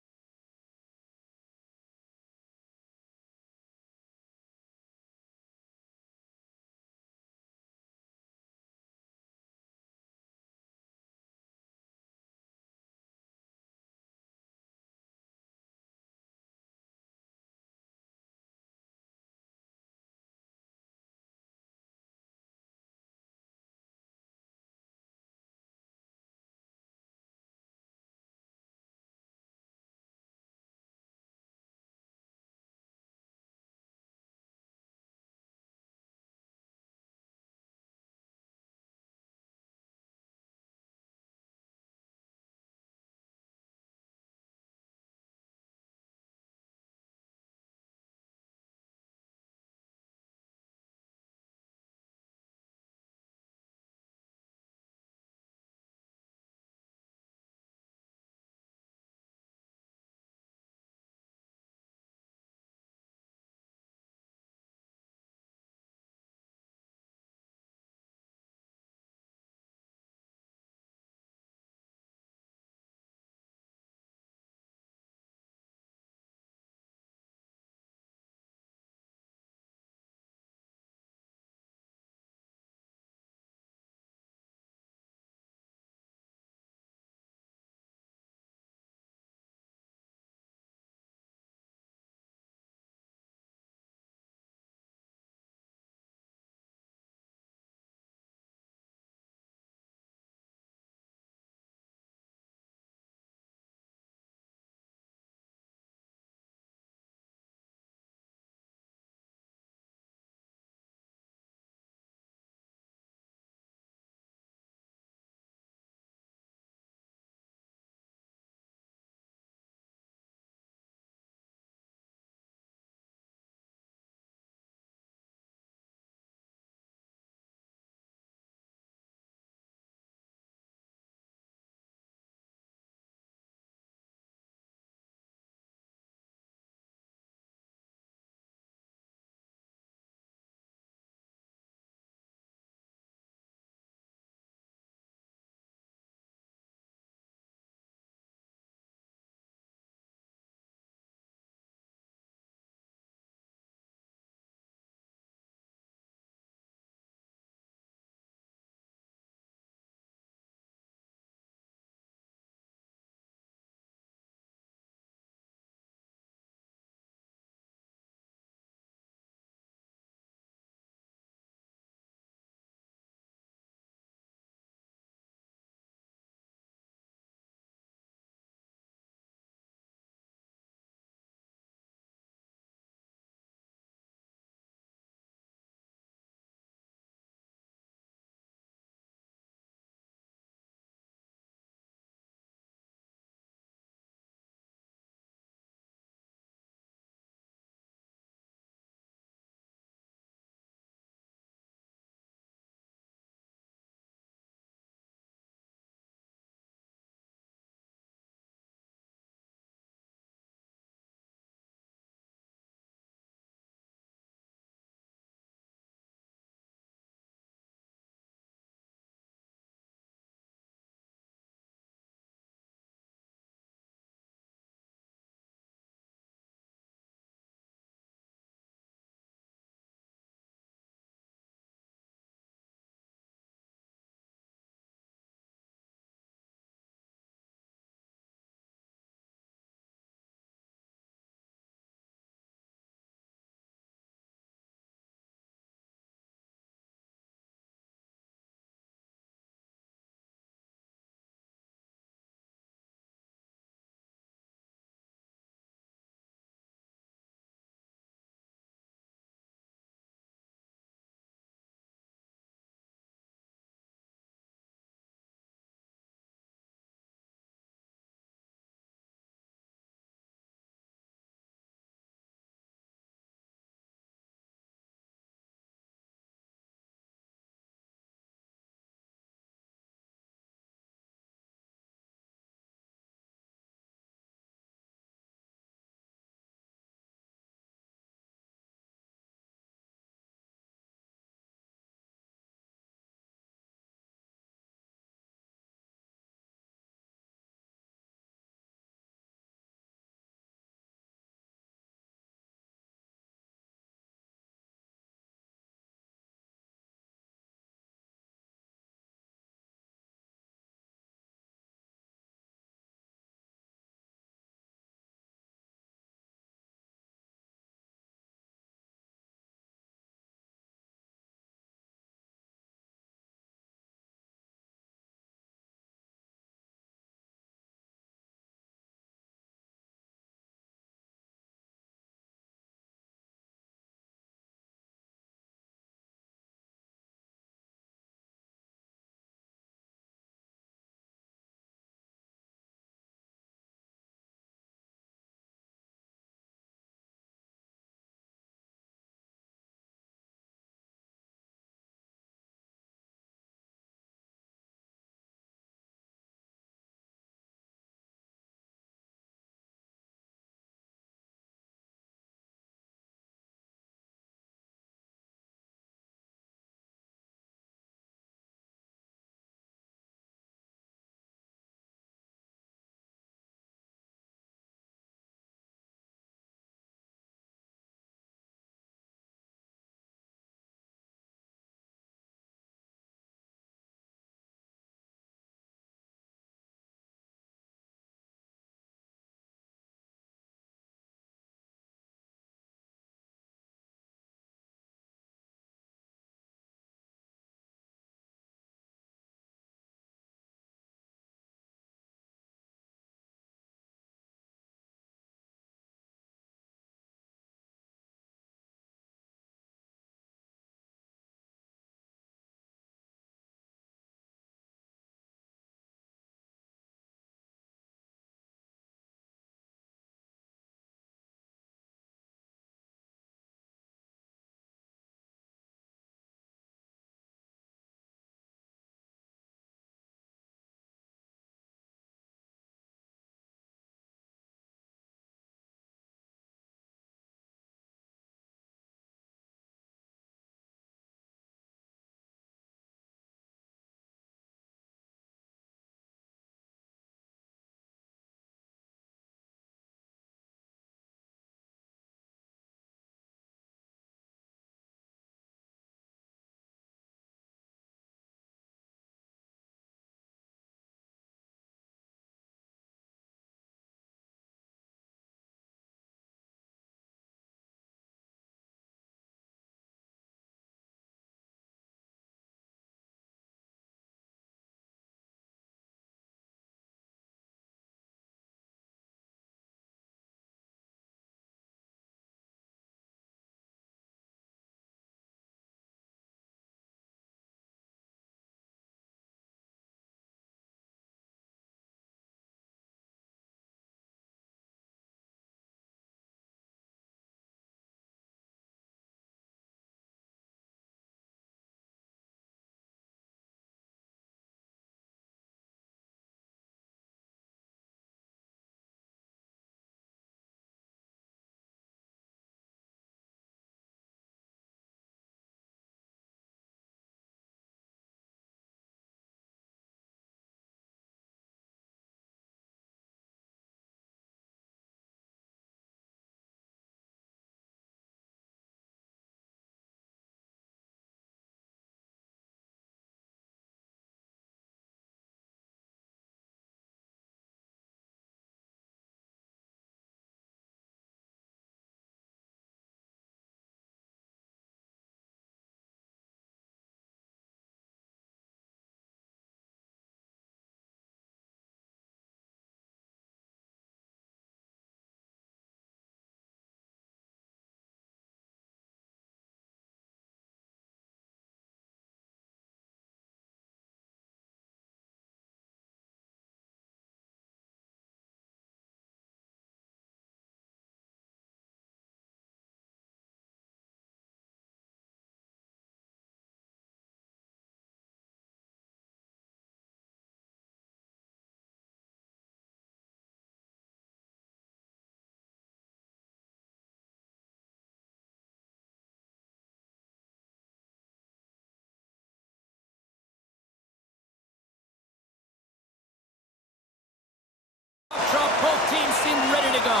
seem ready to go.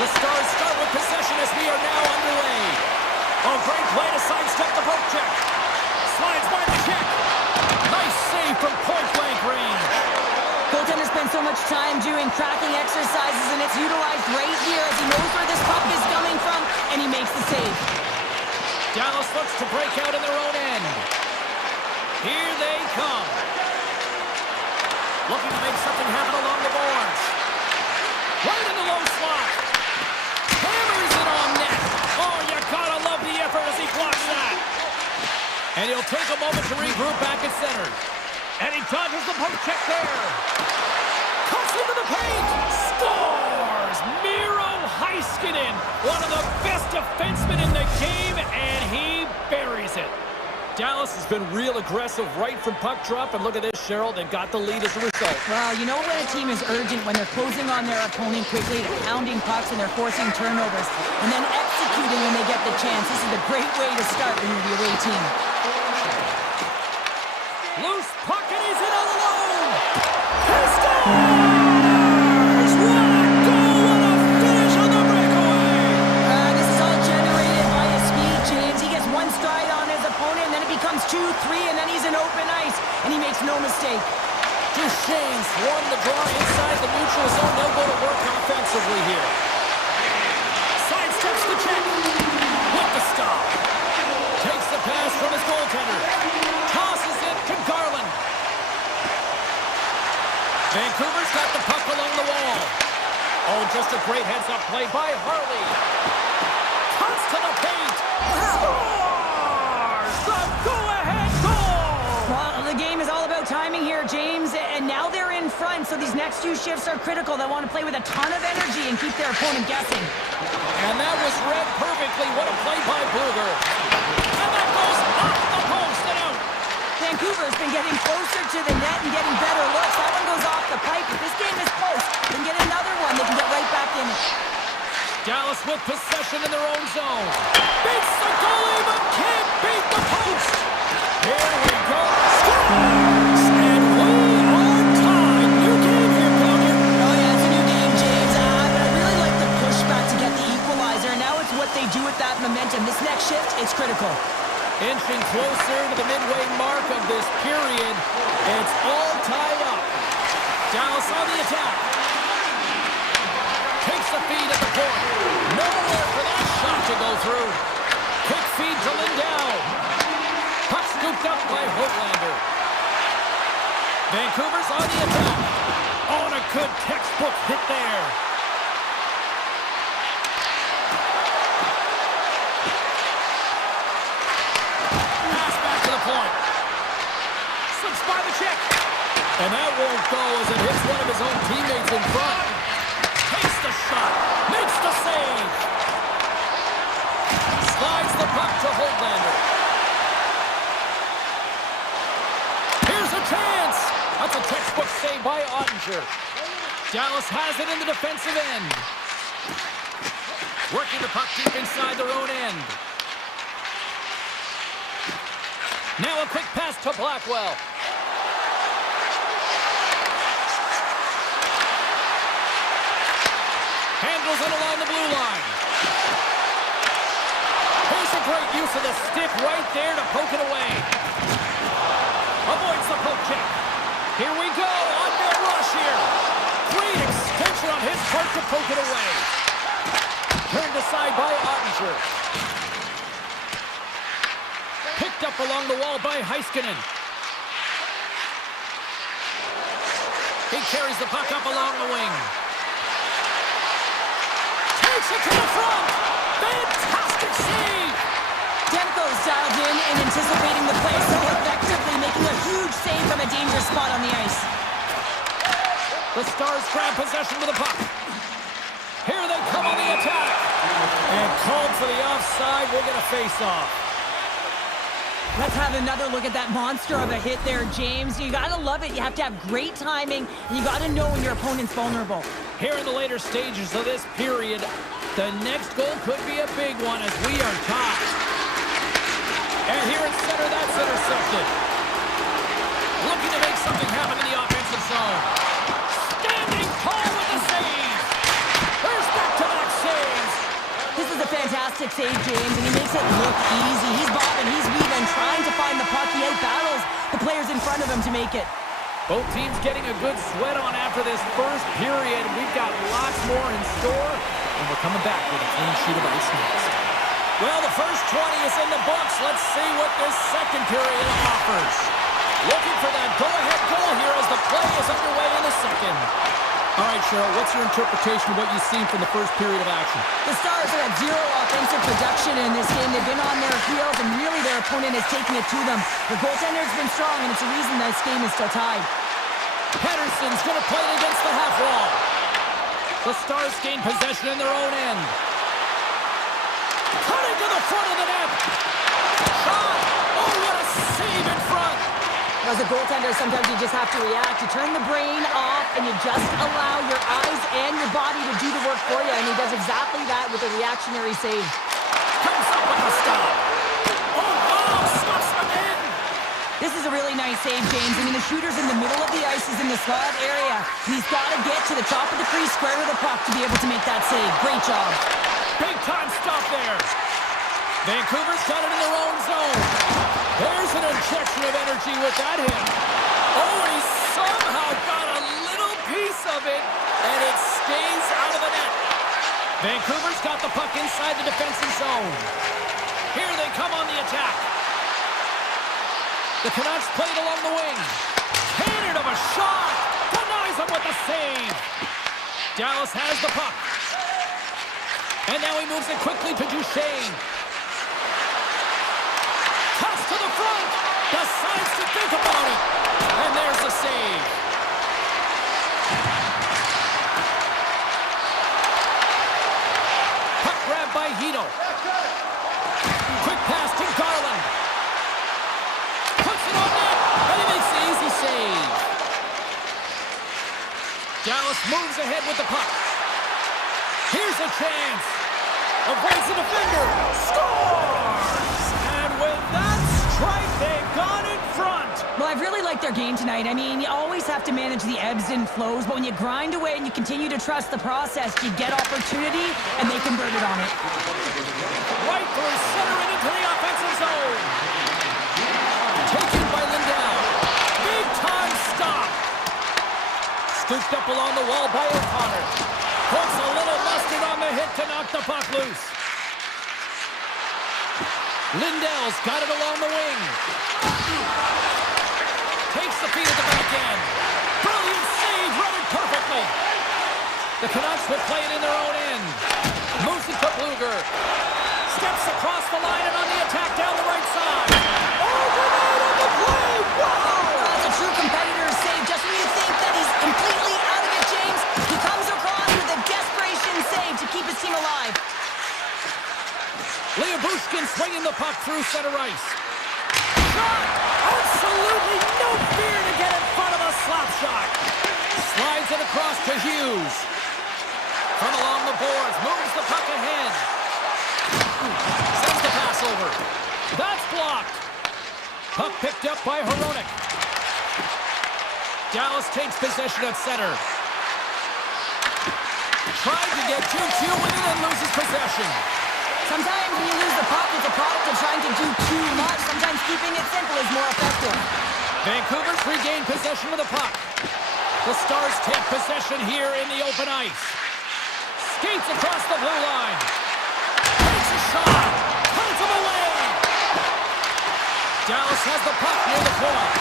The Stars start with possession as we are now underway. Oh, great play to sidestep the poke check. Slides by the check. Nice save from point-blank range. Goaltender spends so much time doing tracking exercises, and it's utilized right here as he knows where this puck is coming from, and he makes the save. Dallas looks to break out in their own end. Here they come. Looking to make something happen along the boards. Right in the low slot. Hammers it on net. Oh, you gotta love the effort as he blocks that. And he'll take a moment to regroup back at center. And he dodges the poke check there. Cuts into the paint. Scores! Miro Heiskanen, one of the best defensemen in the game, and he buries it. Dallas has been real aggressive right from puck drop, and look at this, Cheryl. They've got the lead as a result. Well, you know when a team is urgent, when they're closing on their opponent quickly, they're pounding pucks, and they're forcing turnovers, and then executing when they get the chance. This is a great way to start when you're the away team. Loose puck, and he's in all alone. He scores! What a goal! What a finish on the breakaway! This is all generated by his speed, James. He gets one stride on his opponent, and then it becomes 2-3, and then he's in open ice, and he makes no mistake. Duchesne's won the draw inside the neutral zone. They'll go to work offensively here. Sidesteps the check. With the stop. Takes the pass from his goaltender. Tosses it to Garland. Vancouver's got the puck along the wall. Oh, just a great heads-up play by Harley. Cuts to the paint. Scores! The go-ahead goal! Well, the game is all about timing here, James, and now they're in front, so these next few shifts are critical. They want to play with a ton of energy and keep their opponent guessing. And that was read perfectly. What a play by Bluger. And that goes off the post and out. Vancouver's been getting closer to the net and getting better looks. That one goes off the pipe. If this game is close, they can get another one. They can get right back in it. Dallas with possession in their own zone. Beats the goalie, but can't beat the post. Here we go. Scores! And we are tied. New game here, Falcon. Oh, yeah, it's a new game, James. But I really like the pushback to get the equalizer. Now it's what they do with that momentum. This next shift, it's critical. Inching closer to the midway mark of this period. It's all tied up. Dallas on the attack. Takes the feed at the point. Nowhere for that shot to go through. Quick feed to Lindell. Puck scooped up by Hoaglander. Vancouver's on the attack. Oh, and a good textbook hit there. Pass back to the point. Slips by the check. And that won't go as it hits one of his own teammates in front. Takes the shot. Makes the save. Slides the puck to Hoaglander. Here's a chance. That's a textbook save by Ottinger. Dallas has it in the defensive end. Working the puck deep inside their own end. Now a quick pass to Blackwell. Handles it along the blue line. Here's a great use of the stick right there to poke it away. Avoids the poke check. Here we go. On-man rush here. Great extension on his part to poke it away. Turned aside by Ottinger. Picked up along the wall by Heiskanen. He carries the puck up along the wing. Takes it to the front. Fantastic save. Demko's dialed in and anticipating the play so effectively, making a huge save from a dangerous spot on the ice. The Stars grab possession with the puck. Here they come on the attack. And called for the offside. We'll get a face-off. Let's have another look at that monster of a hit there, James. You gotta love it. You have to have great timing, and you gotta know when your opponent's vulnerable. Here in the later stages of this period, the next goal could be a big one as we are tied. And here in center, that's intercepted. Looking to make something happen in the offensive zone. save, James, and he makes it look easy. He's bobbing, he's weaving, trying to find the puck. He out-battles the players in front of him to make it. Both teams getting a good sweat on after this first period. We've got lots more in store, and we're coming back with a clean sheet of ice next. Well, the first 20 is in the books. Let's see what this second period offers. Looking for that go-ahead goal here as the play is underway in the second. All right, Cheryl, what's your interpretation of what you've seen from the first period of action? The Stars are at zero offensive production in this game. They've been on their heels, and really their opponent is taking it to them. Their goaltender's been strong, and it's a reason this game is still tied. Pedersen's going to play it against the half wall. The Stars gain possession in their own end. Cutting to the front of the net. Shot! Oh, what a save in front! As a goaltender, sometimes you just have to react. You turn the brain off, and you just allow your eyes and your body to do the work for you, and he does exactly that with a reactionary save. Comes up with a stop. Oh, stops him in! This is a really nice save, James. I mean, the shooter's in the middle of the ice. He's in the slot area. And he's got to get to the top of the crease, square with the puck to be able to make that save. Great job. Big time stop there. Vancouver's got it in their own zone. There's an injection of energy with that hit. Oh, and he somehow got a little piece of it, and it stays out of the net. Vancouver's got the puck inside the defensive zone. Here they come on the attack. The Canucks played along the wing. Cannon of a shot. Denies him with the save. Dallas has the puck. And now he moves it quickly to Duchesne. Cuts to the front. Decides to think about it. And there's the save. Puck grab by Hito. Quick pass to Garland. Puts it on net. And he makes the easy save. Dallas moves ahead with the puck. Here's a chance. Avoids the defender. Scores! And with that strike, they've gone in front. Well, I've really liked their game tonight. I mean, you always have to manage the ebbs and flows, but when you grind away and you continue to trust the process, you get opportunity, and they converted on it. Right through center and into the offensive zone. Taken by Lindell. Big time stop. Scooped up along the wall by O'Connor. Puts a little mustard on the hit to knock the puck loose. Lindell's got it along the wing. Takes the feed at the back end. Brilliant save, run it perfectly. The Canucks will play it in their own end. Moves it to Bluger. Steps across the line and on the attack down the right side. Overnight on the play. Wow! That's a true competitor's save. Just when you think that he's completely out of it, James, he comes across with a desperation save to keep his team alive. Bushkin swinging the puck through center ice. Shot! Absolutely no fear to get in front of a slap shot. Slides it across to Hughes. From along the boards, moves the puck ahead. Sends the pass over. That's blocked. Puck picked up by Hronek. Dallas takes possession at center. Tried to get 2-2 with it and loses possession. Sometimes when you lose the puck, it's a product of trying to do too much. Sometimes keeping it simple is more effective. Vancouver's regained possession of the puck. The Stars take possession here in the open ice. Skates across the blue line. Takes a shot. Punts him away. Dallas has the puck near the point.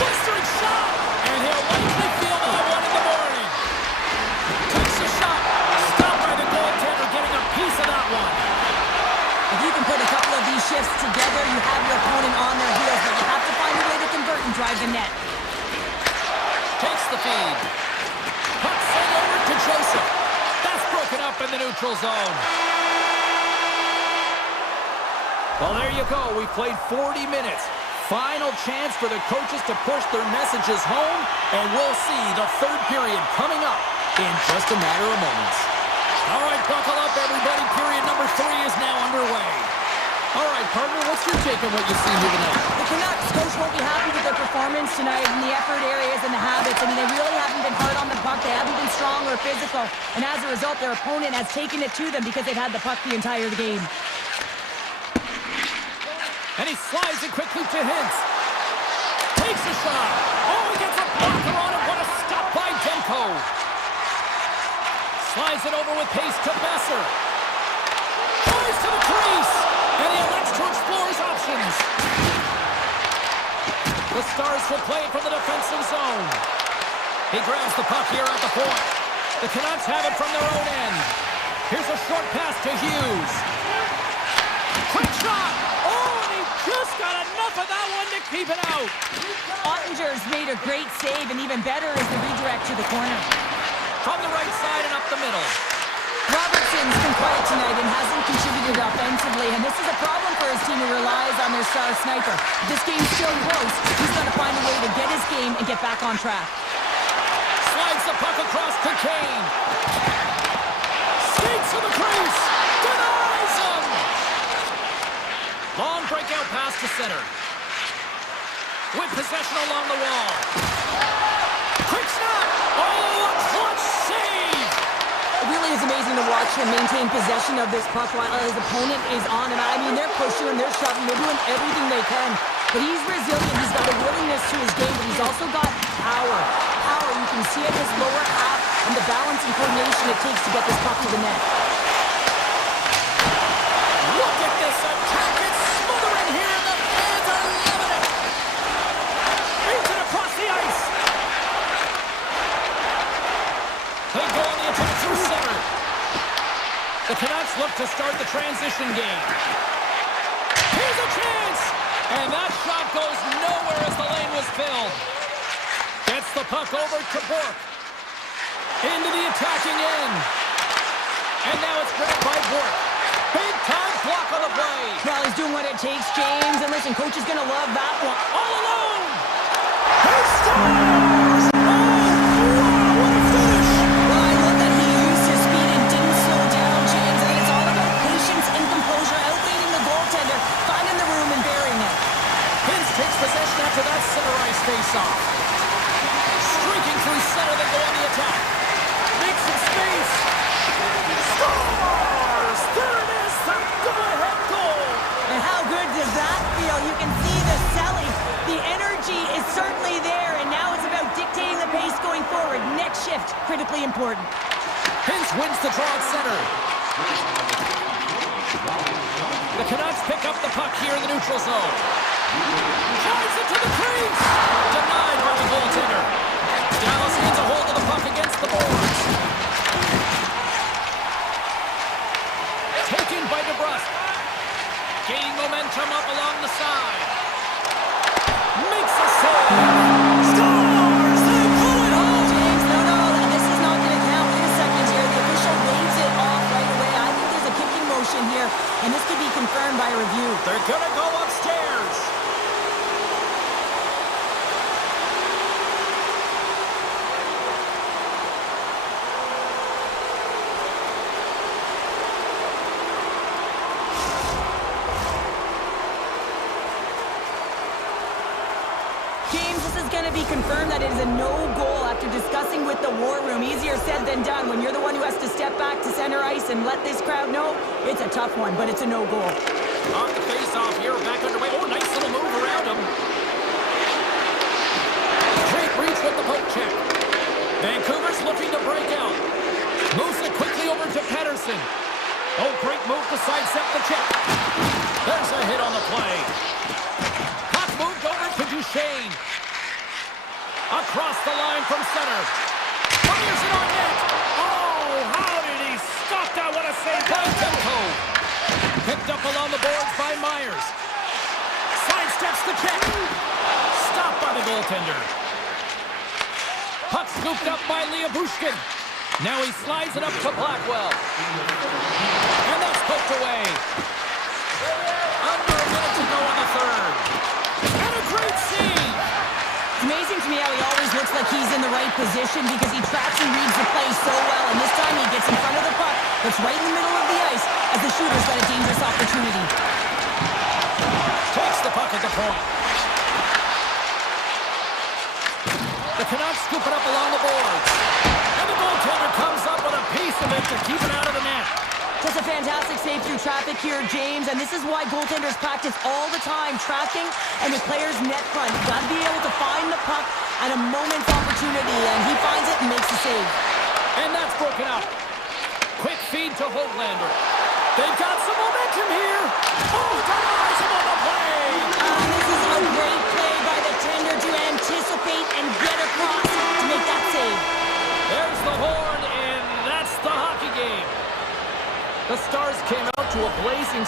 Blistering shot. And he'll likely feel that one in the morning. Takes a shot. Stopped by the goaltender, getting a piece of that one. If you can put a couple of these shifts together, you have your opponent on their heels, but you have to find a way to convert and drive the net. Takes the feed. Puck sent over to Joseph. That's broken up in the neutral zone. Well, there you go. We played 40 minutes. Final chance for the coaches to push their messages home, and we'll see the third period coming up in just a matter of moments. All right, buckle up, everybody. Period number 3 is now underway. All right, partner, what's your take on what you've seen here tonight? The Canucks coach won't be happy with their performance tonight in the effort areas and the habits. I mean, they really haven't been hard on the puck. They haven't been strong or physical. And as a result, their opponent has taken it to them because they've had the puck the entire game. And he slides it quickly to Hintz. Takes a shot. Oh, he gets a blocker on it. What a stop by Demko. Slides it over with pace to Besser. Tries to the crease. And he elects to explore his options. The Stars will play it from the defensive zone. He grabs the puck here at the point. The Canucks have it from their own end. Here's a short pass to Hughes. Quick shot! Oh, and he just got enough of that one to keep it out. Ottinger's made a great save, and even better is the redirect to the corner. From the right side and up the middle. Robertson's been quiet tonight and hasn't contributed offensively, and this is a problem for his team who relies on their star sniper. If this game's still close, he's got to find a way to get his game and get back on track. Slides the puck across to Kane. Skates to the crease. Denies him. Long breakout pass to center. With possession along the wall. Quick snap. Oh, a clutch save. It really is amazing to watch him maintain possession of this puck while his opponent is on him. I mean, they're pushing him, they're shoving, they're doing everything they can. But he's resilient, he's got a willingness to his game, but he's also got power. Power, you can see it in his lower half and the balance and coordination it takes to get this puck to the net. Look at this attack, it's smothering here, and the fans are loving it. Beats it across the ice. They go on the attack through center. The Canucks look to start the transition game. Here's a chance! And that shot goes nowhere as the lane was filled. Gets the puck over to Bourque. Into the attacking end. And now it's grabbed by Bourque. Big time block on the play. Well, he's doing what it takes, James. And listen, coach is going to love that one. All alone! He scores! Oh, wow, what a finish! Well, I love that he used his speed and didn't slow down, James. I think it's all about patience and composure, outweighing the goaltender, finding the room and burying it. Hintz takes possession after that center ice face-off. Streaking through center, they go on the attack. Makes some space. Scores! There it is, the go-ahead goal! And how good does that feel? You can see the selling. The energy is certainly there, and now it's about dictating the pace going forward. Next shift, critically important. Hintz wins the draw at center. The Canucks pick up the puck here in the neutral zone. Drives it to the crease. Denied by the goaltender. Dallas gains a hold of the puck against the boards. Taken by DeBrusque. Gaining momentum up along the side. Makes a save. Scores! They pull it home! James, no, this is not going to count. Wait a second here. The official waves it off right away. I think there's a kicking motion here, and this could be confirmed by a review. They're going to go upstairs. James, this is going to be confirmed that it is a no-goal after discussing with the war room. Easier said than done. When you're the one who has to step back to center ice and let this crowd know, it's a tough one, but it's a no-goal. Off the face-off here, back underway. Oh, nice little move around him. Great reach with the poke check. Vancouver's looking to break out. Moves it quickly over to Pettersson. Oh, great move to sidestep the check. There's a hit on the play. Puck moved over to Duchesne. Across the line from center. Fires it on net. Oh, how did he stop that? What a save by Demko. Picked up along the boards by Myers. Sidesteps the check. Stopped by the goaltender. Puck scooped up by Bushkin. Now he slides it up to Blackwell. And that's poked away. Under a minute to go in the third. And a great save. It's amazing to me how he always looks like he's in the right position because he tracks and reads the play so well. And this time he gets in front of the puck, that's right in the middle of the ice, as the shooter's got a dangerous opportunity. Takes the puck at the point. The Canucks scoop it up along the boards. And the goaltender comes up with a piece of it to keep it out of the net. Just a fantastic save through traffic here, James, and this is why goaltenders practice all the time, tracking and the player's net front. You've got to be able to find the puck at a moment's opportunity, and he finds it and makes the save. And that's broken up. Quick feed to Hoglander. They've got some momentum here. Oh, denies him on the play. This is a great play by the tender to anticipate and get across to make that save. There's the horn, and that's the hockey game. The Stars came out to a blazing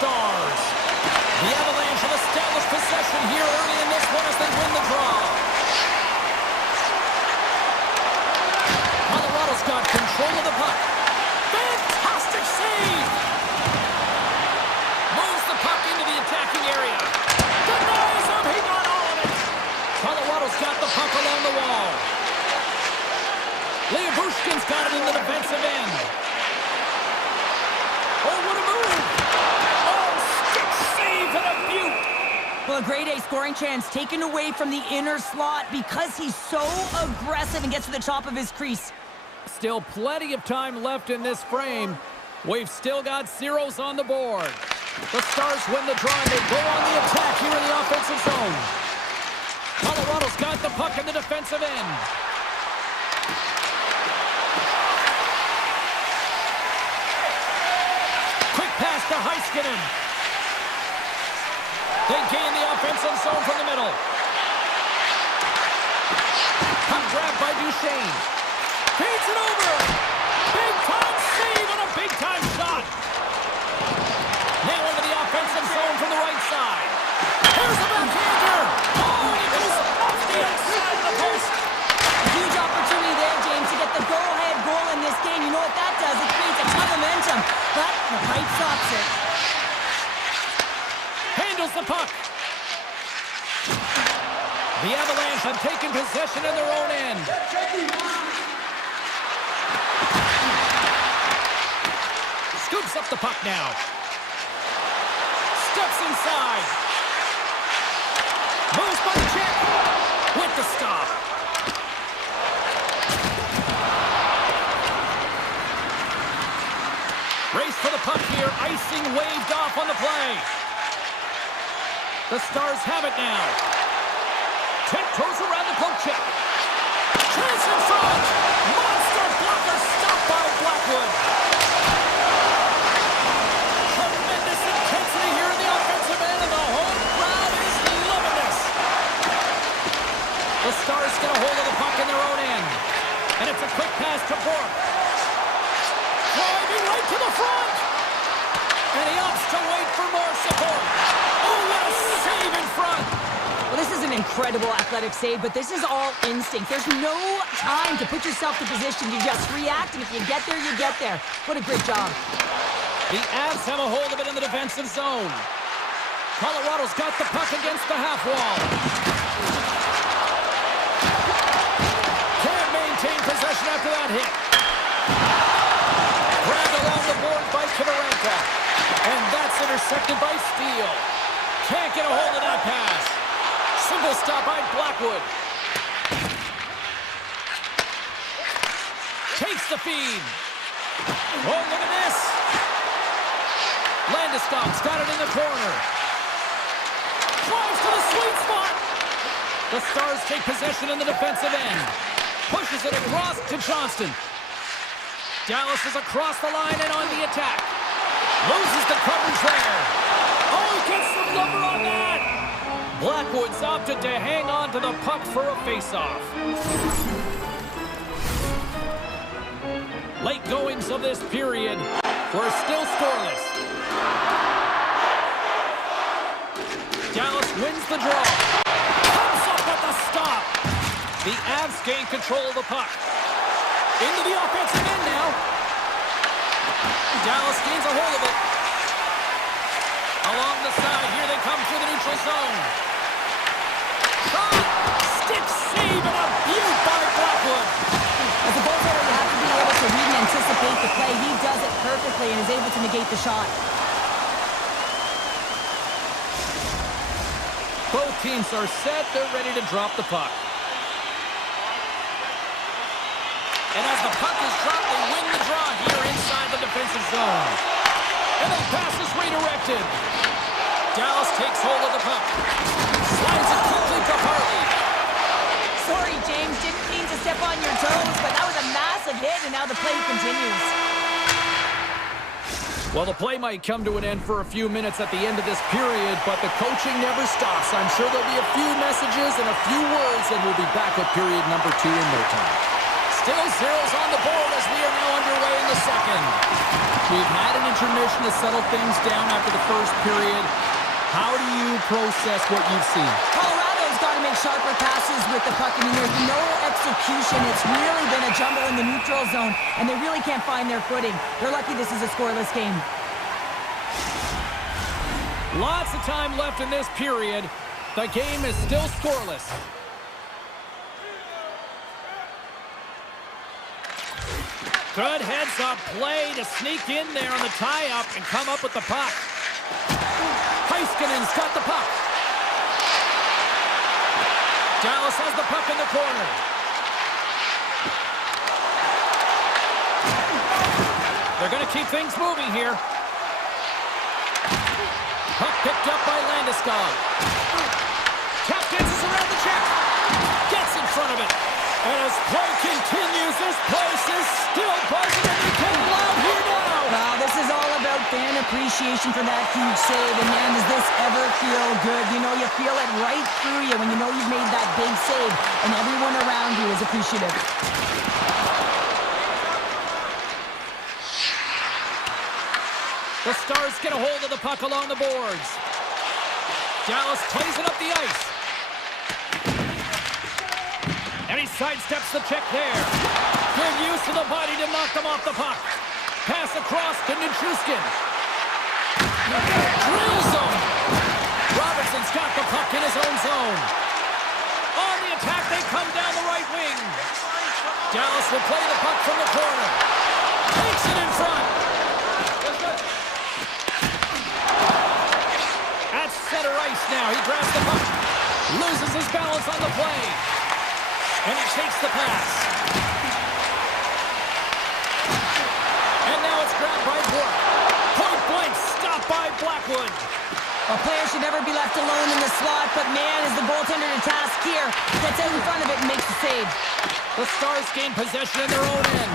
Stars. The Avalanche have established possession here early in this one as they win the draw. Colorado's got control of the puck. Fantastic save! Moves the puck into the attacking area. Denies him! He got all of it! Colorado's got the puck along the wall. Leobushkin's got it in the defensive end. Oh, what a move! Oh, stick save and a beaut! Well, a grade A scoring chance taken away from the inner slot because he's so aggressive and gets to the top of his crease. Still plenty of time left in this frame. We've still got zeros on the board. The Stars win the draw and they go on the attack here in the offensive zone. Colorado's got the puck in the defensive end. Quick pass to Heiskanen. They gain the offensive zone from the middle. Puck grab by Duchesne. Feeds it over. Big time save and a big time shot. Now into the offensive zone from the right side. Here's a backhander. Oh, he goes off the outside of the post. Huge opportunity there, James, to get the go-ahead goal in this game. You know what that does? It creates a ton of momentum, but the pipe stops it. Handles the puck. The Avalanche have taken possession in their own end. Scoops up the puck now. Steps inside. Moves by the check. With the stop. Race for the puck here. Icing waved off on the play. The Stars have it now. Tiptoes around the poke check. Chance in front. Monster blocker stopped by Blackwood. Tremendous intensity here in the offensive end, and the home crowd is loving this. The Stars get a hold of the puck in their own end. And it's a quick pass to Bork. Driving right to the front. And he opts to wait for more support. Oh, what a save in front. Well, this is an incredible athletic save, but this is all instinct. There's no time to put yourself to position. You just react, and if you get there, you get there. What a great job. The Avs have a hold of it in the defensive zone. Colorado's got the puck against the half wall. Can't maintain possession after that hit. Grabbed along the board by Kivarenka. And that's intercepted by Steele. Can't get a hold of that pass. Simple stop by Blackwood. Takes the feed. Oh, look at this. Landeskog's got it in the corner. Drives to the sweet spot. The Stars take possession in the defensive end. Pushes it across to Johnston. Dallas is across the line and on the attack. Loses the coverage there. Oh, he gets some lumber on that. Blackwood's opted to hang on to the puck for a face-off. Late goings of this period were still scoreless. Dallas wins the draw. Comes up with the stop. The Avs gain control of the puck. Into the offensive end now. Dallas gains a hold of it. Along the side, here they come through the neutral zone. Shot! Stick save and a beaut by Blackwood. As a goaltender, you have to be able to read and anticipate the play. He does it perfectly and is able to negate the shot. Both teams are set. They're ready to drop the puck. And as the puck is dropped, they win the draw here inside the defensive zone. And the pass is redirected. Dallas takes hold of the puck. Slides it quickly to Hartley. Sorry, James. Didn't mean to step on your toes, but that was a massive hit, and now the play continues. Well, the play might come to an end for a few minutes at the end of this period, but the coaching never stops. I'm sure there'll be a few messages and a few words, and we'll be back at period number 2 in no time. Still zeros on the board as we are now underway in the second. We've had an intermission to settle things down after the first period. How do you process what you've seen? Colorado's got to make sharper passes with the puck. I mean, there's no execution. It's really been a jumble in the neutral zone, and they really can't find their footing. They're lucky this is a scoreless game. Lots of time left in this period. The game is still scoreless. Good heads-up play to sneak in there on the tie-up and come up with the puck. Heiskanen's got the puck. Dallas has the puck in the corner. They're going to keep things moving here. Puck picked up by Landeskog. Tap dances around the check. Gets in front of it. And as play continues, this place is still buzzing and they can loud here now. Well, this is all about fan appreciation for that huge save. And man, does this ever feel good? You know, you feel it right through you when you know you've made that big save and everyone around you is appreciative. The Stars get a hold of the puck along the boards. Dallas plays it up the ice. And he sidesteps the check there. Good use of the body to knock them off the puck. Pass across to Nichushkin. Drills him. Robertson's got the puck in his own zone. On the attack, they come down the right wing. Dallas will play the puck from the corner. Takes it in front. At center ice now, he grabs the puck. Loses his balance on the play. And he takes the pass. And now it's grabbed by Bork. Point blank, stopped by Blackwood. A player should never be left alone in the slot, but man, is the goaltender to task here. Gets out in front of it and makes the save. The Stars gain possession in their own end.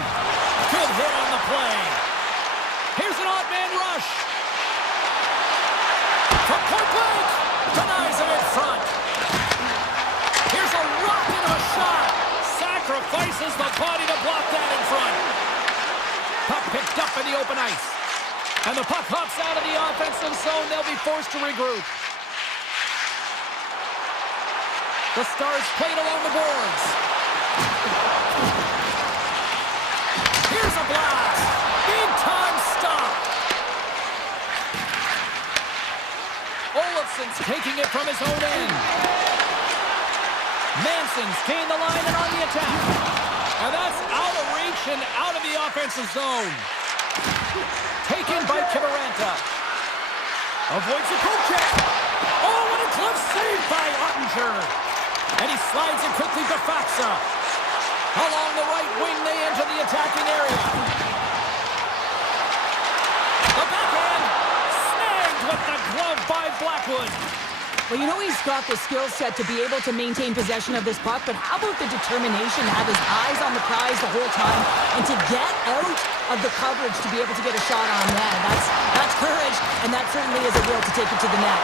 Good hit on the play. Here's an odd man rush. From point blank. Denies him in front. Here's a rocket of a shot. Sacrifices the body to block that in front. Puck picked up in the open ice. And the puck hops out of the offensive zone. They'll be forced to regroup. The Stars played along the boards. Here's a blast. Big time stop. Olofsson's taking it from his own end. Manson's gained the line and on the attack. And that's out of reach and out of the offensive zone. Taken by Kiberanta. Avoids the poke check. Oh, what a glove save by Ottinger. And he slides it quickly to Faksa. Along the right wing, they enter the attacking area. The backhand snagged with the glove by Blackwood. Well, you know he's got the skill set to be able to maintain possession of this puck, but how about the determination to have his eyes on the prize the whole time and to get out of the coverage to be able to get a shot on net? That's courage, and that certainly is a will to take it to the net.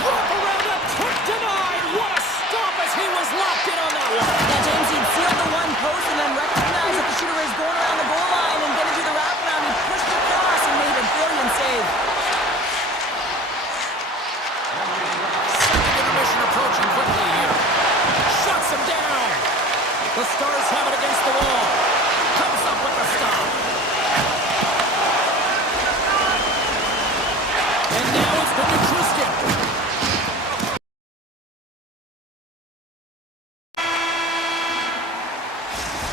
Wrap around a trick denied. What a stop as he was locked in on that one. Yeah, James, he'd sealed the one post and then recognized that the shooter is going around the goal line and going to do the wraparound. He pushed across and made a brilliant save. Approaching quickly here. Shuts him down. The Stars have it against the wall. Comes up with the stop. And now it's the Nichushkin.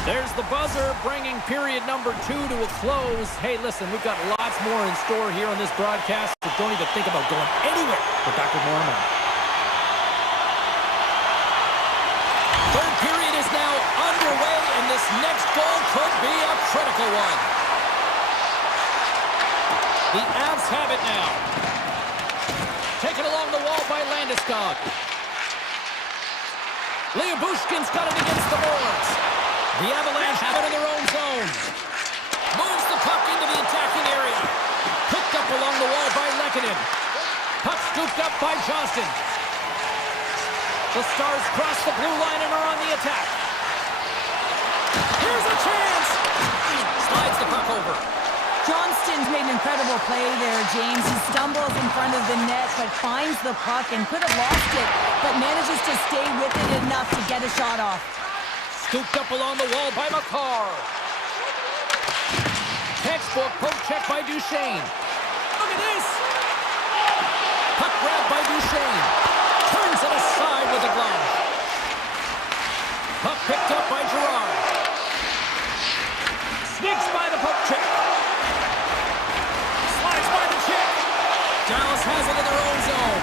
There's the buzzer bringing period number 2 to a close. Hey, listen, we've got lots more in store here on this broadcast, so don't even think about going anywhere. We're back with more in a moment. Third period is now underway, and this next goal could be a critical one. The Avs have it now. Taken along the wall by Landeskog. Bushkin's got it against the boards. The Avalanche have it in their own zone. Moves the puck into the attacking area. Picked up along the wall by Lehkonen. Puck scooped up by Johnston. The Stars cross the blue line and are on the attack. Here's a chance. Slides the puck over. Johnston's made an incredible play there, James. He stumbles in front of the net, but finds the puck and could have lost it, but manages to stay with it enough to get a shot off. Scooped up along the wall by McCarr. Textbook poke check by Duchesne. Look at this! Puck grab by Duchesne. Turns it aside with a glove. Puck picked up by Gerard. Sneaks by the poke check. Slides by the check. Dallas has it in their own zone.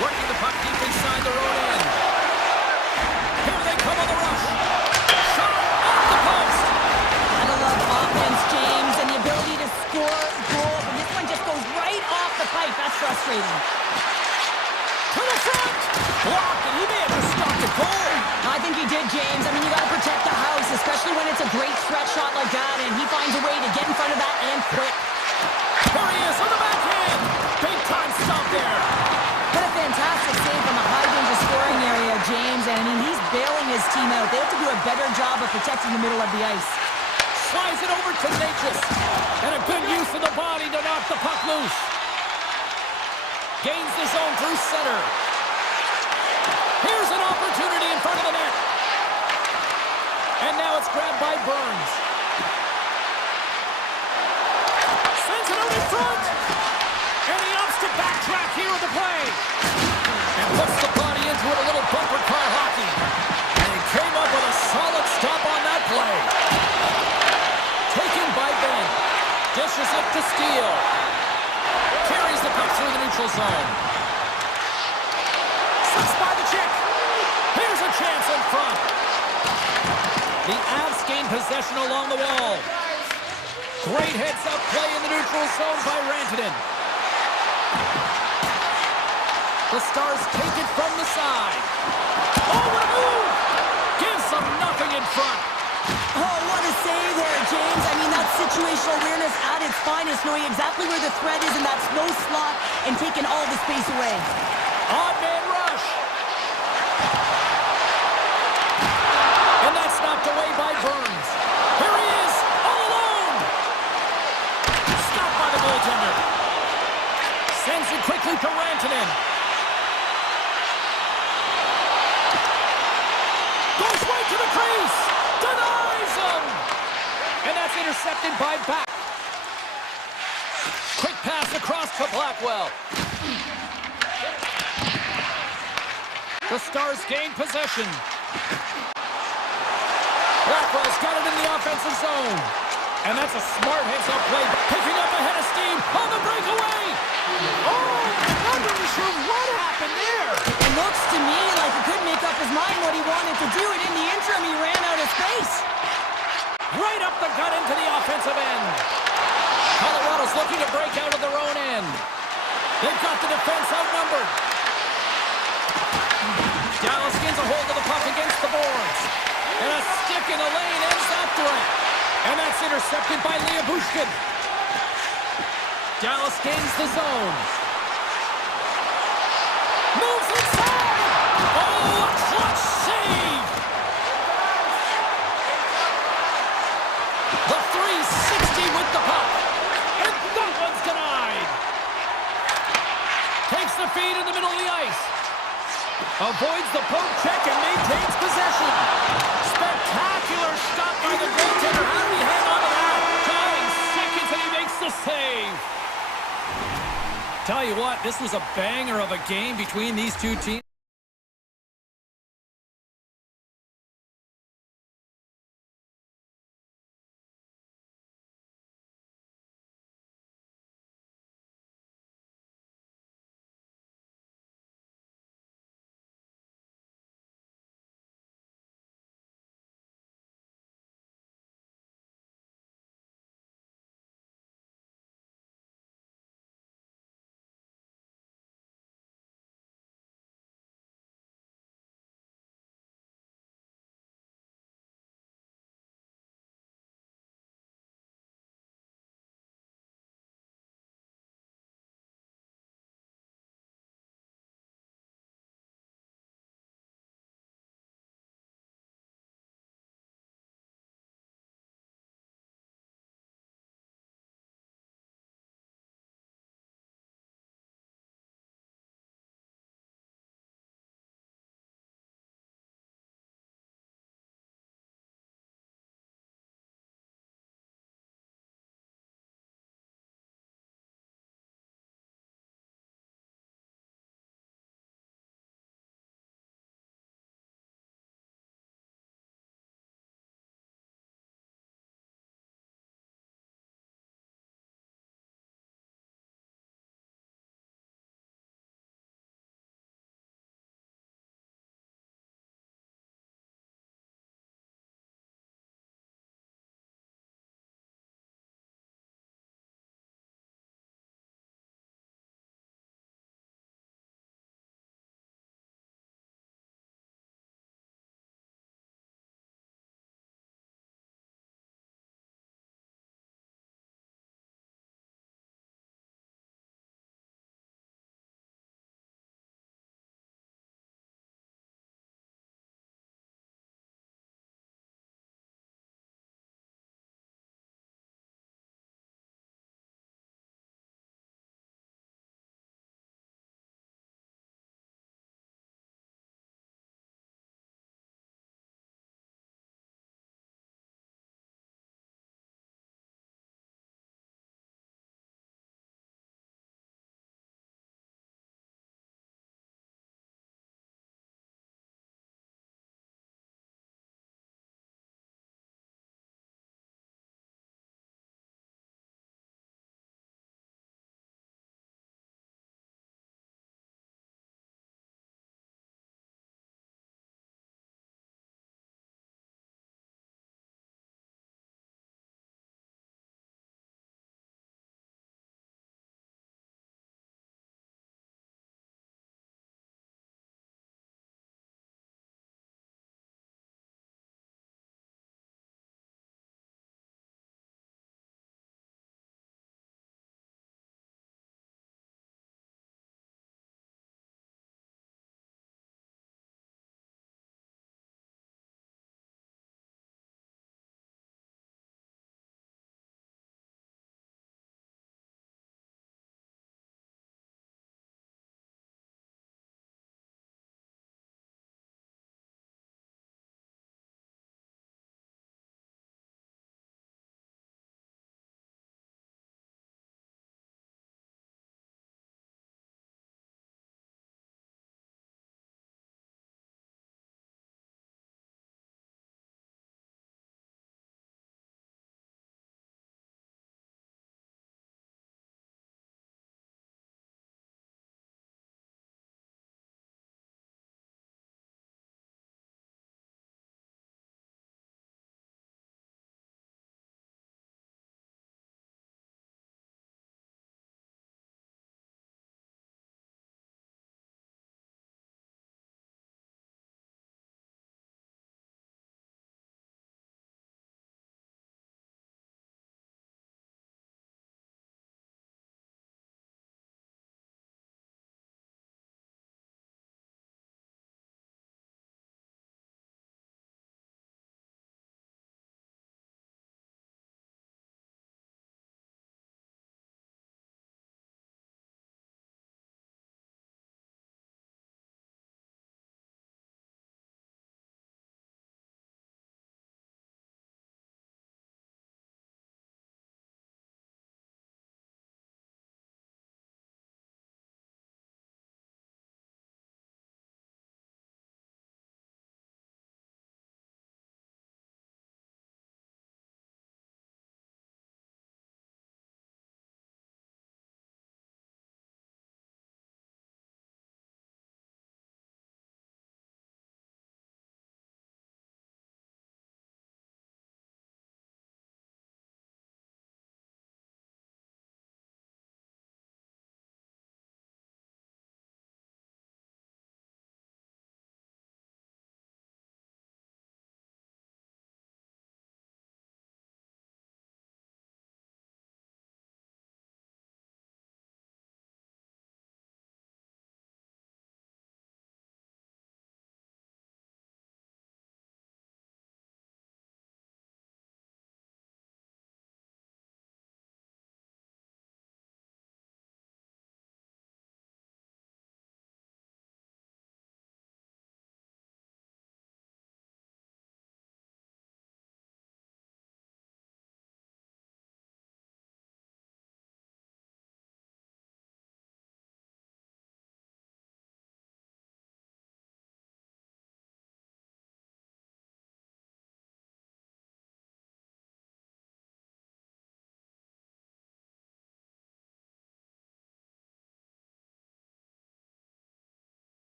Working the puck deep inside their own end. Here they come on the rush. Shot off the post. Gotta love offense, James, and the ability to score goals. And this one just goes right off the pipe. That's frustrating. To the front. Blocked, and he may have just stopped the goal. I think he did, James. I mean, you gotta protect the house, especially when it's a great stretch shot like that, and he finds a way to get in front of that and quick. There he is on the backhand. Big time stop there. What a fantastic save from a high-danger scoring area, James. And I mean, he's bailing his team out. They have to do a better job of protecting the middle of the ice. Slides it over to Natchez. And a good use of the body to knock the puck loose. Gains the zone through center. Here's an opportunity in front of the net. And now it's grabbed by Burns. Sends it out in front. And he opts to backtrack here on the play. And puts the body into it, a little bumper car hockey. And he came up with a solid stop on that play. Taken by Ben. Dishes it to Steele. Carries the puck through the neutral zone. Slips by the check. Here's a chance in front. The Avs gain possession along the wall. Great heads-up play in the neutral zone by Rantanen. The Stars take it from the side. Oh, what a move! Gives them nothing in front. Oh, what a save there, James. I mean, that's situational awareness at its finest, knowing exactly where the threat is in that slow slot and taking all the space away. Odd man rush. And that's knocked away by Burns. Here he is, all alone. Stopped by the goaltender. Sends it quickly to Rantanen. Goes right to the crease. Denies him. And that's intercepted by Back. Quick pass across to Blackwell. The Stars gain possession. Blackwell's got it in the offensive zone. And that's a smart heads-up play. Picking up ahead of steam on the breakaway. Oh, I'm not sure what happened there. It looks to me like he couldn't make up his mind what he wanted to do, and in the interim, he ran out of space. Right up the gut into the offensive end. Colorado's looking to break out of their own end. They've got the defense outnumbered. Dallas gains a hold of the puck against the boards. And a stick in the lane ends that threat. And that's intercepted by Bushkin. Dallas gains the zone. Moves inside. Oh, a clutch save. The 360 with the puck. And that one's denied. Takes the feed in the middle of the ice. Avoids the poke check and maintains possession. Spectacular stop by the goaltender. How did he hang on to that? 9 seconds and he makes the save. Tell you what, this was a banger of a game between these two teams.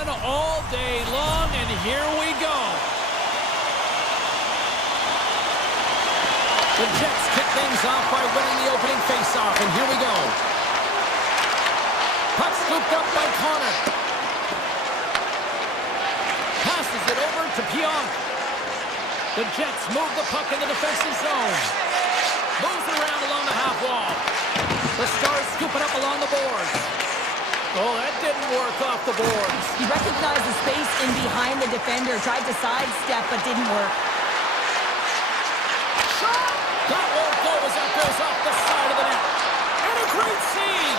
All day long, and here we go. The Jets kick things off by winning the opening faceoff, and here we go. Puck scooped up by Connor. Passes it over to Pionk. The Jets move the puck in the defensive zone. Moves it around along the half wall. The Stars scoop it up along the boards. Oh, that didn't work off the boards. He recognized the space in behind the defender, tried to sidestep, but didn't work. Shot! That won't go as that goes off the side of the net. And a great save!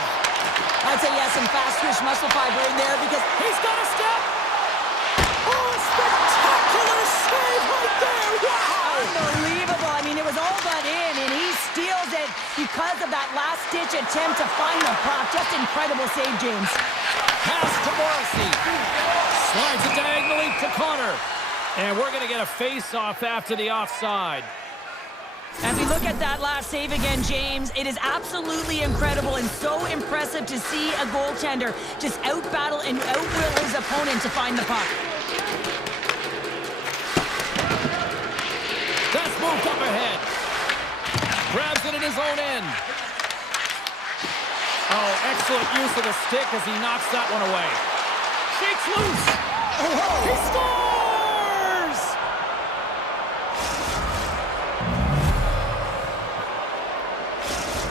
I'd say he has some fast-twitch muscle fiber in there because He's got a step! Oh, a spectacular save right there! Wow! unbelievable. I mean, it was all but in, and he steals it because of that last-ditch attempt to find the puck. Just incredible save, James. Pass to Morrissey. Slides it diagonally to Connor. And we're going to get a face-off after the offside. As we look at that last save again, James, it is absolutely incredible and so impressive to see a goaltender just out-battle and out-will his opponent to find the puck. That's moved up ahead. Grabs it in his own end. Oh, excellent use of the stick as he knocks that one away. Shakes loose. Oh, he scores!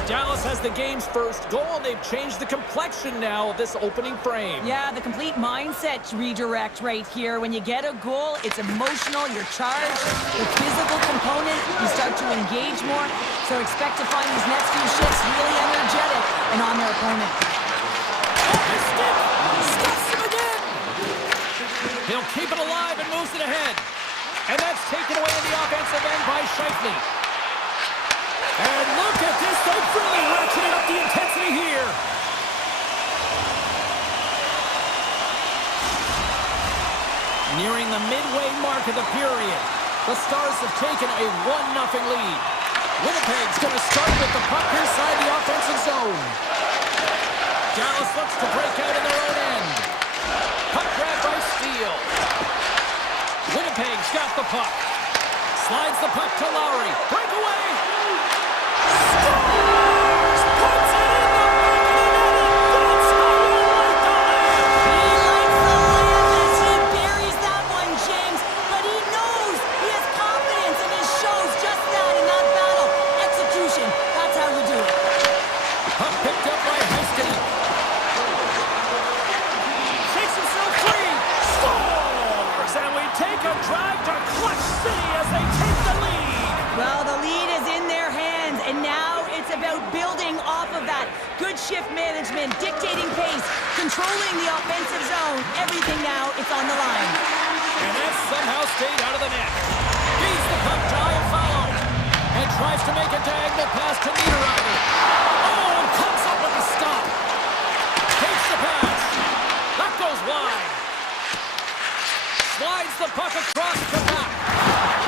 Dallas has the game's first goal, and they've changed the complexion now of this opening frame. Yeah, the complete mindset redirect right here. When you get a goal, it's emotional, you're charged. The physical component, you start to engage more. So expect to find these next few shifts really energetic and on their opponent. Oh, his stick! Stuffs him again! He'll keep it alive and moves it ahead. And that's taken away in the offensive end by Scheifele. And look at this, they've really ratcheted up the intensity here. Nearing the midway mark of the period, the Stars have taken a 1-0 lead. Winnipeg's going to start with the puck inside the offensive zone. Dallas looks to break out in their own end. Puck grab by Steele. Winnipeg's got the puck. Slides the puck to Lowry. Breakaway! Scores! Puts it in the back of the net, and that's how you like the layup! He likes the layup as he buries that one, James. But he knows he has confidence, and he shows just that in that battle. Execution, that's how you do it. Puck picked up by Heston. Shakes himself free. Scores! And we take a drive to Clutch City as they take the lead. Well, the lead is in their hands, and now it's about building off of that. Good shift management, dictating pace, controlling the offensive zone. Everything now, it's on the line. And that somehow stayed out of the net. Beats the puck to Iafallo. And tries to make a diagonal pass to Niederreiter. Oh, and comes up with a stop. Takes the pass. That goes wide. Slides the puck across the back.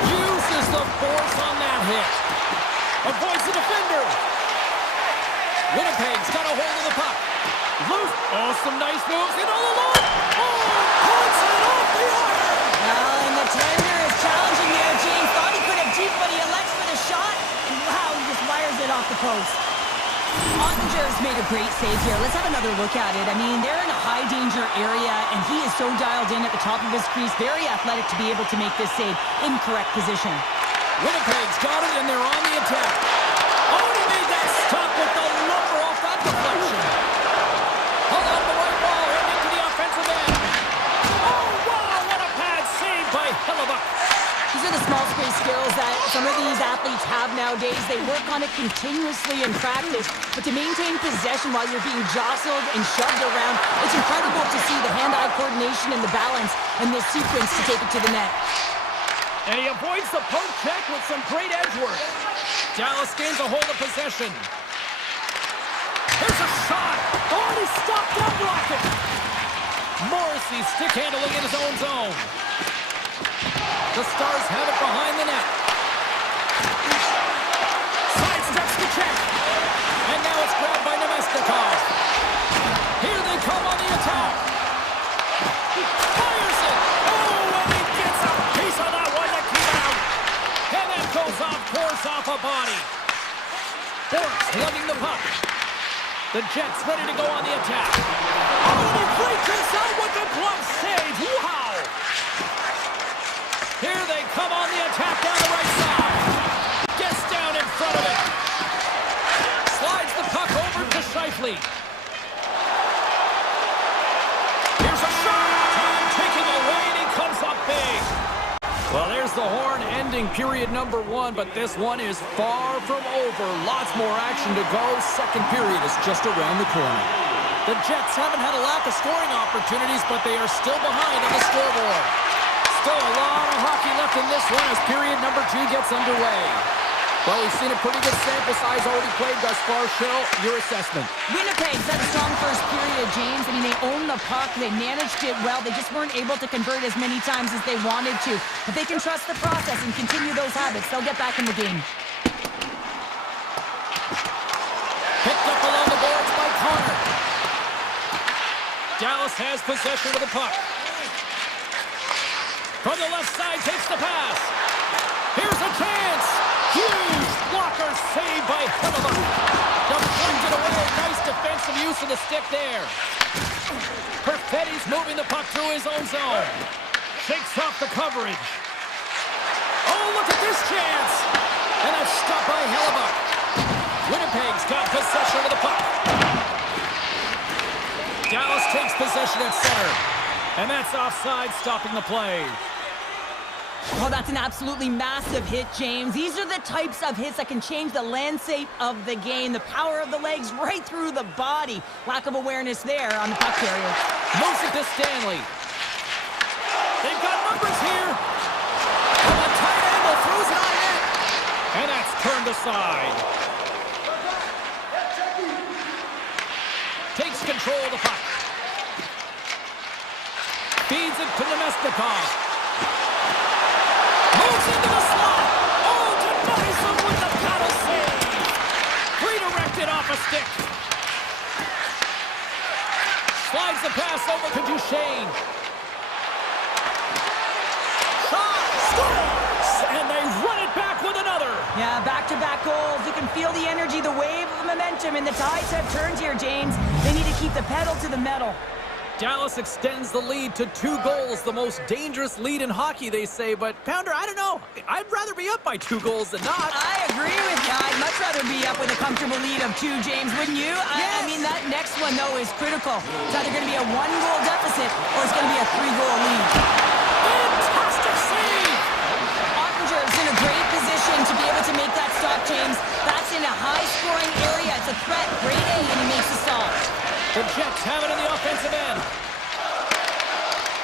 Uses the force on that hit. Avoids the defender. Winnipeg's got a hold of the puck. Loose. Oh, some nice moves in all alone. Oh, puts it off the iron. Well, and the tender is challenging there, James. Thought he could have deep, but he elects for the shot. Wow, he just wires it off the post. Ottinger's made a great save here. Let's have another look at it. I mean, they're in a high-danger area, and he is so dialed in at the top of his crease. Very athletic to be able to make this save in correct position. Winnipeg's got it, and they're on the attack. Oh, and he made that stop with the lumber off that deflection. Along the right wall, and into the offensive end. Oh, wow, what a pad save by Hellebuyck. These are the small space skills that some of these athletes have nowadays. They work on it continuously in practice, but to maintain possession while you're being jostled and shoved around, it's incredible to see the hand-eye coordination and the balance in this sequence to take it to the net. And he avoids the poke check with some great edge work. Dallas gains a hold of possession. There's a shot. Oh, and he stopped that rocket. Morrissey stick handling in his own zone. The Stars have it behind the net. Sidesteps the check. And now it's grabbed by Nemestikov. Here they come on the attack. lugging the puck. The Jets ready to go on the attack. Oh, and he breaks out with the glove save. Wow! Here they come on the attack down the right side. Gets down in front of it. Slides the puck over to Scheifele. Here's a shot. Time taking away, and he comes up big. Well, there's the horn ending period number 1, but this one is far from over. Lots more action to go. Second period is just around the corner. The Jets haven't had a lack of scoring opportunities, but they are still behind on the scoreboard. Still a lot of hockey left in this one as period number 2 gets underway. Well, we've seen a pretty good sample size already played thus far. Cheryl, your assessment. Winnipeg's had a strong first period, James. I mean, they owned the puck. They managed it well. They just weren't able to convert as many times as they wanted to. But they can trust the process and continue those habits. They'll get back in the game. Picked up along the boards by Connor. Dallas has possession of the puck. From the left side, takes the pass. Here's a chance. Huge blocker saved by Hellebuck. Deflected away. Nice defensive use of the stick there. Perfetti's moving the puck through his own zone. Shakes off the coverage. Oh, look at this chance. And that's stopped by Hellebuck. Winnipeg's got possession of the puck. Dallas takes possession at center. And that's offside, stopping the play. Oh, that's an absolutely massive hit, James. These are the types of hits that can change the landscape of the game. The power of the legs right through the body. Lack of awareness there on the puck carrier. Moves it to Stanley. They've got numbers here. From a tight angle, throws it on net. And that's turned aside. Takes control of the puck. Feeds it to Nemestikov. Moves into the slot. Oh, denies him with the paddle save. Redirected off a stick. Slides the pass over to Duchesne. Shot. Scores. And they run it back with another. Yeah, back-to-back goals. You can feel the energy, the wave of momentum, and the tides have turned here, James. They need to keep the pedal to the metal. Dallas extends the lead to 2 goals, the most dangerous lead in hockey, they say. But, Pounder, I don't know. I'd rather be up by 2 goals than not. I agree with you. I'd much rather be up with a comfortable lead of 2, James, wouldn't you? Yes. I mean, that next one, though, is critical. It's either going to be a 1-goal deficit or it's going to be a 3-goal lead. Fantastic save! Ottinger's in a great position to be able to make that stop, James. That's in a high-scoring area. It's a threat, grade A, and he makes the stop. The Jets have it in the offensive end.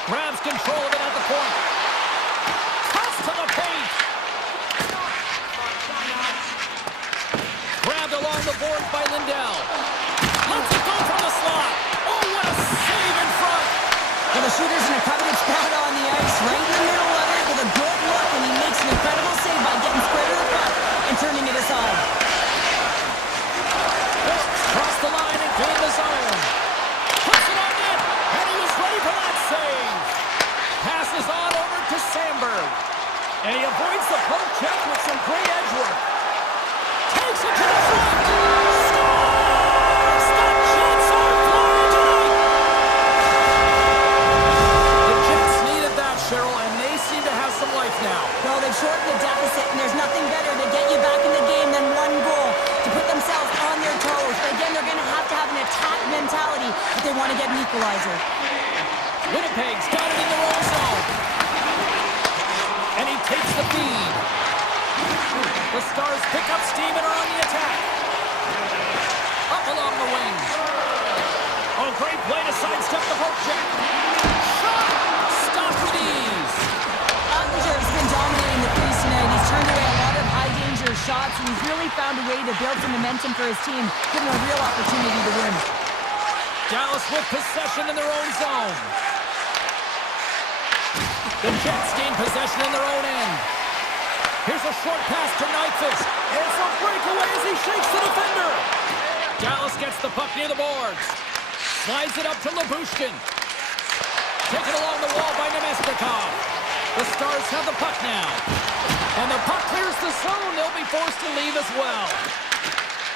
Grabs control of it at the point. Toss to the paint. Grabbed along the boards by Lindell. Lets it go from the slot. Oh, what a save in front. Well, the shooter's in a coveted spot on the ice, right in the middle of it with a good look, and he makes an incredible save by getting square to the puck and turning it aside. Cross the line and gain the zone. Puts it on net, and he was ready for that save. Passes on over to Sandberg. And he avoids the poke check with some great edge work. Takes it to the front. Scores! The Jets are flying tonight. The Jets needed that, Cheryl, and they seem to have some life now. Well, they've shortened the deficit, and there's nothing better to get you back in the game than 1 goal to put themselves on their toes. But again, they're going to have an attack mentality if they want to get an equalizer. Winnipeg's got it in their own zone. And he takes the feed. The Stars pick up steam and are on the attack. Up along the wing. Oh, great play to sidestep the poke check. Shot! Stopped with ease. Ottinger's been dominating the crease tonight. He's turned away a lot of high-danger shots, and he's really found a way to build some momentum for his team, giving him a real opportunity to win. Dallas with possession in their own zone. The Jets gain possession in their own end. Here's a short pass to Nyquist. It's a breakaway as he shakes the defender. Dallas gets the puck near the boards. Slides it up to Labushkin. Taken along the wall by Nemestikov. The Stars have the puck now. And the puck clears the zone. They'll be forced to leave as well.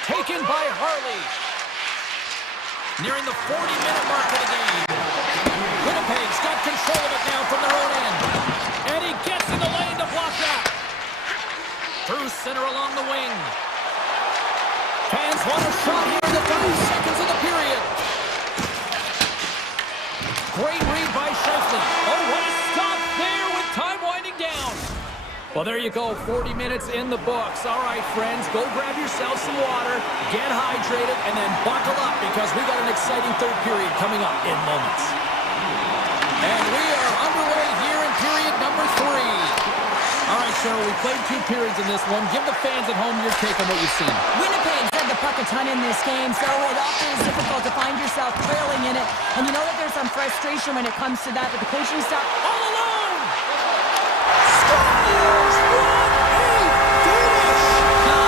Taken by Harley. Nearing the 40-minute mark of the game. Winnipeg's got control of it now from their own end. And he gets in the lane to block that. Through center along the wing. Fans want a shot here in the 30 seconds of the period. Great read by Shifley. Oh, what a stop there with time winding down. Well, there you go. 40 minutes in the books. All right, friends, go grab yourself some water, get hydrated, and then buckle up because we got an exciting third period coming up in moments. And we are underway here in period number 3. All right, Cheryl, we played 2 periods in this one. Give the fans at home your take on what you've seen. Winnipeg's had the puck a ton in this game, so it often is difficult to find yourself trailing in it. And you know that there's some frustration when it comes to that, but the coaching staff all alone! Scores! What a finish!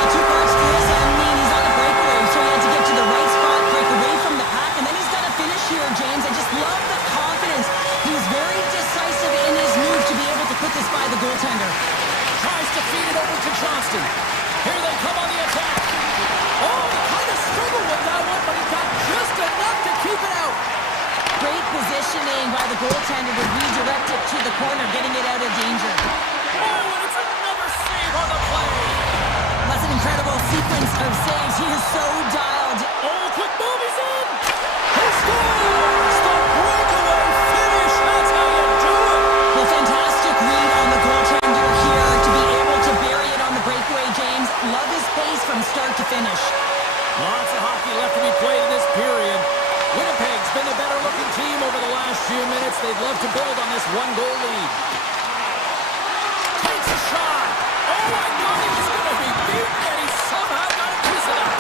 Two parts to this. I mean, he's on a breakaway, so he had to get to the right spot, break away from the pack, and then he's got to finish here, James. I just love the confidence. He's very decisive in his move to be able to put this by the goaltender. Tries to feed it over to Johnston. Here they come on the attack. Oh, he kind of struggled with that one, but he got just enough to keep it out. Great positioning by the goaltender to redirect it to the corner, getting it out of danger. Oh, and it's another save on the play. That's an incredible sequence of saves. He is so dialed. Oh, quick move, he's in. He scores! The breakaway finish. That's how you do it. Well, fantastic read on the goaltender here to be able to bury it on the breakaway, James. Love his pace from start to finish. Lots of hockey left to be played in this period. Winnipeg's been the better-looking team over the last few minutes. They'd love to build on this 1-goal lead. Takes a shot. Oh, I thought he was going to be beaten, and he somehow got a piece of that.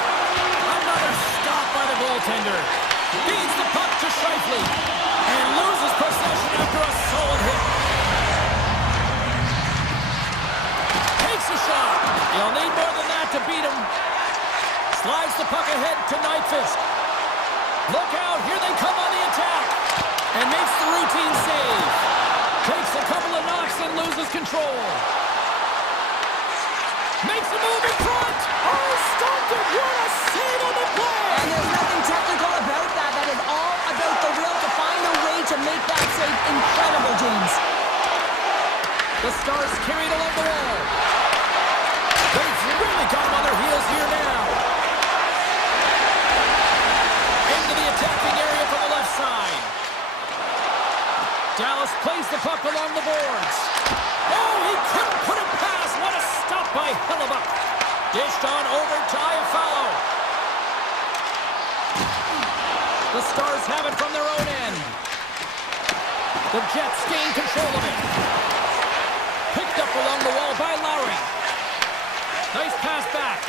Another stop by the goaltender. Feeds the puck to Shifley and loses possession after a solid hit. Takes a shot. He'll need more than that to beat him. Slides the puck ahead to Nyquist. Look out, here they come on the attack. And makes the routine save. Takes a couple of knocks and loses control. Makes a move in front. Oh, stopped it. What a save on the play. And there's nothing technical about that. That is all about the will to find a way to make that save incredible, James. The Stars carried along the wall. They've really got them on their heels here now. Into the attacking area from the left side. Dallas plays the puck along the boards. Oh, he couldn't put it past. What a stop by Hellebuck. Dished on over to Iafallo. The Stars have it from their own end. The Jets gain control of it. Picked up along the wall by Lowry. Nice pass back.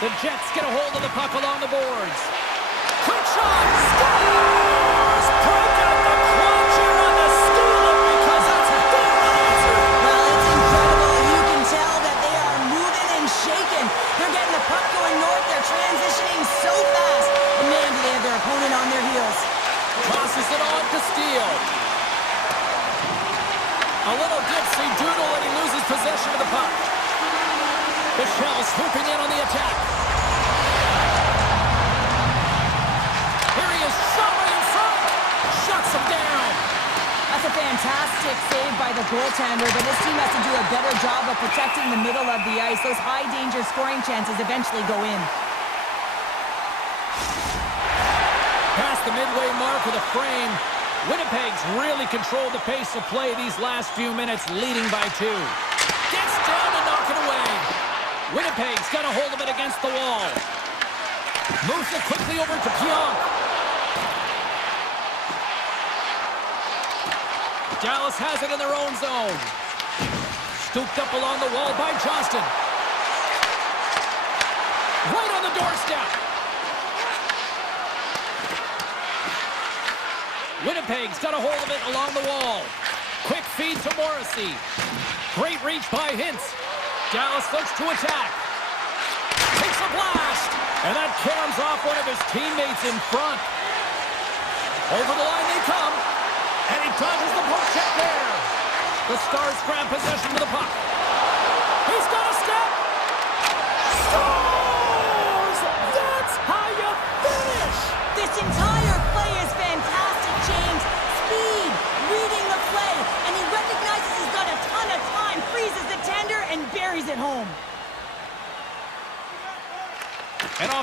The Jets get a hold of the puck along the boards. Quick shot! Scores! Broke out the clutch here on the steal because that's a goal unanswered. Well, it's incredible. You can tell that they are moving and shaking. They're getting the puck going north. They're transitioning so fast. And man, do they have their opponent on their heels. Tosses it on to Steele. A little dipsy doodle and he loses possession of the puck. Michelle swooping in on the attack. Here he is, shot right in front. Shuts him down. That's a fantastic save by the goaltender, but this team has to do a better job of protecting the middle of the ice. Those high-danger scoring chances eventually go in. Past the midway mark of the frame, Winnipeg's really controlled the pace of play these last few minutes, leading by 2. Gets down to knock it away. Winnipeg's got a hold of it against the wall. Moves it quickly over to Pionk. Dallas has it in their own zone. Scooped up along the wall by Johnston. Right on the doorstep. Winnipeg's got a hold of it along the wall. Quick feed to Morrissey. Great reach by Hintz. Dallas looks to attack. Takes a blast. And that cams off one of his teammates in front. Over the line they come. And he dodges the poke check there. The Stars grab possession of the puck. He's got a step. Scores!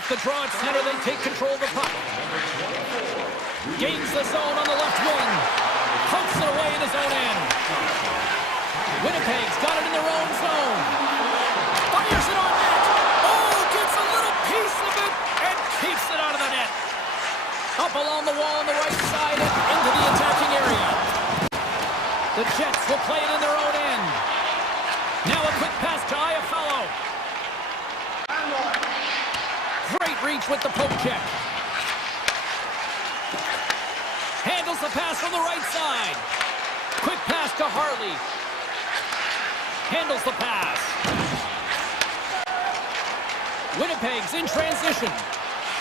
Off the draw at center, they take control of the puck. Gains the zone on the left wing. Pokes it away in his own end. Winnipeg's got it in their own zone. Fires it on net. Oh, gets a little piece of it and keeps it out of the net. Up along the wall on the right side and into the attacking area. The Jets will play it in their own end. Now a quick pass to Iafallo. Great reach with the poke check. Handles the pass from the right side. Quick pass to Harley. Handles the pass. Winnipeg's in transition.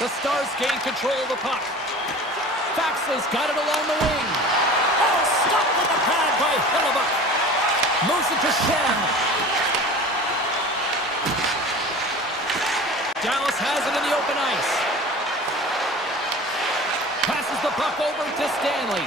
The Stars gain control of the puck. Faxa's got it along the wing. Oh, stopped with the pad by Hellebuyck. Moves it to Shen. Dallas has it in the open ice. Passes the puck over to Stanley.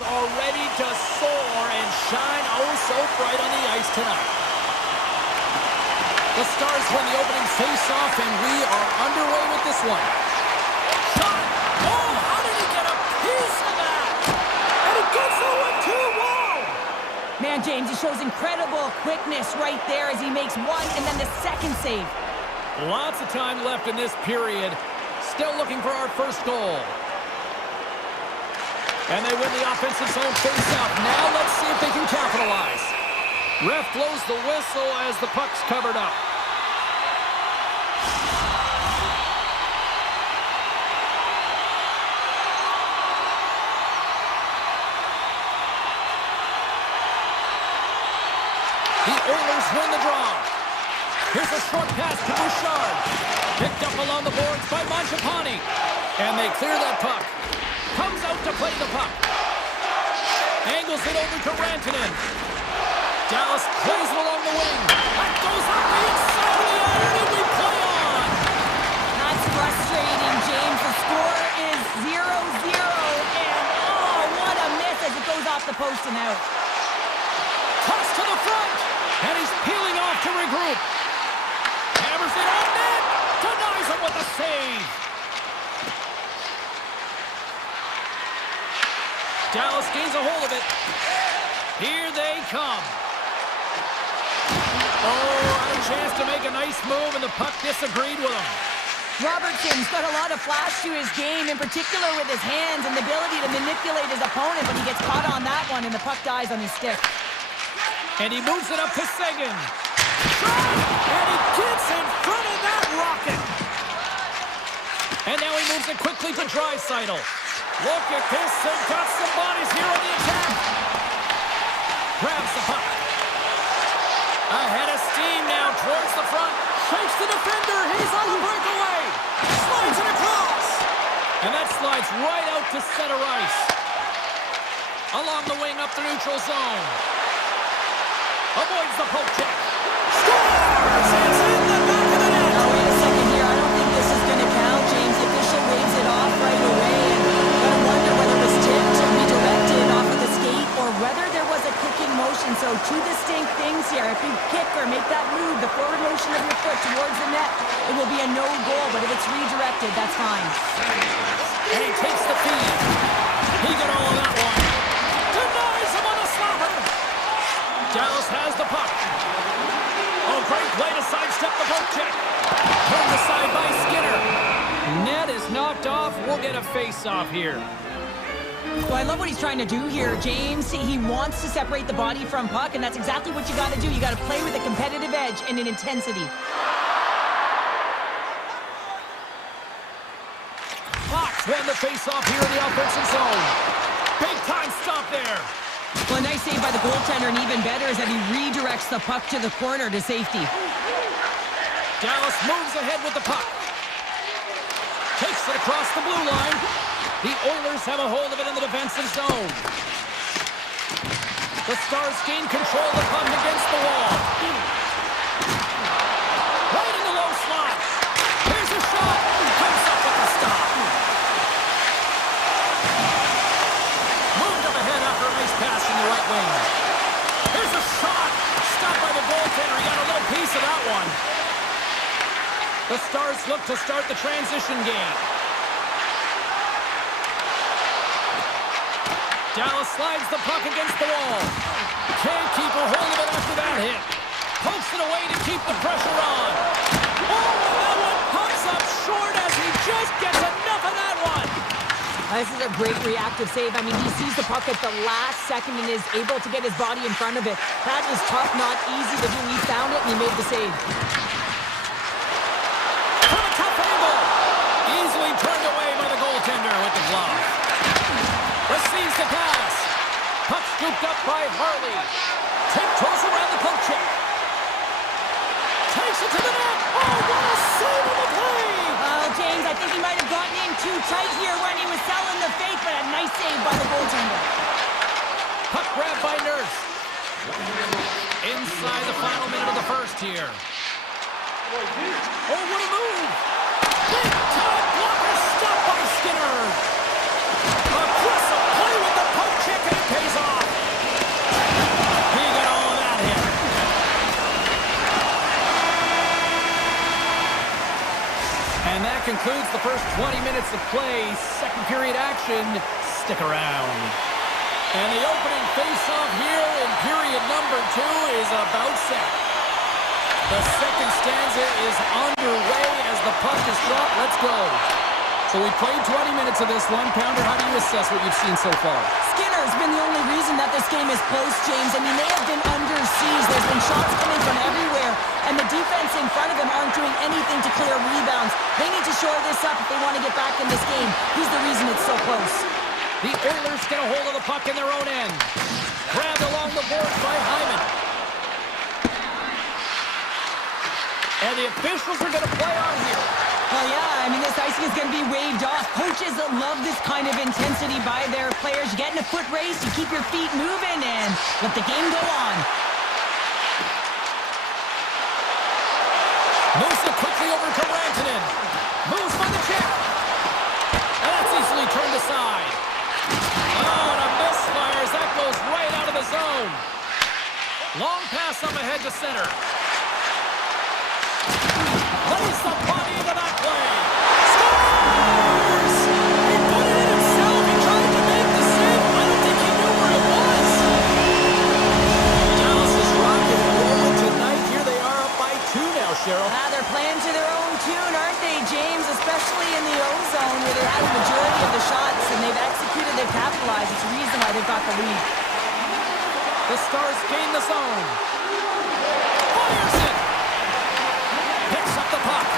Are ready to soar and shine oh so bright on the ice tonight. The Stars win the opening face-off, and we are underway with this one. Shot! Oh, how did he get a piece of that? And it gets the 1-2. Wow! Man, James, he shows incredible quickness right there as he makes one and then the second save. Lots of time left in this period. Still looking for our first goal. And they win the offensive zone face-off. Now let's see if they can capitalize. Ref blows the whistle as the puck's covered up. The Oilers win the draw. Here's a short pass to Bouchard. Picked up along the boards by Mangiapane. And they clear that puck. Comes out to play the puck. Angles it over to Rantanen. Dallas plays it along the wing. That goes up the inside of the iron, and we play on. That's frustrating, James. The score is 0-0, and oh, what a miss as it goes off the post and out. Toss to the front, and he's peeling off to regroup. Hammers it on net. Denies him with a save. Dallas gains a hold of it. Here they come. Oh, had a chance to make a nice move, and the puck disagreed with him. Robertson's got a lot of flash to his game, in particular with his hands and the ability to manipulate his opponent, but he gets caught on that one, and the puck dies on his stick. And he moves it up to Seguin. And he gets in front of that rocket. And now he moves it quickly to Draisaitl. Look at this, they've got some bodies here on the attack. Grabs the puck. Ahead of steam now towards the front. Shakes the defender, he's on the breakaway. Slides it across. And that slides right out to center ice. Along the wing up the neutral zone. Avoids the poke check. Scores! It's in the back of the net. Now, wait a second here. I don't think this is going to count, James. The official waves it off right away. And gotta wonder whether it was tipped or redirected off of the skate or whether there was a kicking motion. So two distinct things here. If you kick or make that move, the forward motion of your foot towards the net, it will be a no goal. But if it's redirected, that's fine. And he takes the feed. He got all of that one. Denies him on a slapper. Dallas has the puck. Oh, great play to sidestep the poke check. Turned aside by Skinner. Net is knocked off. We'll get a face-off here. Well, I love what he's trying to do here, James. He wants to separate the body from puck, and that's exactly what you got to do. You got to play with a competitive edge and an intensity. Fox won the face-off here in the offensive zone. Big-time stop there. Well, a nice save by the goaltender, and even better is that he redirects the puck to the corner to safety. Dallas moves ahead with the puck. Takes it across the blue line. The Oilers have a hold of it in the defensive zone. The Stars gain control of the puck against the wall. Right in the low slot. Here's a shot. Comes up with the stop. Moved up ahead after a nice pass in the right wing. Here's a shot. Stopped by the goaltender. He got a little piece of that one. The Stars look to start the transition game. Dallas slides the puck against the wall. Can't keep a hold of it after that hit. Pokes it away to keep the pressure on. Oh, and that one pops up short as he just gets enough of that one. This is a great reactive save. I mean, he sees the puck at the last second and is able to get his body in front of it. That is tough, not easy to do. He found it and he made the save. From a tough angle. Easily turned away by the goaltender with the glove. Receives the pass. Puck scooped up by Harley. Tiptoes around the poke check. Takes it to the net. Oh, what a save on the play! Well, James, I think he might have gotten in too tight here when he was selling the fake, but a nice save by the goaltender. Puck grabbed by Nurse. Inside the final minute of the first here. Oh, what a move! Big time blocker stopped by Skinner. Aggressive play with the poke check and And that concludes the first 20 minutes of play. Second period action. Stick around. And the opening face-off here in period number 2 is about set. The second stanza is underway as the puck is dropped. Let's go. So we played 20 minutes of this one. Pounder, how do you assess what you've seen so far? Skinner's been the only reason that this game is close, James. I mean, they have been under siege. There's been shots coming from everywhere, and the defense in front of them aren't doing anything to clear rebounds. They need to shore this up if they want to get back in this game. He's the reason it's so close. The Oilers get a hold of the puck in their own end. Grabbed along the boards by Hyman. And the officials are going to play on here. Well, yeah, I mean, this icing is going to be waved off. Coaches love this kind of intensity by their players. You get in a foot race, you keep your feet moving, and let the game go on. Moves it quickly over to Rantanen. Moves by the check. And that's easily turned aside. Oh, and a misfire as that goes right out of the zone. Long pass up ahead to center. Lays the body into that play. Scores! He put it in himself. He tried to make the save. I don't think he knew where it was. Dallas is rocking and rolling tonight. Here they are up by 2 now, Cheryl. They're playing to their own tune, aren't they, James? Especially in the O-zone where they had the majority of the shots, and they've executed, they've capitalized. It's a reason why they've got the lead. The Stars gain the zone. Fires it. Picks up the puck.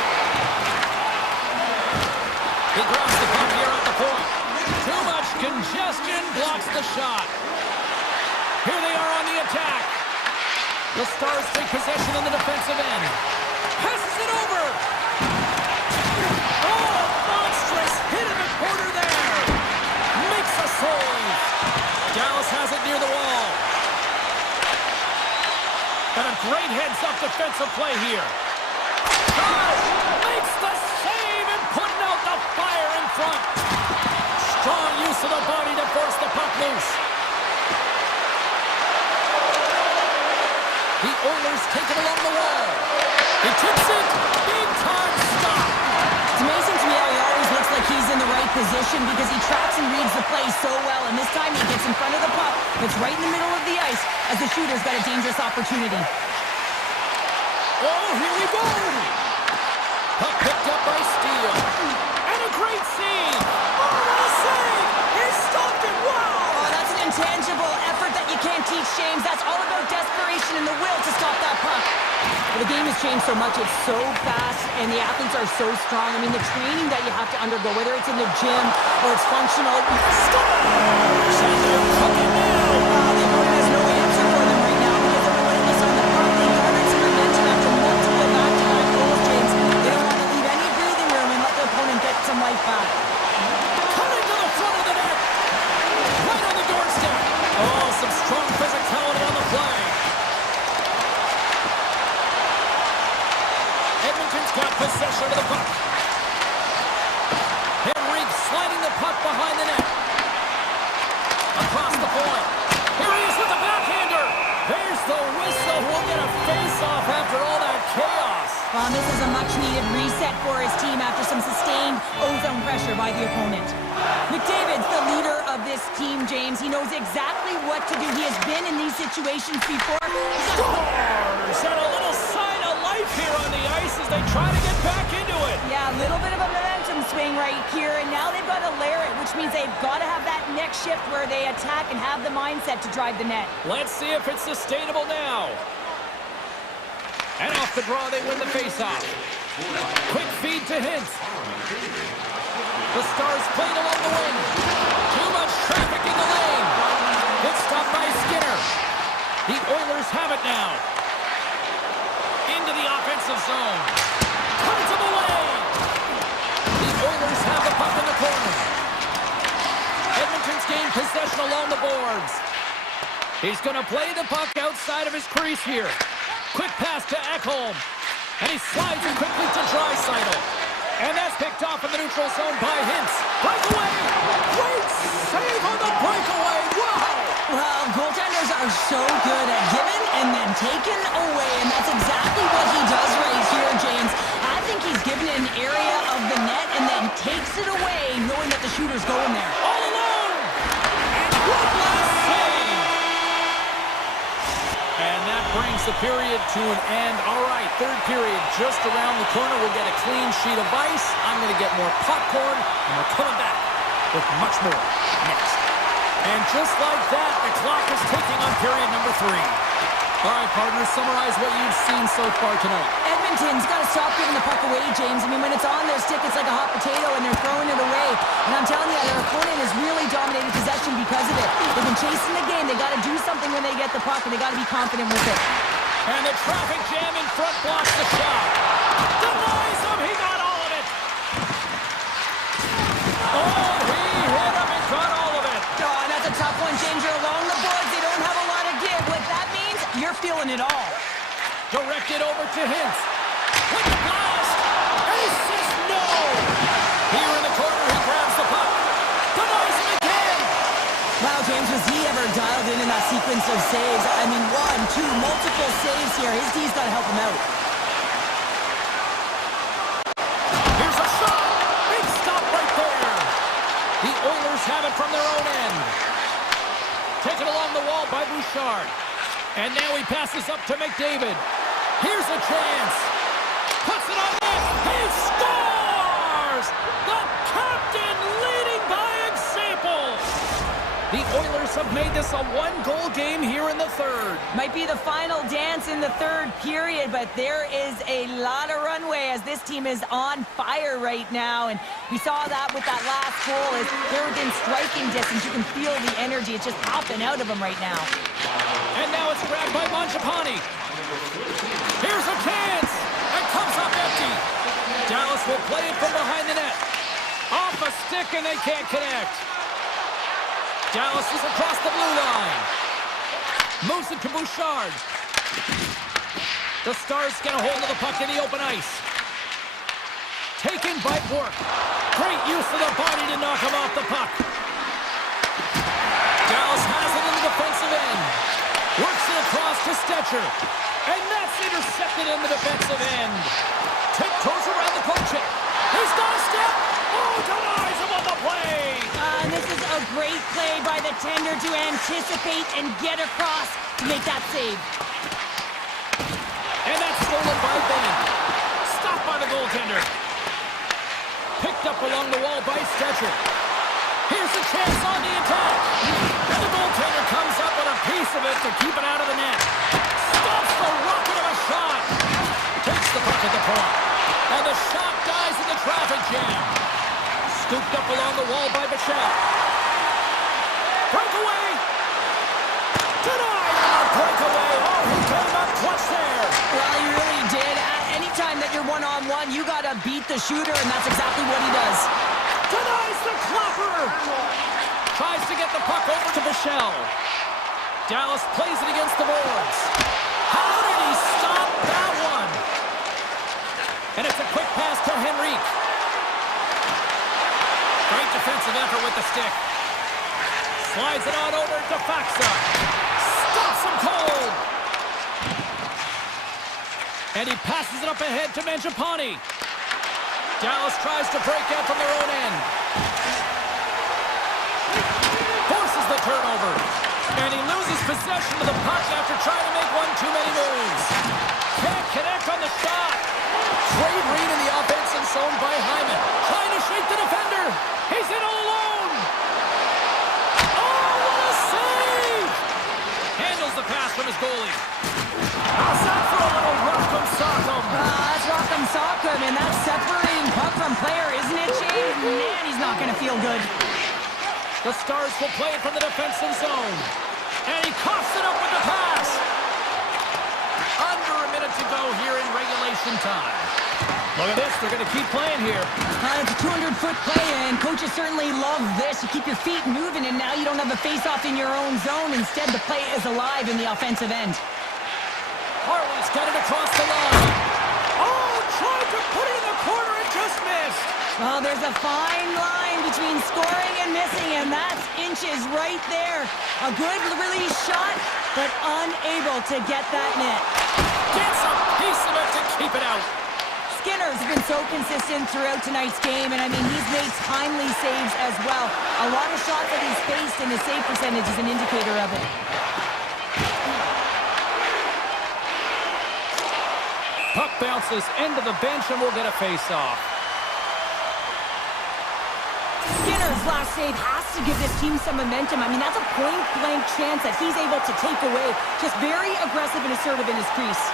He grabs the puck here at the point. Too much congestion blocks the shot. Here they are on the attack. The Stars take possession in the defensive end. Passes it over. Oh, monstrous hit in the corner there. Makes a save. Dallas has it near the wall. And a great heads-up defensive play here. Makes the save and putting out the fire in front. Strong use of the body to force the puck loose. The Oilers take it along the wall. He tips it. Big time stop. It's amazing to me how he always looks like he's in the right position because he tracks and reads the play so well. And this time he gets in front of the puck. It's right in the middle of the ice as the shooter's got a dangerous opportunity. Oh, here we go. Puck picked up by Steele. And a great save. Oh, what a save. He stopped it. Wow. Oh, that's an intangible effort that you can't teach, James. That's all about desperation and the will to stop that puck. The game has changed so much. It's so fast, and the athletes are so strong. I mean, the training that you have to undergo, whether it's in the gym or it's functional. Scores! And they're cooking now. The opponent has no answer for them right now because they're relentless on the puck. They garnered some momentum after multiple back-to-back goals, James. They don't want to leave any breathing room and let the opponent get some life back. Cutting to the front of the net. Right on the doorstep. Oh, some strong physicality on the play. Edmonton's got possession of the puck. Henry sliding the puck behind the net. Across the point. Here he is with the backhander. There's the whistle. We'll get a face-off after all that chaos. Well, this is a much-needed reset for his team after some sustained ozone pressure by the opponent. McDavid's the leader of this team, James. He knows exactly what to do. He has been in these situations before. Scores! And a little sign of life here on the ice as they try to get back into it. Yeah, a little bit of a momentum swing right here, and now they've got to layer it, which means they've got to have that next shift where they attack and have the mindset to drive the net. Let's see if it's sustainable now. And off the draw, they win the faceoff. Quick feed to Hintz. The Stars played along the wing. Too much traffic in the lane. Good stop by Skinner. The Oilers have it now. Into the offensive zone. Cuts him away. The Oilers have the puck in the corner. Edmonton's gained possession along the boards. He's going to play the puck outside of his crease here. Quick pass to Ekholm. And he slides it quickly to Draisaitl. And that's picked off in the neutral zone by Hintz. Breakaway! Great save on the breakaway! Wow! Well, goaltenders are so good at giving and then taking away, and that's exactly what he does right here, James. I think he's given an area of takes it away, knowing that the shooter's going there. All alone! And what a save! And that brings the period to an end. All right, third period just around the corner. We'll get a clean sheet of ice. I'm going to get more popcorn, and we're coming back with much more next. And just like that, the clock is ticking on period number 3. All right, partners, summarize what you've seen so far tonight. Edmonton's got to stop giving the puck away, James. I mean, when it's on their stick, it's like a hot potato, and they're throwing it away. And I'm telling you, their opponent has really dominated possession because of it. They've been chasing the game. They got to do something when they get the puck, and they got to be confident with it. And the traffic jam in front blocks the shot. Denies him. He got all of it. Oh, he hit him and got all of it. Oh, and that's a tough one, James. You're along the boards. They don't have a lot of give. What that means, you're feeling it all. Directed over to Hintz. With the blast. And he says no. Here in the corner, he grabs the puck. Denies him again. Wow, James, was he ever dialed in that sequence of saves? I mean, 1, 2, multiple saves here. His D's got to help him out. Here's a shot. Big stop right there. The Oilers have it from their own end. Taken along the wall by Bouchard. And now he passes up to McDavid. Here's a chance. Puts it on net. He scores! The captain leading by example. The Oilers have made this a one-goal game here in the third. Might be the final dance in the third period, but there is a lot of runway as this team is on fire right now. And we saw that with that last goal as they're within striking distance. You can feel the energy. It's just popping out of them right now. And now it's grabbed by Mangiapane. Here's a chance. It comes up empty. Dallas will play it from behind the net. Off a stick and they can't connect. Dallas is across the blue line. Moves it to Bouchard. The Stars get a hold of the puck in the open ice. Taken by Bork. Great use of the body to knock him off the puck. Dallas has it in the defensive end. Works it across to Stetcher. And that's intercepted in the defensive end. Tiptoes around the poke check. He's got a step. Oh, denies him on the play. And this is a great play by the tender to anticipate and get across to make that save. And that's stolen by Benn. Stopped by the goaltender. Picked up along the wall by Stetcher. Here's a chance on the attack. And the goaltender comes up with a piece of it to keep it out of the net. Stops the rocket of a shot. Takes the puck at the point. And the shot dies in the traffic jam. Scooped up along the wall by Bichette. Breakaway. Denied on a breakaway. Oh, he came up clutch there. Well, he really did. Anytime that you're one-on-one, you got to beat the shooter, and that's exactly what he does. Denies the clapper. Tries to get the puck over to Bichelle. Dallas plays it against the boards. How did he stop that one? And it's a quick pass to Henrique. Great defensive effort with the stick. Slides it on over to Faxa. Stops him cold. And he passes it up ahead to Mangiapane. Dallas tries to break out from their own end. Forces the turnover. And he loses possession of the puck after trying to make one too many moves. Can't connect on the shot. Great read in the offensive zone by Hyman. Trying to shake the defender. He's in all alone. Oh, what a save! Handles the pass from his goalie. How's that for a little rock'em sock'em? That's rock'em sock'em, and that's separating puck from player, isn't it, Shane? Man, he's not going to feel good. The Stars will play it from the defensive zone. And he coughs it up with the pass. Under a minute to go here in regulation time. Look at this, they're going to keep playing here. It's a 200-foot play, and coaches certainly love this. You keep your feet moving, and now you don't have a face-off in your own zone. Instead, the play is alive in the offensive end. Harley's got it across the line. Oh, tried to put it in the corner and just missed. Well, there's a fine line between scoring and missing, and that's inches right there. A good release shot, but unable to get that net. Gets a piece of it to keep it out. Skinner's been so consistent throughout tonight's game, and I mean, he's made timely saves as well. A lot of shots that he's faced, and his save percentage is an indicator of it. Puck bounces into the bench and we'll get a face-off. Skinner's last save has to give this team some momentum. I mean, that's a point-blank chance that he's able to take away. Just very aggressive and assertive in his crease.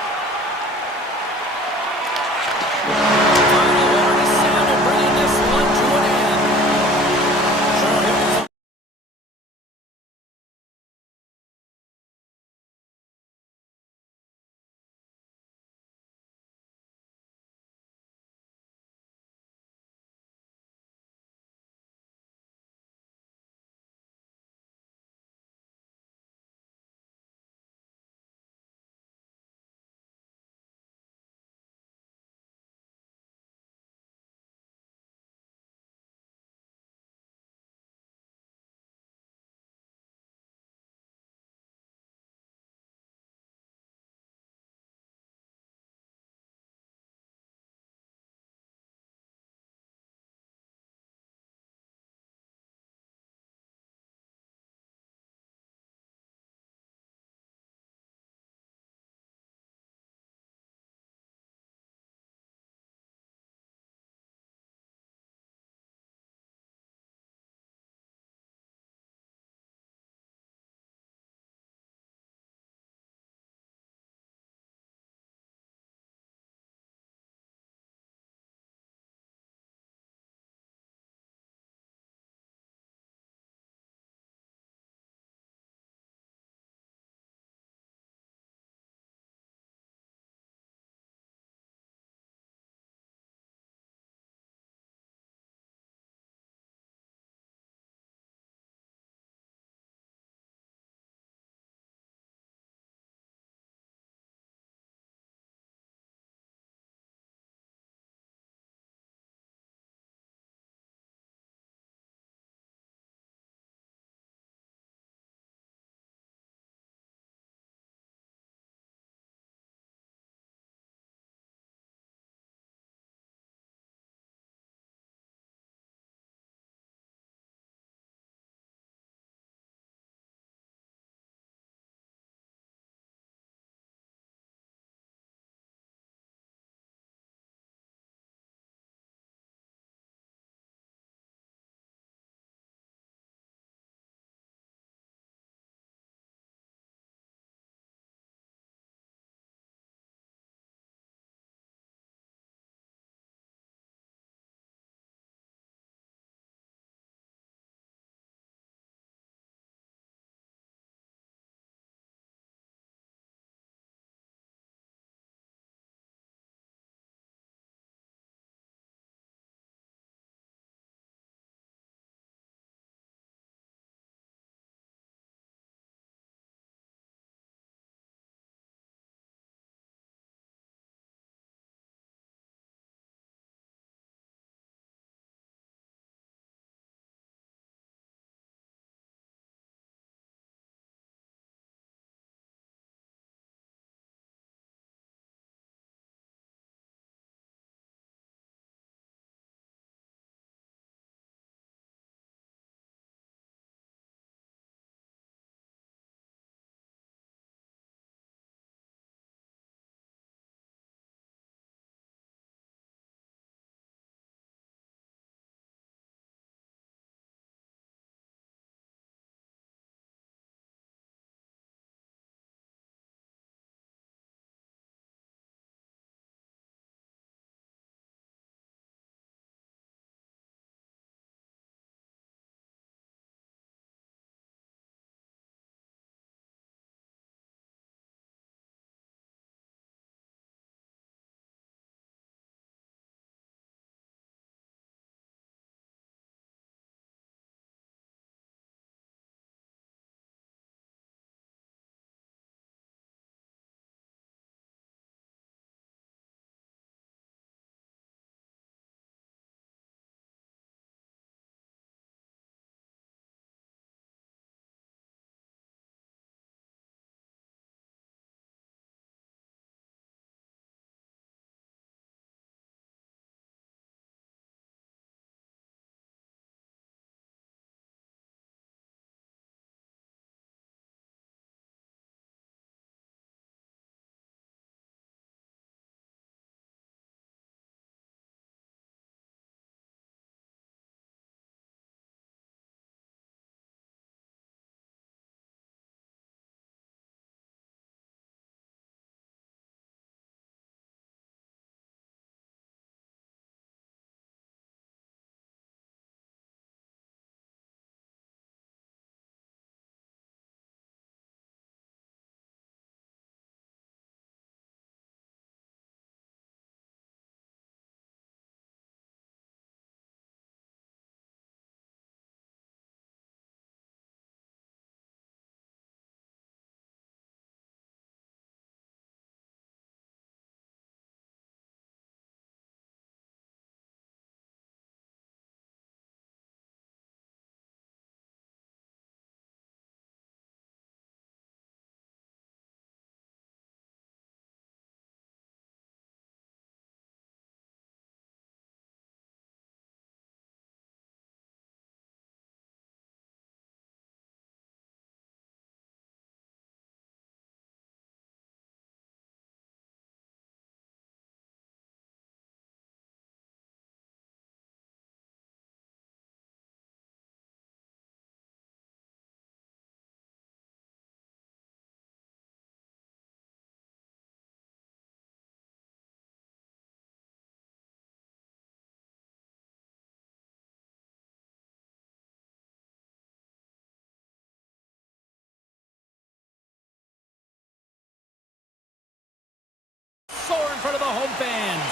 in front of the home fans.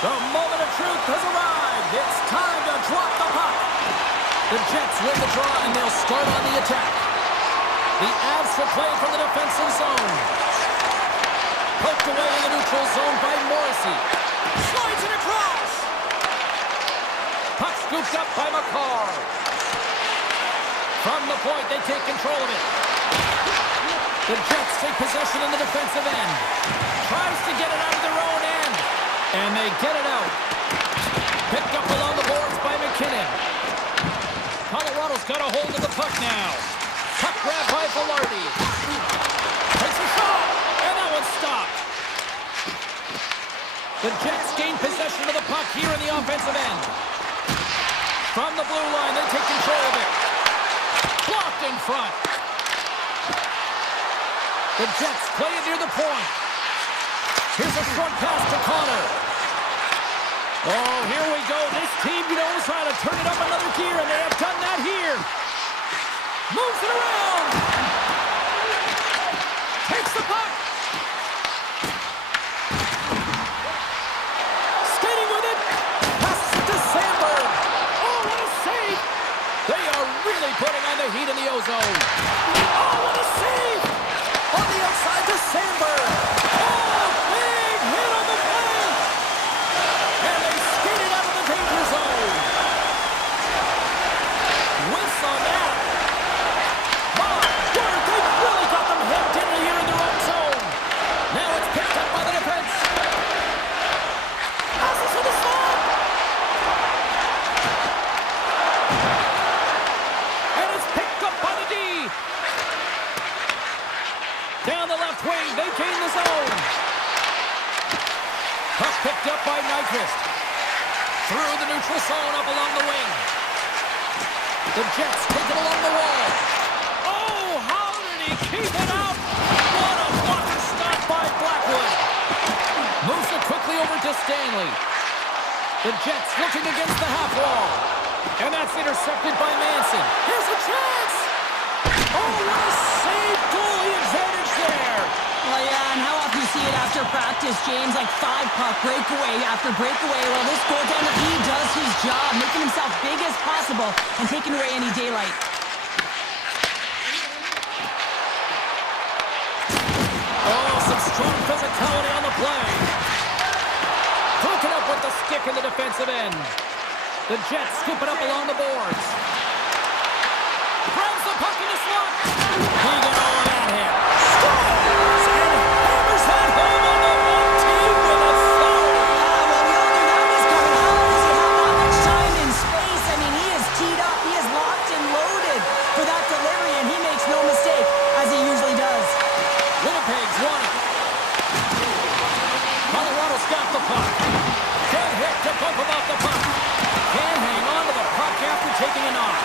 The moment of truth has arrived. It's time to drop the puck. The Jets win the draw, and they'll start on the attack. The Avs will play from the defensive zone. Poked away in the neutral zone by Morrissey. Slides it across. Puck scooped up by McCarr. From the point, they take control of it. The Jets take possession in the defensive end. Tries to get it out of their own end. And they get it out. Picked up along the boards by McKinnon. Colorado's got a hold of the puck now. Puck grab by Velarde. Takes a shot. And that one's stopped. The Jets gain possession of the puck here in the offensive end. From the blue line, they take control of it. Blocked in front. The Jets play it near the point. Here's a short pass to Connor. Oh, here we go. This team knows how to turn it up another gear, and they have done that here. Moves it around. Takes the puck. Skating with it. Passes it to Sandberg. Oh, what a save. They are really putting on the heat in the ozone. Oh, what a save. On the outside to Sandberg. Oh, big hit on the play. And they skate it out of the danger zone. Whiffs on that. My word, they really got them hemmed in here in their own zone. Now it's picked up by the defense. Passes to the slot. And it's picked up by the D. Down the left wing, they gain the zone. Puck picked up by Nyquist. Through the neutral zone, up along the wing. The Jets take it along the wall. Oh, how did he keep it out? What a blocker stop by Blackwood. Moves it quickly over to Stanley. The Jets looking against the half wall. And that's intercepted by Manson. Here's a chance. Oh, what a save, goalie advantage there. Well, yeah, and how often you see it after practice, James, like 5-puck breakaway after breakaway. Well, this goaltender, he does his job, making himself big as possible and taking away any daylight. Oh, some strong physicality on the play. Broken up with the stick in the defensive end. The Jets scoop it up along the boards. Grabs the puck in the slot. He got all of that hit. Scores! And hammers that home on the 1-team with authority. Well, we all knew that was coming. How does he have that much time and space? I mean, he is teed up. He is locked and loaded for that delivery, and he makes no mistake, as he usually does. Winnipeg's won it. Colorado's got the puck. Good hit to bump him off the puck. Can hang on to the puck after taking a knock.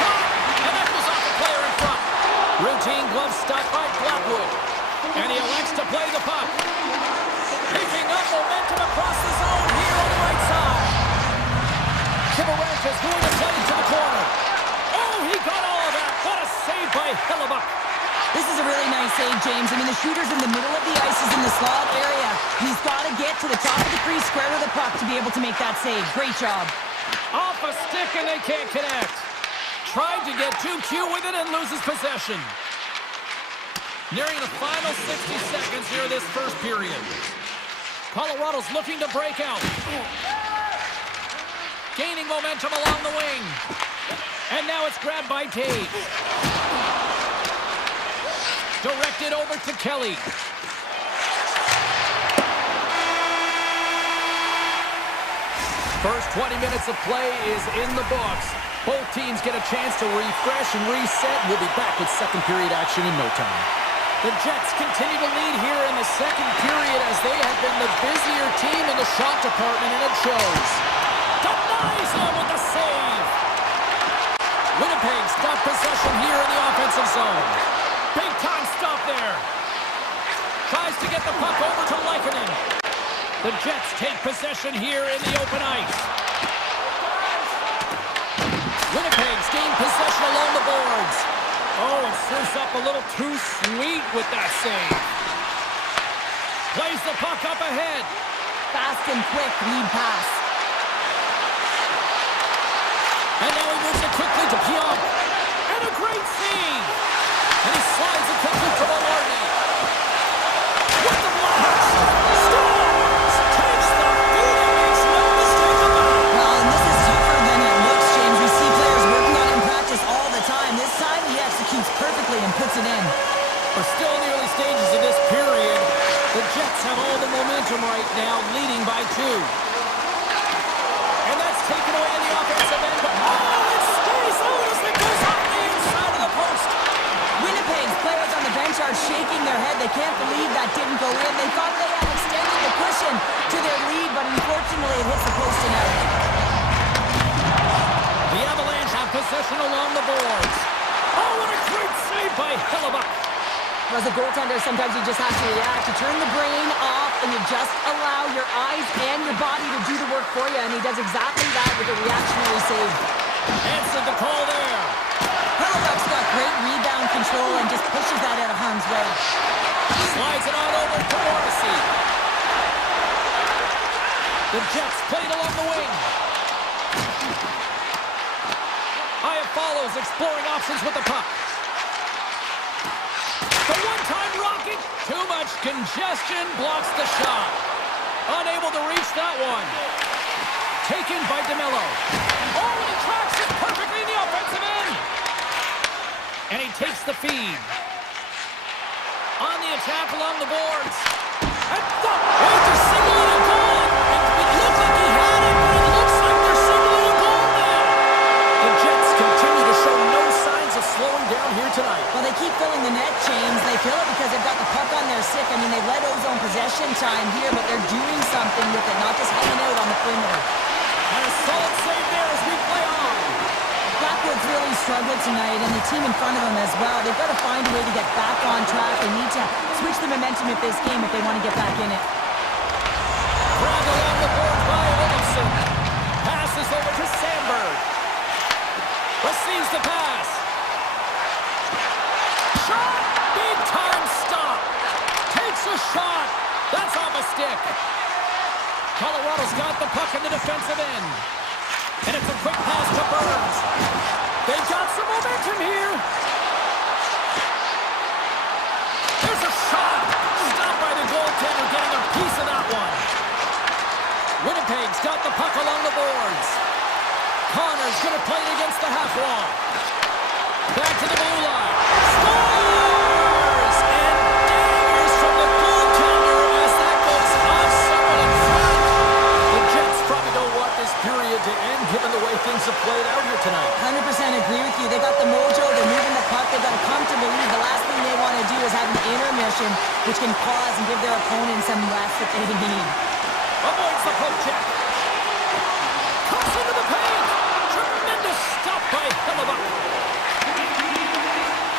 Shot! And that was off the player in front. Routine glove stop by Blackwood. And he elects to play the puck. Picking up momentum across the zone here on the right side. Kibaranch is going to play to the corner. Oh, he got all of that. What a save by Hellebuck. This is a really nice save, James. I mean, the shooter's in the middle of the ice, is in the slot area. He's got to get to the top of the crease, square with the puck to be able to make that save. Great job. Off a stick and they can't connect. Tried to get too cute with it and loses possession. Nearing the final 60 seconds here of this first period. Colorado's looking to break out. Gaining momentum along the wing. And now it's grabbed by Tate. Directed over to Kelly. First 20 minutes of play is in the books. Both teams get a chance to refresh and reset. We'll be back with second period action in no time. The Jets continue to lead here in the second period as they have been the busier team in the shot department, and it shows. Denies him with the save. Winnipeg stop possession here in the offensive zone. Big time stop there. Tries to get the puck over to Lehkonen. The Jets take possession here in the open ice. Winnipeg's gained possession along the boards. Oh, and serves up a little too sweet with that save. Plays the puck up ahead. Fast and quick lead pass. And now he moves it quickly to Pionk. And a great save. And he slides it quickly to Maloney. With the blast. Scores! Takes the feed and makes no mistake about it. Well, and this is tougher than it looks, James. We see players working on it in practice all the time. This time he executes perfectly and puts it in. We're still in the early stages of this period. The Jets have all the momentum right now, leading by 2. And that's taken away in the offensive end. Oh, it stays out as it goes off the inside of the post. Winnipeg's players on the bench are shaking their head. They can't believe that didn't go in. They thought they had extended the cushion to their lead, but unfortunately it hits the post and out. The Avalanche have possession along the boards. Oh, what a great save by Hellebuck. As a goaltender, sometimes you just have to react. You turn the brain off and you just allow your eyes and your body to do the work for you, and he does exactly that with a reactionary save. Answered the call there. Hellebuck's got great rebound control and just pushes that out of harm's way. Slides it on over to Morrissey. The Jets played along the wing. Aya follows, exploring options with the puck. The one-time rocket. Too much congestion blocks the shot. Unable to reach that one. Taken by DeMello. Oh, and he tracks it perfectly in the offensive end. And he takes the feed. On the attack along the boards. And they're signaling a goal. It looked like he had it, but it looks like they're signaling a goal now. The Jets continue to show no signs of slowing down here tonight. Well, they keep filling the net, James. They fill it because they've got the puck on their stick. I mean, they've let Ozone possession time here, but they're doing something with it, not just hanging out on the perimeter. And a solid save there as we play on. Blackwood's really struggled tonight, and the team in front of them as well. They've got to find a way to get back on track. They need to switch the momentum of this game if they want to get back in it. Grabbed along the board by Olofsson. Passes over to Sandberg. Receives the pass. Shot! Big time stop. Takes a shot. That's off a stick. Colorado's got the puck in the defensive end. And it's a quick pass to Burns. They've got some momentum here. There's a shot. Stopped by the goaltender, getting a piece of that one. Winnipeg's got the puck along the boards. Connor's going to play it against the half wall. Back to the blue line. Scores! And dangers from the goaltender as that goes off someone in front. The Jets probably don't want this period to end given the way things have played out here tonight. 100% agree with you. They got the mojo. They're moving the puck. They've got a comfortable lead. The last thing they want to do is have an intermission, which can pause and give their opponent some rest that they need. Avoids the poke check. Cuts into the paint. Tremendous stop by Hellebuck.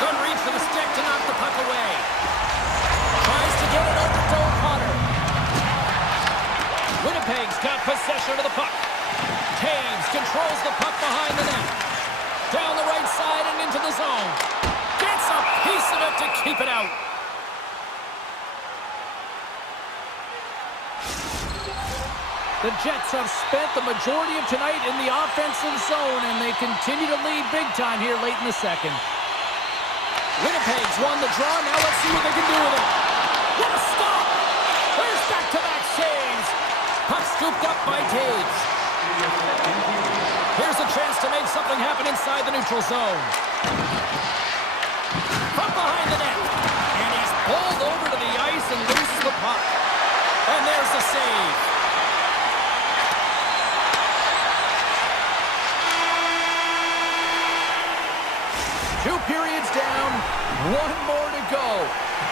Good reach for the stick to knock the puck away. Tries to get it over to O'Connor. Winnipeg's got possession of the puck. Taves controls the puck behind the net. Down the right side and into the zone. Gets a piece of it to keep it out. The Jets have spent the majority of tonight in the offensive zone, and they continue to lead big time here late in the second. Winnipeg's won the draw. Now let's see what they can do with it. What a stop! There's back-to-back saves. Puck scooped up by Taves. Here's a chance to make something happen inside the neutral zone. From behind the net. And he's pulled over to the ice and loses the puck. And there's the save. Two periods down, one more to go.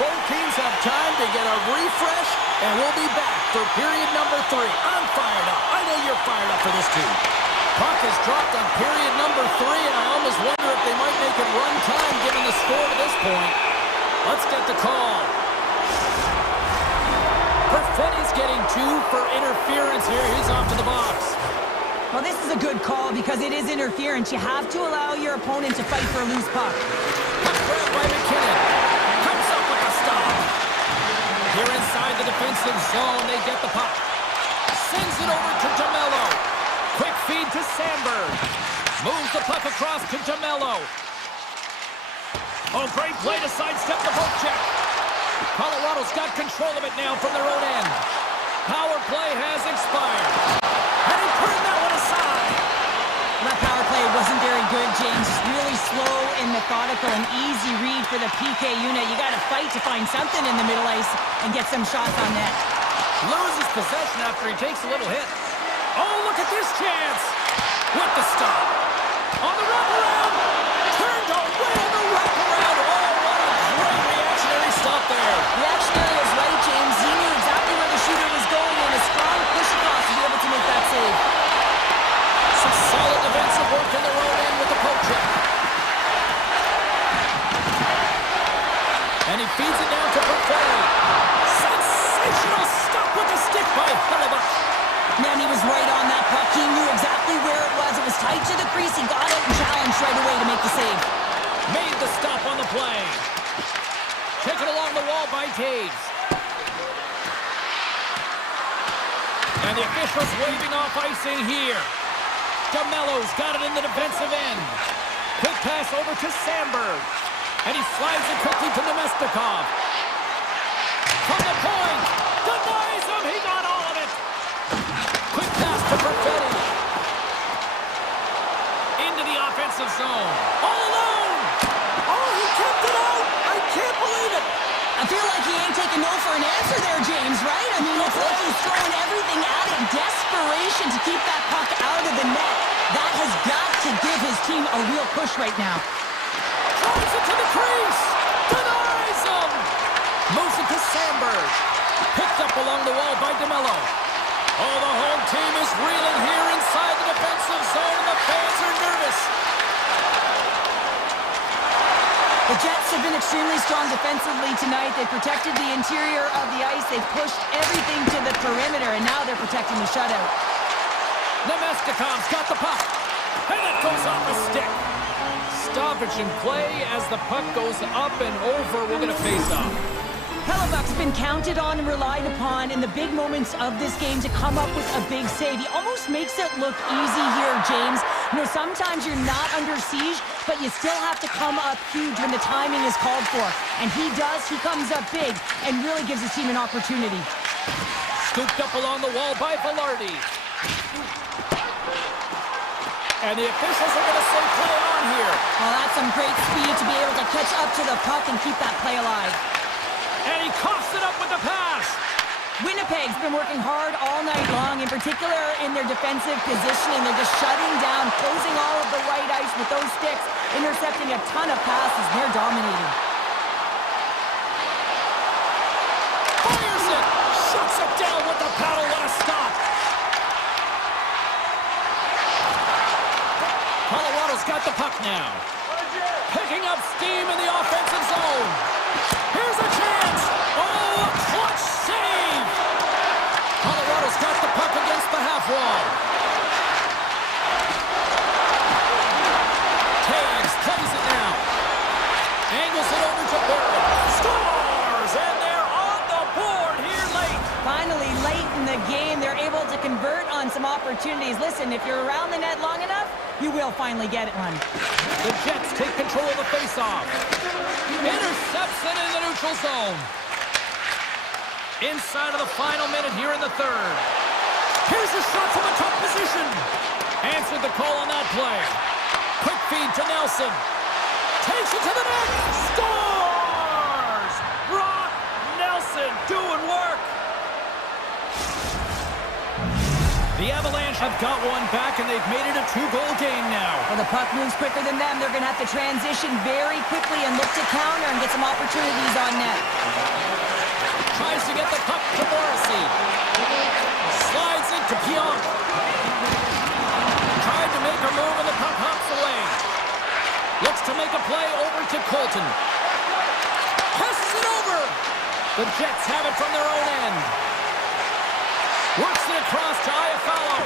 Both teams have time to get a refresh, and we'll be back for period number 3. I'm fired up. I know you're fired up for this too. Puck is dropped on period number 3, and I almost wonder if they might make it run time given the score to this point. Let's get the call. Perfetti's getting 2 for interference here. He's off to the box. Well, this is a good call because it is interference. You have to allow your opponent to fight for a loose puck. Puck grab by McKinnon. Comes up with a stop. Here inside the defensive zone, they get the puck. Sends it over to DeMello. Quick feed to Sandberg. Moves the puck across to DeMello. Oh, great play to sidestep the poke check. Colorado's got control of it now from their own end. Power play has expired. And he turned that one aside. That power play wasn't very good, James. Really slow and methodical, an easy read for the PK unit. You got to fight to find something in the middle ice and get some shots on net. Loses possession after he takes a little hit. Oh, look at this chance. With the stop. On the wraparound. Turned away on the wraparound. Oh, what a great reactionary stop there. Reactionary is right, James. He knew exactly where the shooter was going and a strong push across to be able to make that save. Some solid defensive work in their own end with the poke check. And he feeds it down to Perfetti. Sensational stop with the stick by Hellebuyck. Man, he was right on that puck. He knew exactly where it was. It was tight to the crease. He got it and challenged right away to make the save. Made the stop on the play. Taken along the wall by Taves. And the officials waving off icing here. DeMello's got it in the defensive end. Quick pass over to Sandberg. And he slides it quickly to Nemestikov. From the point. Denies him. He got all of it. Quick pass to Perfetti. Into the offensive zone. All alone. Oh, he kept it out. I can't believe it. I feel like he ain't taking no for an answer there, James, right? I mean, it's like he's throwing everything at it. Desperation to keep that puck out of the net. That has got to give his team a real push right now. Drives it to the crease. Denies him. Moves it to Sandberg. Picked up along the wall by DeMello. Oh, the home team is reeling here inside the defensive zone, and the fans are nervous. The Jets have been extremely strong defensively tonight. They protected the interior of the ice. They pushed everything to the perimeter, and now they're protecting the shutout. Nemestikov's got the puck, and it goes off a stick. Stoppage in play as the puck goes up and over. We're going to face off. Hellebuyck's been counted on and relied upon in the big moments of this game to come up with a big save. He almost makes it look easy here, James. You know, sometimes you're not under siege, but you still have to come up huge when the timing is called for. And he does. He comes up big and really gives his team an opportunity. Scooped up along the wall by Velarde. And the officials are going to say play on here. Well, that's some great speed to be able to catch up to the puck and keep that play alive. And he coughs it up with the pass. Winnipeg's been working hard all night long, in particular in their defensive positioning. They're just shutting down, closing all of the white ice with those sticks, intercepting a ton of passes. They're dominating. Fires it. Shuts it down with the paddle. What a stop. Colorado's got the puck now. Picking up steam in the offensive zone. Here's a chance. Oh, a clutch save. Colorado's got the puck against the half wall. Taves plays it now. Angles it over to Barrett. Scores! And they're on the board here late. Finally, late in the game, they're able to convert on some opportunities. Listen, if you're around the net long enough, you will finally get it one. The Jets take control of the faceoff. Intercepts it in the neutral zone. Inside of the final minute here in the third. Here's a shot from a tough position. Answered the call on that play. Quick feed to Nelson. Takes it to the net. Scores! Brock Nelson doing work. The Avalanche have got one back, and they've made it a 2-goal game now. Well, the puck moves quicker than them. They're going to have to transition very quickly and look to counter and get some opportunities on net. Tries to get the puck to Morrissey. Slides it to Pionk. Tried to make a move, and the puck hops away. Looks to make a play over to Colton. Passes it over. The Jets have it from their own end. Works it across to Iafallo.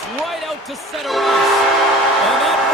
pass right out to center ice. And that